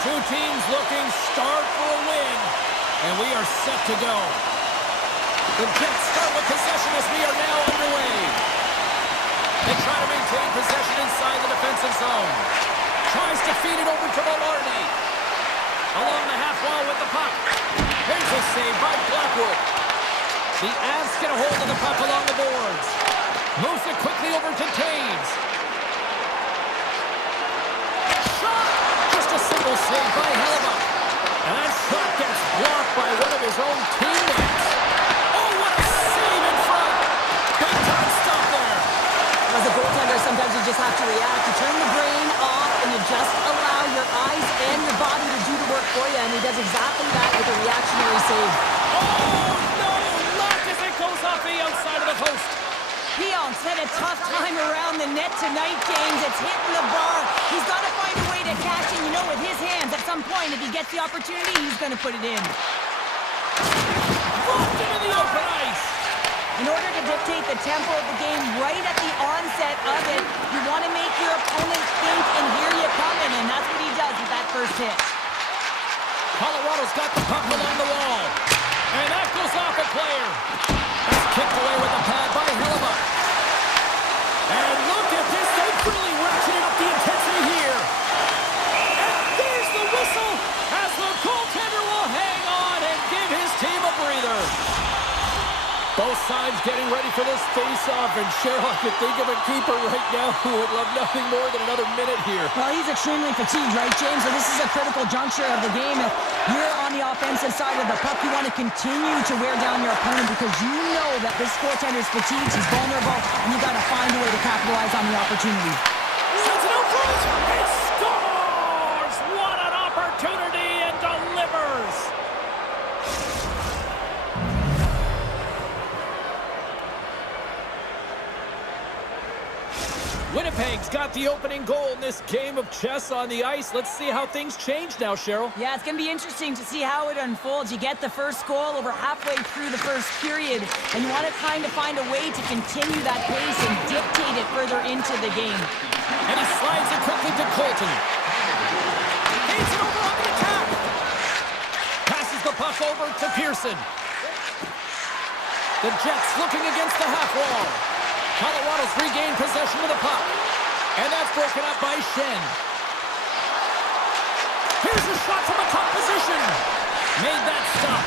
Two teams looking starved for a win, and we are set to go. The Jets start with possession as we are now underway. They try to maintain possession inside the defensive zone. Tries to feed it over to Maloney. Along the half wall with the puck. Here's a save by Blackwood. The Avs get a hold of the puck along the boards. Moves it quickly over to Taves. Shot! Just a single save by Hellebuck. And that shot gets blocked by one of his own teammates. Oh, what a save in front! Big time stop there. As a goaltender, sometimes you just have to react. You turn the brain off and you just allow your eyes and your body to do the work for you. And he does exactly that with a reactionary save. Oh, no! Locked as it goes off the outside of the post. Pionk's had a tough time around the net tonight, James. It's hitting the bar. He's got to find a way to cash in, you know, with his hands. At some point, if he gets the opportunity, he's going to put it in. Dropped into the open ice. In order to dictate the tempo of the game right at the onset of it, you want to make your opponent think and hear you coming, and that's what he does with that first hit. Colorado's got the puck along the wall. And that goes off a player. That's kicked away with the pad by Hellebuck. And look at this. They've really ratcheted up the intensity here. And there's the whistle as the goaltender will hang on and give his team a breather. Both sides getting ready for this face-off, and Cheryl, I could think of a keeper right now who would love nothing more than another minute here. Well, he's extremely fatigued, right, James? So this is a critical juncture of the game. If you're on the offensive side of the puck, you want to continue to wear down your opponent because you know that this goaltender is fatigued, he's vulnerable, and you got to find a way to capitalize on the opportunity. Sends it out front, and scores! What an opportunity, and delivers! Winnipeg's got the opening goal in this game of chess on the ice. Let's see how things change now, Cheryl. Yeah, it's going to be interesting to see how it unfolds. You get the first goal over halfway through the first period, and you want to kind of find a way to continue that pace and dictate it further into the game. And he slides it quickly to Colton. He's it over on the attack. Passes the puck over to Pearson. The Jets looking against the half wall. Colorado's regained possession of the puck. And that's broken up by Shen. Here's a shot from a top position. Made that stop.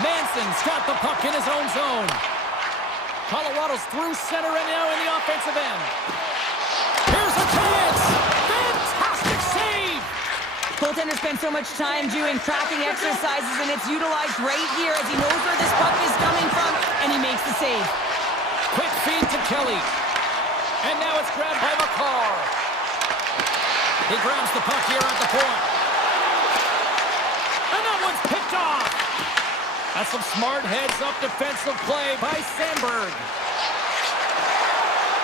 Manson's got the puck in his own zone. Colorado's through center and now in the offensive end. Here's a chance. Fantastic save. Goaltender spends so much time doing tracking exercises, and it's utilized right here as he knows where this puck is coming from, and he makes the save. Quick feed to Kelly. And now it's grabbed by McCarr. He grabs the puck here at the point. And that one's picked off. That's some smart heads-up defensive play by Sandberg.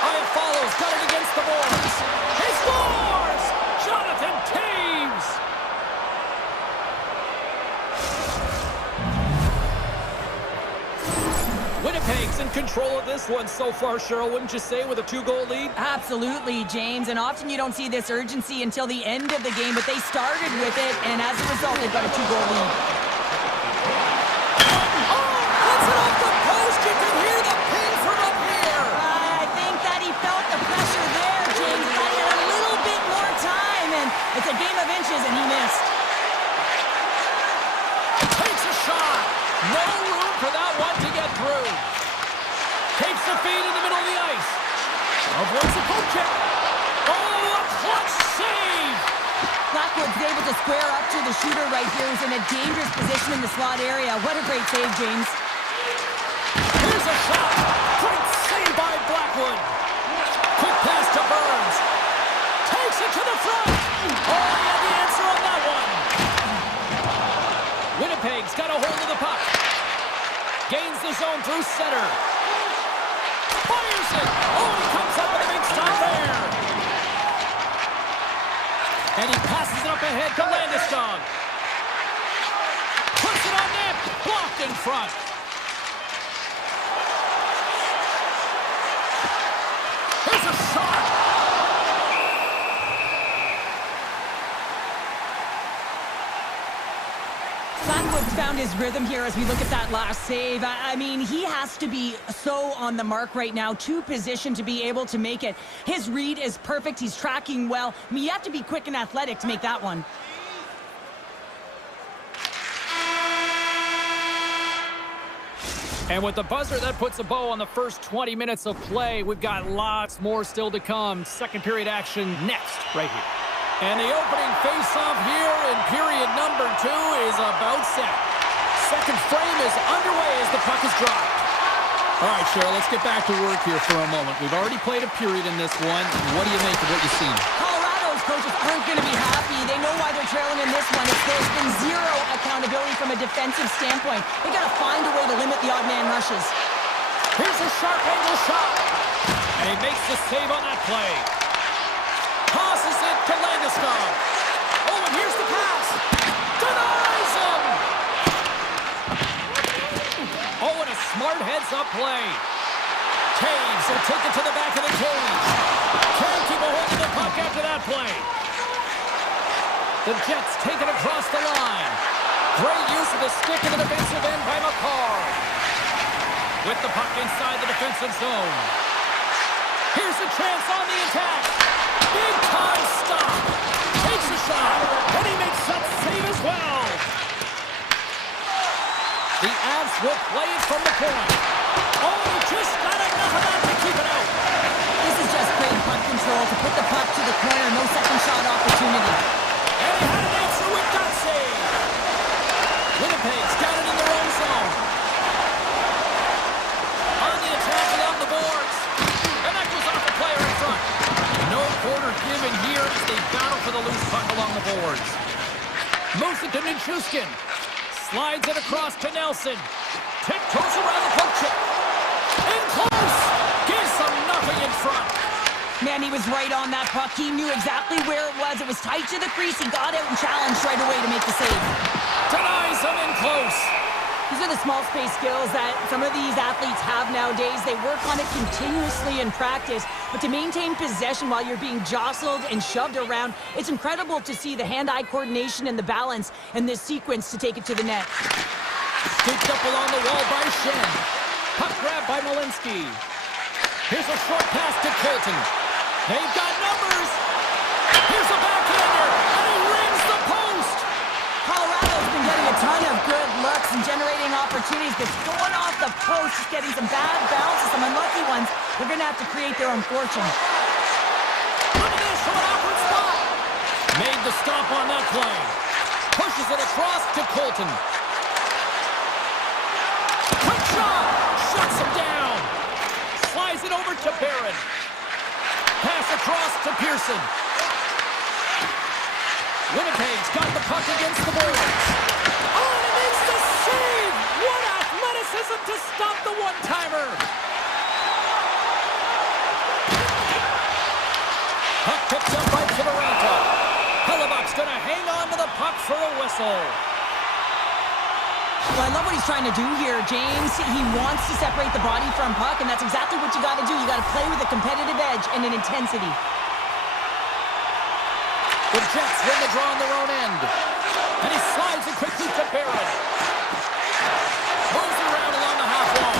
Aya follows, got it against the boards. He scores! Jonathan Taves! Winnipeg's in control of this one so far, Cheryl, wouldn't you say, with a 2-goal lead? Absolutely, James, and often you don't see this urgency until the end of the game, but they started with it, and as a result, they've got a 2-goal lead. Oh, that's it off the post! You can hear the ping from up here! I think that he felt the pressure there, James, but he had a little bit more time, and it's a game of inches, and he missed. Takes a shot! No room for that one to get through. Takes the feed in the middle of the ice. Avoids the poke check. Oh, a clutch save! Blackwood's able to square up to the shooter right here, who's in a dangerous position in the slot area. What a great save, James. Here's a shot. Great save by Blackwood. Quick pass to Burns. Takes it to the front. Oh, he had the answer on that one. Winnipeg's got a hold of the puck. Gains the zone through center. Fires it. Oh, he comes up with a big stop there. And he passes it up ahead to Landeskog. Puts it on net. Blocked in front. Here's a shot. found his rhythm here as we look at that last save. I mean, he has to be so on the mark right now, to position to be able to make it. His read is perfect. He's tracking well. I mean, you have to be quick and athletic to make that one. And with the buzzer, that puts a bow on the first 20 minutes of play. We've got lots more still to come. Second period action next, right here. And the opening face-off here in period number 2 is about set. Second frame is underway as the puck is dropped. All right, Cheryl, let's get back to work here for a moment. We've already played a period in this one. What do you make of what you've seen? Colorado's coaches aren't going to be happy. They know why they're trailing in this one. There's been zero accountability from a defensive standpoint. They got to find a way to limit the odd man rushes. Here's a sharp angle shot. And he makes the save on that play. Tosses it to Landeskog. Oh, and here's the pass. Denies him. Oh, and a smart heads-up play. Taves will take it to the back of the cage. Can't keep a hold of the puck after that play. The Jets take it across the line. Great use of the stick in the defensive end by McCarr. With the puck inside the defensive zone. Here's a chance on the attack. Big time stop. Takes a shot. And he makes that save as well. The Avs will play it from the point. Oh, just not enough of that to keep it out. This is just great puck control to put the puck to the corner. No second shot opportunity. And he had an answer with that save. Winnipeg's got it in their own zone. On the attack along the boards. And that goes off the player in front. No quarter given here as they battle for the loose puck along the boards. Moves it to Nichushkin. Slides it across to Nelson. Tiptoes around the poke check. In close. Gives them nothing in front. Man, he was right on that puck. He knew exactly where it was. It was tight to the crease. He got out and challenged right away to make the save. Denies him in close. These are the small space skills that some of these athletes have nowadays. They work on it continuously in practice, but to maintain possession while you're being jostled and shoved around, it's incredible to see the hand-eye coordination and the balance in this sequence to take it to the net. Scooped up along the wall by Shen. Puck grab by Malinsky. Here's a short pass to Colton. They've got numbers. Here's a backhander, and he rings the post. Colorado's been getting a ton of good looks and generating opportunities, but going off the post, just getting some bad bounces, some unlucky ones. They're going to have to create their own fortune. Look at this from an awkward spot. Made the stop on that play. Pushes it across to Colton. Quick shot. Shuts him down. Slides it over to Barron. Pass across to Pearson. Winnipeg's got the puck against the boards. Oh, and it makes the save! What athleticism to stop the one-timer! Puck picked up by Kivaranta. Hellebuck's gonna hang on to the puck for a whistle. Well, I love what he's trying to do here, James. He wants to separate the body from puck, and that's exactly what you got to do. You got to play with a competitive edge and an intensity. The Jets win the draw on their own end. And he slides it quickly to Barron. Moves around along the half wall.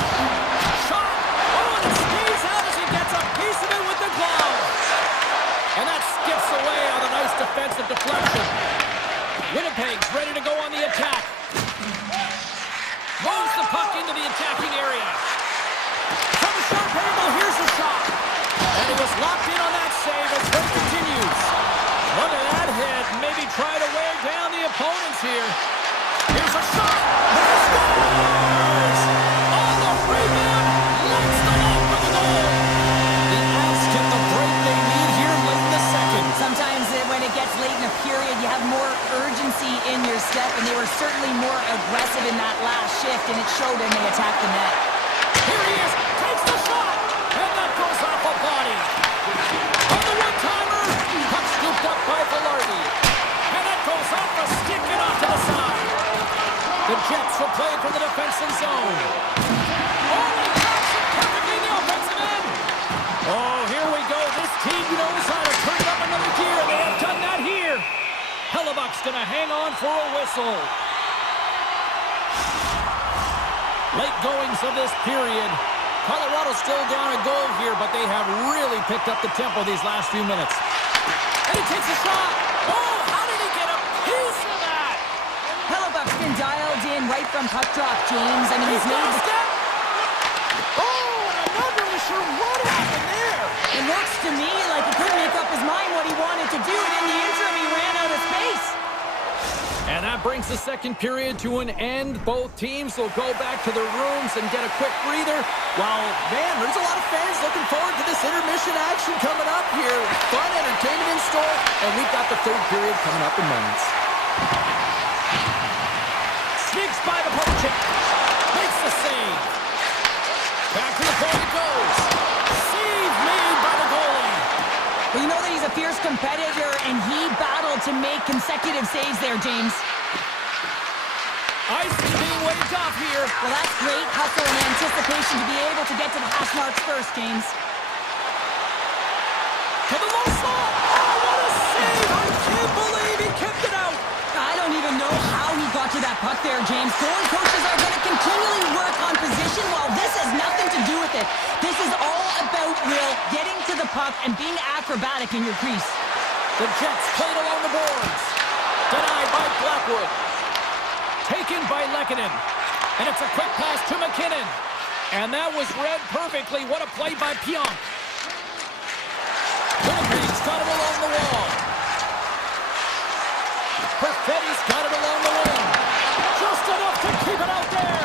Shot! Oh, and it stays out as he gets a piece of it with the glove. And that skips away on a nice defensive deflection. Winnipeg's ready to go on the attack. Moves the puck into the attacking area. From a sharp angle, here's a shot. And he was locked in on that save as play continues. Look at that hit. Maybe try to wear down the opponents here. Here's a shot. And he scores! On the rebound, lights the lock for the goal. The Avs get the break they need here late in the second. Sometimes when it gets late in a period, you have more urgency in your step, and they were certainly more aggressive in that last shift, and it showed when they attacked the net. Here he is, takes the shot, and that goes off a body. On the one-timer, puck scooped up by Velarde, and that goes off the stick and off to the side. The Jets will play it from the defensive zone. Oh, he taps it perfectly in the offensive end. Oh, here we go. This team knows how to turn it up another gear. They have done that here. Hellebuck's going to hang on for a whistle. Late goings of this period. Colorado's still down a goal here, but they have really picked up the tempo these last few minutes. And he takes a shot. Oh, how did he get a piece of that? Hellebuck's been dialed in right from puck drop, James. I mean, he's made the step. Oh, and I'm not really sure what happened there. It looks to me like he couldn't make up his mind what he wanted to do, and in the interim, he ran out of space. And that brings the second period to an end. Both teams will go back to their rooms and get a quick breather. While, man, there's a lot of fans looking forward to this intermission action coming up here. Fun entertainment in store, and we've got the third period coming up in moments. Sneaks by the poke check. Makes the save. Back to the point it goes. Save made by the goalie. Well, you know that he's a fierce competitor, and he battled to make consecutive saves there, James. Icing being waved off here. Well, that's great hustle and anticipation to be able to get to the hash marks first, James. To the low slot. Oh, what a save. I can't believe he kept it out. I don't even know how he got to that puck there, James. Goalie coaches are going to continually work on position while this has nothing to do with it. This is all about Will getting to the puck and being acrobatic in your crease. The Jets played along the boards. Denied by Blackwood. Taken by Lehkonen. And it's a quick pass to McKinnon. And that was read perfectly. What a play by Pionk. Winnipeg's got it along the wall. Perfetti's got it along the wing. Just enough to keep it out there.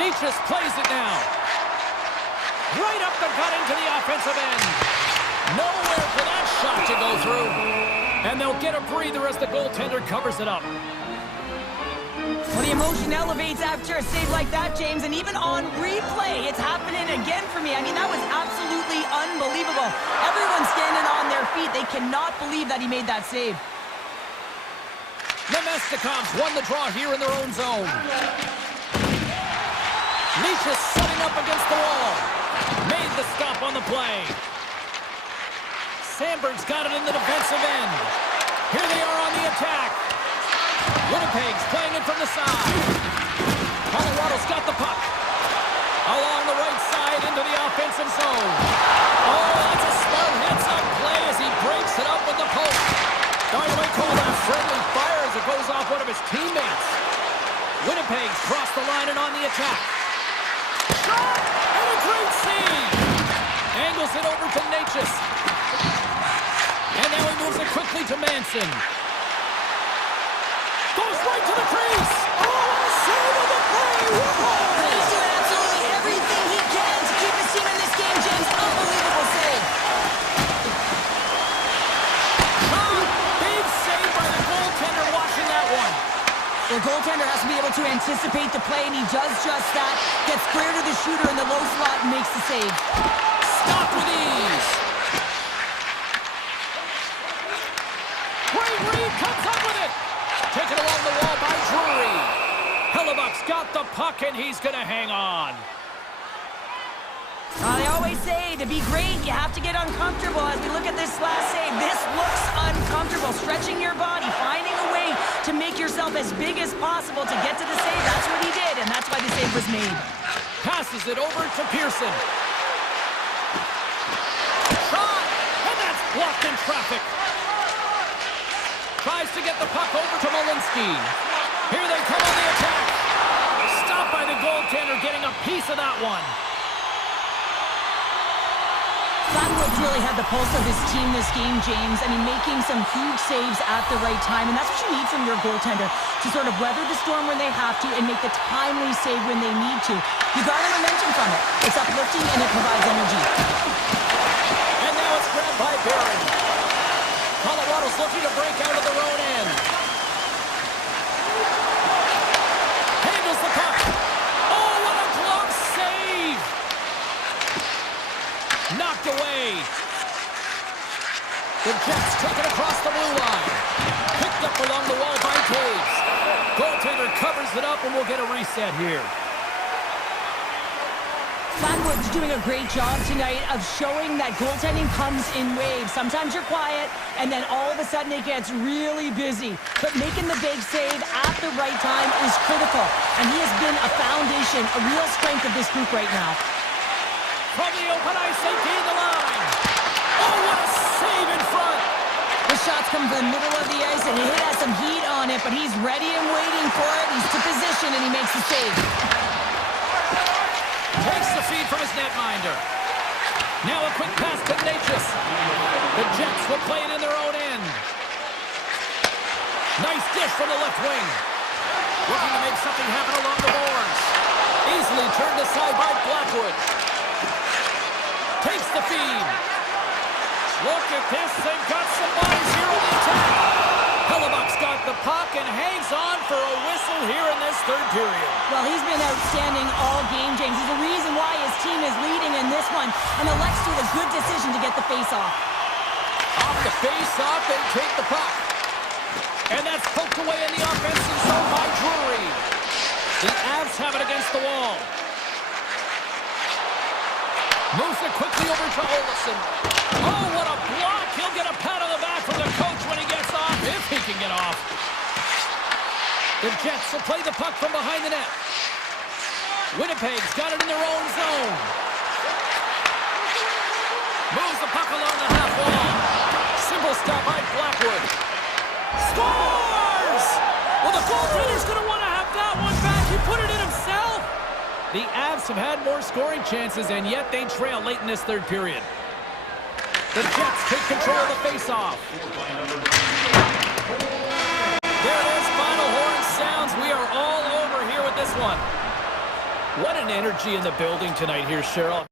Nietzsche plays it now. Right up the gut into the offensive end. Nowhere for that shot to go through. And they'll get a breather as the goaltender covers it up. Well, the emotion elevates after a save like that, James, and even on replay, it's happening again for me. I mean, that was absolutely unbelievable. Everyone's standing on their feet. They cannot believe that he made that save. The Nemestikovs won the draw here in their own zone. Nietzsche setting up against the wall. Made the stop on the play. Sandberg's got it in the defensive end. Here they are on the attack. Winnipeg's playing it from the side. Colorado's got the puck. Along the right side into the offensive zone. Oh, that's a smart heads-up play as he breaks it up with the poke. Now you might call that friendly fire as it goes off one of his teammates. Winnipeg's crossed the line and on the attack. Shot! And a great save! Angles it over to Natchez. And now he moves it quickly to Manson. Goes right to the crease! Oh, save of the play! Whoa! He's doing absolutely everything he can to keep his team in this game, James. Unbelievable save. Big save by the goaltender watching that one. The goaltender has to be able to anticipate the play, and he does just that. Gets clear to the shooter in the low slot and makes the save. Stop with ease. Great read, comes up with it. Taken along the wall by Drury. Hellebuck's got the puck, and he's going to hang on. They always say to be great, you have to get uncomfortable. As we look at this last save, this looks uncomfortable. Stretching your body, finding a way to make yourself as big as possible to get to the save. That's what he did, and that's why the save was made. Passes it over to Pearson. Shot! And that's blocked in traffic. Tries to get the puck over to Malinsky. Here they come on the attack. Stopped by the goaltender, getting a piece of that one. Blackwood's really had the pulse of his team this game, James. I mean, making some huge saves at the right time, and that's what you need from your goaltender, to sort of weather the storm when they have to and make the timely save when they need to. You garner momentum from it. It's uplifting and it provides energy. And now it's grabbed by Barron. Colorado's looking to break out of their own end. Handles the puck. Oh, what a glove save! Knocked away. The Jets took it across the blue line. Picked up along the wall by Toews. Goaltender covers it up, and we'll get a reset here. Blackwood's doing a great job tonight of showing that goaltending comes in waves. Sometimes you're quiet, and then all of a sudden it gets really busy. But making the big save at the right time is critical, and he has been a foundation, a real strength of this group right now. From the open ice, they gain the line. Oh, what a save in front! The shots come from the middle of the ice, and he has some heat on it, but he's ready and waiting for it. He's to position, and he makes the save. Takes the feed from his netminder. Now a quick pass to Natchez. The Jets will play it in their own end. Nice dish from the left wing. Looking to make something happen along the boards. Easily turned aside by Blackwood. Takes the feed. Look at this. They've got some bodies here on the attack. Hellebuck's got the puck and hangs on for a whistle here in this third period. Well, he's been outstanding all game, James. He's the reason why his team is leading in this one, and elects with a good decision to get the face-off. Off the face-off, they take the puck. And that's poked away in the offensive zone by Drury. The Avs have it against the wall. Moves it quickly over to Olsen. Oh, what a block! He'll get a pat on the back from the coach when he gets off, if he can get off. The Jets will play the puck from behind the net. Winnipeg's got it in their own zone. Moves the puck along the half wall. Simple stop by Blackwood. Scores! Well, the goaltender's going to want to have that one back. He put it in himself. The Avs have had more scoring chances, and yet they trail late in this third period. The Jets take control of the faceoff. There it is, final horn sounds. We are all over here with this one. What an energy in the building tonight here, Cheryl.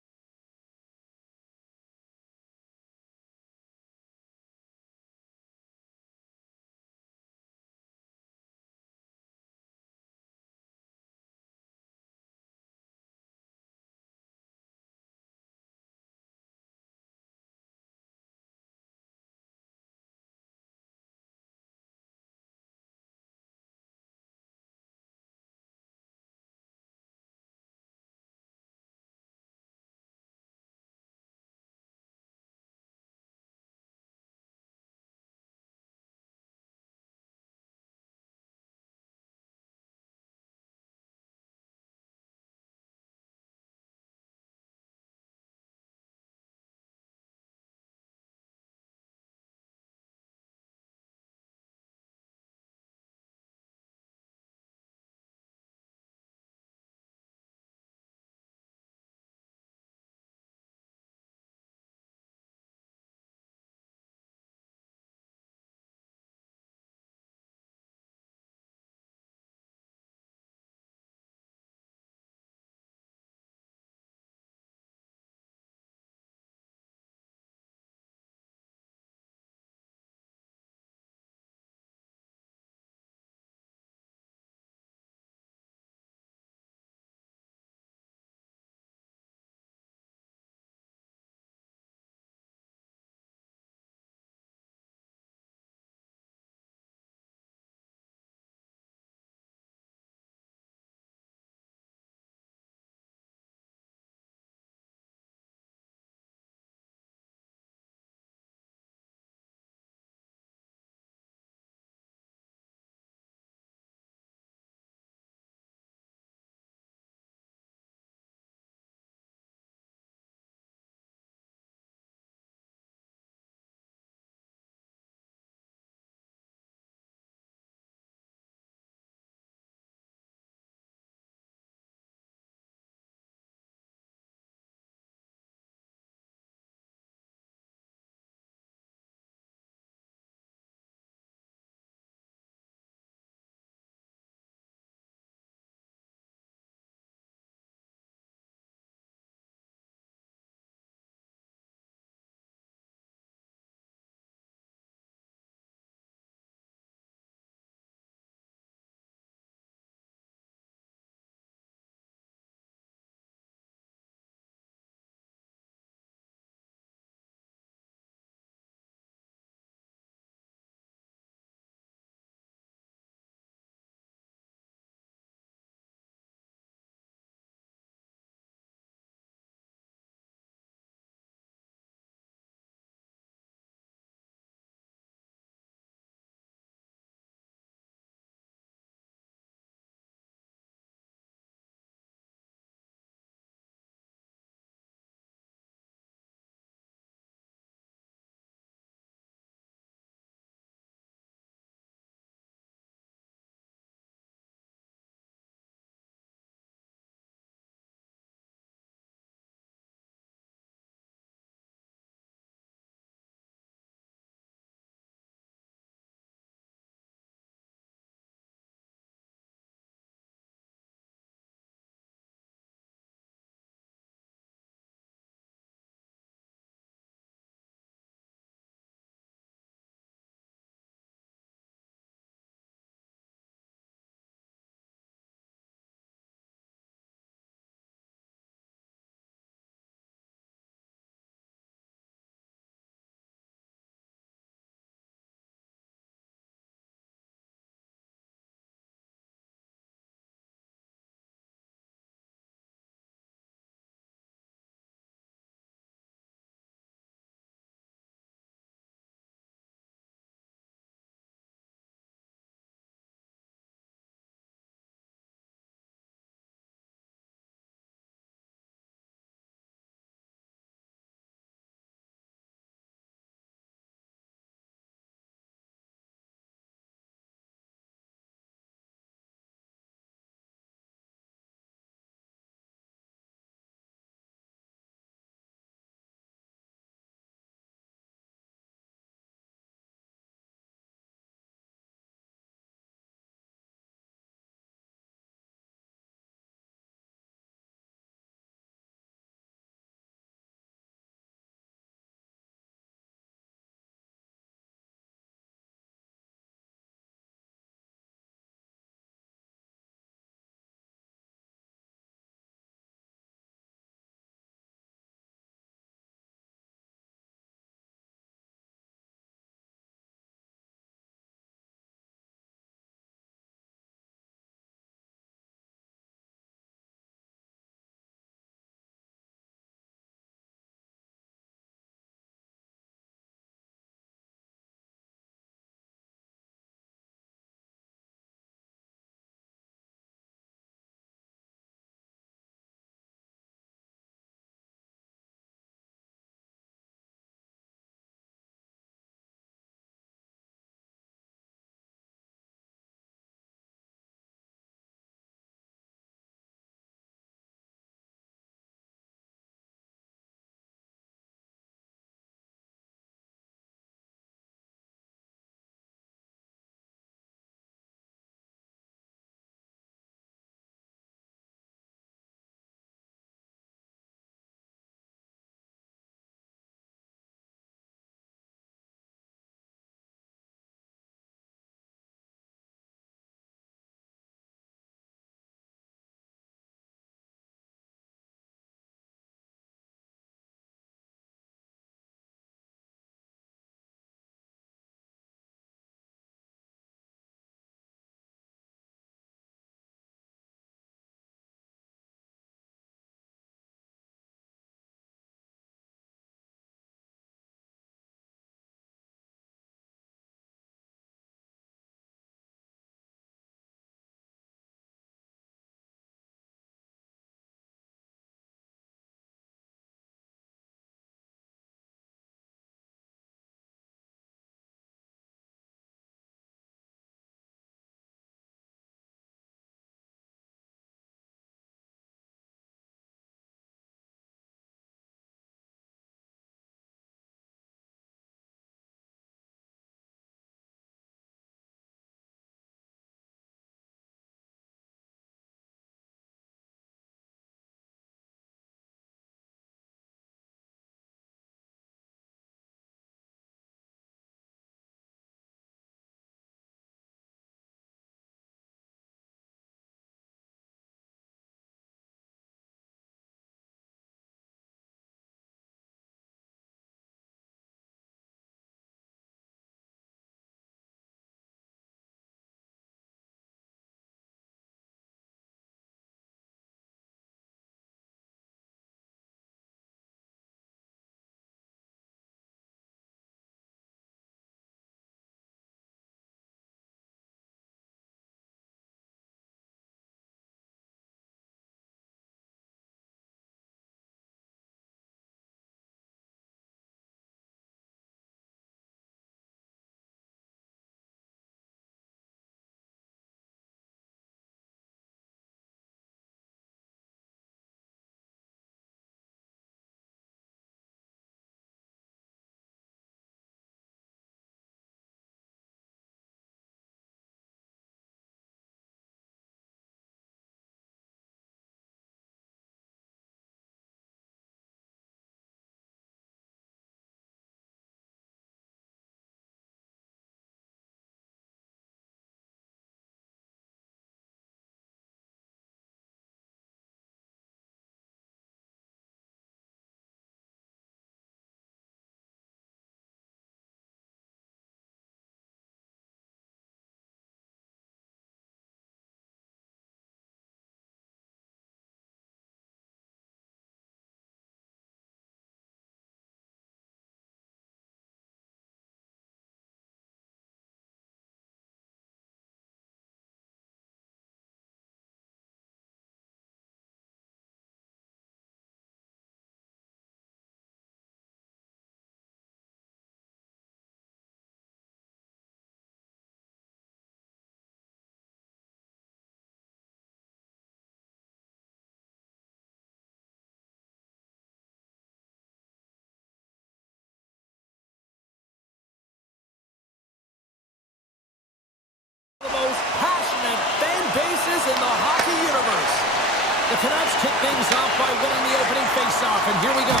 The Canucks kick things off by winning the opening faceoff, and here we go.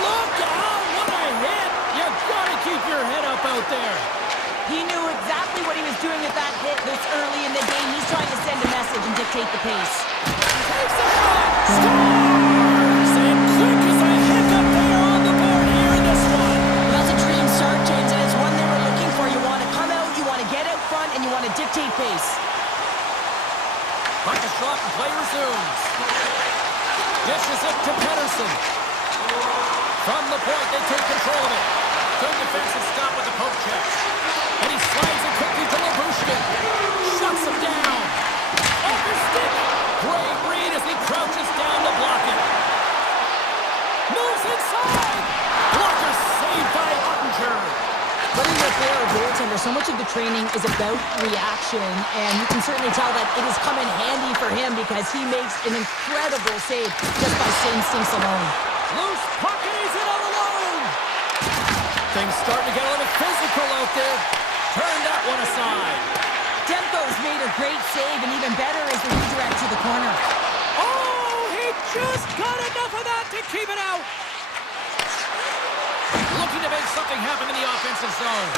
Look out! What a hit! You gotta keep your head up out there. He knew exactly what he was doing with that hit this early in the game. He's trying to send a message and dictate the pace. Takes a shot! Scores! And quick as a hiccup there on the board here in this one. Well, that's a dream start, James, and it's one they were looking for. You want to come out, you want to get out front, and you want to dictate pace. Puck is dropped and play resumes. Dishes it to Pedersen. From the point, they take control of it. Good defensive stop with the poke check. And he slides it quickly to Labushkin. Shuts him down. Off his stick. Great read as he crouches down to block it. Moves inside. Blocker saved by Ottinger. Whether you're a player or goaltender, so much of the training is about reaction, and you can certainly tell that it has come in handy for him because he makes an incredible save just by instincts alone. Loose puck and he's in all alone. Things starting to get a little physical out there. Turn that one aside. Demko's made a great save, and even better is the redirect to the corner. Oh, he just got enough of that to keep it out. Looking to make something happen in the offensive zone.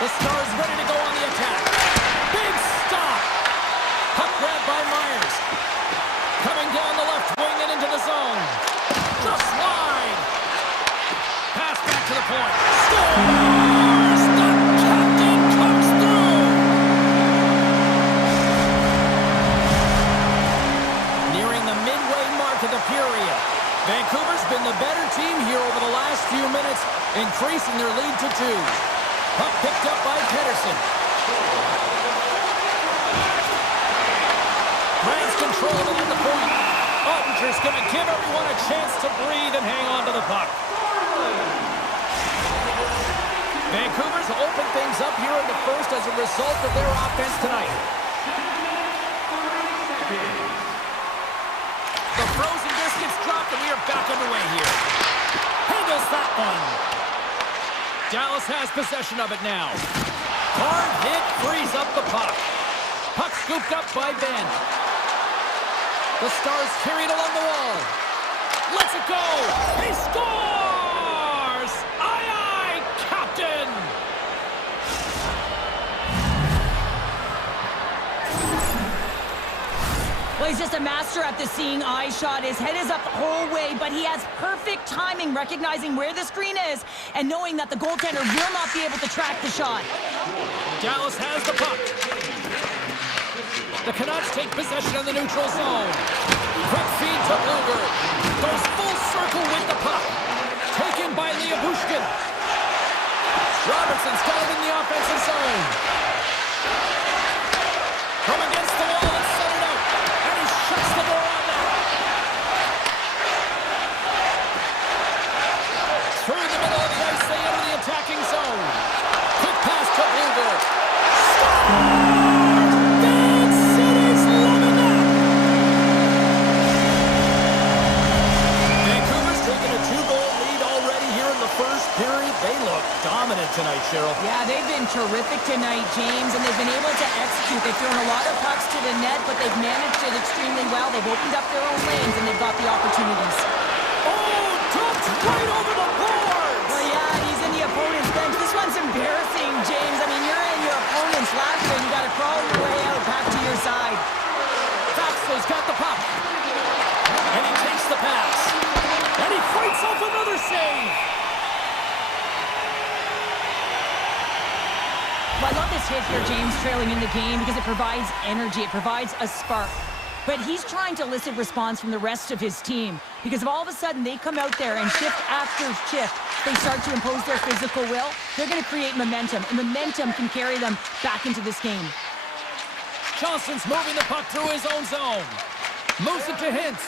The Stars ready to go on the attack. Big stop. Puck grabbed by Myers. Coming down the left wing and into the zone. Just wide. Pass back to the point. Scores! The captain comes through. Nearing the midway mark of the period. Vancouver's been the better team here over the last few minutes, increasing their lead to 2. Puck picked up by Pedersen. Grants control of it at the point. Ottinger's going to give everyone a chance to breathe and hang on to the puck. Vancouver's opened things up here in the first as a result of their offense tonight. The frozen biscuits dropped and we are back underway here. Handles that one. Dallas has possession of it now. Hard hit frees up the puck. Puck scooped up by Ben. The Stars carried along the wall. Lets it go. He scores! Aye, aye, Captain! Well, he's just a master at the seeing eye shot. His head is up the whole way, but he has perfect timing, recognizing where the screen is and knowing that the goaltender will not be able to track the shot. Dallas has the puck. The Canucks take possession of the neutral zone. Quick feed to Bluger. Goes full circle with the puck. Taken by Bushkin. Robertson's got it in the offensive zone. From against the wall and set it out. And he shuts the door on that. Through the middle of the ice, they enter the attacking zone. Quick pass to Bluger. Stop! They look dominant tonight, Cheryl. Yeah, they've been terrific tonight, James, and they've been able to execute. They've thrown a lot of pucks to the net, but they've managed it extremely well. They've opened up their own lanes, and they've got the opportunities. Oh, dropped right over the boards! Well, yeah, he's in the opponent's bench. This one's embarrassing, James. I mean, you're in your opponent's lap, and you got to crawl your way out back to your side. Faxlow's got the puck. And he takes the pass. And he fights off another save. Well, I love this hit here, James, trailing in the game because it provides energy. It provides a spark. But he's trying to elicit response from the rest of his team because if all of a sudden they come out there and shift after shift, they start to impose their physical will, they're going to create momentum, and momentum can carry them back into this game. Johnson's moving the puck through his own zone. Moves it to Hintz.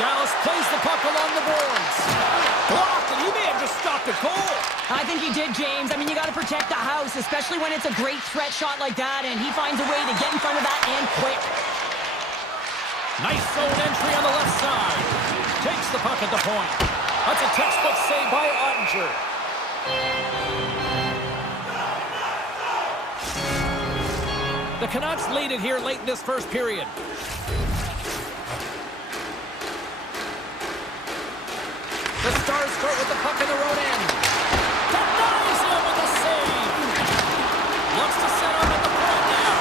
Dallas plays the puck along the boards. Blocked, and he may have just stopped a goal. I think he did, James. I mean, you got to protect the house, especially when it's a great threat shot like that, and he finds a way to get in front of that and quick. Nice zone entry on the left side. Takes the puck at the point. That's a textbook save by Ottinger. The The Canucks lead it here late in this first period. The Stars start with the puck in their own end. Denies him with a save. Looks to set up at the point now.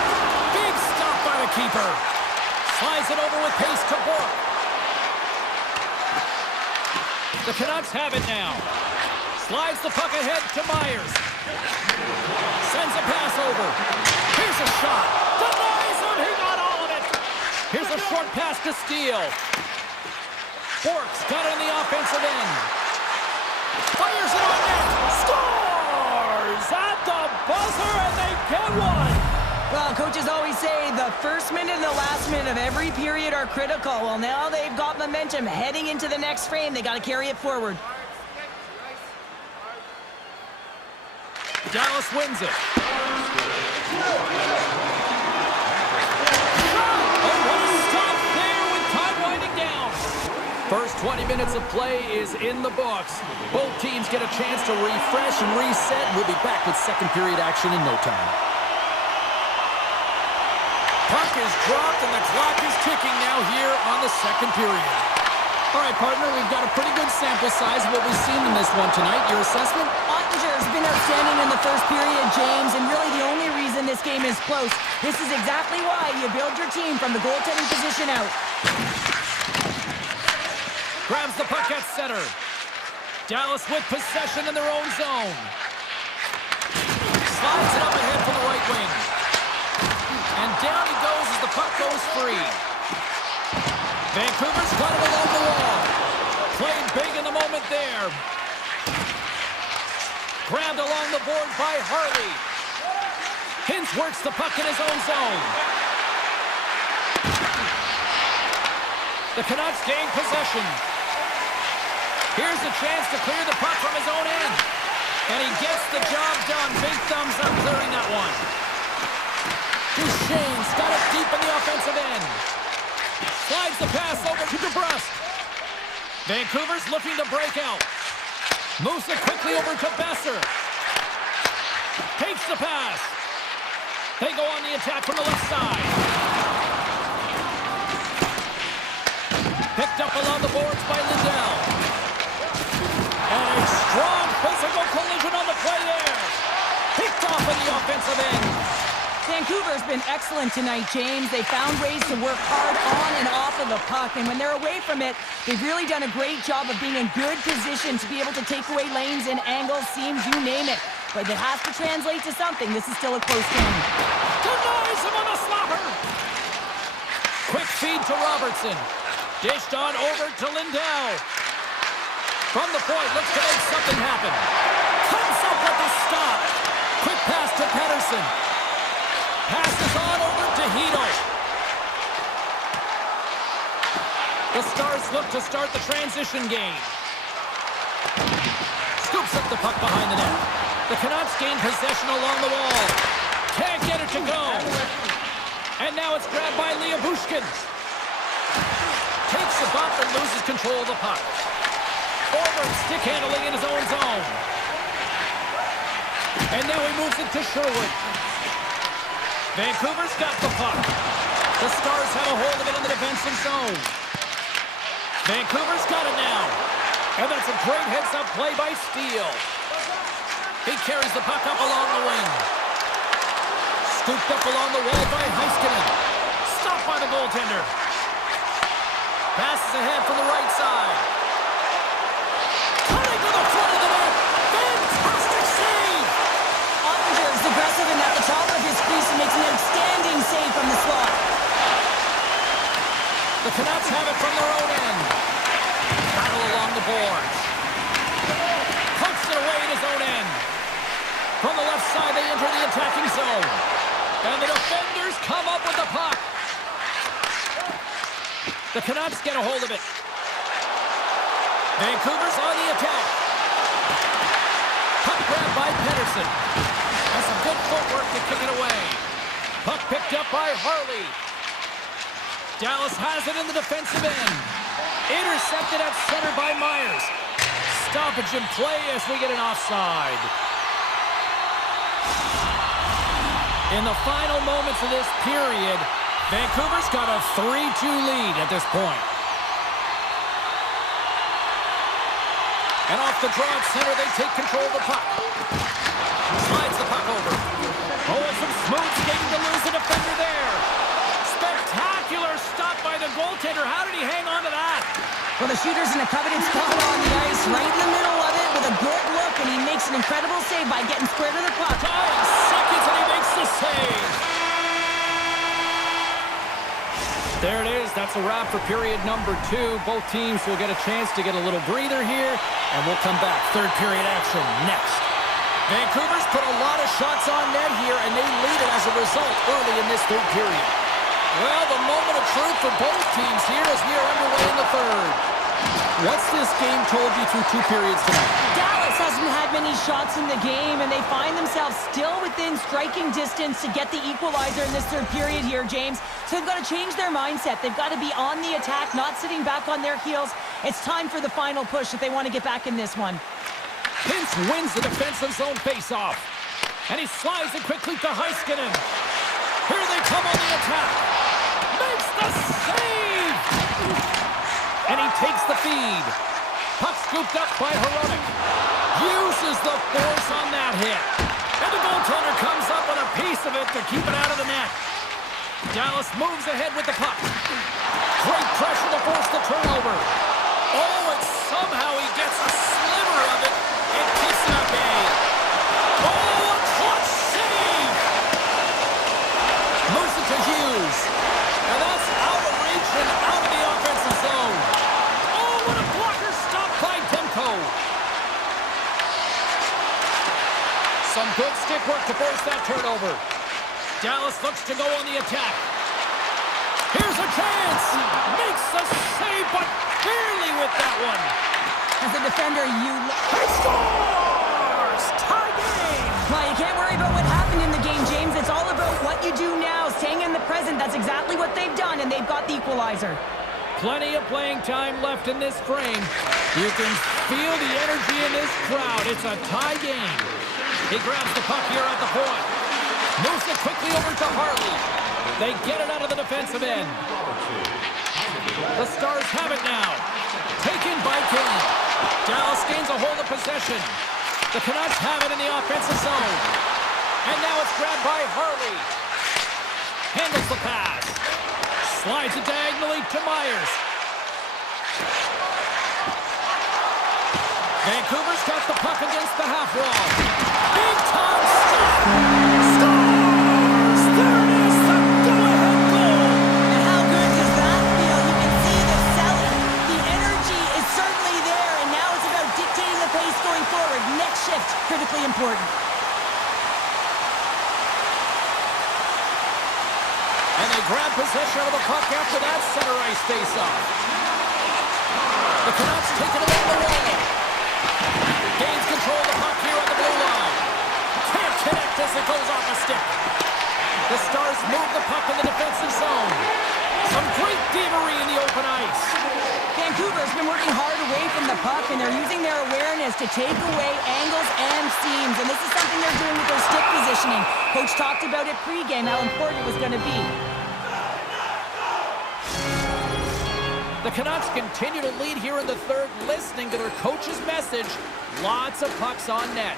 Big stop by the keeper. Slides it over with pace to Bork. The Canucks have it now. Slides the puck ahead to Myers. Sends a pass over. Here's a shot. Denies him. He got all of it. Here's a short pass to Steele. Bork's got it in the offensive end. Fires it on net. Scores at the buzzer, and they get one. Well, coaches always say the first minute and the last minute of every period are critical. Well, now they've got momentum heading into the next frame. They got to carry it forward. Dallas wins it. First 20 minutes of play is in the books. Both teams get a chance to refresh and reset. We'll be back with second period action in no time. Puck is dropped and the clock is ticking now here on the second period. All right, partner, we've got a pretty good sample size of what we've seen in this one tonight. Your assessment? Ottinger's been outstanding in the first period, James, and really the only reason this game is close. This is exactly why you build your team from the goaltending position out. Grabs the puck at center. Dallas with possession in their own zone. Slides it up ahead for the right wing. And down he goes as the puck goes free. Vancouver's got it along the wall. Played big in the moment there. Grabbed along the board by Harley. Hintz works the puck in his own zone. The Canucks gain possession. Here's a chance to clear the puck from his own end. And he gets the job done. Big thumbs up clearing that one. Duchesne's got it deep in the offensive end. Slides the pass over to DeBrusque. Vancouver's looking to break out. Moves it quickly over to Besser. Takes the pass. They go on the attack from the left side. Picked up along the boards by Lindell. And a strong physical collision on the play there. Picked off in the offensive end. Vancouver's been excellent tonight, James. They found ways to work hard on and off of the puck, and when they're away from it, they've really done a great job of being in good position to be able to take away lanes and angles, seams, you name it. But it has to translate to something. This is still a close game. Denies him on a slapper. Quick feed to Robertson. Dished on over to Lindell. From the point, looks to make something happen. Comes up with the stop. Quick pass to Pettersson. Passes on over to Hedo. The Stars look to start the transition game. Scoops up the puck behind the net. The Canucks gain possession along the wall. Can't get it to go. And now it's grabbed by Liabushkin. Takes the bump and loses control of the puck. Forward stick handling in his own zone. And now he moves it to Sherwood. Vancouver's got the puck. The Stars have a hold of it in the defensive zone. Vancouver's got it now. And that's a great heads-up play by Steele. He carries the puck up along the wing. Scooped up along the wall by Heiskanen. Stopped by the goaltender. Passes ahead from the right side. Cutting to the front of the net. Fantastic save! Ottinger's aggressive and at the top of his crease and makes an outstanding save from the slot. The Canucks have it from their own end. Battle along the boards. Pokes it away in his own end. From the left side, they enter the attacking zone. And the defenders come up with the puck. The Canucks get a hold of it. Vancouver's on the attack. Puck grabbed by Pettersson. Has some good footwork to kick it away. Puck picked up by Harley. Dallas has it in the defensive end. Intercepted at center by Myers. Stoppage in play as we get an offside. In the final moments of this period, Vancouver's got a 3-2 lead at this point. And off the draw at center, they take control of the puck. Slides the puck over. Oh, and some smooth skating to lose the defender there. Spectacular stop by the goaltender. How did he hang on to that? Well, the shooter's in a coveted spot on the ice, right in the middle of it with a good look, and he makes an incredible save by getting square to the puck. 5 seconds, and he makes the save. There it is. That's a wrap for period number 2. Both teams will get a chance to get a little breather here, and we'll come back. Third period action next. Vancouver's put a lot of shots on net here, and they lead it as a result early in this third period. Well, the moment of truth for both teams here as we are underway in the third. What's this game told you through 2 periods tonight? Dallas hasn't had many shots in the game, and they find themselves still within striking distance to get the equalizer in this third period here, James. So they've got to change their mindset. They've got to be on the attack, not sitting back on their heels. It's time for the final push if they want to get back in this one. Vince wins the defensive zone faceoff. And he slides it quickly to Heiskanen. Here they come on the attack. Makes the save! And he takes the feed. Puck scooped up by Hronek. Uses the force on that hit. And the goaltender comes up with a piece of it to keep it out of the net. Dallas moves ahead with the puck. Great pressure to force the turnover. Oh, and somehow he gets a sliver of it and keeps it at bay. Oh, a clutch save! Moves it to Hughes. And that's out of reach and out of the offensive zone. Oh, what a blocker stop by Demko. Some good stick work to force that turnover. Dallas looks to go on the attack. Here's a chance. Makes the save, but barely with that one. As a defender, He scores! Tie game! Well, you can't worry about what happened in the game, James. It's all about what you do now, staying in the present. That's exactly what they've done, and they've got the equalizer. Plenty of playing time left in this frame. You can feel the energy in this crowd. It's a tie game. He grabs the puck here at the point. Moves it quickly over to Harley. They get it out of the defensive end. The Stars have it now. Taken by Kane. Dallas gains a hold of possession. The Canucks have it in the offensive zone. And now it's grabbed by Harley. Handles the pass. Slides it diagonally to Myers. Vancouver's got the puck against the half wall. Big time stop. Scores! There it is, the go-ahead goal. And how good does that feel? You can see the selling. The energy is certainly there, and now it's about dictating the pace going forward. Next shift, critically important. And they grab possession of the puck after that center ice face-off. The Canucks take it along the wall. Gains control of the puck here on the blue line. Can't connect as it goes off a stick. The Stars move the puck in the defensive zone. Some great thievery in the open ice. Vancouver's been working hard away from the puck, and they're using their awareness to take away angles and seams. And this is something they're doing with their stick positioning. Coach talked about it pregame, how important it was going to be. The Canucks continue to lead here in the third, listening to their coach's message. Lots of pucks on net.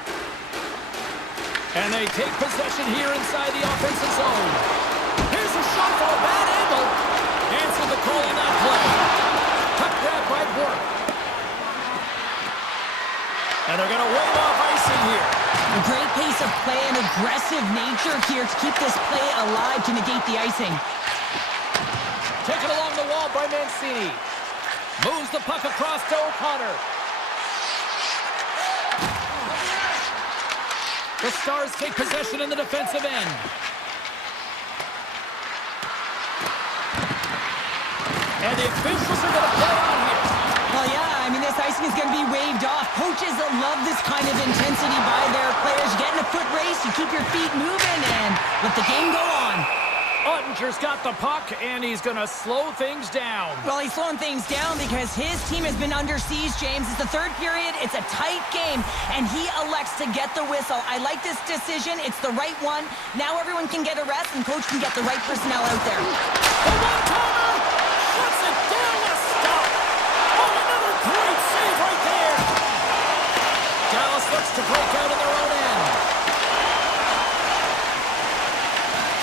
And they take possession here inside the offensive zone. Here's a shot from a bad angle. Answer the call on that play. Puck grab by Bork. And they're going to wave off icing here. A great pace of play and aggressive nature here to keep this play alive to negate the icing. Taken along the wall by Mancini. Moves the puck across to O'Connor. The Stars take possession in the defensive end. And the officials are going to play on here. Well, yeah, I mean, this icing is going to be waved off. Coaches love this kind of intensity by their players. You get in a foot race, you keep your feet moving, and let the game go on. Ottinger's got the puck, and he's going to slow things down. Well, he's slowing things down because his team has been under siege, James. It's the third period. It's a tight game, and he elects to get the whistle. I like this decision. It's the right one. Now everyone can get a rest, and coach can get the right personnel out there. The one-timer shuts it down with a stop. Oh, another great save right there. Dallas looks to break out in their own end.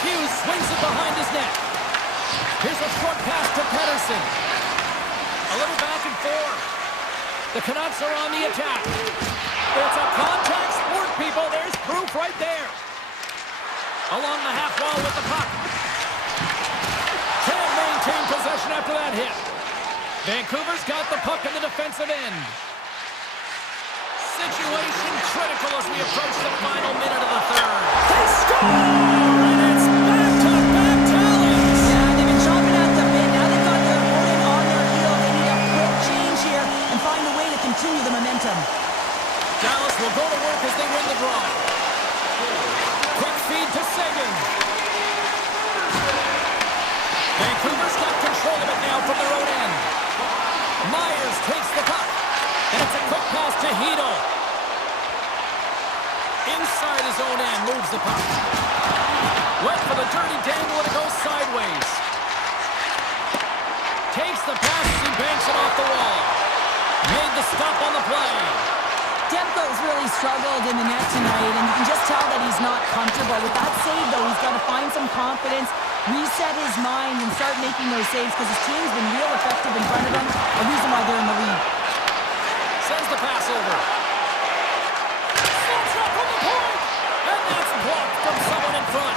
Hughes swings it behind his net. Here's a short pass to Pedersen. A little back and forth. The Canucks are on the attack. It's a contact sport, people. There's proof right there. Along the half wall with the puck. Can't maintain possession after that hit. Vancouver's got the puck in the defensive end. Situation critical as we approach the final minute of the third. They score! And it's back-to-back tallies! Yeah, they've been chomping at the bit. Now they've got their opponent on their heel. They need a quick change here and find a way to continue the momentum. Dallas will go to work as they win the draw. Quick feed to Seguin. Vancouver's got control of it now from their own end. Myers takes the puck. And it's a quick pass to Hedel. Inside his own end, moves the puck. Went for the dirty dangle and it goes sideways. Takes the pass as he banks it off the wall. Made the stop on the play. Demko's really struggled in the net tonight, and you can just tell that he's not comfortable. With that save, though, he's got to find some confidence, reset his mind, and start making those saves because his team's been real effective in front of him, a reason why they're in the lead. Sends the pass over. Slots up from the point! And that's blocked from someone in front.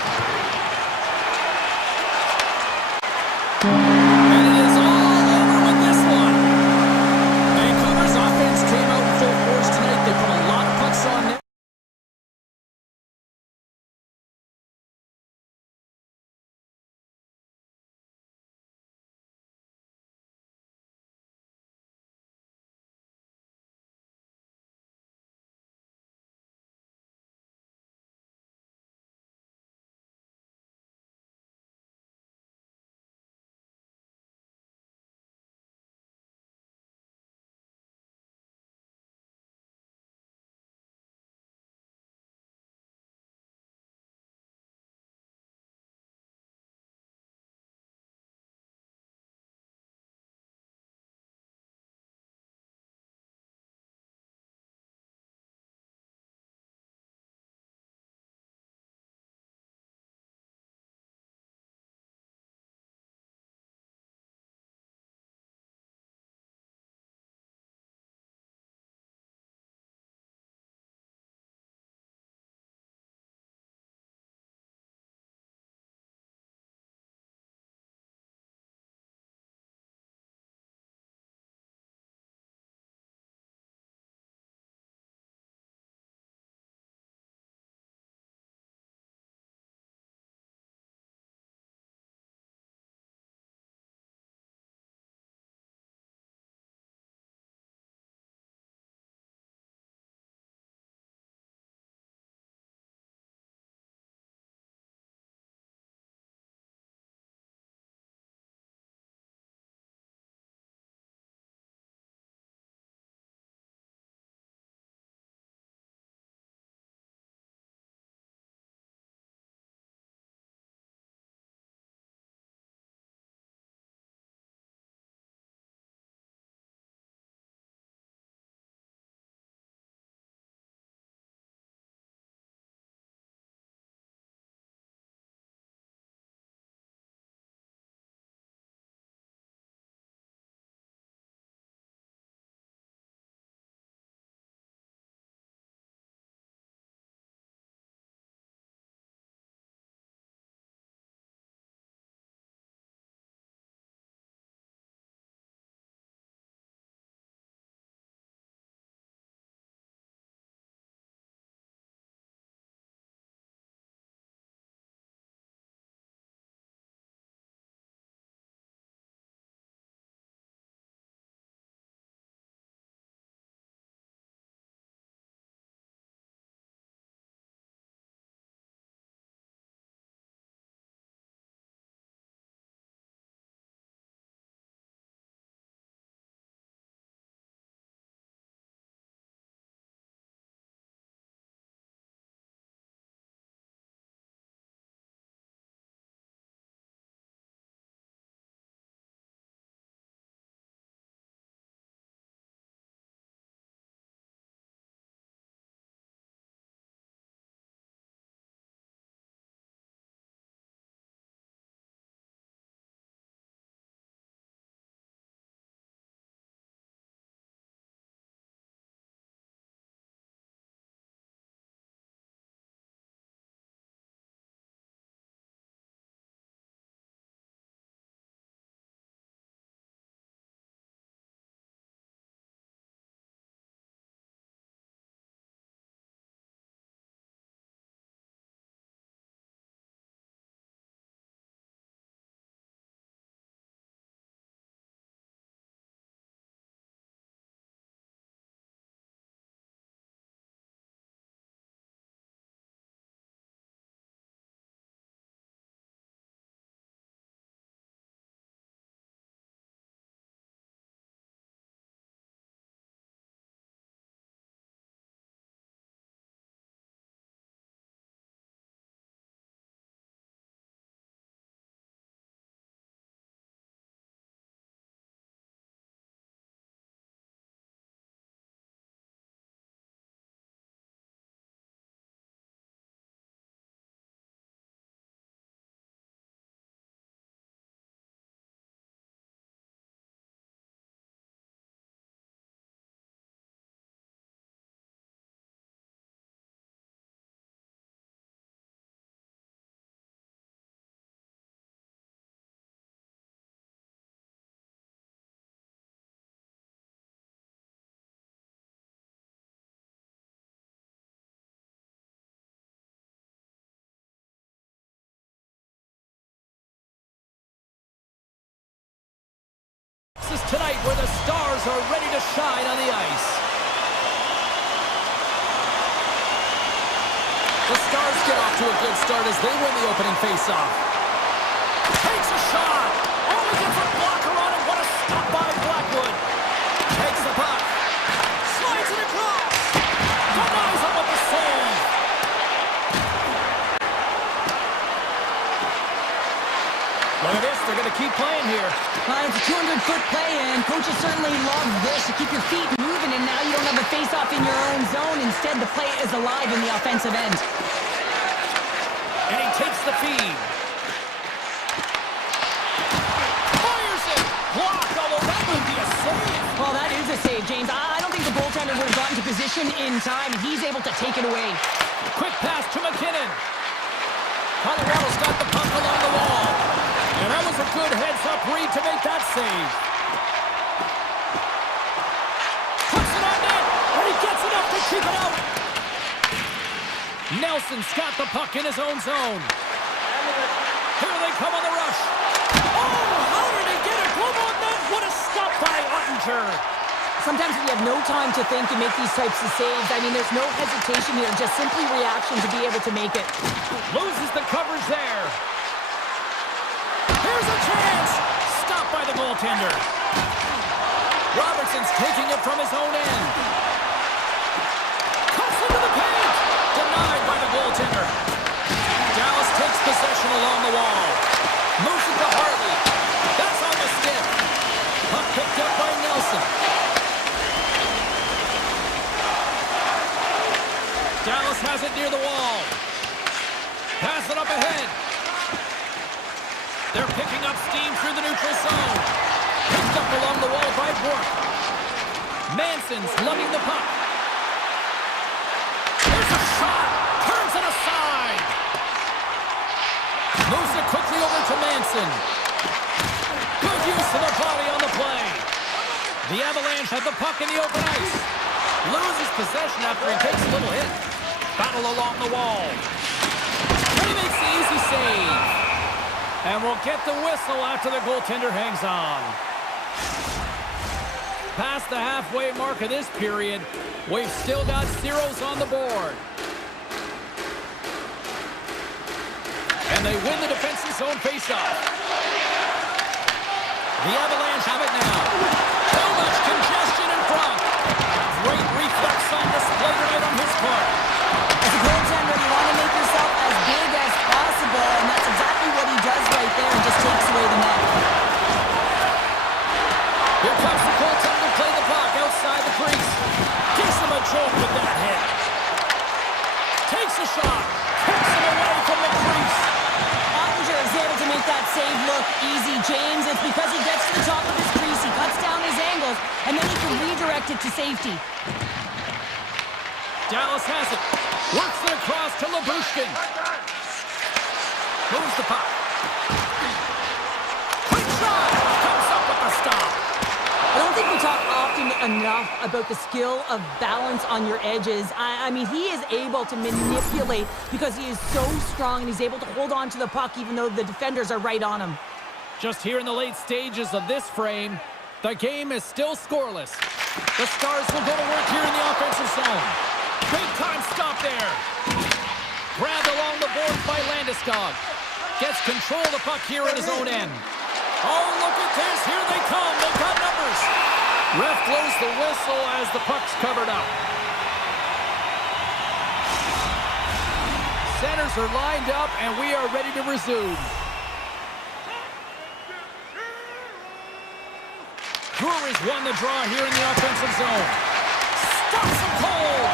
tonight where the stars are ready to shine on the ice. The Stars get off to a good start as they win the opening faceoff. Takes a shot. Oh, he gets a blocker on it. What a stop by Blackwood. Takes the puck. Slides it across. Denies him with the save. Look at this. They're going to keep playing here. It's a 200-foot play, and coaches certainly love this to keep your feet moving, and now you don't have a face-off in your own zone. Instead, the play is alive in the offensive end. And he takes the feed. Fires it. Blocked, although that would be a save. Well, that is a save, James. I don't think the goaltender would have gotten to position in time. He's able to take it away. Quick pass to McKinnon. Colorado's got the puck along the wall. And that was a good heads-up read to make that save. Puts it on net, and he gets enough to keep it out. Nelson's got the puck in his own zone. Here they come on the rush. Oh, how did he get a glove on that? What a stop by Ottinger. Sometimes when you have no time to think and make these types of saves, I mean, there's no hesitation here, just simply reaction to be able to make it. Loses the coverage there. Here's a chance. Stopped by the goaltender. Robertson's taking it from his own end. Cuts into the paint. Denied by the goaltender. Dallas takes possession along the wall. Moves it to Hartley. That's on the stick. Puck picked up by Nelson. Dallas has it near the wall. Pass it up ahead. They're picking up steam through the neutral zone. Picked up along the wall by Bork. Manson's lugging the puck. There's a shot. Turns it aside. Moves it quickly over to Manson. Good use of the body on the play. The Avalanche have the puck in the open ice. Loses possession after he takes a little hit. Battle along the wall. And he makes the easy save. And we'll get the whistle after the goaltender hangs on. Past the halfway mark of this period, we've still got zeros on the board. And they win the defensive zone faceoff. The Avalanche have it now. Too much congestion in front. Great reflex on display tonight on his part. As a goaltender, you want to make yourself as big as possible, and that's exactly what he does right there and just takes away the net. Here comes the goaltender to play the puck outside the crease. Gives him a jolt with that hit. Takes a shot. Takes it away from the crease. Ottinger is able to make that save look easy, James. It's because he gets to the top of his crease, he cuts down his angles, and then he can redirect it to safety. Dallas has it. Works it across to Labushkin. Moves the puck. Quick shot. Comes up with the stop. I don't think we talk often enough about the skill of balance on your edges. I mean, he is able to manipulate because he is so strong and he's able to hold on to the puck even though the defenders are right on him. Just here in the late stages of this frame, the game is still scoreless. The Stars will go to work here in the offensive zone. Big time stop there. Grabbed along the boards by Landeskog. Gets control of the puck here at his own end. Oh, look at this. Here they come. They've got numbers. Ref blows the whistle as the puck's covered up. Centers are lined up, and we are ready to resume. Brewery's won the draw here in the offensive zone. Stops him cold.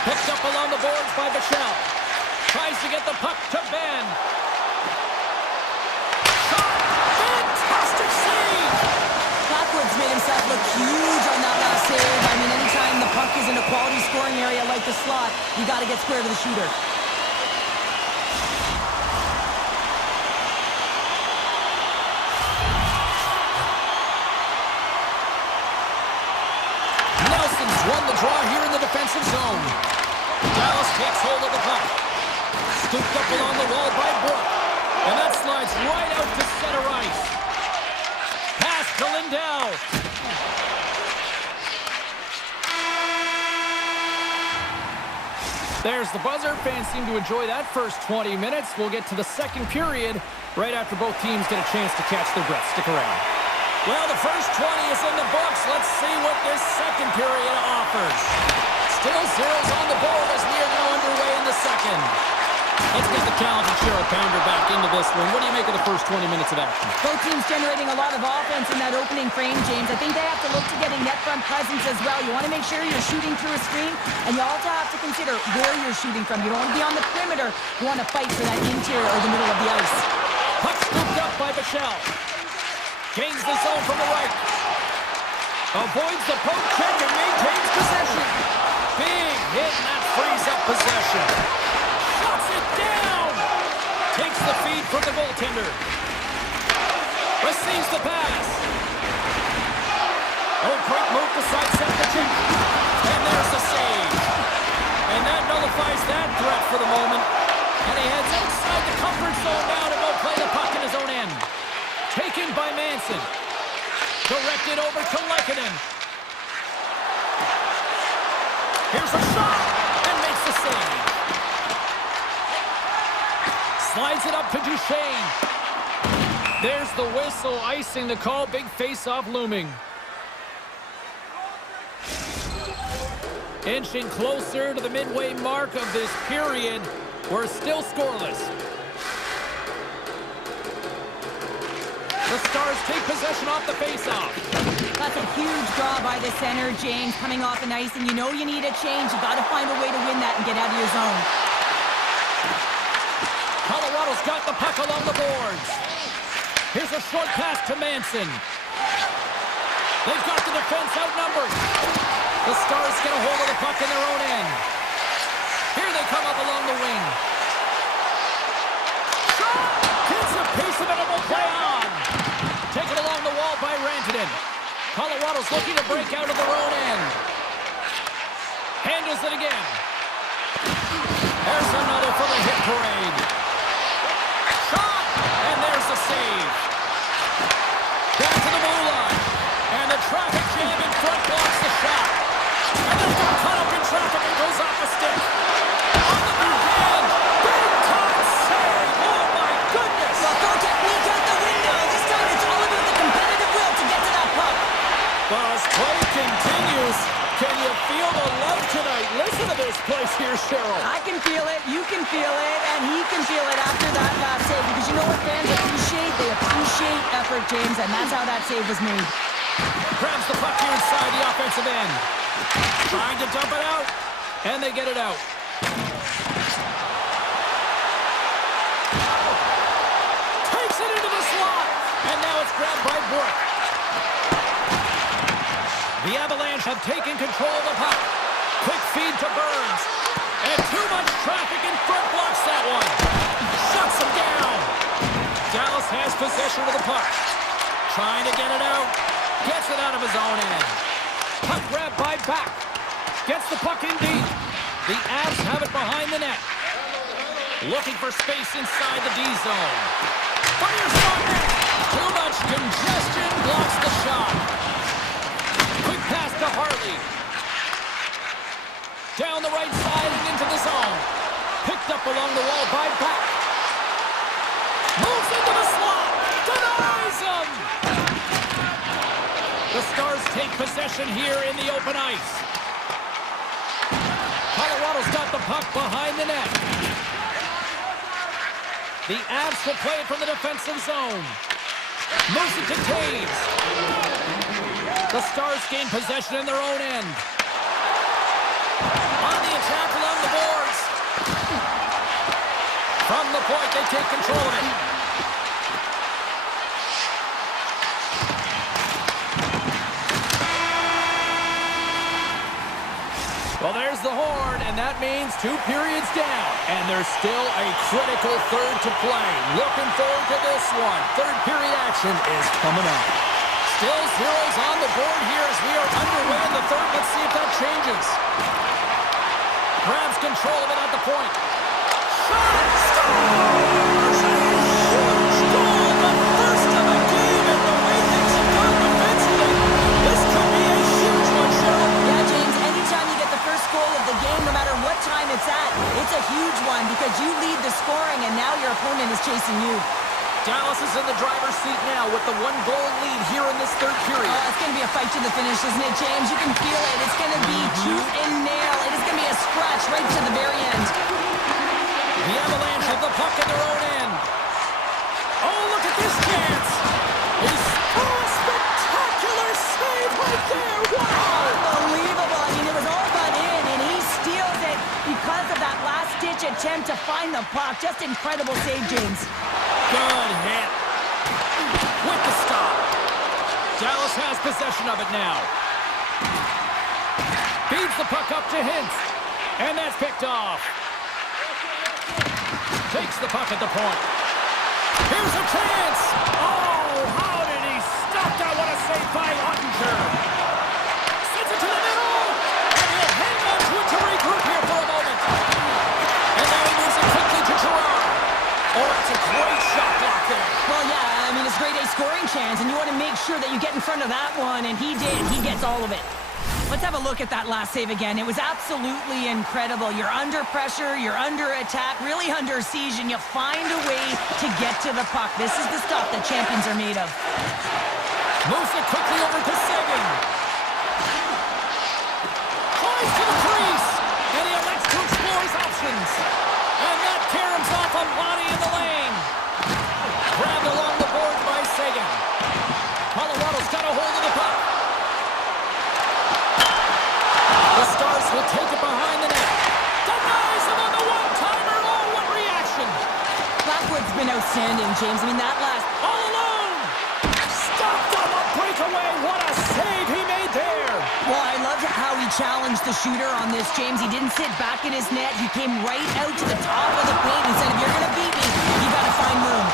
Picked up along the boards by Bichelle. Tries to get the puck to Ben. Shot! Fantastic save! Blackwood's made himself look huge on that last save. I mean, anytime the puck is in a quality scoring area like the slot, you got to get square to the shooter. Nelson's won the draw here in the defensive zone. Dallas takes hold of the puck. Scooped up along the wall by Brooke. And that slides right out to center ice. Pass to There's the buzzer. Fans seem to enjoy that first 20 minutes. We'll get to the second period right after both teams get a chance to catch their breath. Stick around. Well, the first 20 is in the books. Let's see what this second period offers. Still zeros on the board as we are now underway in the second. Let's get the talented Cheryl Pounder back into this one. What do you make of the first 20 minutes of action? Both teams generating a lot of offense in that opening frame, James. I think they have to look to getting net front presence as well. You want to make sure you're shooting through a screen, and you also have to consider where you're shooting from. You don't want to be on the perimeter. You want to fight for that interior or the middle of the ice. Puck scooped up by Michelle. Gains the zone from the right. Avoids the poke check and maintains possession. Big hit, and that frees up possession. Shuts it down. Takes the feed from the goaltender. Receives the pass. Oh, great move to sidestep the check. And there's the save. And that nullifies that threat for the moment. And he heads outside the comfort zone now to go play the puck in his own end. Taken by Manson. Directed over to Lehkonen. Here's a shot. And makes the save. Slides it up to Duchesne. There's the whistle, icing the call. Big face-off looming. Inching closer to the midway mark of this period. We're still scoreless. The Stars take possession off the face-off. That's a huge draw by the center, James, coming off an ice, and you know you need a change. You got to find a way to win that and get out of your zone. Colorado's got the puck along the boards. Here's a short pass to Manson. They've got the defense outnumbered. The Stars get a hold of the puck in their own end. Here they come up along the wing. Shot! Hits a piece of it and will play on. Taken along the wall by Rantanen. Colorado's looking to break out of their own end. Handles it again. There's another for the hit parade. Shot! And there's the save. Back to the blue line. And the traffic jam in front blocks the shot. And this one caught up in traffic and goes off the stick. On the backhand. Big time save. Oh my goodness. Well, throw technique out the window. This time it's all about the competitive will to get to that puck. Well, as play continues, can you feel the love tonight? Listen to this place here, Cheryl. I can feel it, you can feel it, and he can feel it after that last save. Because you know what fans appreciate? They appreciate effort, James, and that's how that save was made. Grabs the puck here inside the offensive end. Trying to dump it out, and they get it out. Takes it into the slot, and now it's grabbed by Brook. The Avalanche have taken control of the puck. Quick feed to Burns. And too much traffic in front blocks that one. Shuts him down. Dallas has possession of the puck. Trying to get it out. Gets it out of his own end. Puck grab by Back. Gets the puck in deep. The Avs have it behind the net. Looking for space inside the D zone. Fires on net. Too much congestion blocks the shot. Quick pass to Hartley. Down the right side and into the zone. Picked up along the wall by Back. Moves into the slot. Denies him. The Stars take possession here in the open ice. Colorado's got the puck behind the net. The Avs will play it from the defensive zone. Moves it to Taves. The Stars gain possession in their own end. On the attack along the boards. From the point, they take control of it. Well, there's the horn, and that means 2 periods down. And there's still a critical third to play. Looking forward to this one. Third period action is coming up. Still zeros on the board here as we are underway in the third. Let's see if that changes. Grabs control of it at the point. Shot! Scores! A huge goal! The first of the game, and the way things have gone defensively, this could be a huge one, Cheryl. Yeah, James, anytime you get the first goal of the game, no matter what time it's at, goal lead here in this third period. Oh, it's going to be a fight to the finish, isn't it, James? You can feel it. It's going to be tooth and nail. It is going to be a scratch right to the very end. The Avalanche have the puck in their own end. Oh, look at this chance. A spectacular save right there. Wow. Unbelievable. I mean, it was all but in, and he steals it because of that last-ditch attempt to find the puck. Just incredible save, James. Good hit. With the stop. Dallas has possession of it now. Feeds the puck up to Hintz. And that's picked off. Takes the puck at the point. Here's a chance. Oh, how did he stop that? What a save by Ottinger. Sends it to the middle. And he'll hang on to it to regroup here for a moment. And now he moves it quickly to Gerard. Oh, that's a great shot block there. Well, yeah, I mean, it's grade A scoring chance, and you want to make sure that you get in front of that one, and he did. He gets all of it. Let's have a look at that last save again. It was absolutely incredible. You're under pressure, you're under attack, really under siege, and you find a way to get to the puck. This is the stuff that champions are made of. Moves it quickly over to Sagan. Flies to the crease, and he elects to explore his options. And that caroms off a body in the lane. Grabbed along the boards by Sagan. Colorado's got a hold of the puck. The Stars will take it behind the net. Denies him on the one-timer. Oh, what reaction. Blackwood's been outstanding, James. I mean, that last... All alone. Stopped on the breakaway. What a save he made there. Well, I loved how he challenged the shooter on this, James. He didn't sit back in his net. He came right out to the top of the paint and said, if you're going to beat me, you got to find room.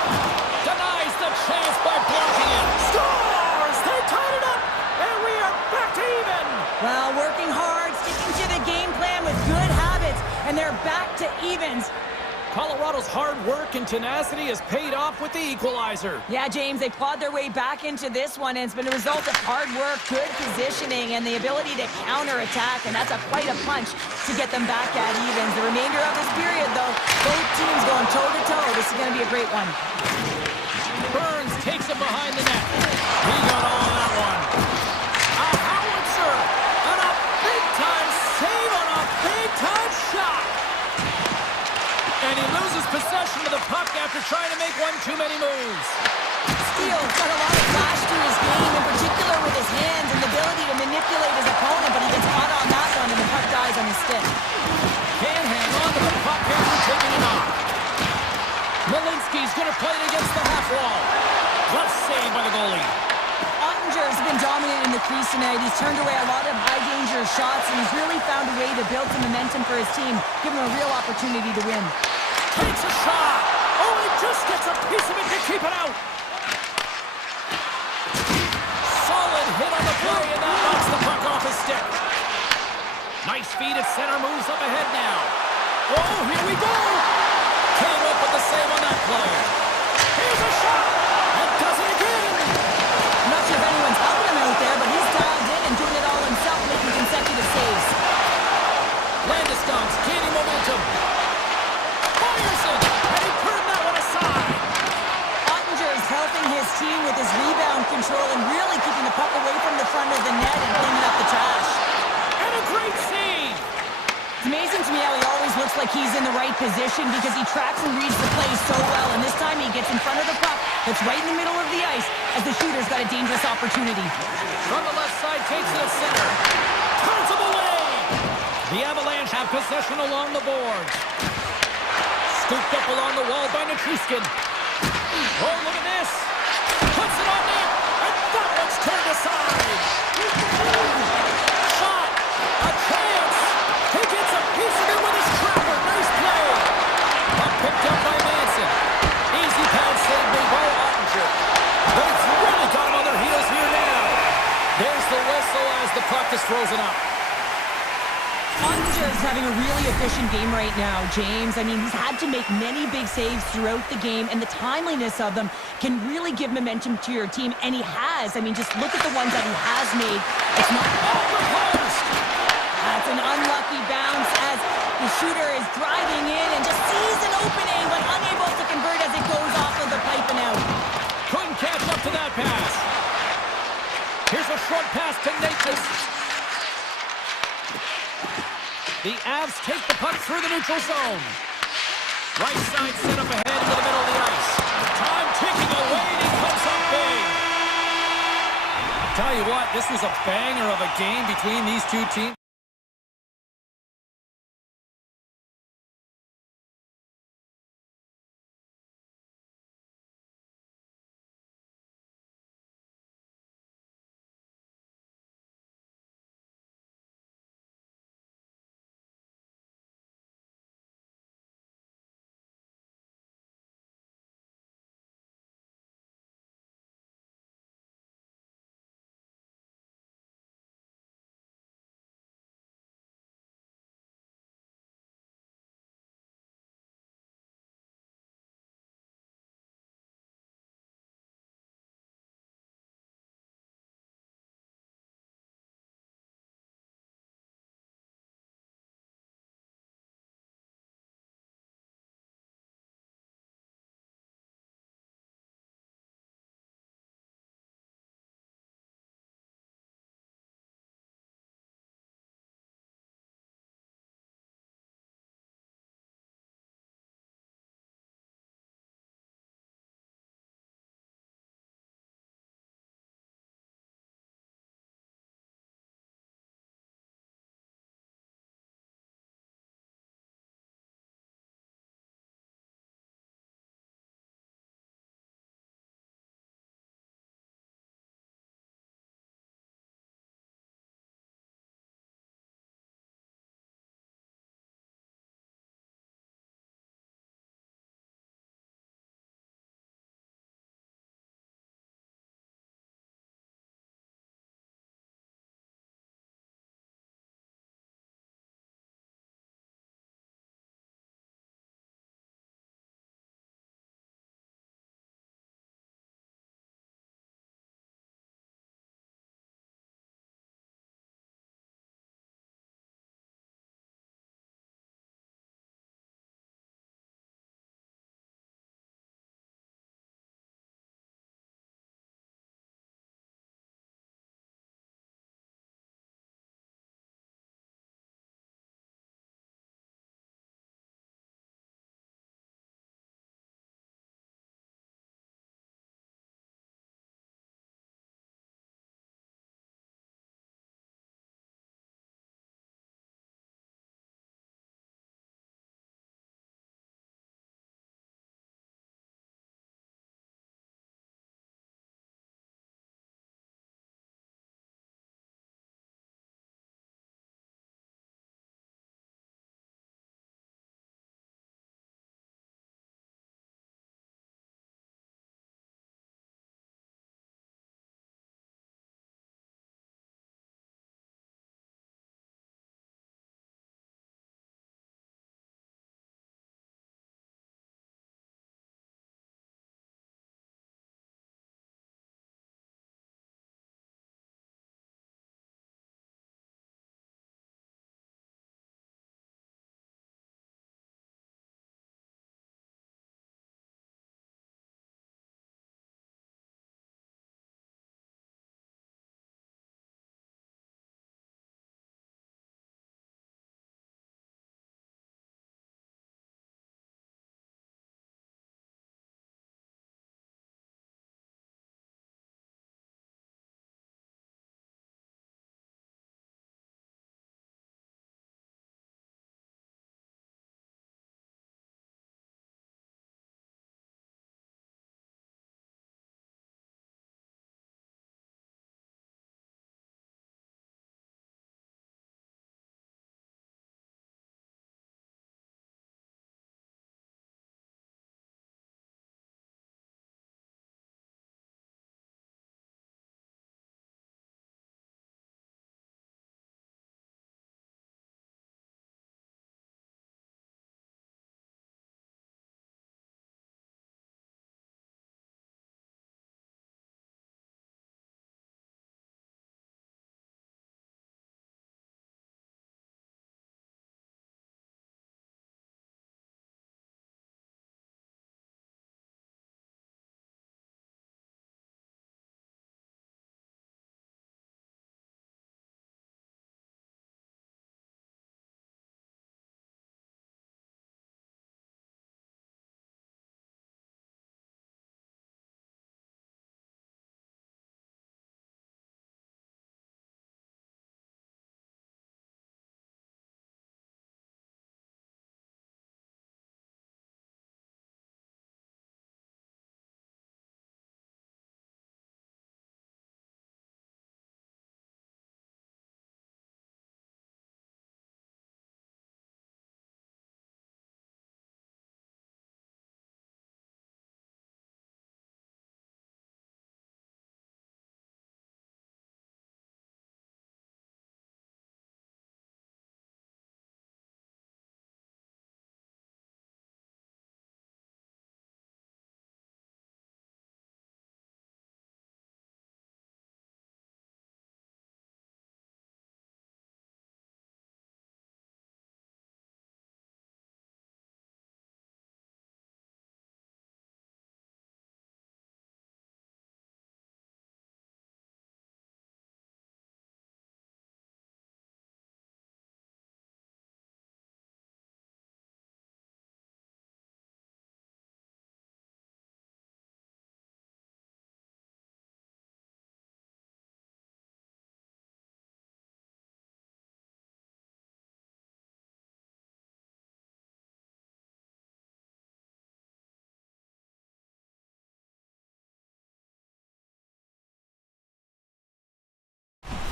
Denies the chance by blocking it. Stars! They tied it up, and we are back to even. Well, working hard, sticking to the game plan with good habits, and they're back to evens. Colorado's hard work and tenacity has paid off with the equalizer. Yeah, James, they clawed their way back into this one, and it's been a result of hard work, good positioning, and the ability to counter-attack, and that's quite a punch to get them back at evens. The remainder of this period, though, both teams going toe-to-toe. This is going to be a great one. Burns takes it behind the net. He got all of that one. A howitzer and a big-time save on a big-time shot. And he loses possession of the puck after trying to make one too many moves. Steele's got a lot of flash to his game, in particular with his hands and the ability to manipulate his opponent, but he gets caught on that one, and the puck dies on his stick. Can't hang on to the puck after taking it off. Malinsky's going to play it against the half wall. Glove save by the goalie. Ottinger's been dominant in the crease tonight. He's turned away a lot of high-danger shots, and he's really found a way to build some momentum for his team, give him a real opportunity to win. Takes a shot. Oh, he just gets a piece of it to keep it out. Solid hit on the play, and that knocks the puck off his stick. Nice feed at center, moves up ahead now. Oh, here we go. Came up with the save on that play. Here's a shot, and does it again. I'm not sure if anyone's helping him out there, but he's dialed in and doing it all himself, making consecutive saves. Landeskog's gaining momentum. Fires it, and he turned that one aside. Ottinger is helping his team with his rebound control and really keeping the puck away from the front of the net and cleaning up the trash. And a great save. It's amazing to me how he always looks like he's in the right position because he tracks and reads the play so well, and this time he gets in front of the puck that's right in the middle of the ice as the shooter's got a dangerous opportunity. From the left side, takes it at center. Turns him away. The Avalanche have possession along the boards. Scooped up along the wall by Nichushkin. Oh, look at this. Puts it on net, and that one's turned aside. Shot. A chance. He gets a piece of it with his trapper. Nice play. Puck picked up by Manson. Easy pound save made by Ottinger. But it's really got him on their heels here now. There's the whistle as the puck is frozen up. Ottinger is having a really efficient game right now, James. I mean, he's had to make many big saves throughout the game, and the timeliness of them can really give momentum to your team, and he has. I mean, just look at the ones that he has made. It's not all the post. That's an unlucky bounce as the shooter is driving in and just sees an opening, but unable to convert as it goes off of the pipe and out. Couldn't catch up to that pass. short pass to Nathan. The Avs take the puck through the neutral zone. Right side set up ahead into the middle of the ice. Time ticking away, and he comes up big. Tell you what, this was a banger of a game between these two teams.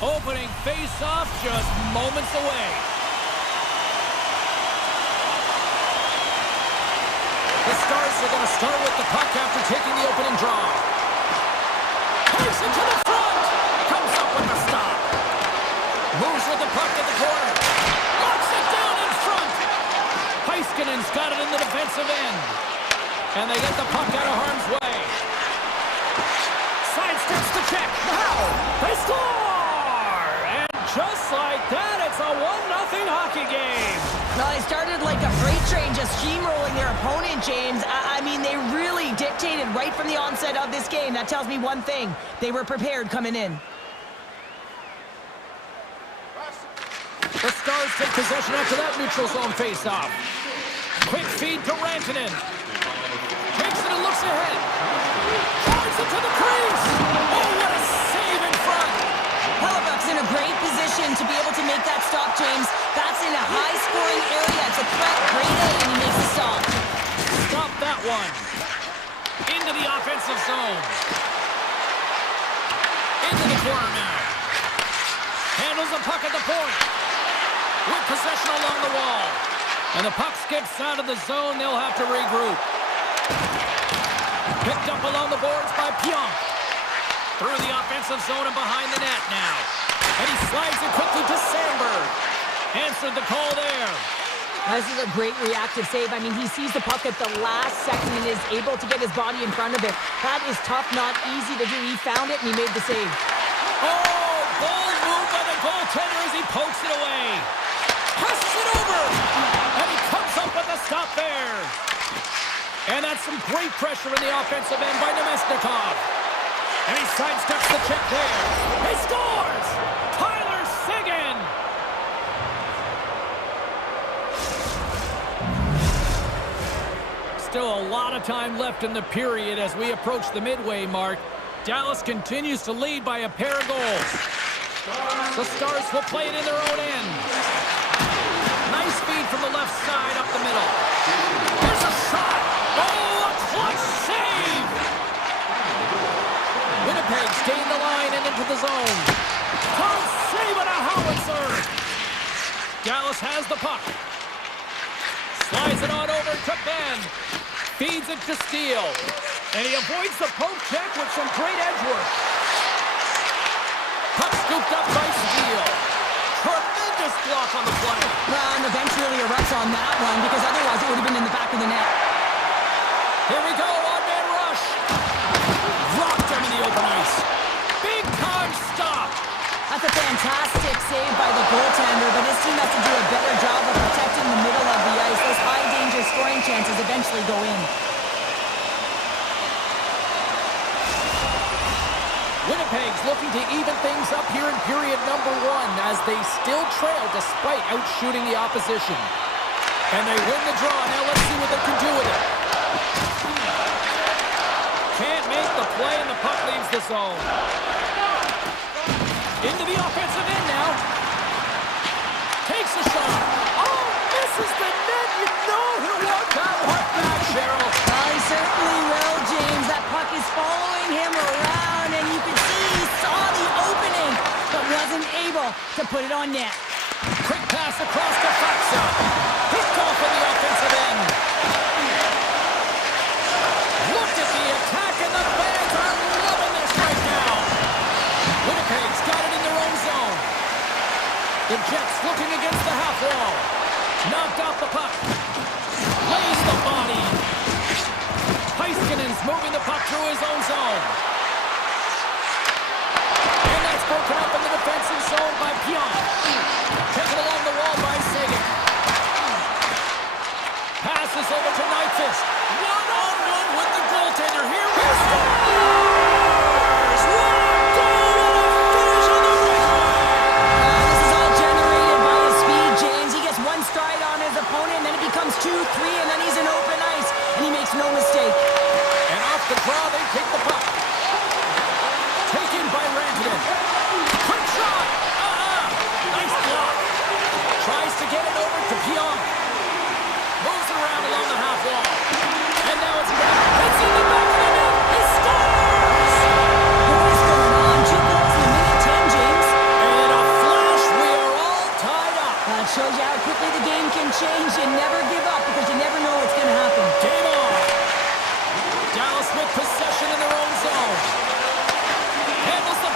Opening face-off just moments away. The Stars are going to start with the puck after taking the opening draw. Takes it to the front. Comes up with the stop. Moves with the puck to the corner. Locks it down in front. Heiskanen's got it in the defensive end. And they get the puck out of harm's way. Sidesteps the check. Now they score! And just like that, it's a 1-0 hockey game. No, they started like a freight train just steamrolling their opponent, James. I mean, they really dictated right from the onset of this game. That tells me one thing. They were prepared coming in. The Stars take possession after that neutral zone face-off. Quick feed to Rantanen. Takes it and looks ahead. Fires it to the crease. Oh, what a save in front. Hellebuck's in a great position to be able to make that stop, James. That's in a high-scoring area. It's a threat, great A, and he makes the stop. Stop that one. Into the offensive zone. Into the corner now. Handles the puck at the point. With possession along the wall. And the puck skips out of the zone. They'll have to regroup. Picked up along the boards by Pionk. Through the offensive zone and behind the net now. And he slides it quickly to Sandberg. Answered the call there. This is a great reactive save. I mean, he sees the puck at the last second and is able to get his body in front of it. That is tough, not easy to do. He found it and he made the save. Oh, bold move by the goaltender as he pokes it away. Passes it over. And he comes up with a stop there. And that's some great pressure in the offensive end by Nemesnikov. And he sidesteps the check there. He scores! Tyler Seguin! Still a lot of time left in the period as we approach the midway mark. Dallas continues to lead by a pair of goals. The Stars will play it in their own end. Nice feed from the left side up the middle. Here's a shot! Oh, a clutch save! Winnipeg gain the line and into the zone. Tom save on a howitzer! Dallas has the puck. Slides it on over to Ben. Feeds it to Steele. And he avoids the poke check with some great edge work. Puck scooped up by Steele. Tremendous block on the play. Well, and the bench really erupts on that one because otherwise it would have been in the back of the net. Here we go, on-man rush. Rocked him in the open ice. Big time stop. That's a fantastic save by the goaltender, but his team has to do a better job of protecting the middle of the ice. Those high-danger scoring chances eventually go in. Winnipeg's looking to even things up here in period number 1 as they still trail despite outshooting the opposition. And they win the draw. Now let's see what they can do with it. Can't make the play and the puck leaves the zone. Into the offensive end now. Takes a shot. Oh, misses the net. You know he'll want that one back, Cheryl. Well, he certainly will, James. That puck is following him around, and you can see he saw the opening, but wasn't able to put it on net. Quick pass across to Faksa. Picked off in the offensive end. Look at the attack, and the fans are loving this right now. Winnipeg's got it in their own zone. The Jets looking against the half wall. Knocked off the puck. Lays the body. Heiskanen's moving the puck through his own zone. And that's broken up in the defensive zone by Pionk. Taken along the wall by Seguin. Passes over to Nyquist. One-on-one with the goaltender. Here we go. This is all generated by his speed, James. He gets one stride on his opponent, and then it becomes 2-3, and then he's in open ice, and he makes no mistake. And off the draw, they take the puck.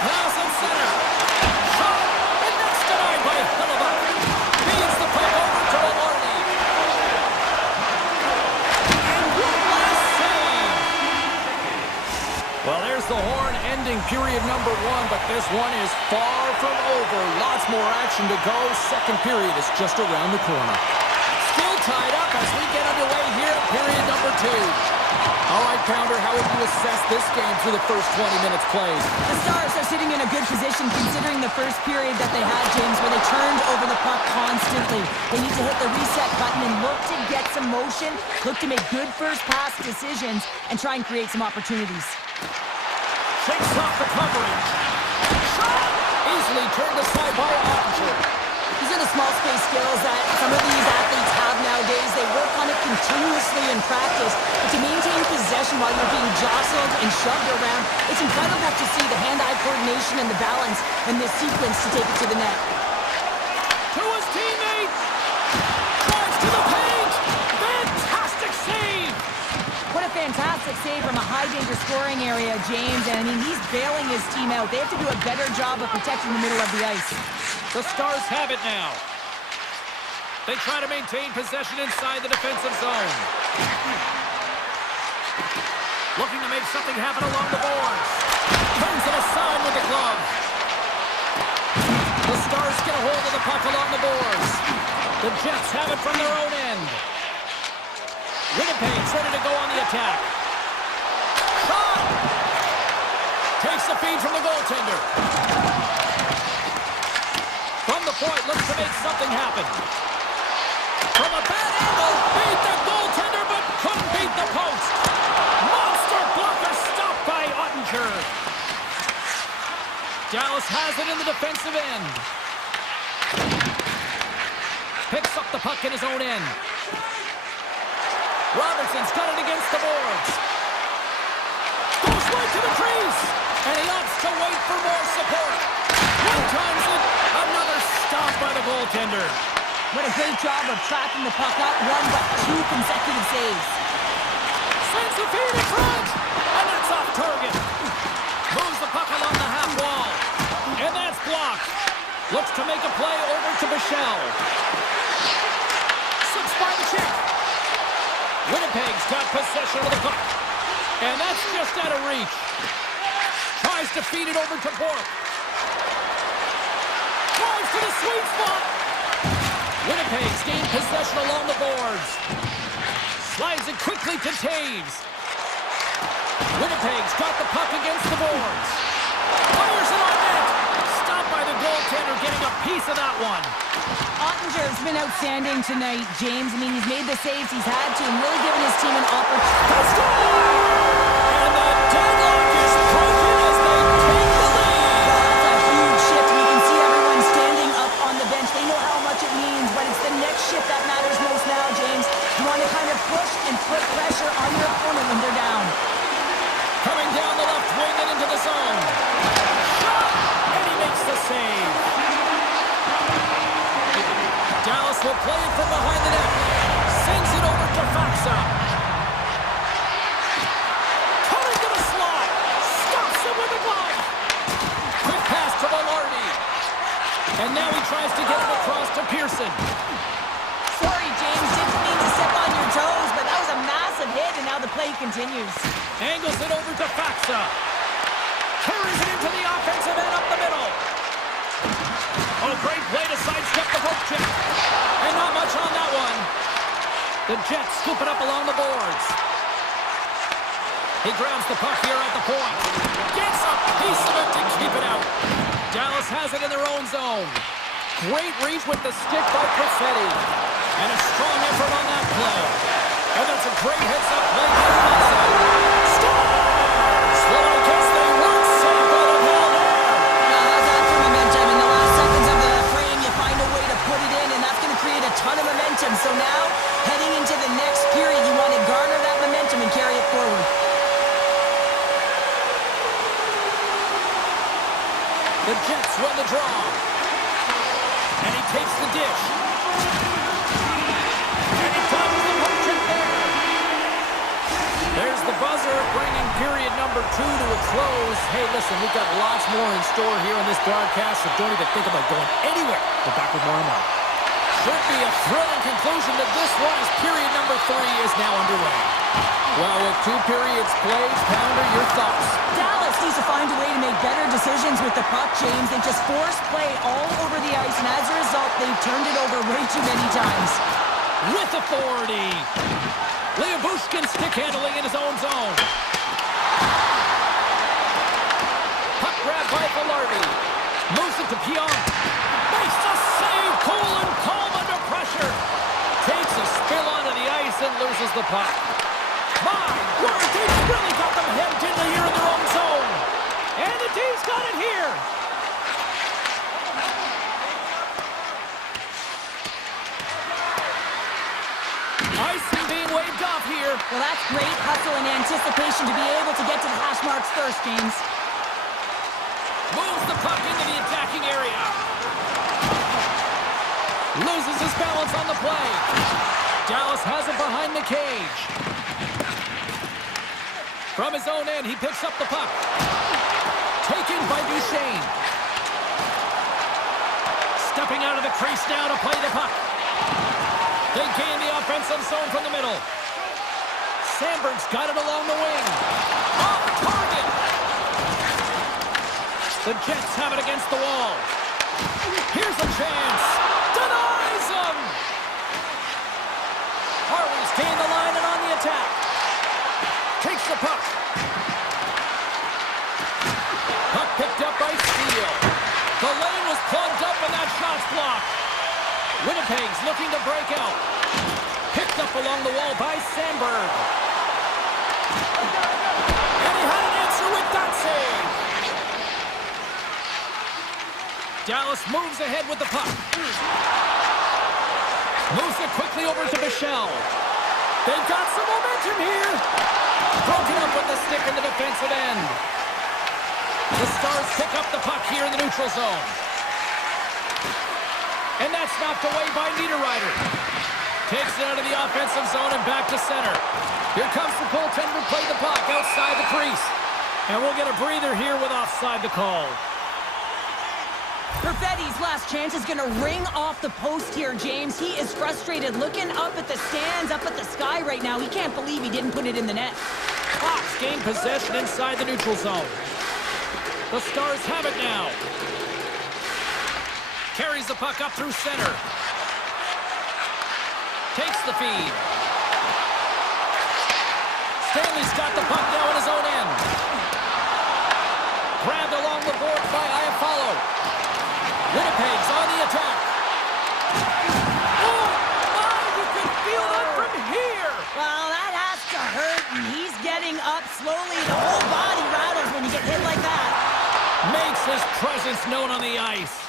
pass at center. Shot, and that's denied by Hellebuyck. Feeds the puck over to Velarde. And one last save. Well, there's the horn ending period number 1, but this one is far from over. Lots more action to go. Second period is just around the corner. Still tied up as we get underway here at period number 2. All right, Pounder, how would you assess this game through the first 20 minutes played? The Stars are sitting in a good position considering the first period that they had, James, where they turned over the puck constantly. They need to hit the reset button and look to get some motion, look to make good first pass decisions, and try and create some opportunities. Shakes off the coverage. Shot! Easily turned aside by Ottinger. These are the small space skills that some of these athletes have nowadays. They work on it continuously in practice. But to maintain possession while you're being jostled and shoved around, it's incredible to see the hand-eye coordination and the balance in this sequence to take it to the net. To his teammate! Drives to the paint! Fantastic save! What a fantastic save from a high-danger scoring area, James. And, I mean, he's bailing his team out. They have to do a better job of protecting the middle of the ice. The Stars have it now. They try to maintain possession inside the defensive zone. Looking to make something happen along the boards. Turns it aside with the glove. The Stars get a hold of the puck along the boards. The Jets have it from their own end. Winnipeg's ready to go on the attack. Shot! Takes the feed from the goaltender. From the point, looks to make something happen. From a bad angle, beat the goaltender, but couldn't beat the post. Monster blocker stopped by Ottinger. Dallas has it in the defensive end. Picks up the puck in his own end. Robertson's got it against the boards. Goes right to the crease. And he opts to wait for more support. One times it, another stop by the goaltender. What a great job of tracking the puck. Not one, but 2 consecutive saves. Sends the feed in front. And that's off target. Moves the puck along the half wall. And that's blocked. Looks to make a play over to Bichelle. Slips by the check. Winnipeg's got possession of the puck. And that's just out of reach. Tries to feed it over to Bork. Drives to the sweet spot. Winnipeg's gained possession along the boards. Slides it quickly to Taves. Winnipeg's got the puck against the boards. Fires it on net. Stopped by the goaltender, getting a piece of that one. Ottinger's been outstanding tonight, James. I mean, he's made the saves he's had to and really given his team an opportunity. And the deadlock is broken as they take the lead. That's a huge shift. You can see everyone standing up on the bench. They know how much it means, but it's the next shift that matters most now, James. You want to kind of push and put pressure on your opponent when they're down. Coming down the left wing and into the zone. Shot! And he makes the save. Dallas will play it from behind the net. Sends it over to Faxa. Cutting to the slot. Stops him with a glove. Quick pass to Velarde. And now he tries to get it across to Pearson. Sorry, James. Didn't mean to step on your toes, but that was a massive hit, and now the play continues. Angles it over to Faxa. Carries it into the offensive end up the middle. Oh, great play to sidestep the poke check. And not much on that one. The Jets scoop it up along the boards. He grabs the puck here at the point. Gets a piece of it to keep it out. Dallas has it in their own zone. Great reach with the stick by Perfetti. And a strong effort on that play. And that's a great heads-up play by Faxa. Scores! Well, I guess they weren't safe by the ball there. That's after momentum. In the last seconds of the frame, you find a way to put it in, and that's going to create a ton of momentum. So now, heading into the next period, you want to garner that momentum and carry it forward. The Jets run the draw. And he takes the dish. And he finds the poke check there. There's the buzzer, bringing period number 2 to a close. Hey, listen, we've got lots more in store here on this broadcast, so don't even think about going anywhere. We're back with more in a moment. Should be a thrilling conclusion to this one as period number 3 is now underway. Well, with 2 periods played, Pounder, your thoughts? Dallas needs to find a way to make better decisions with the puck, James. They just force play all over the ice, and as a result, they've turned it over way too many times. With authority, Leobushkin stick handling in his own zone. Puck grab by Velarde. Moves it to Pion. Makes a save, cool and calm under pressure. Takes a spill onto the ice and loses the puck. My word, they've really got them hemmed in here in their own zone. And the D's got it here. Icing being waved off here. Well, that's great hustle and anticipation to be able to get to the hash marks first, James. Moves the puck into the attacking area. Loses his balance on the play. Dallas has it behind the cage. From his own end, he picks up the puck. Taken by Duchesne. Stepping out of the crease now to play the puck. They gain the offensive zone from the middle. Sandberg's got it along the wing. Off target. The Jets have it against the wall. Here's a chance. Denies him. Harley's gained the line and on the attack. Takes the puck. Puck picked up by Steele. The lane was plugged up and that shot's blocked. Winnipeg's looking to break out. Picked up along the wall by Sandberg. And he had an answer with that save. Dallas moves ahead with the puck. Moves it quickly over to Michel. They've got some momentum here. Broken up with the stick in the defensive end. The Stars pick up the puck here in the neutral zone. And that's knocked away by Niederreiter. Takes it out of the offensive zone and back to center. Here comes the goaltender to play the puck outside the crease. And we'll get a breather here with offside the call. Perfetti's last chance is going to ring off the post here, James. He is frustrated, looking up at the stands, up at the sky right now. He can't believe he didn't put it in the net. Hawks gain possession inside the neutral zone. The Stars have it now. Carries the puck up through center. Takes the feed. Stanley's got the puck now in his own end. Grabbed along the board by Iafallo. Winnipeg's on the attack. Oh, my, you can feel that from here. Well, that has to hurt, and he's getting up slowly. The whole body rattles when you get hit like that. Makes his presence known on the ice.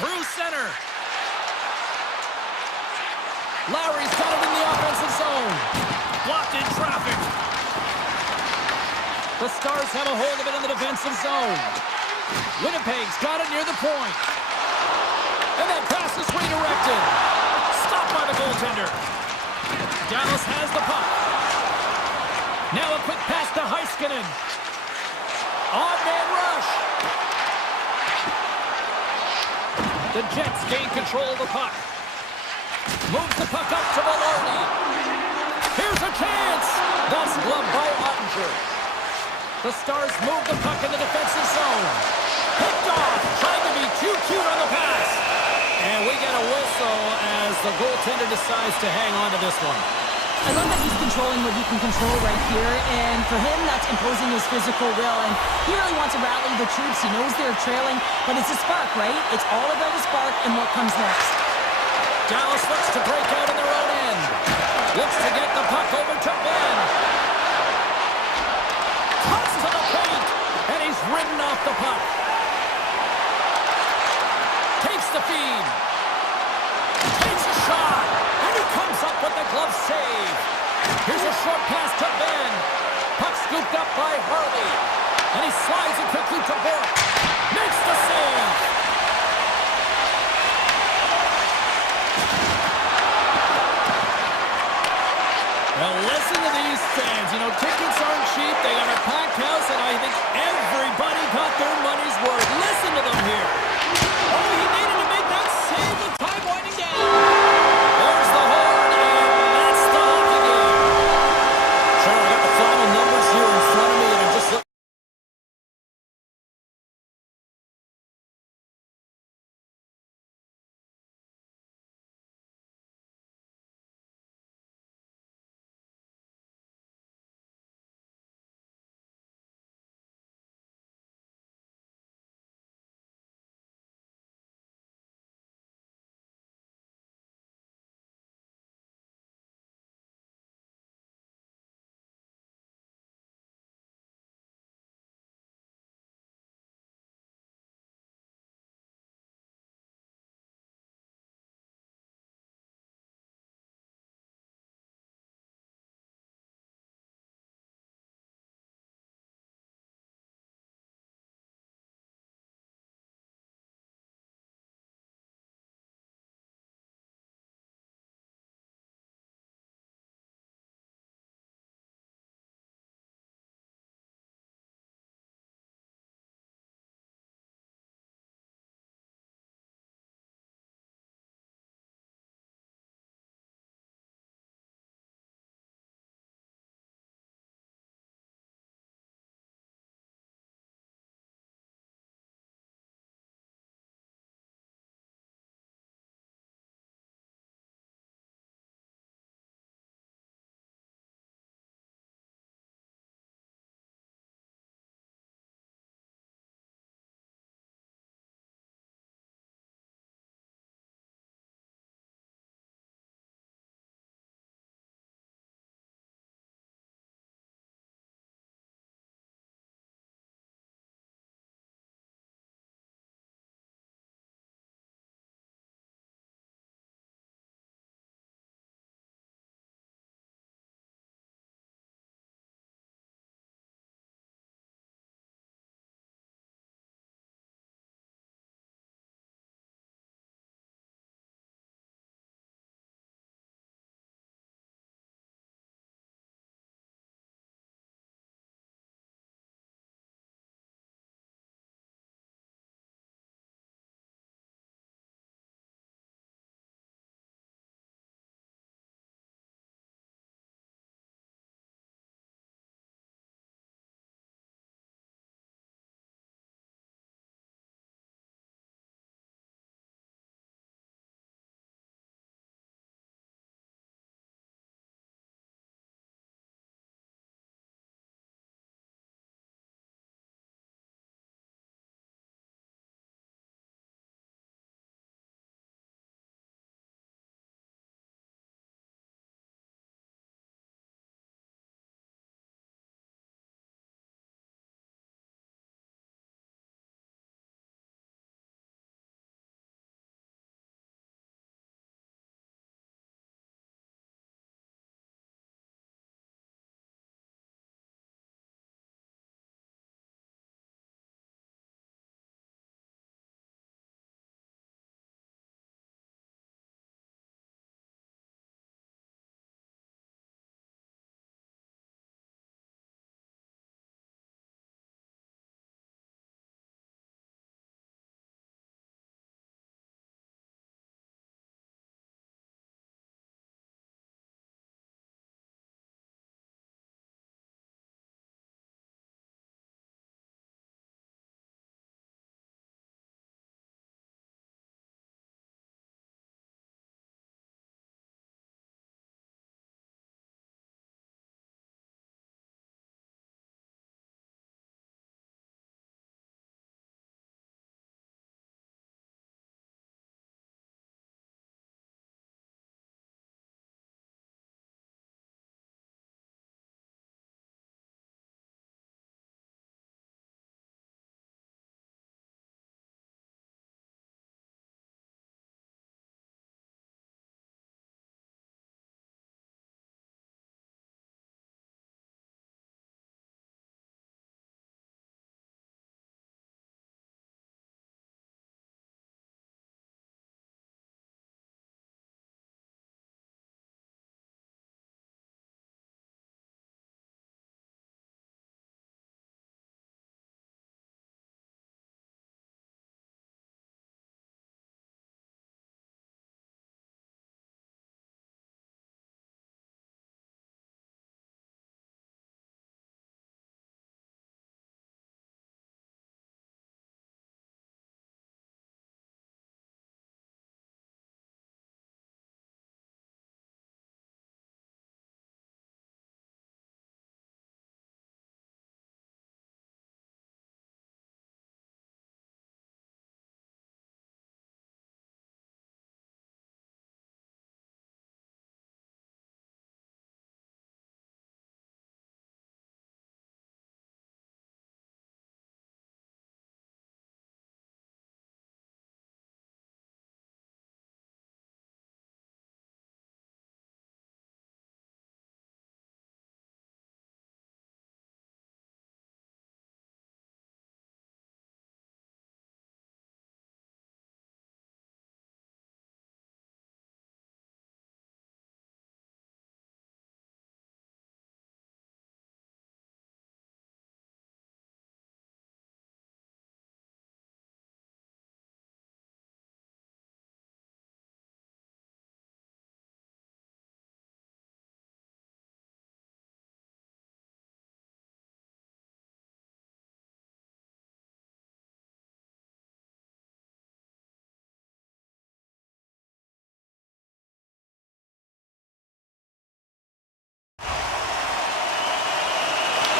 Through center. Lowry's got it in the offensive zone. Blocked in traffic. The Stars have a hold of it in the defensive zone. Winnipeg's got it near the point. And that pass is redirected. Stopped by the goaltender. Dallas has the puck. Now a quick pass to Heiskanen. Odd man rush. The Jets gain control of the puck. Moves the puck up to Velarde. Here's a chance. That's gloved by Ottinger. The Stars move the puck in the defensive zone. Picked off. Trying to be too cute on the pass. And we get a whistle as the goaltender decides to hang on to this one. I love that he's controlling what he can control right here, and for him, that's imposing his physical will, and he really wants to rally the troops. He knows they're trailing, but it's a spark, right? It's all about a spark and what comes next. Dallas looks to break out in their own end. Looks to get the puck over to Ben. Cuts to the paint, and he's ridden off the puck. Takes the feed. Takes a shot, and he comes up with the glove save. Here's a short pass to Ben. Puck scooped up by Harley, and he slides it quickly to Bork. Makes the save. fans. You know, tickets aren't cheap. They got a packed house, and I think everybody got their money's worth. Listen to them here. Oh, he needed to make that save with time winding down. There's the horn, and that's the hockey game. Sure, I got the final numbers here in front of me, and I'm just looking.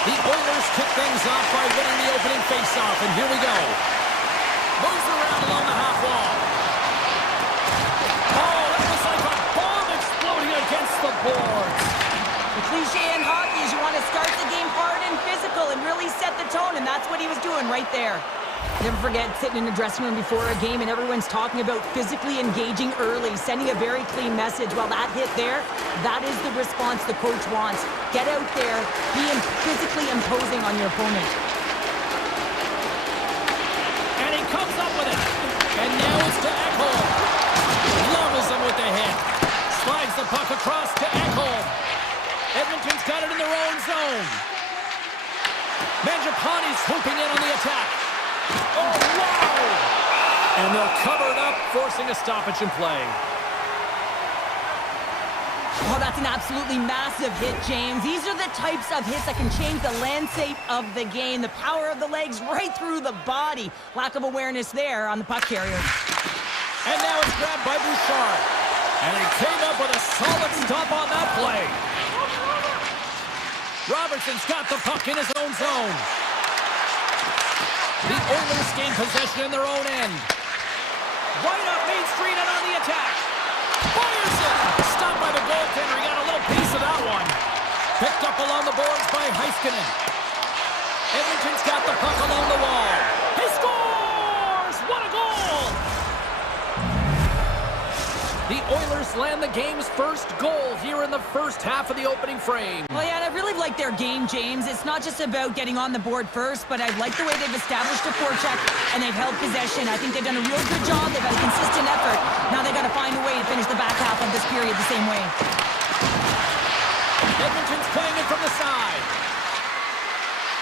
The Oilers kick things off by winning the opening faceoff, and here we go. Moves around along the half wall. Oh, that was like a bomb exploding against the boards. The cliche in hockey is you want to start the game hard and physical and really set the tone, and that's what he was doing right there. Never forget sitting in the dressing room before a game and everyone's talking about physically engaging early, sending a very clean message. Well, that hit there, that is the response the coach wants. Get out there, be physically imposing on your opponent. And he comes up with it. And now it's to Ekholm. Levels him with the hit. Slides the puck across to Ekholm. Edmonton's got it in their own zone. Mangiapane's swooping in on the attack. Oh, wow! And they'll cover it up, forcing a stoppage in play. Oh, that's an absolutely massive hit, James. These are the types of hits that can change the landscape of the game. The power of the legs right through the body. Lack of awareness there on the puck carrier. And now it's grabbed by Bouchard. And he came up with a solid stop on that play. Robertson's got the puck in his own zone. The Oilers gain possession in their own end. Right up Main Street and on the attack. Fires it! Stopped by the goaltender. He got a little piece of that one. Picked up along the boards by Heiskanen. Edmonton's got the puck along the wall. He scores! What a goal! The Oilers land the game's first goal here in the first half of the opening frame. Well, yeah, and I really like their game, James. It's not just about getting on the board first, but I like the way they've established a forecheck and they've held possession. I think they've done a real good job. They've had a consistent effort. Now they've got to find a way to finish the back half of this period the same way. Edmonton's playing it from the side.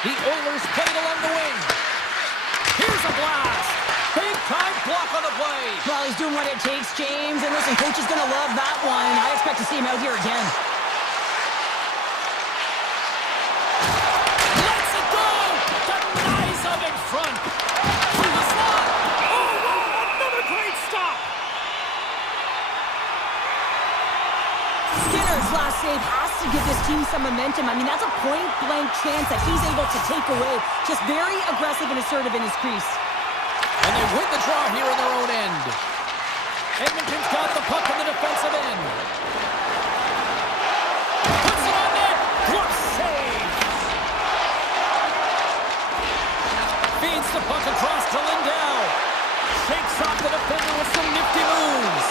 The Oilers play it along the wing. Here's a blast. Big-time block on the play. Well, he's doing what it takes, James. And listen, coach is going to love that one. I expect to see him out here again. Lets it go. Denies him in front. From the slot. Oh, wow, another great stop. Skinner's last save has to give this team some momentum. I mean, that's a point-blank chance that he's able to take away. Just very aggressive and assertive in his crease. And they win the draw here in their own end. Edmonton's got the puck in the defensive end. Puts it on net. Glove save. Feeds the puck across to Lindell. Shakes off the defender with some nifty moves.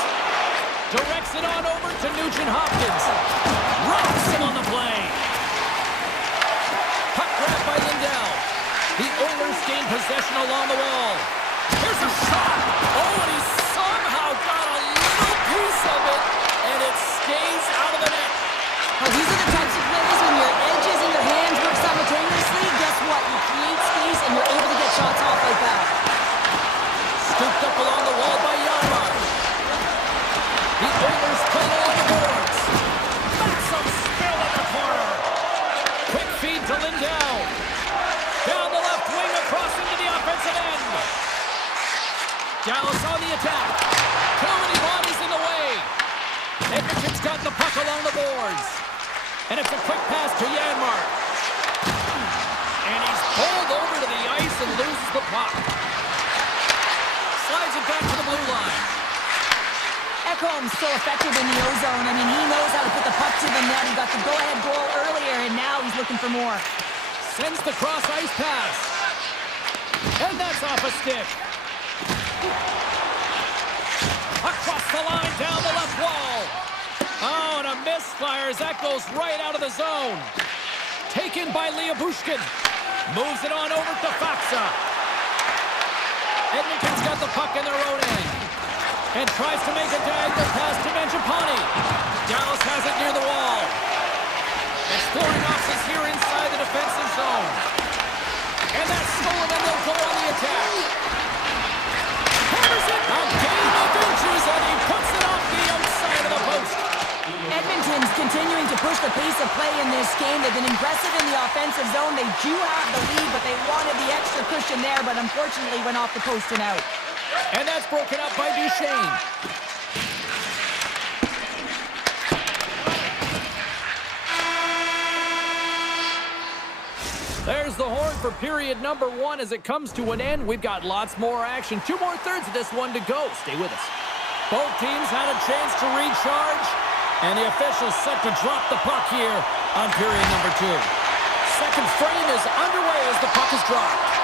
Directs it on over to Nugent-Hopkins. Rocks him on the play. Puck grabbed by Lindell. The Oilers gain possession along the wall. Here's a shot. Oh, and he somehow got a little piece of it, and it stays out of the net. Well, these are the types of plays when your edges and your hands work simultaneously. Guess what? You create space, and you're able to get shots off like that. Scooped up along the wall by Yarmar. The Oilers play along the boards. That's some spill in the corner. Quick feed to Lindell. Down the left wing across into the offensive end. Dallas on the attack. Too many bodies in the way. Edmonton's got the puck along the boards. And it's a quick pass to Janmark. And he's pulled over to the ice and loses the puck. Slides it back to the blue line. Ekholm's so effective in the O-zone. I mean, he knows how to put the puck to the net. He got the go-ahead goal earlier, and now he's looking for more. Sends the cross-ice pass. And that's off a stick. Across the line, down the left wall. Oh, and a misfire as that goes right out of the zone. Taken by Liabushkin. Moves it on over to Faksa. Edmonton's got the puck in their own end. And tries to make a diagonal pass to Mangiapane. Dallas has it near the wall. Exploring options here inside the defensive zone. And that's stolen, and they'll go on the attack. Hammers it. A game of inches, and he puts it off the outside of the post. Edmonton's continuing to push the pace of play in this game. They've been aggressive in the offensive zone. They do have the lead, but they wanted the extra cushion there, but unfortunately went off the post and out. And that's broken up by Duchesne. There's the horn for period number 1 as it comes to an end. We've got lots more action. 2 more thirds of this one to go. Stay with us. Both teams had a chance to recharge, and the officials set to drop the puck here on period number 2. Second frame is underway as the puck is dropped.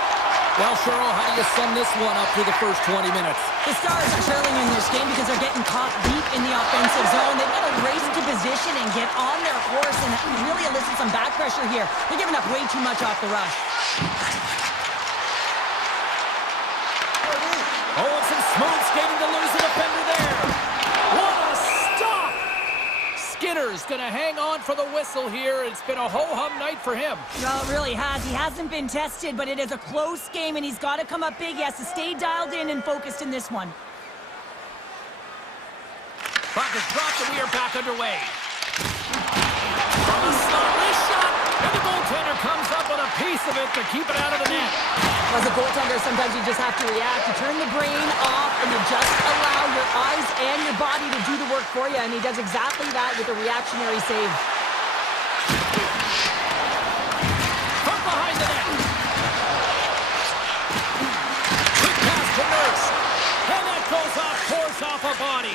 Well, Cheryl, how do you sum this one up through the first 20 minutes? The Stars are trailing in this game because they're getting caught deep in the offensive zone. They've got to race into position and get on their horse and really elicit some back pressure here. They're giving up way too much off the rush. Oh, and some smooth skating to lose the defender there. What a stop! Skinner's going to hang on for the whistle here. It's been a ho-hum night for him. Well, it really has. He hasn't been tested, but it is a close game, and he's got to come up big. He has to stay dialed in and focused in this one. Puck is dropped, and we are back underway. From a slot, wrist shot, and the goaltender comes up with a piece of it to keep it out of the net. As a goaltender, sometimes you just have to react. You turn the brain off, and you just allow your eyes and your body to do the work for you, and he does exactly that with a reactionary save. From behind the net. Quick pass to Nurse, and that goes off course off a body.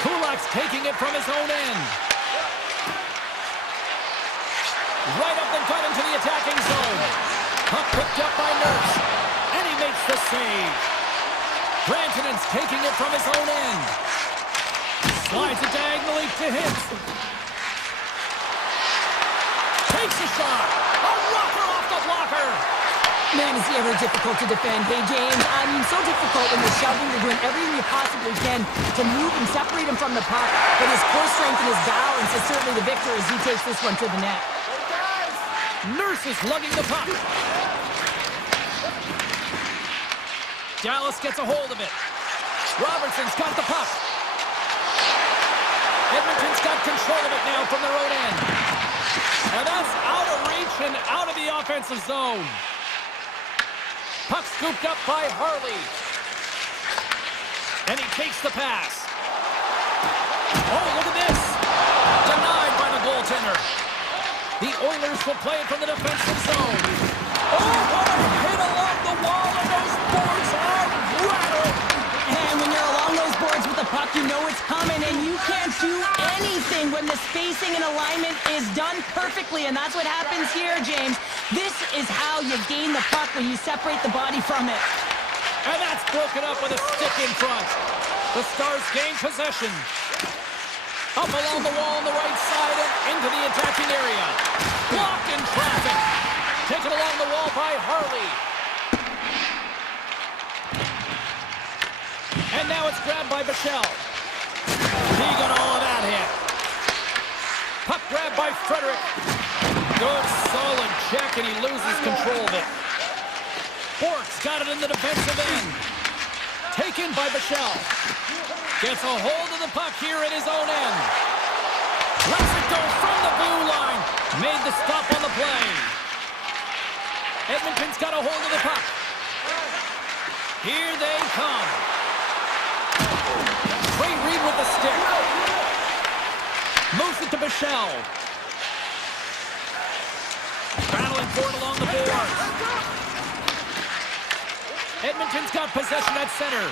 Kulak's taking it from his own end. Right up the gut into the attacking zone. Puck picked up by Nurse, and he makes the save. Brantonen's taking it from his own end. Slides it diagonally to Hintz. Takes a shot. A rocker off the blocker. Man, is he ever difficult to defend. Hey, James, I mean, so difficult when you're shoving. You're doing everything you possibly can to move and separate him from the puck. But his core strength and his balance is certainly the victor as he takes this one to the net. Nurse is lugging the puck. Dallas gets a hold of it. Robertson's got the puck. Edmonton's got control of it now from their own end. And that's out of reach and out of the offensive zone. Puck scooped up by Harley. And he takes the pass. Oh, look at this. Denied by the goaltender. The Oilers will play it from the defensive zone. Oh, what a hit along the wall, and those boards are rattled. And when you're along those boards with the puck, you know it's coming, and you can't do anything when the spacing and alignment is done perfectly, and that's what happens here, James. This is how you gain the puck, when you separate the body from it. And that's broken up with a stick in front. The Stars gain possession. Up along the wall on the right side and into the attacking area. Blocked in traffic. Taken along the wall by Harley. And now it's grabbed by Bichelle. He got all of that hit. Puck grabbed by Frederick. Good solid check, and he loses control of it. Bork's got it in the defensive end. Taken by Bichelle. Gets a hold of the puck here at his own end. Lets it go from the blue line. Made the stop on the play. Edmonton's got a hold of the puck. Here they come. Great read with the stick. Moves it to Bichelle. Battling for it along the boards. Edmonton's got possession at center.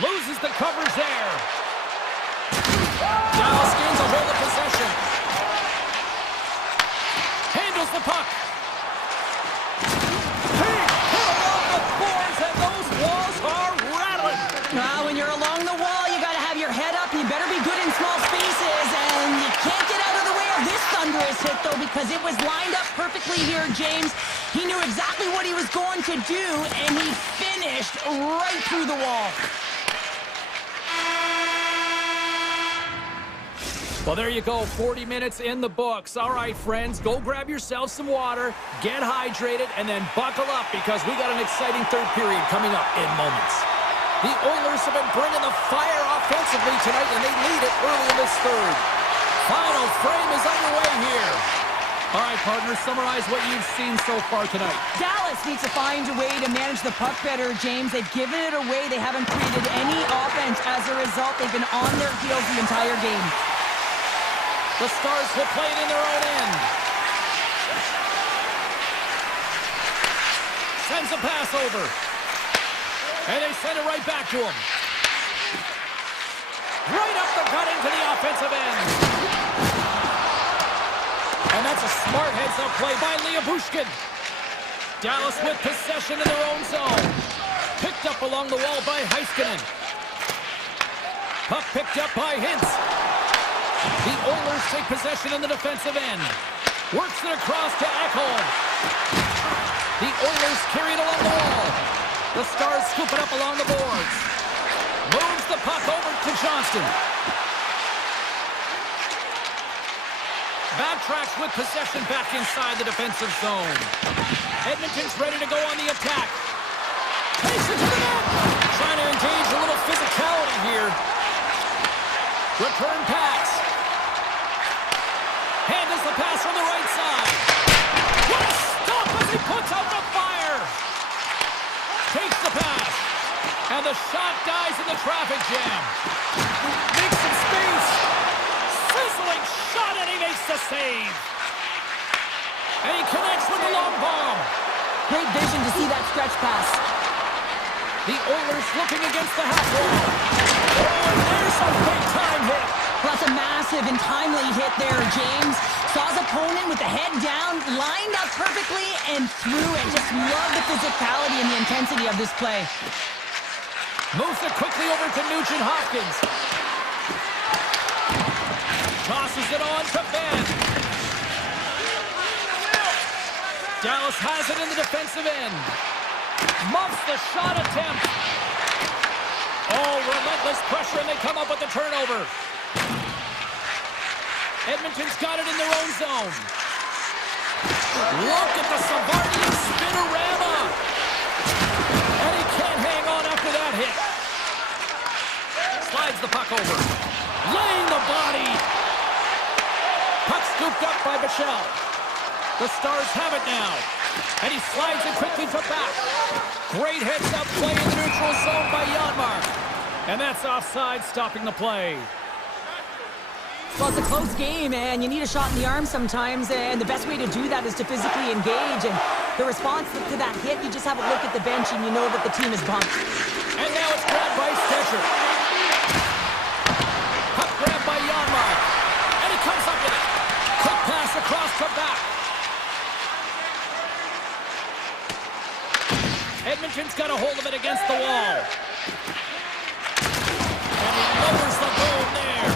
Loses the covers there. Dallas gains a hold of possession. Handles the puck. Hit along the boards, and those walls are rattling. When you're along the wall, you got to have your head up. You better be good in small spaces, and you can't get out of the way of this thunderous hit, though, because it was lined up perfectly here, James. He knew exactly what he was going to do, and he finished right through the wall. Well, there you go. 40 minutes in the books. All right, friends, go grab yourself some water, get hydrated, and then buckle up because we got an exciting third period coming up in moments. The Oilers have been bringing the fire offensively tonight, and they lead it early in this third. Final frame is underway here. All right, partner, summarize what you've seen so far tonight. Dallas needs to find a way to manage the puck better, James. They've given it away. They haven't created any offense. As a result, they've been on their heels the entire game. The Stars will play it in their own end. Sends a pass over. And they send it right back to him. Right up the gut into the offensive end. And that's a smart heads-up play by Bushkin. Dallas with possession in their own zone. Picked up along the wall by Heiskanen. Puck picked up by Hintz. The Oilers take possession in the defensive end. Works it across to Ekholm. The Oilers carry it along the wall. The Stars scoop it up along the boards. Moves the puck over to Johnston. Backtracks with possession back inside the defensive zone. Edmonton's ready to go on the attack. Takes it to the net. Trying to engage a little physicality here. Return pass. Handles the pass from the right side. What a stop as he puts out the fire. Takes the pass. And the shot dies in the traffic jam. Makes some space. Sizzling shot, and he makes the save. And he connects with the long bomb. Great vision to see that stretch pass. The Oilers looking against the half wall. Oh, and there's a big-time hit. Well, that's a massive and timely hit there, James. Saw his opponent with the head down, lined up perfectly, and threw it. Just love the physicality and the intensity of this play. Moves it quickly over to Nugent Hopkins. Tosses it on to Ben. Dallas has it in the defensive end. Muffs the shot attempt. Oh, relentless pressure, and they come up with the turnover. Edmonton's got it in their own zone. Look at the Savardian spinorama. And he can't hang on after that hit. Slides the puck over. Laying the body. Puck scooped up by Bichelle. The Stars have it now. And he slides it quickly to back. Great heads-up play in the neutral zone by Janmark. And that's offside, stopping the play. Well, it's a close game, and you need a shot in the arm sometimes, and the best way to do that is to physically engage. And the response to that hit, you just have a look at the bench, and you know that the team is bumped. And now it's grabbed by Stetcher. Puck grabbed by Janmark. And he comes up with it. Quick pass across to back. Edmonton's got a hold of it against the wall. And he lowers the goal there.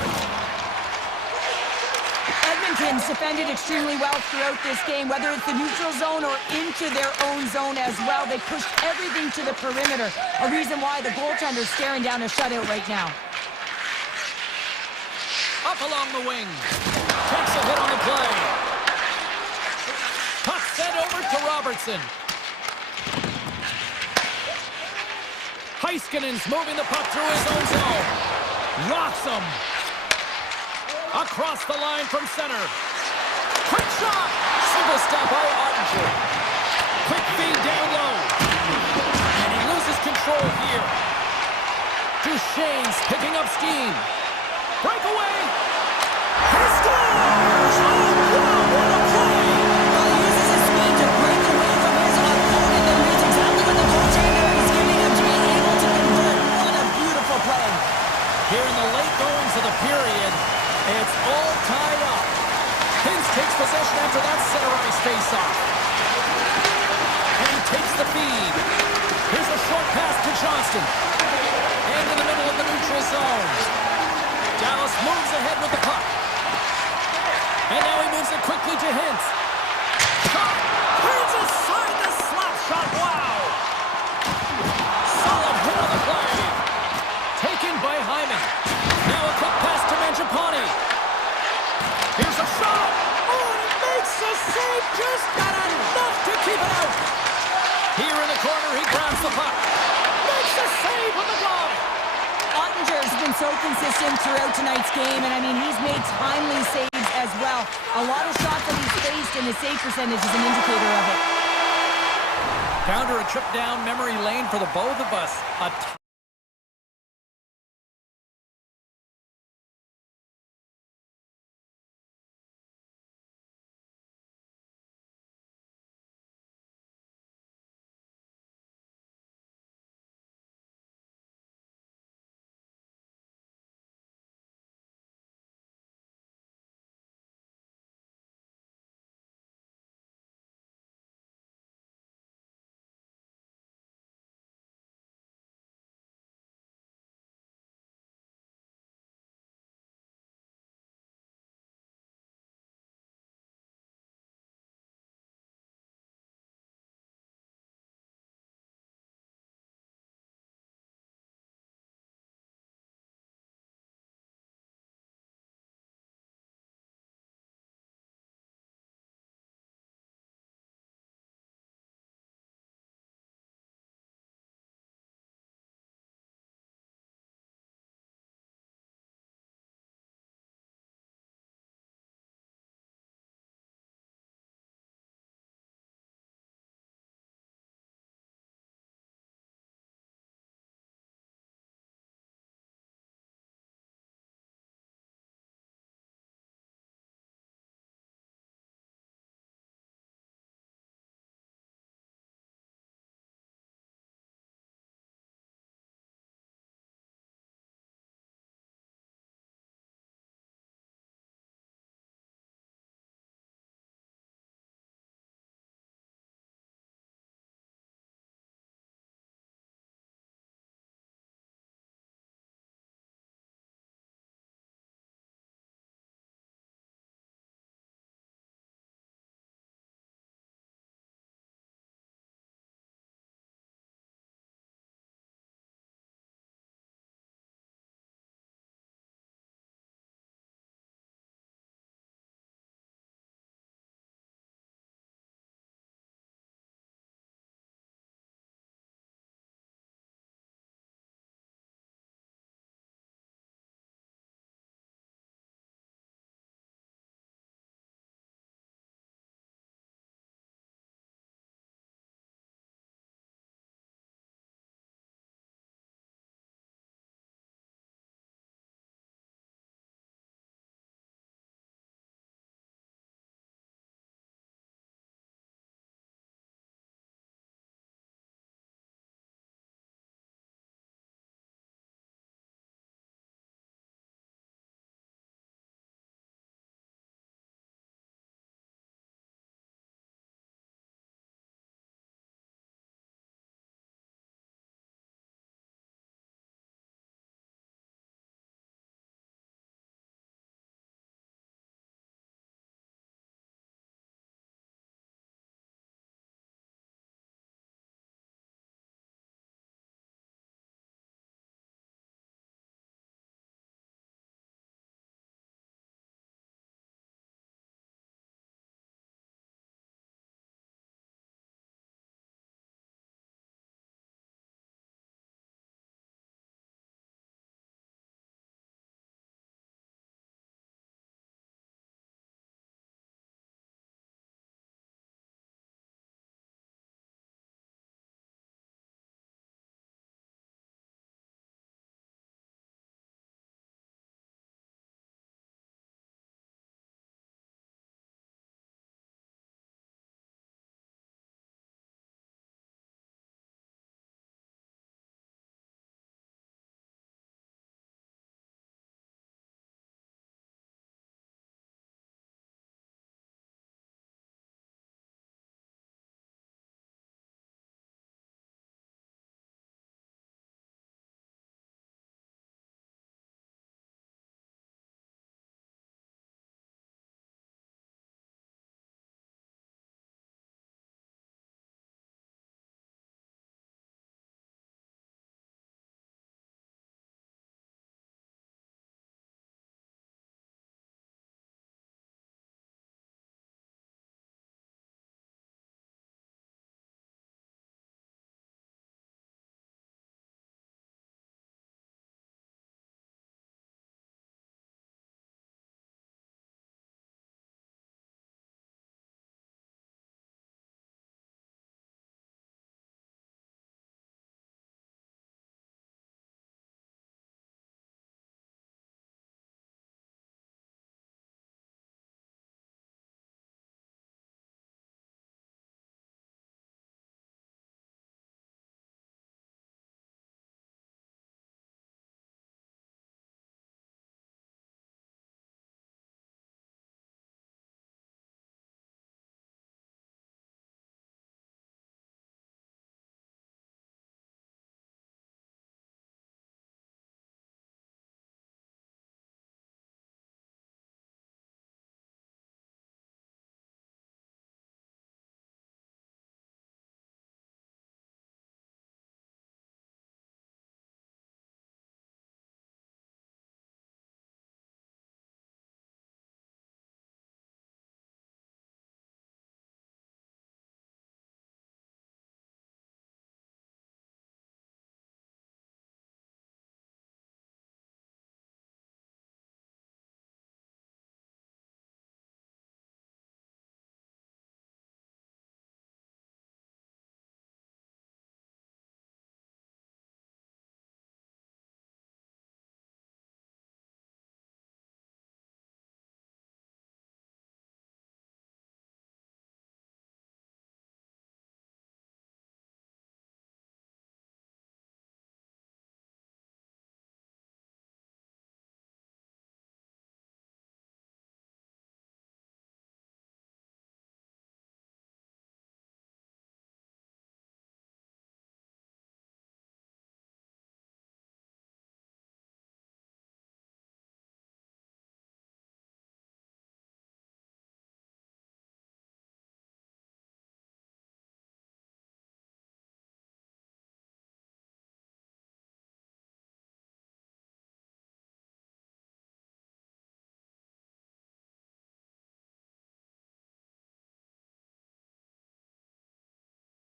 Edmonton's defended extremely well throughout this game, whether it's the neutral zone or into their own zone as well. They pushed everything to the perimeter, a reason why the goaltender's staring down a shutout right now. Up along the wing. Takes a hit on the play. Puck sent over to Robertson. Heiskanen's moving the puck through his own zone. Rocks him. Across the line from center. Quick shot. Single stop by Ottinger. Quick feed down low. And he loses control here. Duchesne's picking up steam. Breakaway. He scores! Oh, wow, what a play! Well, he uses his speed to break away from his opponent, and that's exactly what the goaltender is giving him to be able to convert. What a beautiful play. Here in the late goings of the period, it's all tied up. Hintz takes possession after that center ice face-off. And he takes the feed. Here's a short pass to Johnston. And in the middle of the neutral zone. Dallas moves ahead with the puck. And now he moves it quickly to Hintz. Shot! Hintz aside the slap shot. Wow! Solid hit on the play. Taken by Hyman. Now a quick pass to Mangiapane. Here's a shot. Oh, he makes the save. Just got enough to keep it out. Here in the corner, he grabs the puck. Makes the save with the glove. Ottinger's been so consistent throughout tonight's game, and I mean, he's made timely saves as well. A lot of shots that he's faced, and his save percentage is an indicator of it. Counter a trip down memory lane for the both of us.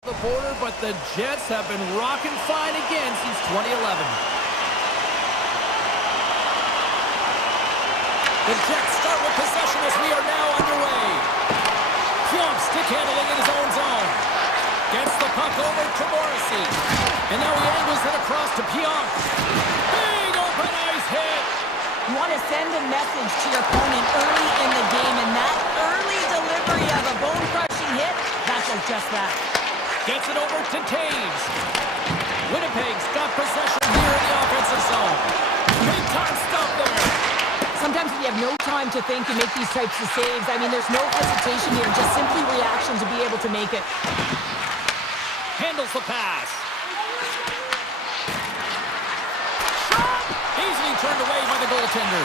The border, but the Jets have been rocking fine again since 2011. The Jets start with possession as we are now underway. Pionk stick handling in his own zone. Gets the puck over to Morrissey. And now he angles it across to Pionk. Big open ice hit. You want to send a message to your opponent early in the game, and that early delivery of a bone-crushing hit, that does just that. Gets it over to Taves. Winnipeg's got possession here in the offensive zone. Big time stop there. Sometimes when you have no time to think and make these types of saves, I mean, there's no hesitation here, just simply reaction to be able to make it. Handles the pass. Shot! Easily turned away by the goaltender.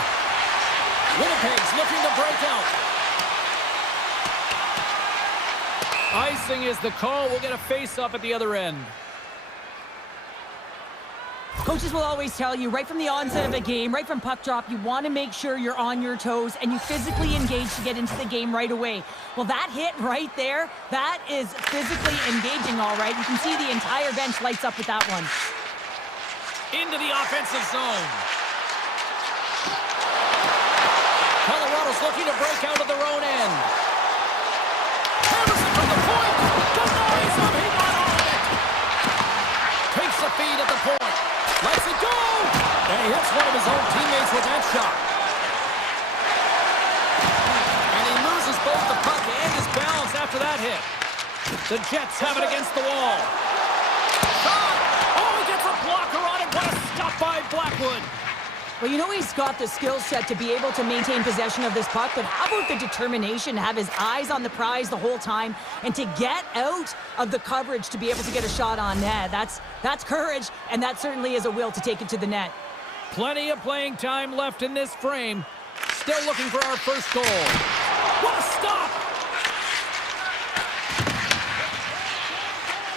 Winnipeg's looking to break out. Icing is the call. We'll get a face-off at the other end. Coaches will always tell you, right from the onset of a game, right from puck drop, you want to make sure you're on your toes and you physically engage to get into the game right away. Well, that hit right there, that is physically engaging, all right. You can see the entire bench lights up with that one. Into the offensive zone. Colorado's looking to break out of their own end. Hammers it from the point. Denies him. He got on it. Takes the feed at the point. Lets it go. And he hits one of his own teammates with that shot. And he loses both the puck and his balance after that hit. The Jets have it against the wall. Shot. Oh, he gets a blocker on it. What a stop by Blackwood. Well, you know he's got the skill set to be able to maintain possession of this puck, but how about the determination to have his eyes on the prize the whole time and to get out of the coverage to be able to get a shot on net? That's courage, and that certainly is a will to take it to the net. Plenty of playing time left in this frame. Still looking for our first goal. What a stop!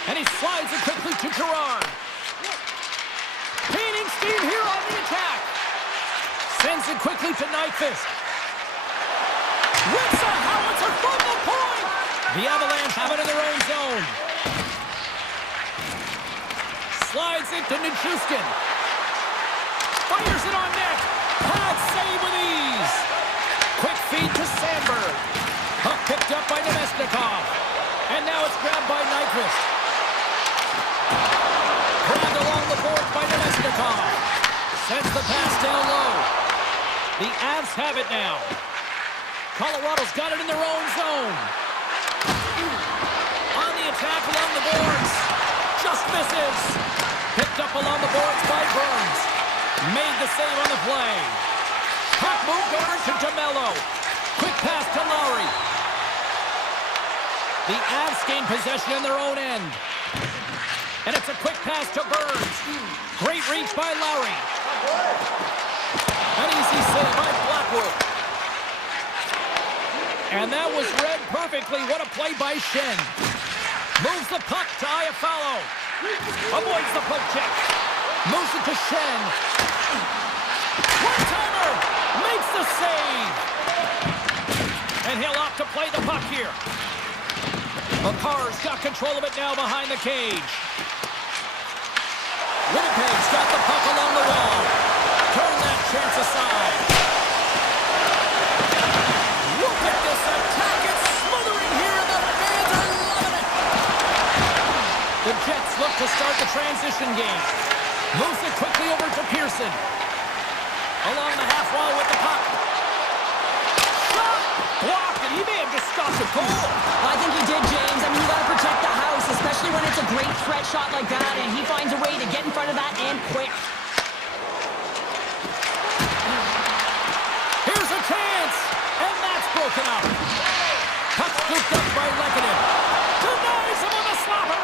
And he slides it quickly to Gerard. Painting steam here on the attack. Sends it quickly to Nyquist. Whips a howitzer from the point! The Avalanche have it in their own zone. Slides it to Nichushkin. Fires it on net. Pad save with ease. Quick feed to Sandberg. Puck picked up by Nemesnikov. And now it's grabbed by Nyquist. Grabbed along the boards by Nemesnikov. Sends the pass down low. The Avs have it now. Colorado's got it in their own zone. On the attack along the boards. Just misses. Picked up along the boards by Burns. Made the save on the play. Puck moved over to DeMello. Quick pass to Lowry. The Avs gain possession in their own end. And it's a quick pass to Burns. Great reach by Lowry. An easy save by Blackwood. And that was read perfectly. What a play by Shen. Moves the puck to Iafallo. Avoids the poke check. Moves it to Shen. One-timer. Makes the save. And he'll opt to play the puck here. Makar's got control of it now behind the cage. Winnipeg's got the puck along the wall. Turn that chance aside. Look at this attack. It's smothering here, and the fans are loving it. The Jets look to start the transition game. Moves it quickly over to Pearson. Along the half wall with the puck. Shot! Blocked, and he may have just stopped the goal. Well, I think he did, James. I mean, you got to protect the house, especially when it's a great threat shot like that, and he finds a way to get in front of that and quick. Here's a chance, and that's broken up. Puck scooped up by Lekanen. Denies him on the slapper.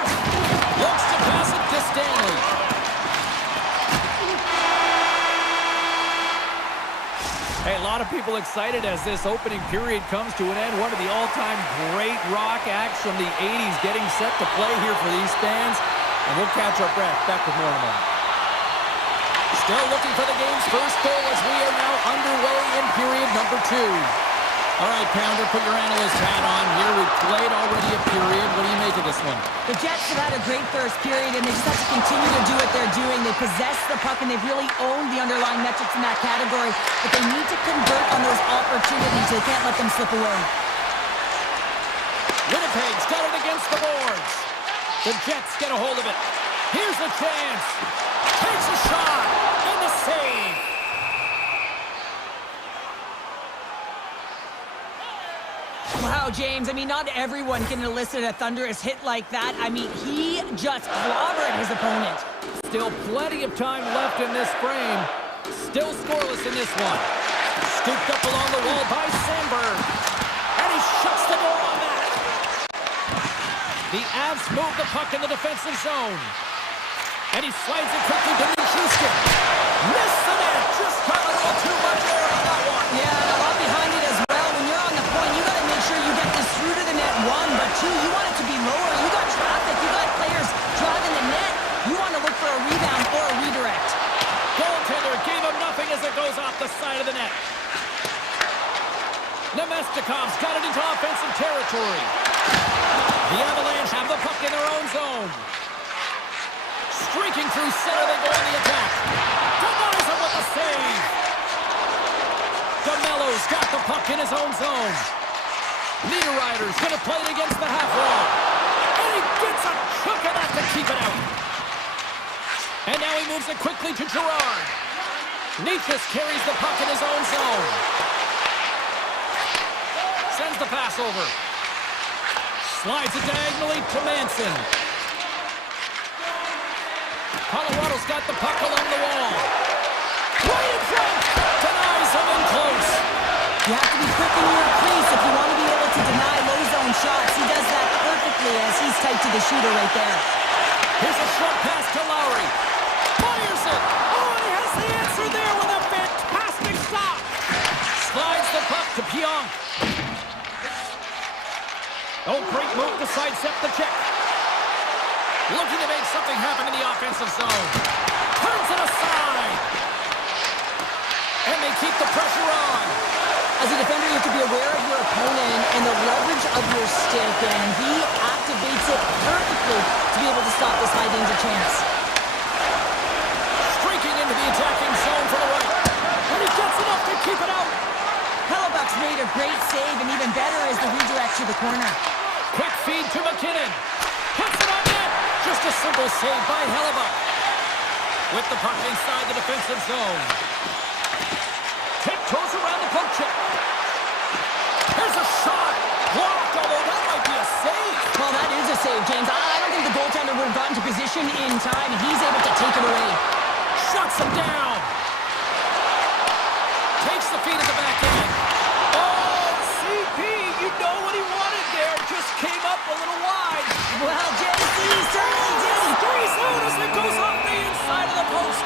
Looks to pass it to Stanley. Hey, a lot of people excited as this opening period comes to an end. One of the all-time great rock acts from the 80s getting set to play here for these fans. And we'll catch our breath. Back with more in a moment. Still looking for the game's first goal as we are now underway in period number 2. All right, Pounder, put your analyst hat on here. We've played already a period. What do you make of this one? The Jets have had a great first period, and they just have to continue to do what they're doing. They possess the puck, and they've really owned the underlying metrics in that category, but they need to convert on those opportunities. They can't let them slip away. Winnipeg's got it against the boards. The Jets get a hold of it. Here's a chance. Takes a shot, and the save. Wow, James, I mean, not everyone can elicit a thunderous hit like that. I mean, he just clobbered his opponent. Still plenty of time left in this frame. Still scoreless in this one. Scooped up along the wall by Sandberg. And he shuts the door on that. The Avs move the puck in the defensive zone. And he slides it quickly to Nichushkin. Missed the net. Just got a little too much air on that one. Yeah, and a lot behind it as well. When you're on the point, you got to make sure you get this through to the net, one, but two, you want it to be lower. You got traffic. You got players driving the net. You want to look for a rebound or a redirect. Goaltender gave him nothing as it goes off the side of the net. Nemestikov's got it into offensive territory. The Avalanche have the puck in their own zone. Streaking through center, they go on the attack. Denies him with the save. DeMello's got the puck in his own zone. Niederreiter's going to play it against the half wall. And he gets a chunk of that to keep it out. And now he moves it quickly to Gerard. Nichas carries the puck in his own zone. Sends the pass over. Slides it diagonally to Manson. Colorado's got the puck along the wall. Right in front! Denies him in close. You have to be quick in your crease if you want to be able to deny low zone shots. He does that perfectly as he's tight to the shooter right there. Here's a short pass to Lowry. Fires it! Oh, and he has the answer there with a fantastic stop! Slides the puck to Pionk. Oh, great move to sidestep the check. Looking to make something happen in the offensive zone. Turns it aside. And they keep the pressure on. As a defender, you have to be aware of your opponent and the leverage of your stick, and he activates it perfectly to be able to stop this high-danger chance. Streaking into the attacking zone for the right. And he gets enough to keep it out. Hellebuck's made a great save, and even better is the redirect to the corner. Quick feed to McKinnon. Puts it on net. Just a simple save by Hellebuck. With the puck inside the defensive zone. Tiptoes around the poke check. Here's a shot. Blocked, although that might be a save. Well, that is a save, James. I don't think the goaltender would have gotten to position in time, and he's able to take it away. Shuts him down. Takes the feed at the back end. Oh, CP, you know what he wanted there. Just came up a little wide. Well, JC certainly did. Squeeze out as it goes off the inside of the post.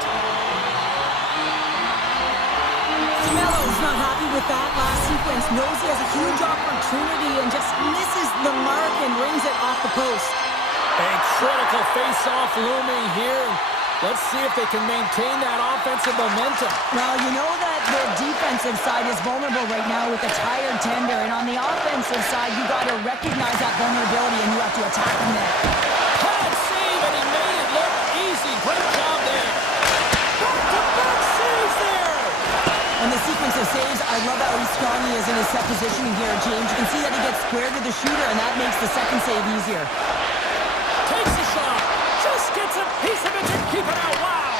DeMello's not happy with that last sequence. Knows he has a huge opportunity and just misses the mark and rings it off the post. A critical face-off looming here. Let's see if they can maintain that offensive momentum. Well, you know that the defensive side is vulnerable right now with a tired tender, and on the offensive side, you got to recognize that vulnerability and you have to attack the net. Hard save, and he made it look easy. Great job there. Back-to-back saves there. And the sequence of saves, I love how strong he is in his set positioning here, James. You can see that he gets squared to the shooter, and that makes the second save easier. Takes the shot. Just gets a piece of it to keep it out. Wow.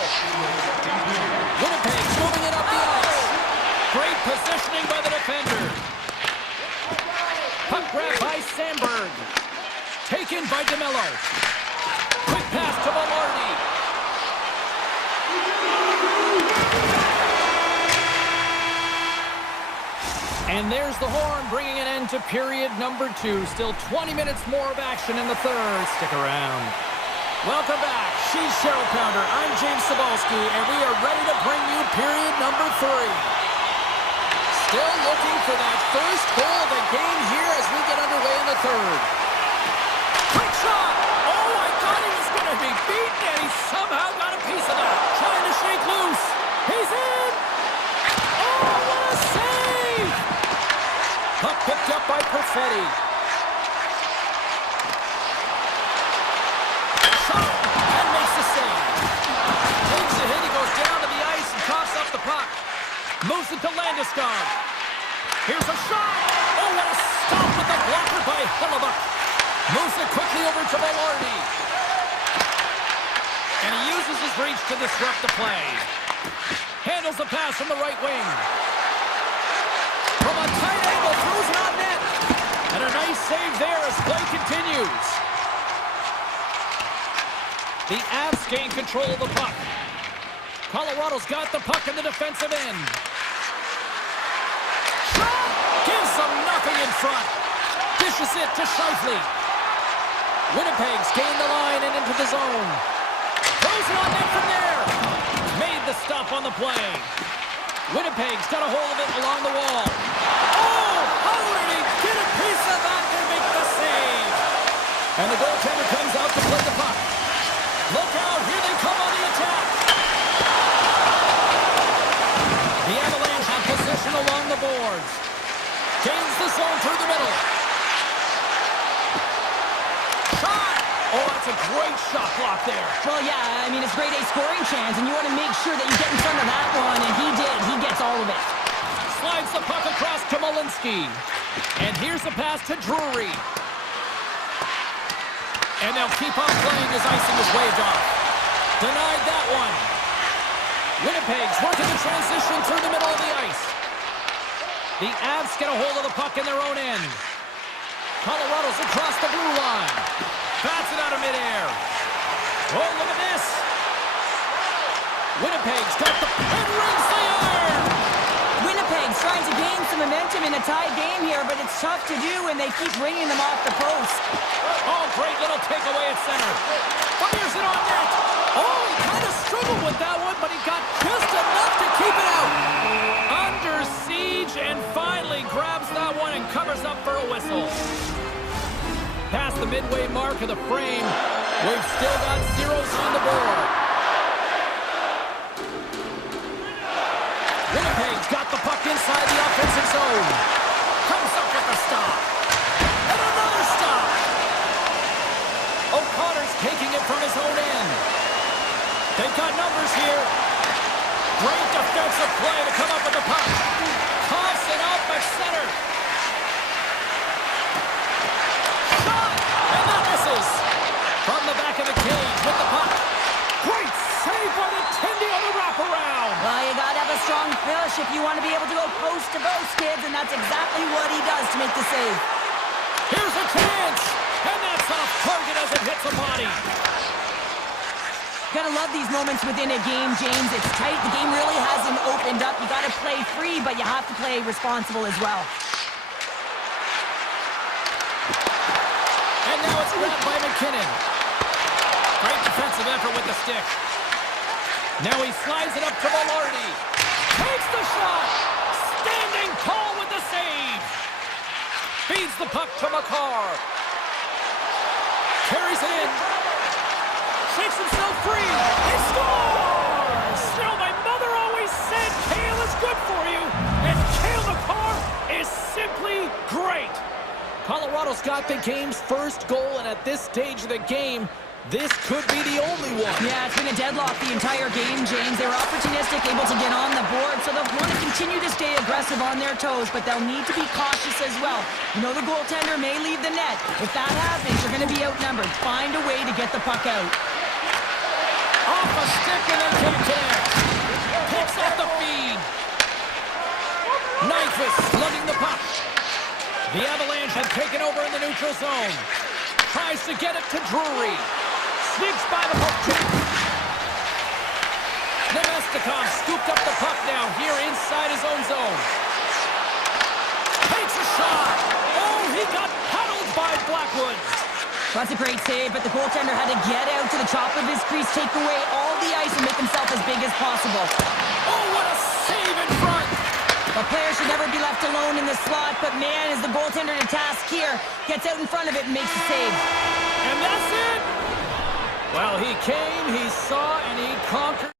Winnipeg's moving it up the ice. Great positioning by the defender. Puck grab by Sandberg. Taken by DeMello. Quick pass to Velarde. And there's the horn, bringing an end to period number 2. Still 20 minutes more of action in the third. Stick around. Welcome back. She's Cheryl Pounder. I'm James Cybulski, and we are ready to bring you period number 3. Still looking for that first goal of the game here as we get underway in the third. Quick shot! Oh, I thought he was going to be beaten, and he somehow got a piece of that. Trying to shake loose. He's in! Oh, what a save! Perfetti. Shot, and makes the save. Takes the hit, he goes down to the ice and coughs up the puck. Moves it to Landeskog. Here's a shot. Oh, what a stop with the blocker by Hellebuck. Moves it quickly over to Velarde. And he uses his reach to disrupt the play. Handles the pass from the right wing. From a tight angle, throws it on net. And a nice save there as play continues. The Avs gain control of the puck. Colorado's got the puck in the defensive end. Shot! Gives them nothing in front. Dishes it to Scheifele. Winnipeg's gained the line and into the zone. Throws it on net from there. Made the stop on the play. Winnipeg's got a hold of it along the wall. Oh! How did he get a piece of that and make the save? And the goaltender comes out to play the puck. Look out, here they come on the attack. The Avalanche have possession along the boards. Gains the zone through the middle. Shot! Oh, that's a great shot block there. Well, yeah, I mean, it's grade A scoring chance, and you want to make sure that you get in front of that one, and he did. He gets all of it. Slides the puck across to Malinsky. And here's the pass to Drury. And they'll keep on playing as icing is waved off. Denied that one. Winnipeg's working the transition through the middle of the ice. The Avs get a hold of the puck in their own end. Colorado's across the blue line. Bats it out of midair. Oh, look at this. Winnipeg's got the and rings the iron. Winnipeg's trying to gain some momentum in a tied game here, but it's tough to do when they keep ringing them off the post. Oh, great little takeaway at center. Fires it on net. Oh, he kind of struggled with that one, but he got just enough to keep it out. Under siege and finally grabs that one and covers up for a whistle. Past the midway mark of the frame, we've still got zeros on the board. Winnipeg's got the puck inside the offensive zone. Comes up with a stop. And another stop. O'Connor's taking it from his own end. They've got numbers here. Great defensive play to come up with the puck. Coughs it up at center. Shot! And that misses. From the back of the cage with the puck. Great save by the Tendy on the wraparound. Well, you got to have a strong finish if you want to be able to go post to post, kids, and that's exactly what he does to make the save. Here's a chance. And that's off target as it hits a body. Gotta love these moments within a game, James. It's tight. The game really hasn't opened up. You gotta play free, but you have to play responsible as well. And now it's grabbed by McKinnon. Great defensive effort with the stick. Now he slides it up to Velarde. Takes the shot. Standing tall with the save. Feeds the puck to Makar. Carries it in. Shakes himself free. He scores! You know, my mother always said kale is good for you. And Cale Makar is simply great. Colorado's got the game's first goal, and at this stage of the game, this could be the only one. Yeah, it's been a deadlock the entire game, James. They were opportunistic, able to get on the board, so they'll want to continue to stay aggressive on their toes, but they'll need to be cautious as well. You know, the goaltender may leave the net. If that happens, you're going to be outnumbered. Find a way to get the puck out. Off a stick and then can't connect. Picks off the feed. Nyquist slugging the puck. The Avalanche have taken over in the neutral zone. Tries to get it to Drury. Sneaks by the poke check. Nemestikov scooped up the puck now here inside his own zone. Takes a shot. Oh, he got paddled by Blackwood. That's a great save, but the goaltender had to get out to the top of his crease, take away all the ice, and make himself as big as possible. Oh, what a save in front. The player should never be left alone in the slot, but man, is the goaltender to task here. Gets out in front of it and makes the save. And that's it. Well, he came, he saw, and he conquered.